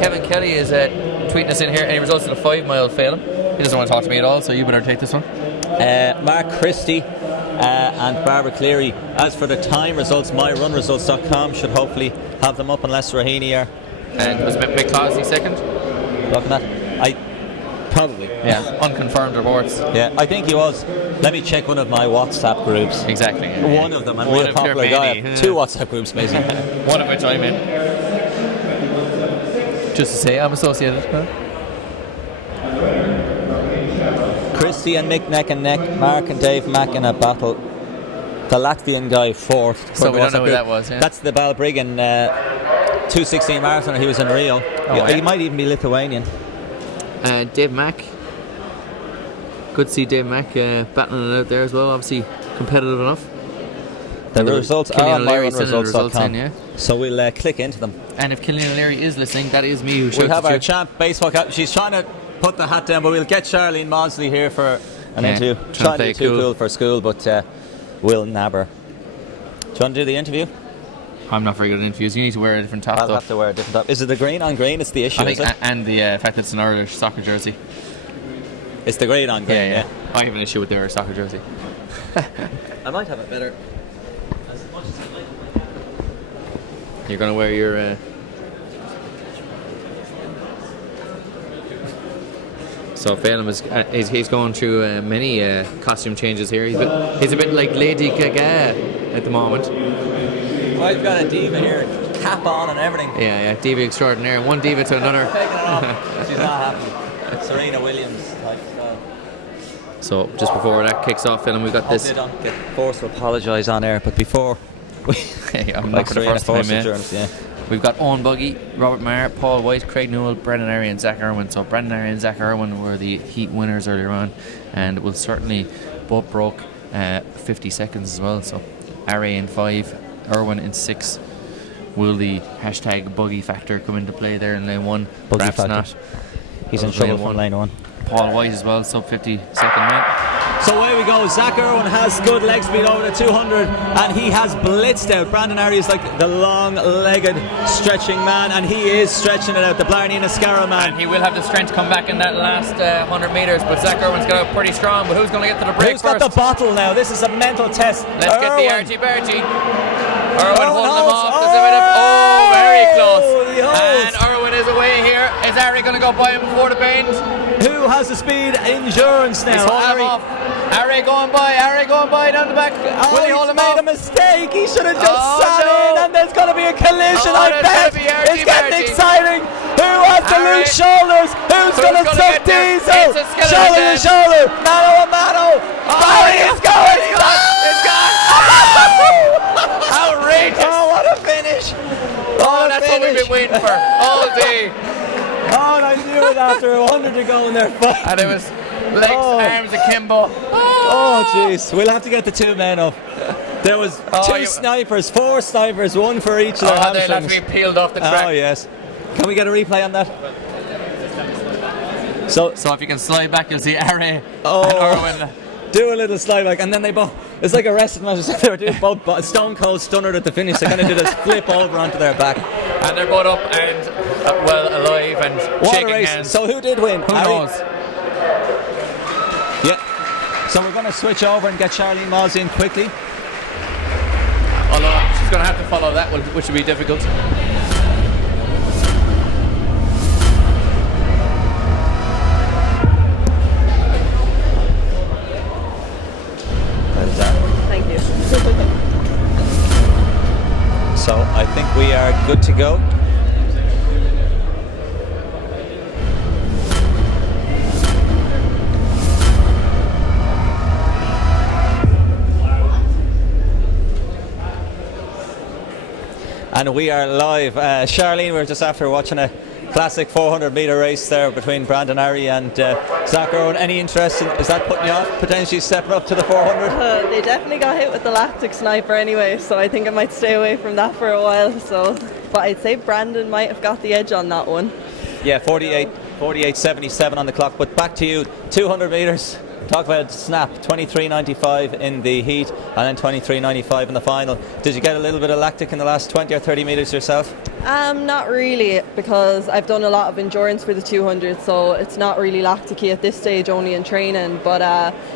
Kevin Kelly is tweeting us in here. Any results of the 5 mile failing? He doesn't want to talk to me at all, so you better take this one. Mark Christie and Barbara Cleary. As for the time results, myrunresults.com should hopefully have them up, unless Raheny are. And was McCloskey second? Looking at, probably. Yeah, unconfirmed reports. Yeah, I think he was. Let me check one of my WhatsApp groups. Exactly. Yeah. One of them, and real popular guy. 2 WhatsApp groups, basically. One of which I'm in. Just to say, I'm associated. Christy and Mick neck and neck. Mark and Dave Mack in a battle. The Latvian guy 4th. So we don't know who that was. Yeah? That's the Balbriggan 2:16 marathon. He was in Rio. He might even be Lithuanian. Dave Mack. Good to see Dave Mack battling it out there as well. Obviously competitive enough. The results are on myrunresults.com. Yeah. So we'll click into them. And if Killian O'Leary is listening, that is me who shouts. We have our champ baseball cap. She's trying to put the hat down, but we'll get Charlene Maudsley here for an interview. Trying to be too cool for school, but we'll nab her. Do you want to do the interview? I'm not very good at interviews. You need to wear a different top. I'll have to wear a different top. Is it the green on green? It's the issue, I think, and the fact that it's an Irish soccer jersey. It's the green on green, yeah. I have an issue with their soccer jersey. I might have it better. You're going to wear your... So Phelan he's going through many costume changes here. He's a bit like Lady Gaga at the moment. I've got a diva here, cap on and everything. Yeah, diva extraordinaire. One diva to another. She's not happy. Serena Williams type style. So just before that kicks off, Phelan, we got this. They don't get forced to apologise on air, but before I'm not for the first time, yeah. We've got Owen Buggy, Robert Maher, Paul White, Craig Newell, Brendan Arry and Zach Irwin. So Brendan Arry and Zach Irwin were the heat winners earlier on, and will certainly both broke 50 seconds as well. So Arry in 5, Irwin in 6. Will the hashtag buggy factor come into play there in lane 1? Buggy Perhaps factor. not. He's in trouble from lane 1. Paul White as well, sub 50 second minute. So away we go. Zach Irwin has good leg speed over the 200, and he has blitzed out. Brandon Ari is like the long-legged stretching man, and he is stretching it out. The Blarney and Ascara man. And he will have the strength to come back in that last 100 metres, but Zach Irwin's got out pretty strong. But who's going to get to the break Who's first? got the bottle now? This is a mental test. Let's Irwin. get the Archie-Barchie. Irwin holding them off. There's a bit of, very close. And Irwin is away here. Is Ari going to go by him before the bend? Who has the speed endurance now? He's holding him off. Ari going by down the back. Will he hold him made off? a mistake. He should have just sat in, and there's going to be a collision. I bet. It's getting exciting. Who has the loose shoulders? Who's going to tuck Diesel? Shoulder to shoulder. Mano a mano. Ari is going. It's gone. Outrageous. Oh, what a finish. Oh, that's what we've been waiting for all day. Oh, and I knew it after 100 to go in there. And it was legs, arms akimbo. Oh, jeez. We'll have to get the two men up. There was snipers, 4 snipers, one for each of their hamstrings. They'll have to be peeled off the track. Oh, yes. Can we get a replay on that? So if you can slide back, you'll see Ari and Irwin. Do a little slide back, and then they both. It's like a wrestling match. They were doing both, but Stone Cold Stunner at the finish. They kind of did this flip over onto their back. And they're both up and alive and shaking hands. So who did win? Who knows? Yeah. So we're going to switch over and get Charlene Moss in quickly. Although she's going to have to follow that, which will be difficult. Thank you. So I think we are good to go. And we are live. Charlene, we were just after watching a classic 400-metre race there between Brandon Ari and Zach Irwin. Any interest in, is that putting you off potentially stepping up to the 400? They definitely got hit with the lactic sniper anyway, so I think I might stay away from that for a while. But I'd say Brandon might have got the edge on that one. Yeah, 48.77 on the clock. But back to you, 200 metres. Talk about snap, 23.95 in the heat and then 23.95 in the final. Did you get a little bit of lactic in the last 20 or 30 metres yourself? Not really, because I've done a lot of endurance for the 200, so it's not really lactic-y at this stage, only in training. But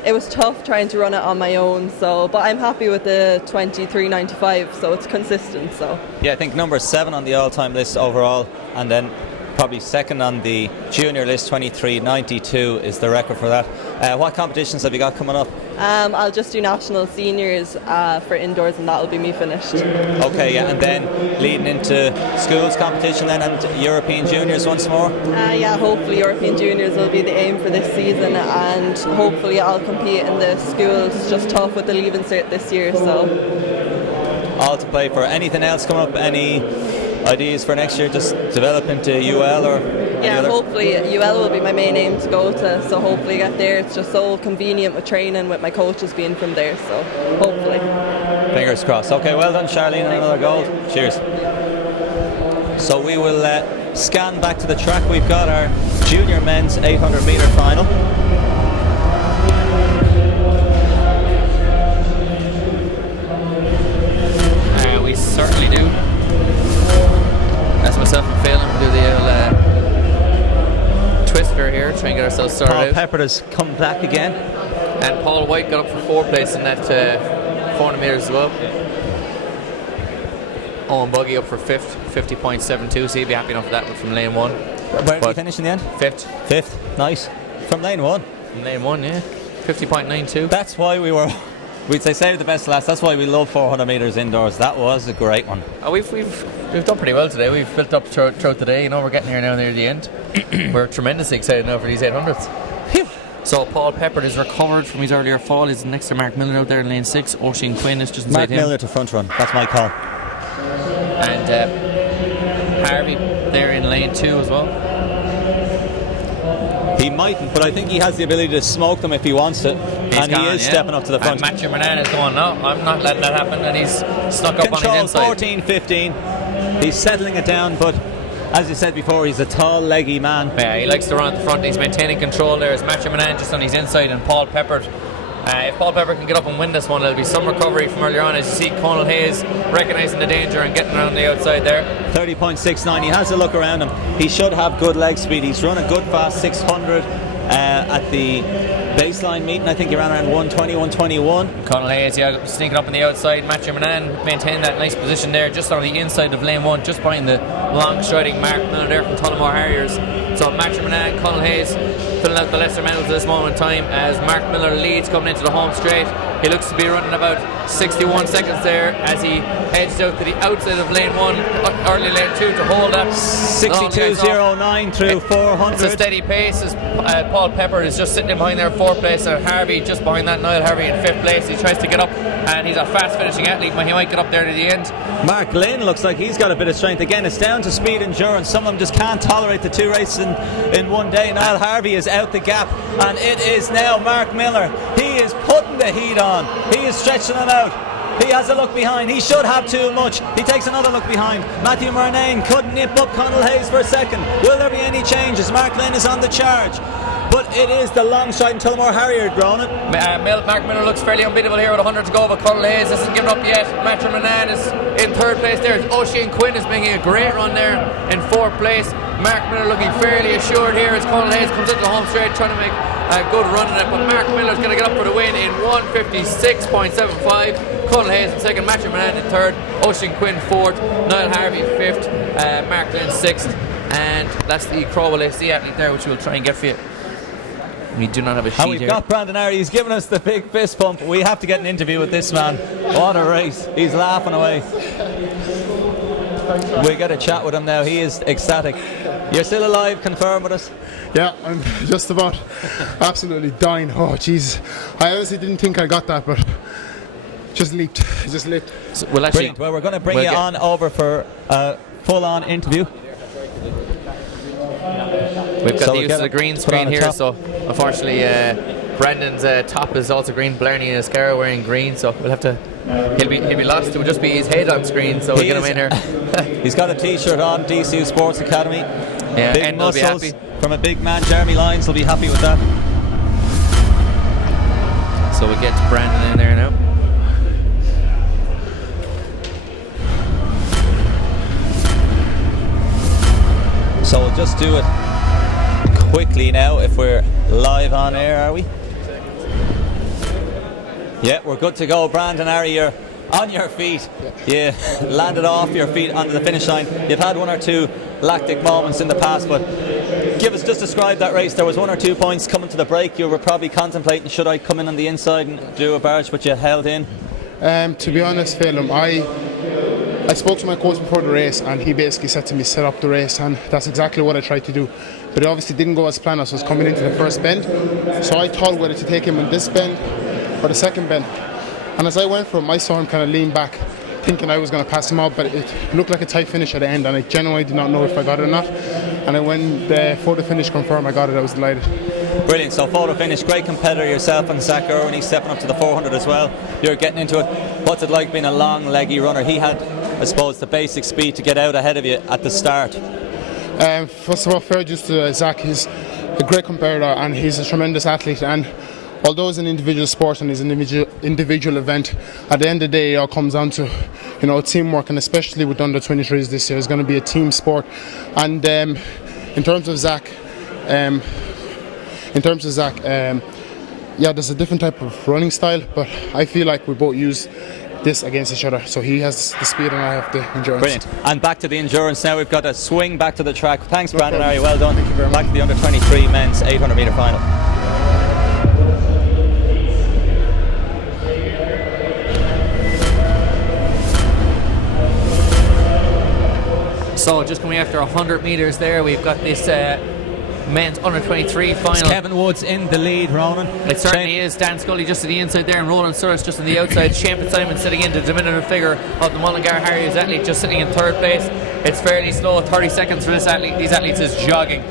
it was tough trying to run it on my own. But I'm happy with the 23.95, so it's consistent. So yeah, I think number 7 on the all-time list overall, and then probably second on the junior list. 23.92 is the record for that. What competitions have you got coming up? I'll just do national seniors for indoors, and that'll be me finished. Okay, yeah, and then leading into schools competition then, and European juniors once more? Yeah, hopefully European juniors will be the aim for this season, and hopefully I'll compete in the schools. It's just tough with the leaving cert this year, so. All to play for. Anything else coming up? Any ideas for next year? Just develop into UL or yeah, hopefully UL will be my main aim to go to, so hopefully get there. It's just so convenient with training, with my coaches being from there, so hopefully. Fingers crossed. Okay, well done Charlene, and another gold. Cheers. So we will scan back to the track. We've got our junior men's 800 metre final. We certainly do. That's myself and Phelan. We'll do the twister here, try and get ourselves started Paul out. Pepper has come back again. And Paul White got up for 4th place in that 400 metres as well. Owen Buggy up for 5th, 50.72, so he'd be happy enough with that one from lane 1. Where did he finish in the end? 5th. 5th, nice. From lane 1? From lane 1, yeah. 50.92. That's why we'd say save the best last. That's why we love 400 metres indoors. That was a great one. Oh, we've done pretty well today. We've built up throughout the day. You know, we're getting here now near the end. We're tremendously excited now for these 800s. So Paul Pepper is recovered from his earlier fall. He's next to Mark Miller out there in lane 6. Oisin Quinn is just inside Mark him. Miller to front run. That's my call. And Harvey there in lane 2 as well. He mightn't, but I think he has the ability to smoke them if he wants to. He is stepping up to the front. And Matthew Manan is going, no, I'm not letting that happen, and he's snuck up on his inside. 14-15. He's settling it down, but as you said before, he's a tall, leggy man. Yeah, he likes to run at the front. He's maintaining control there. As Matthew Manan just on his inside, and Paul Pepper If Paul Pepper can get up and win this one, it'll be some recovery from earlier on, as you see Conal Hayes recognising the danger and getting around the outside there. 30.69. He has a look around him. He should have good leg speed. He's run a good fast 600 at the baseline meeting. I think he ran around 120, 121. Conal Hayes, sneaking up on the outside. Matthew Manan maintaining that nice position there, just on the inside of lane 1, just behind the long striding Mark Miller there from Tullamore Harriers. So Matthew Manan, Conal Hayes filling out the lesser medals at this moment in time, as Mark Miller leads coming into the home straight. He looks to be running about 61 seconds there as he heads out to the outside of lane 1, early lane 2 to hold that. 62.09 through 400. It's a steady pace as Paul Pepper is just sitting in behind there, 4th place, and Harvey just behind that. Niall Harvey in 5th place. He tries to get up, and he's a fast finishing athlete, but he might get up there to the end. Mark Lynn looks like he's got a bit of strength. Again, it's down to speed endurance. Some of them just can't tolerate the 2 races in one day. Niall Harvey is out the gap, and it is now Mark Miller. He is putting the heat on. He is stretching it out. He has a look behind. He should have too much. He takes another look behind. Matthew Murnane couldn't nip up Conal Hayes for a second. Will there be any changes? Mark Lynn is on the charge. But it is the long stride in Tullamore Harrier, Ronan. Mark Miller looks fairly unbeatable here with 100 to go, but Conal Hayes isn't giving up yet. Matthew Murnane is in 3rd place there. O'Shane Quinn is making a great run there in 4th place. Mark Miller looking fairly assured here as Conal Hayes comes into the home straight trying to make a good run in it, but Mark Miller's going to get up for the win in 1:56.75. Conal Hayes in 2nd, Matthew Moran in 3rd, Oisin Quinn 4th, Niall Harvey 5th, Mark Lynn 6th, and that's the Crowell AC athlete there, which we'll try and get for you. We do not have a sheet and we've here. got Brandon Arry. He's giving us the big fist pump. We have to get an interview with this man. What a race. He's laughing away. We got a chat with him now. He is ecstatic. You're still alive, confirm with us? Yeah, I'm just about absolutely dying. Oh, jeez. I honestly didn't think I got that, but just leaped. Just leaped. So brilliant. Well, we're going to bring you on over for a full-on interview. We've got the use of the green screen here, so unfortunately Brandon's top is also green. Blarney and Ascara wearing green, so we'll have to. He'll be lost. It will just be his head on screen, so we'll get him in here. He's got a T-shirt on, DCU Sports Academy. Yeah, big muscles from a big man. Jeremy Lyons will be happy with that. So we'll get Brandon in there now. So we'll just do it quickly now. If we're live on air, are we? Yeah, we're good to go. Brandon Arry, you're on your feet. You landed off your feet onto the finish line. You've had one or two lactic moments in the past, but just describe that race. There was 1 or 2 points coming to the break. You were probably contemplating, should I come in on the inside and do a barge, but you held in. To be honest, Phelim, I spoke to my coach before the race, and he basically said to me, set up the race, and that's exactly what I tried to do. But it obviously didn't go as planned. I was coming into the first bend, so I thought whether to take him in this bend or the second bend. And as I went for him, I saw him kind of lean back, thinking I was going to pass him out, but it looked like a tight finish at the end, and I genuinely did not know if I got it or not. And when the photo finish confirmed I got it, I was delighted. Brilliant. So photo finish, great competitor yourself, and Zach Irwin stepping up to the 400 as well. You're getting into it. What's it like being a long leggy runner? He had, I suppose, the basic speed to get out ahead of you at the start. First of all, fair dues to Zach. He's a great competitor and he's a tremendous athlete, and although it's an individual sport and it's an individual event, at the end of the day it all comes down to teamwork, and especially with under 23s this year, it's going to be a team sport. And in terms of Zach, yeah, there's a different type of running style, but I feel like we both use this against each other. So he has the speed and I have the endurance. Brilliant. And back to the endurance now. We've got a swing back to the track. Thanks, Brandon Arry. Well done. Thank you very much. Back to the under 23 men's 800 metre final. So just coming after 100 metres there, we've got this men's under 23 final. It's Kevin Woods in the lead, Ronan. It certainly is. Dan Scully just to the inside there, and Roland Surratt just on the outside. Shane Fitzsimon sitting in the diminutive figure of the Mullingar Harriers athlete, just sitting in 3rd place. It's fairly slow, 30 seconds for this athlete. These athletes is jogging.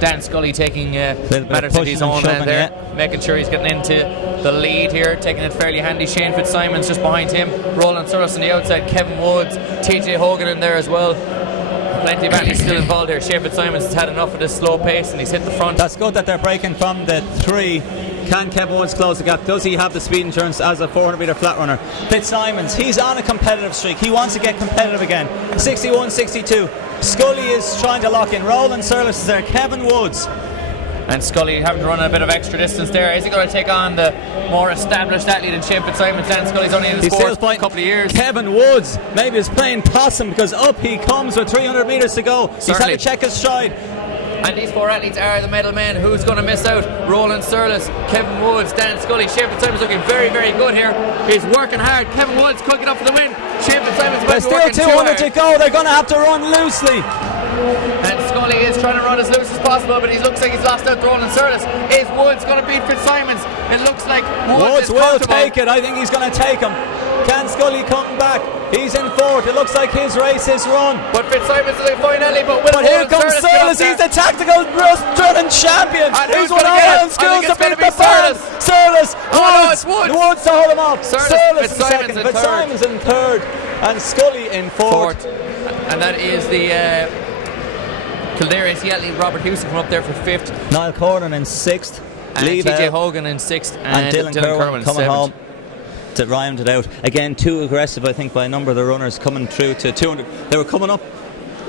Dan Scully taking matters into his own hand there, making sure he's getting into the lead here, taking it fairly handy. Shane Fitzsimon's just behind him. Roland Surratt on the outside. Kevin Woods, TJ Hogan in there as well. Plenty of athletes still involved here. Shane Fitzsimons has had enough of this slow pace and he's hit the front. That's good that they're breaking from the 3 Can Kevin Woods close the gap? Does he have the speed endurance as a 400 metre flat runner? Fitzsimons, he's on a competitive streak. He wants to get competitive again. 61-62. Scully is trying to lock in. Roland Surlis is there. Kevin Woods. And Scully having to run a bit of extra distance there. Is he going to take on the more established athlete in Shane Fitzsimons? Dan Scully's only in the sport for a couple of years. Kevin Woods maybe is playing possum because up he comes with 300 metres to go. He's had to check his stride. And these four athletes are the medal men. Who's going to miss out? Roland Surlis, Kevin Woods, Dan Scully. Shane Fitzsimons looking very, very good here. He's working hard. Kevin Woods could get up for the win. Shane Fitzsimons might There's be working still too 200 hard. to go. They're going to have to run loosely. And Scully is trying to run as loose as possible, but he looks like he's lost out to Roland Surlis. Is Woods going to beat Fitzsimons? It looks like Woods is will comfortable. take it. I think he's going to take him. Can Scully come back? He's in fourth. It looks like his race is run. But Fitzsimons is finally, but here comes Surlis. He's the tactical German champion. And He's who's one gonna of get Ireland it? schools to I think beat it's the gonna band. Surlis. It's Woods. Woods to hold him off. Surlis in Fitzsimons second. in third. Fitzsimons in third. And Scully in fourth. And that is the Kildare AC athlete Robert Houston from up there for fifth. Niall Cornan in sixth. And Lee TJ Bell. Hogan in sixth. And Dylan Kerwin in coming seventh. home to round it out. Again, too aggressive, I think, by a number of the runners coming through to 200. They were coming up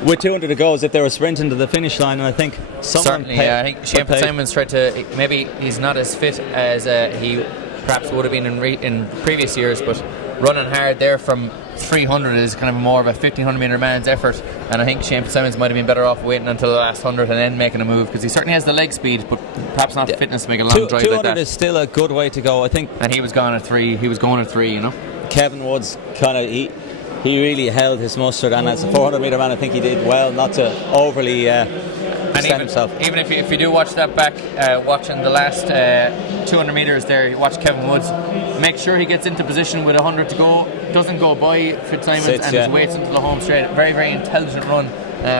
with 200 to go as if they were sprinting to the finish line, and I think someone Certainly, I think Shane Fitzsimons tried to. Maybe he's not as fit as he perhaps would have been in previous years, but running hard there from 300 is kind of more of a 1500 metre man's effort, and I think Shane Fitzsimons might have been better off waiting until the last 100 and then making a move, because he certainly has the leg speed, but perhaps not the fitness to make a long drive like 200 that. is still a good way to go, I think. And he was gone at 3. He was going at 3, you know. Kevin Woods kind of he really held his mustard, and as a 400 metre man, I think he did well not to overly extend himself. Even if you do watch that back, watching the last 200 metres there, you watch Kevin Woods, make sure he gets into position with 100 to go, doesn't go by Fitzsimons and just waits until the home straight. Very, very intelligent run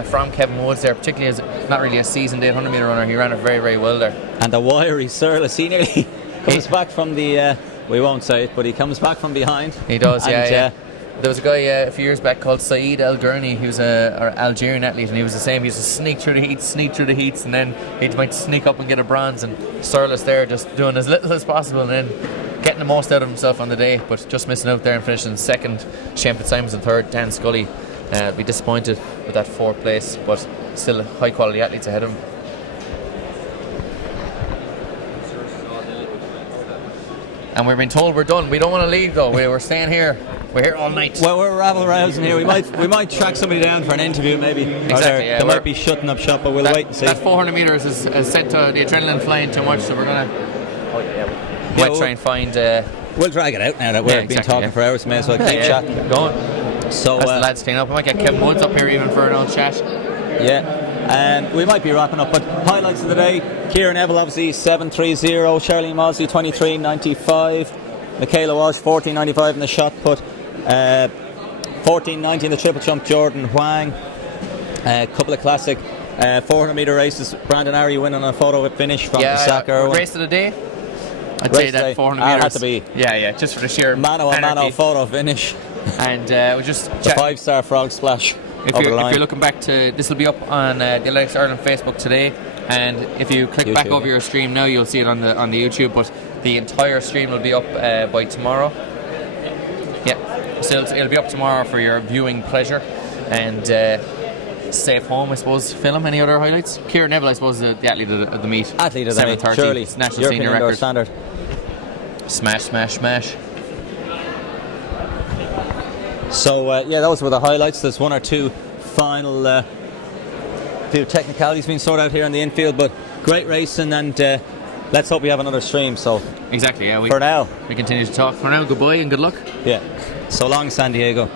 from Kevin Woods there, particularly as not really a seasoned 800 metre runner. He ran it very, very well there. And the wiry Surlis, he nearly comes back from the, we won't say it, but he comes back from behind. He does, and, yeah. There was a guy a few years back called Saeed El Gurney, who's an Algerian athlete, and he was the same. He used to sneak through the heats, and then he might sneak up and get a bronze. And Surlis there just doing as little as possible, and then getting the most out of himself on the day, but just missing out there and finishing second. Shane Fitzsimons in third. Dan Scully be disappointed with that fourth place, but still high quality athletes ahead of him. And we're being told we're done. We don't want to leave though. We're staying here. We're here all night. Well, we're rabble rousing here. We might track somebody down for an interview maybe. Exactly. They might be shutting up shop, but we'll wait and see. That 400 metres is set to the adrenaline flying too much, so we're gonna might try and find. We'll drag it out now that we've been talking for hours. May as well keep chatting. Going. So as the lads clean up, we might get Kevin Woods up here even for an old chat. Yeah. We might be wrapping up, but highlights of the day: Ciara Neville obviously 7:30, Charlene Mosley 23:95, Michaela Walsh 14:95 in the shot put, 14:90 in the triple jump, Jordan Huang. A couple of classic 400 metre races. Brandon Ari winning on a photo with finish from Zach Irwin. Race of the day. I'd say that 400 metres had to be. Yeah, just for the sheer mano photo finish. And we just the 5-star frog splash. If you're looking back to, this will be up on the Athletics Ireland Facebook today, and if you click back over your stream now, you'll see it on the YouTube. But the entire stream will be up by tomorrow. Yeah, so it'll be up tomorrow for your viewing pleasure. And safe home, I suppose. Film any other highlights? Ciara Neville, I suppose, the athlete of the meet. Athlete of the meet, 7:30, surely. National European senior indoor record. standard. Smash. So those were the highlights. There's one or two final few technicalities being sorted out here in the infield, but great racing, and let's hope we have another stream. So exactly, yeah. For now, we continue to talk. For now, goodbye and good luck. Yeah. So long, San Diego.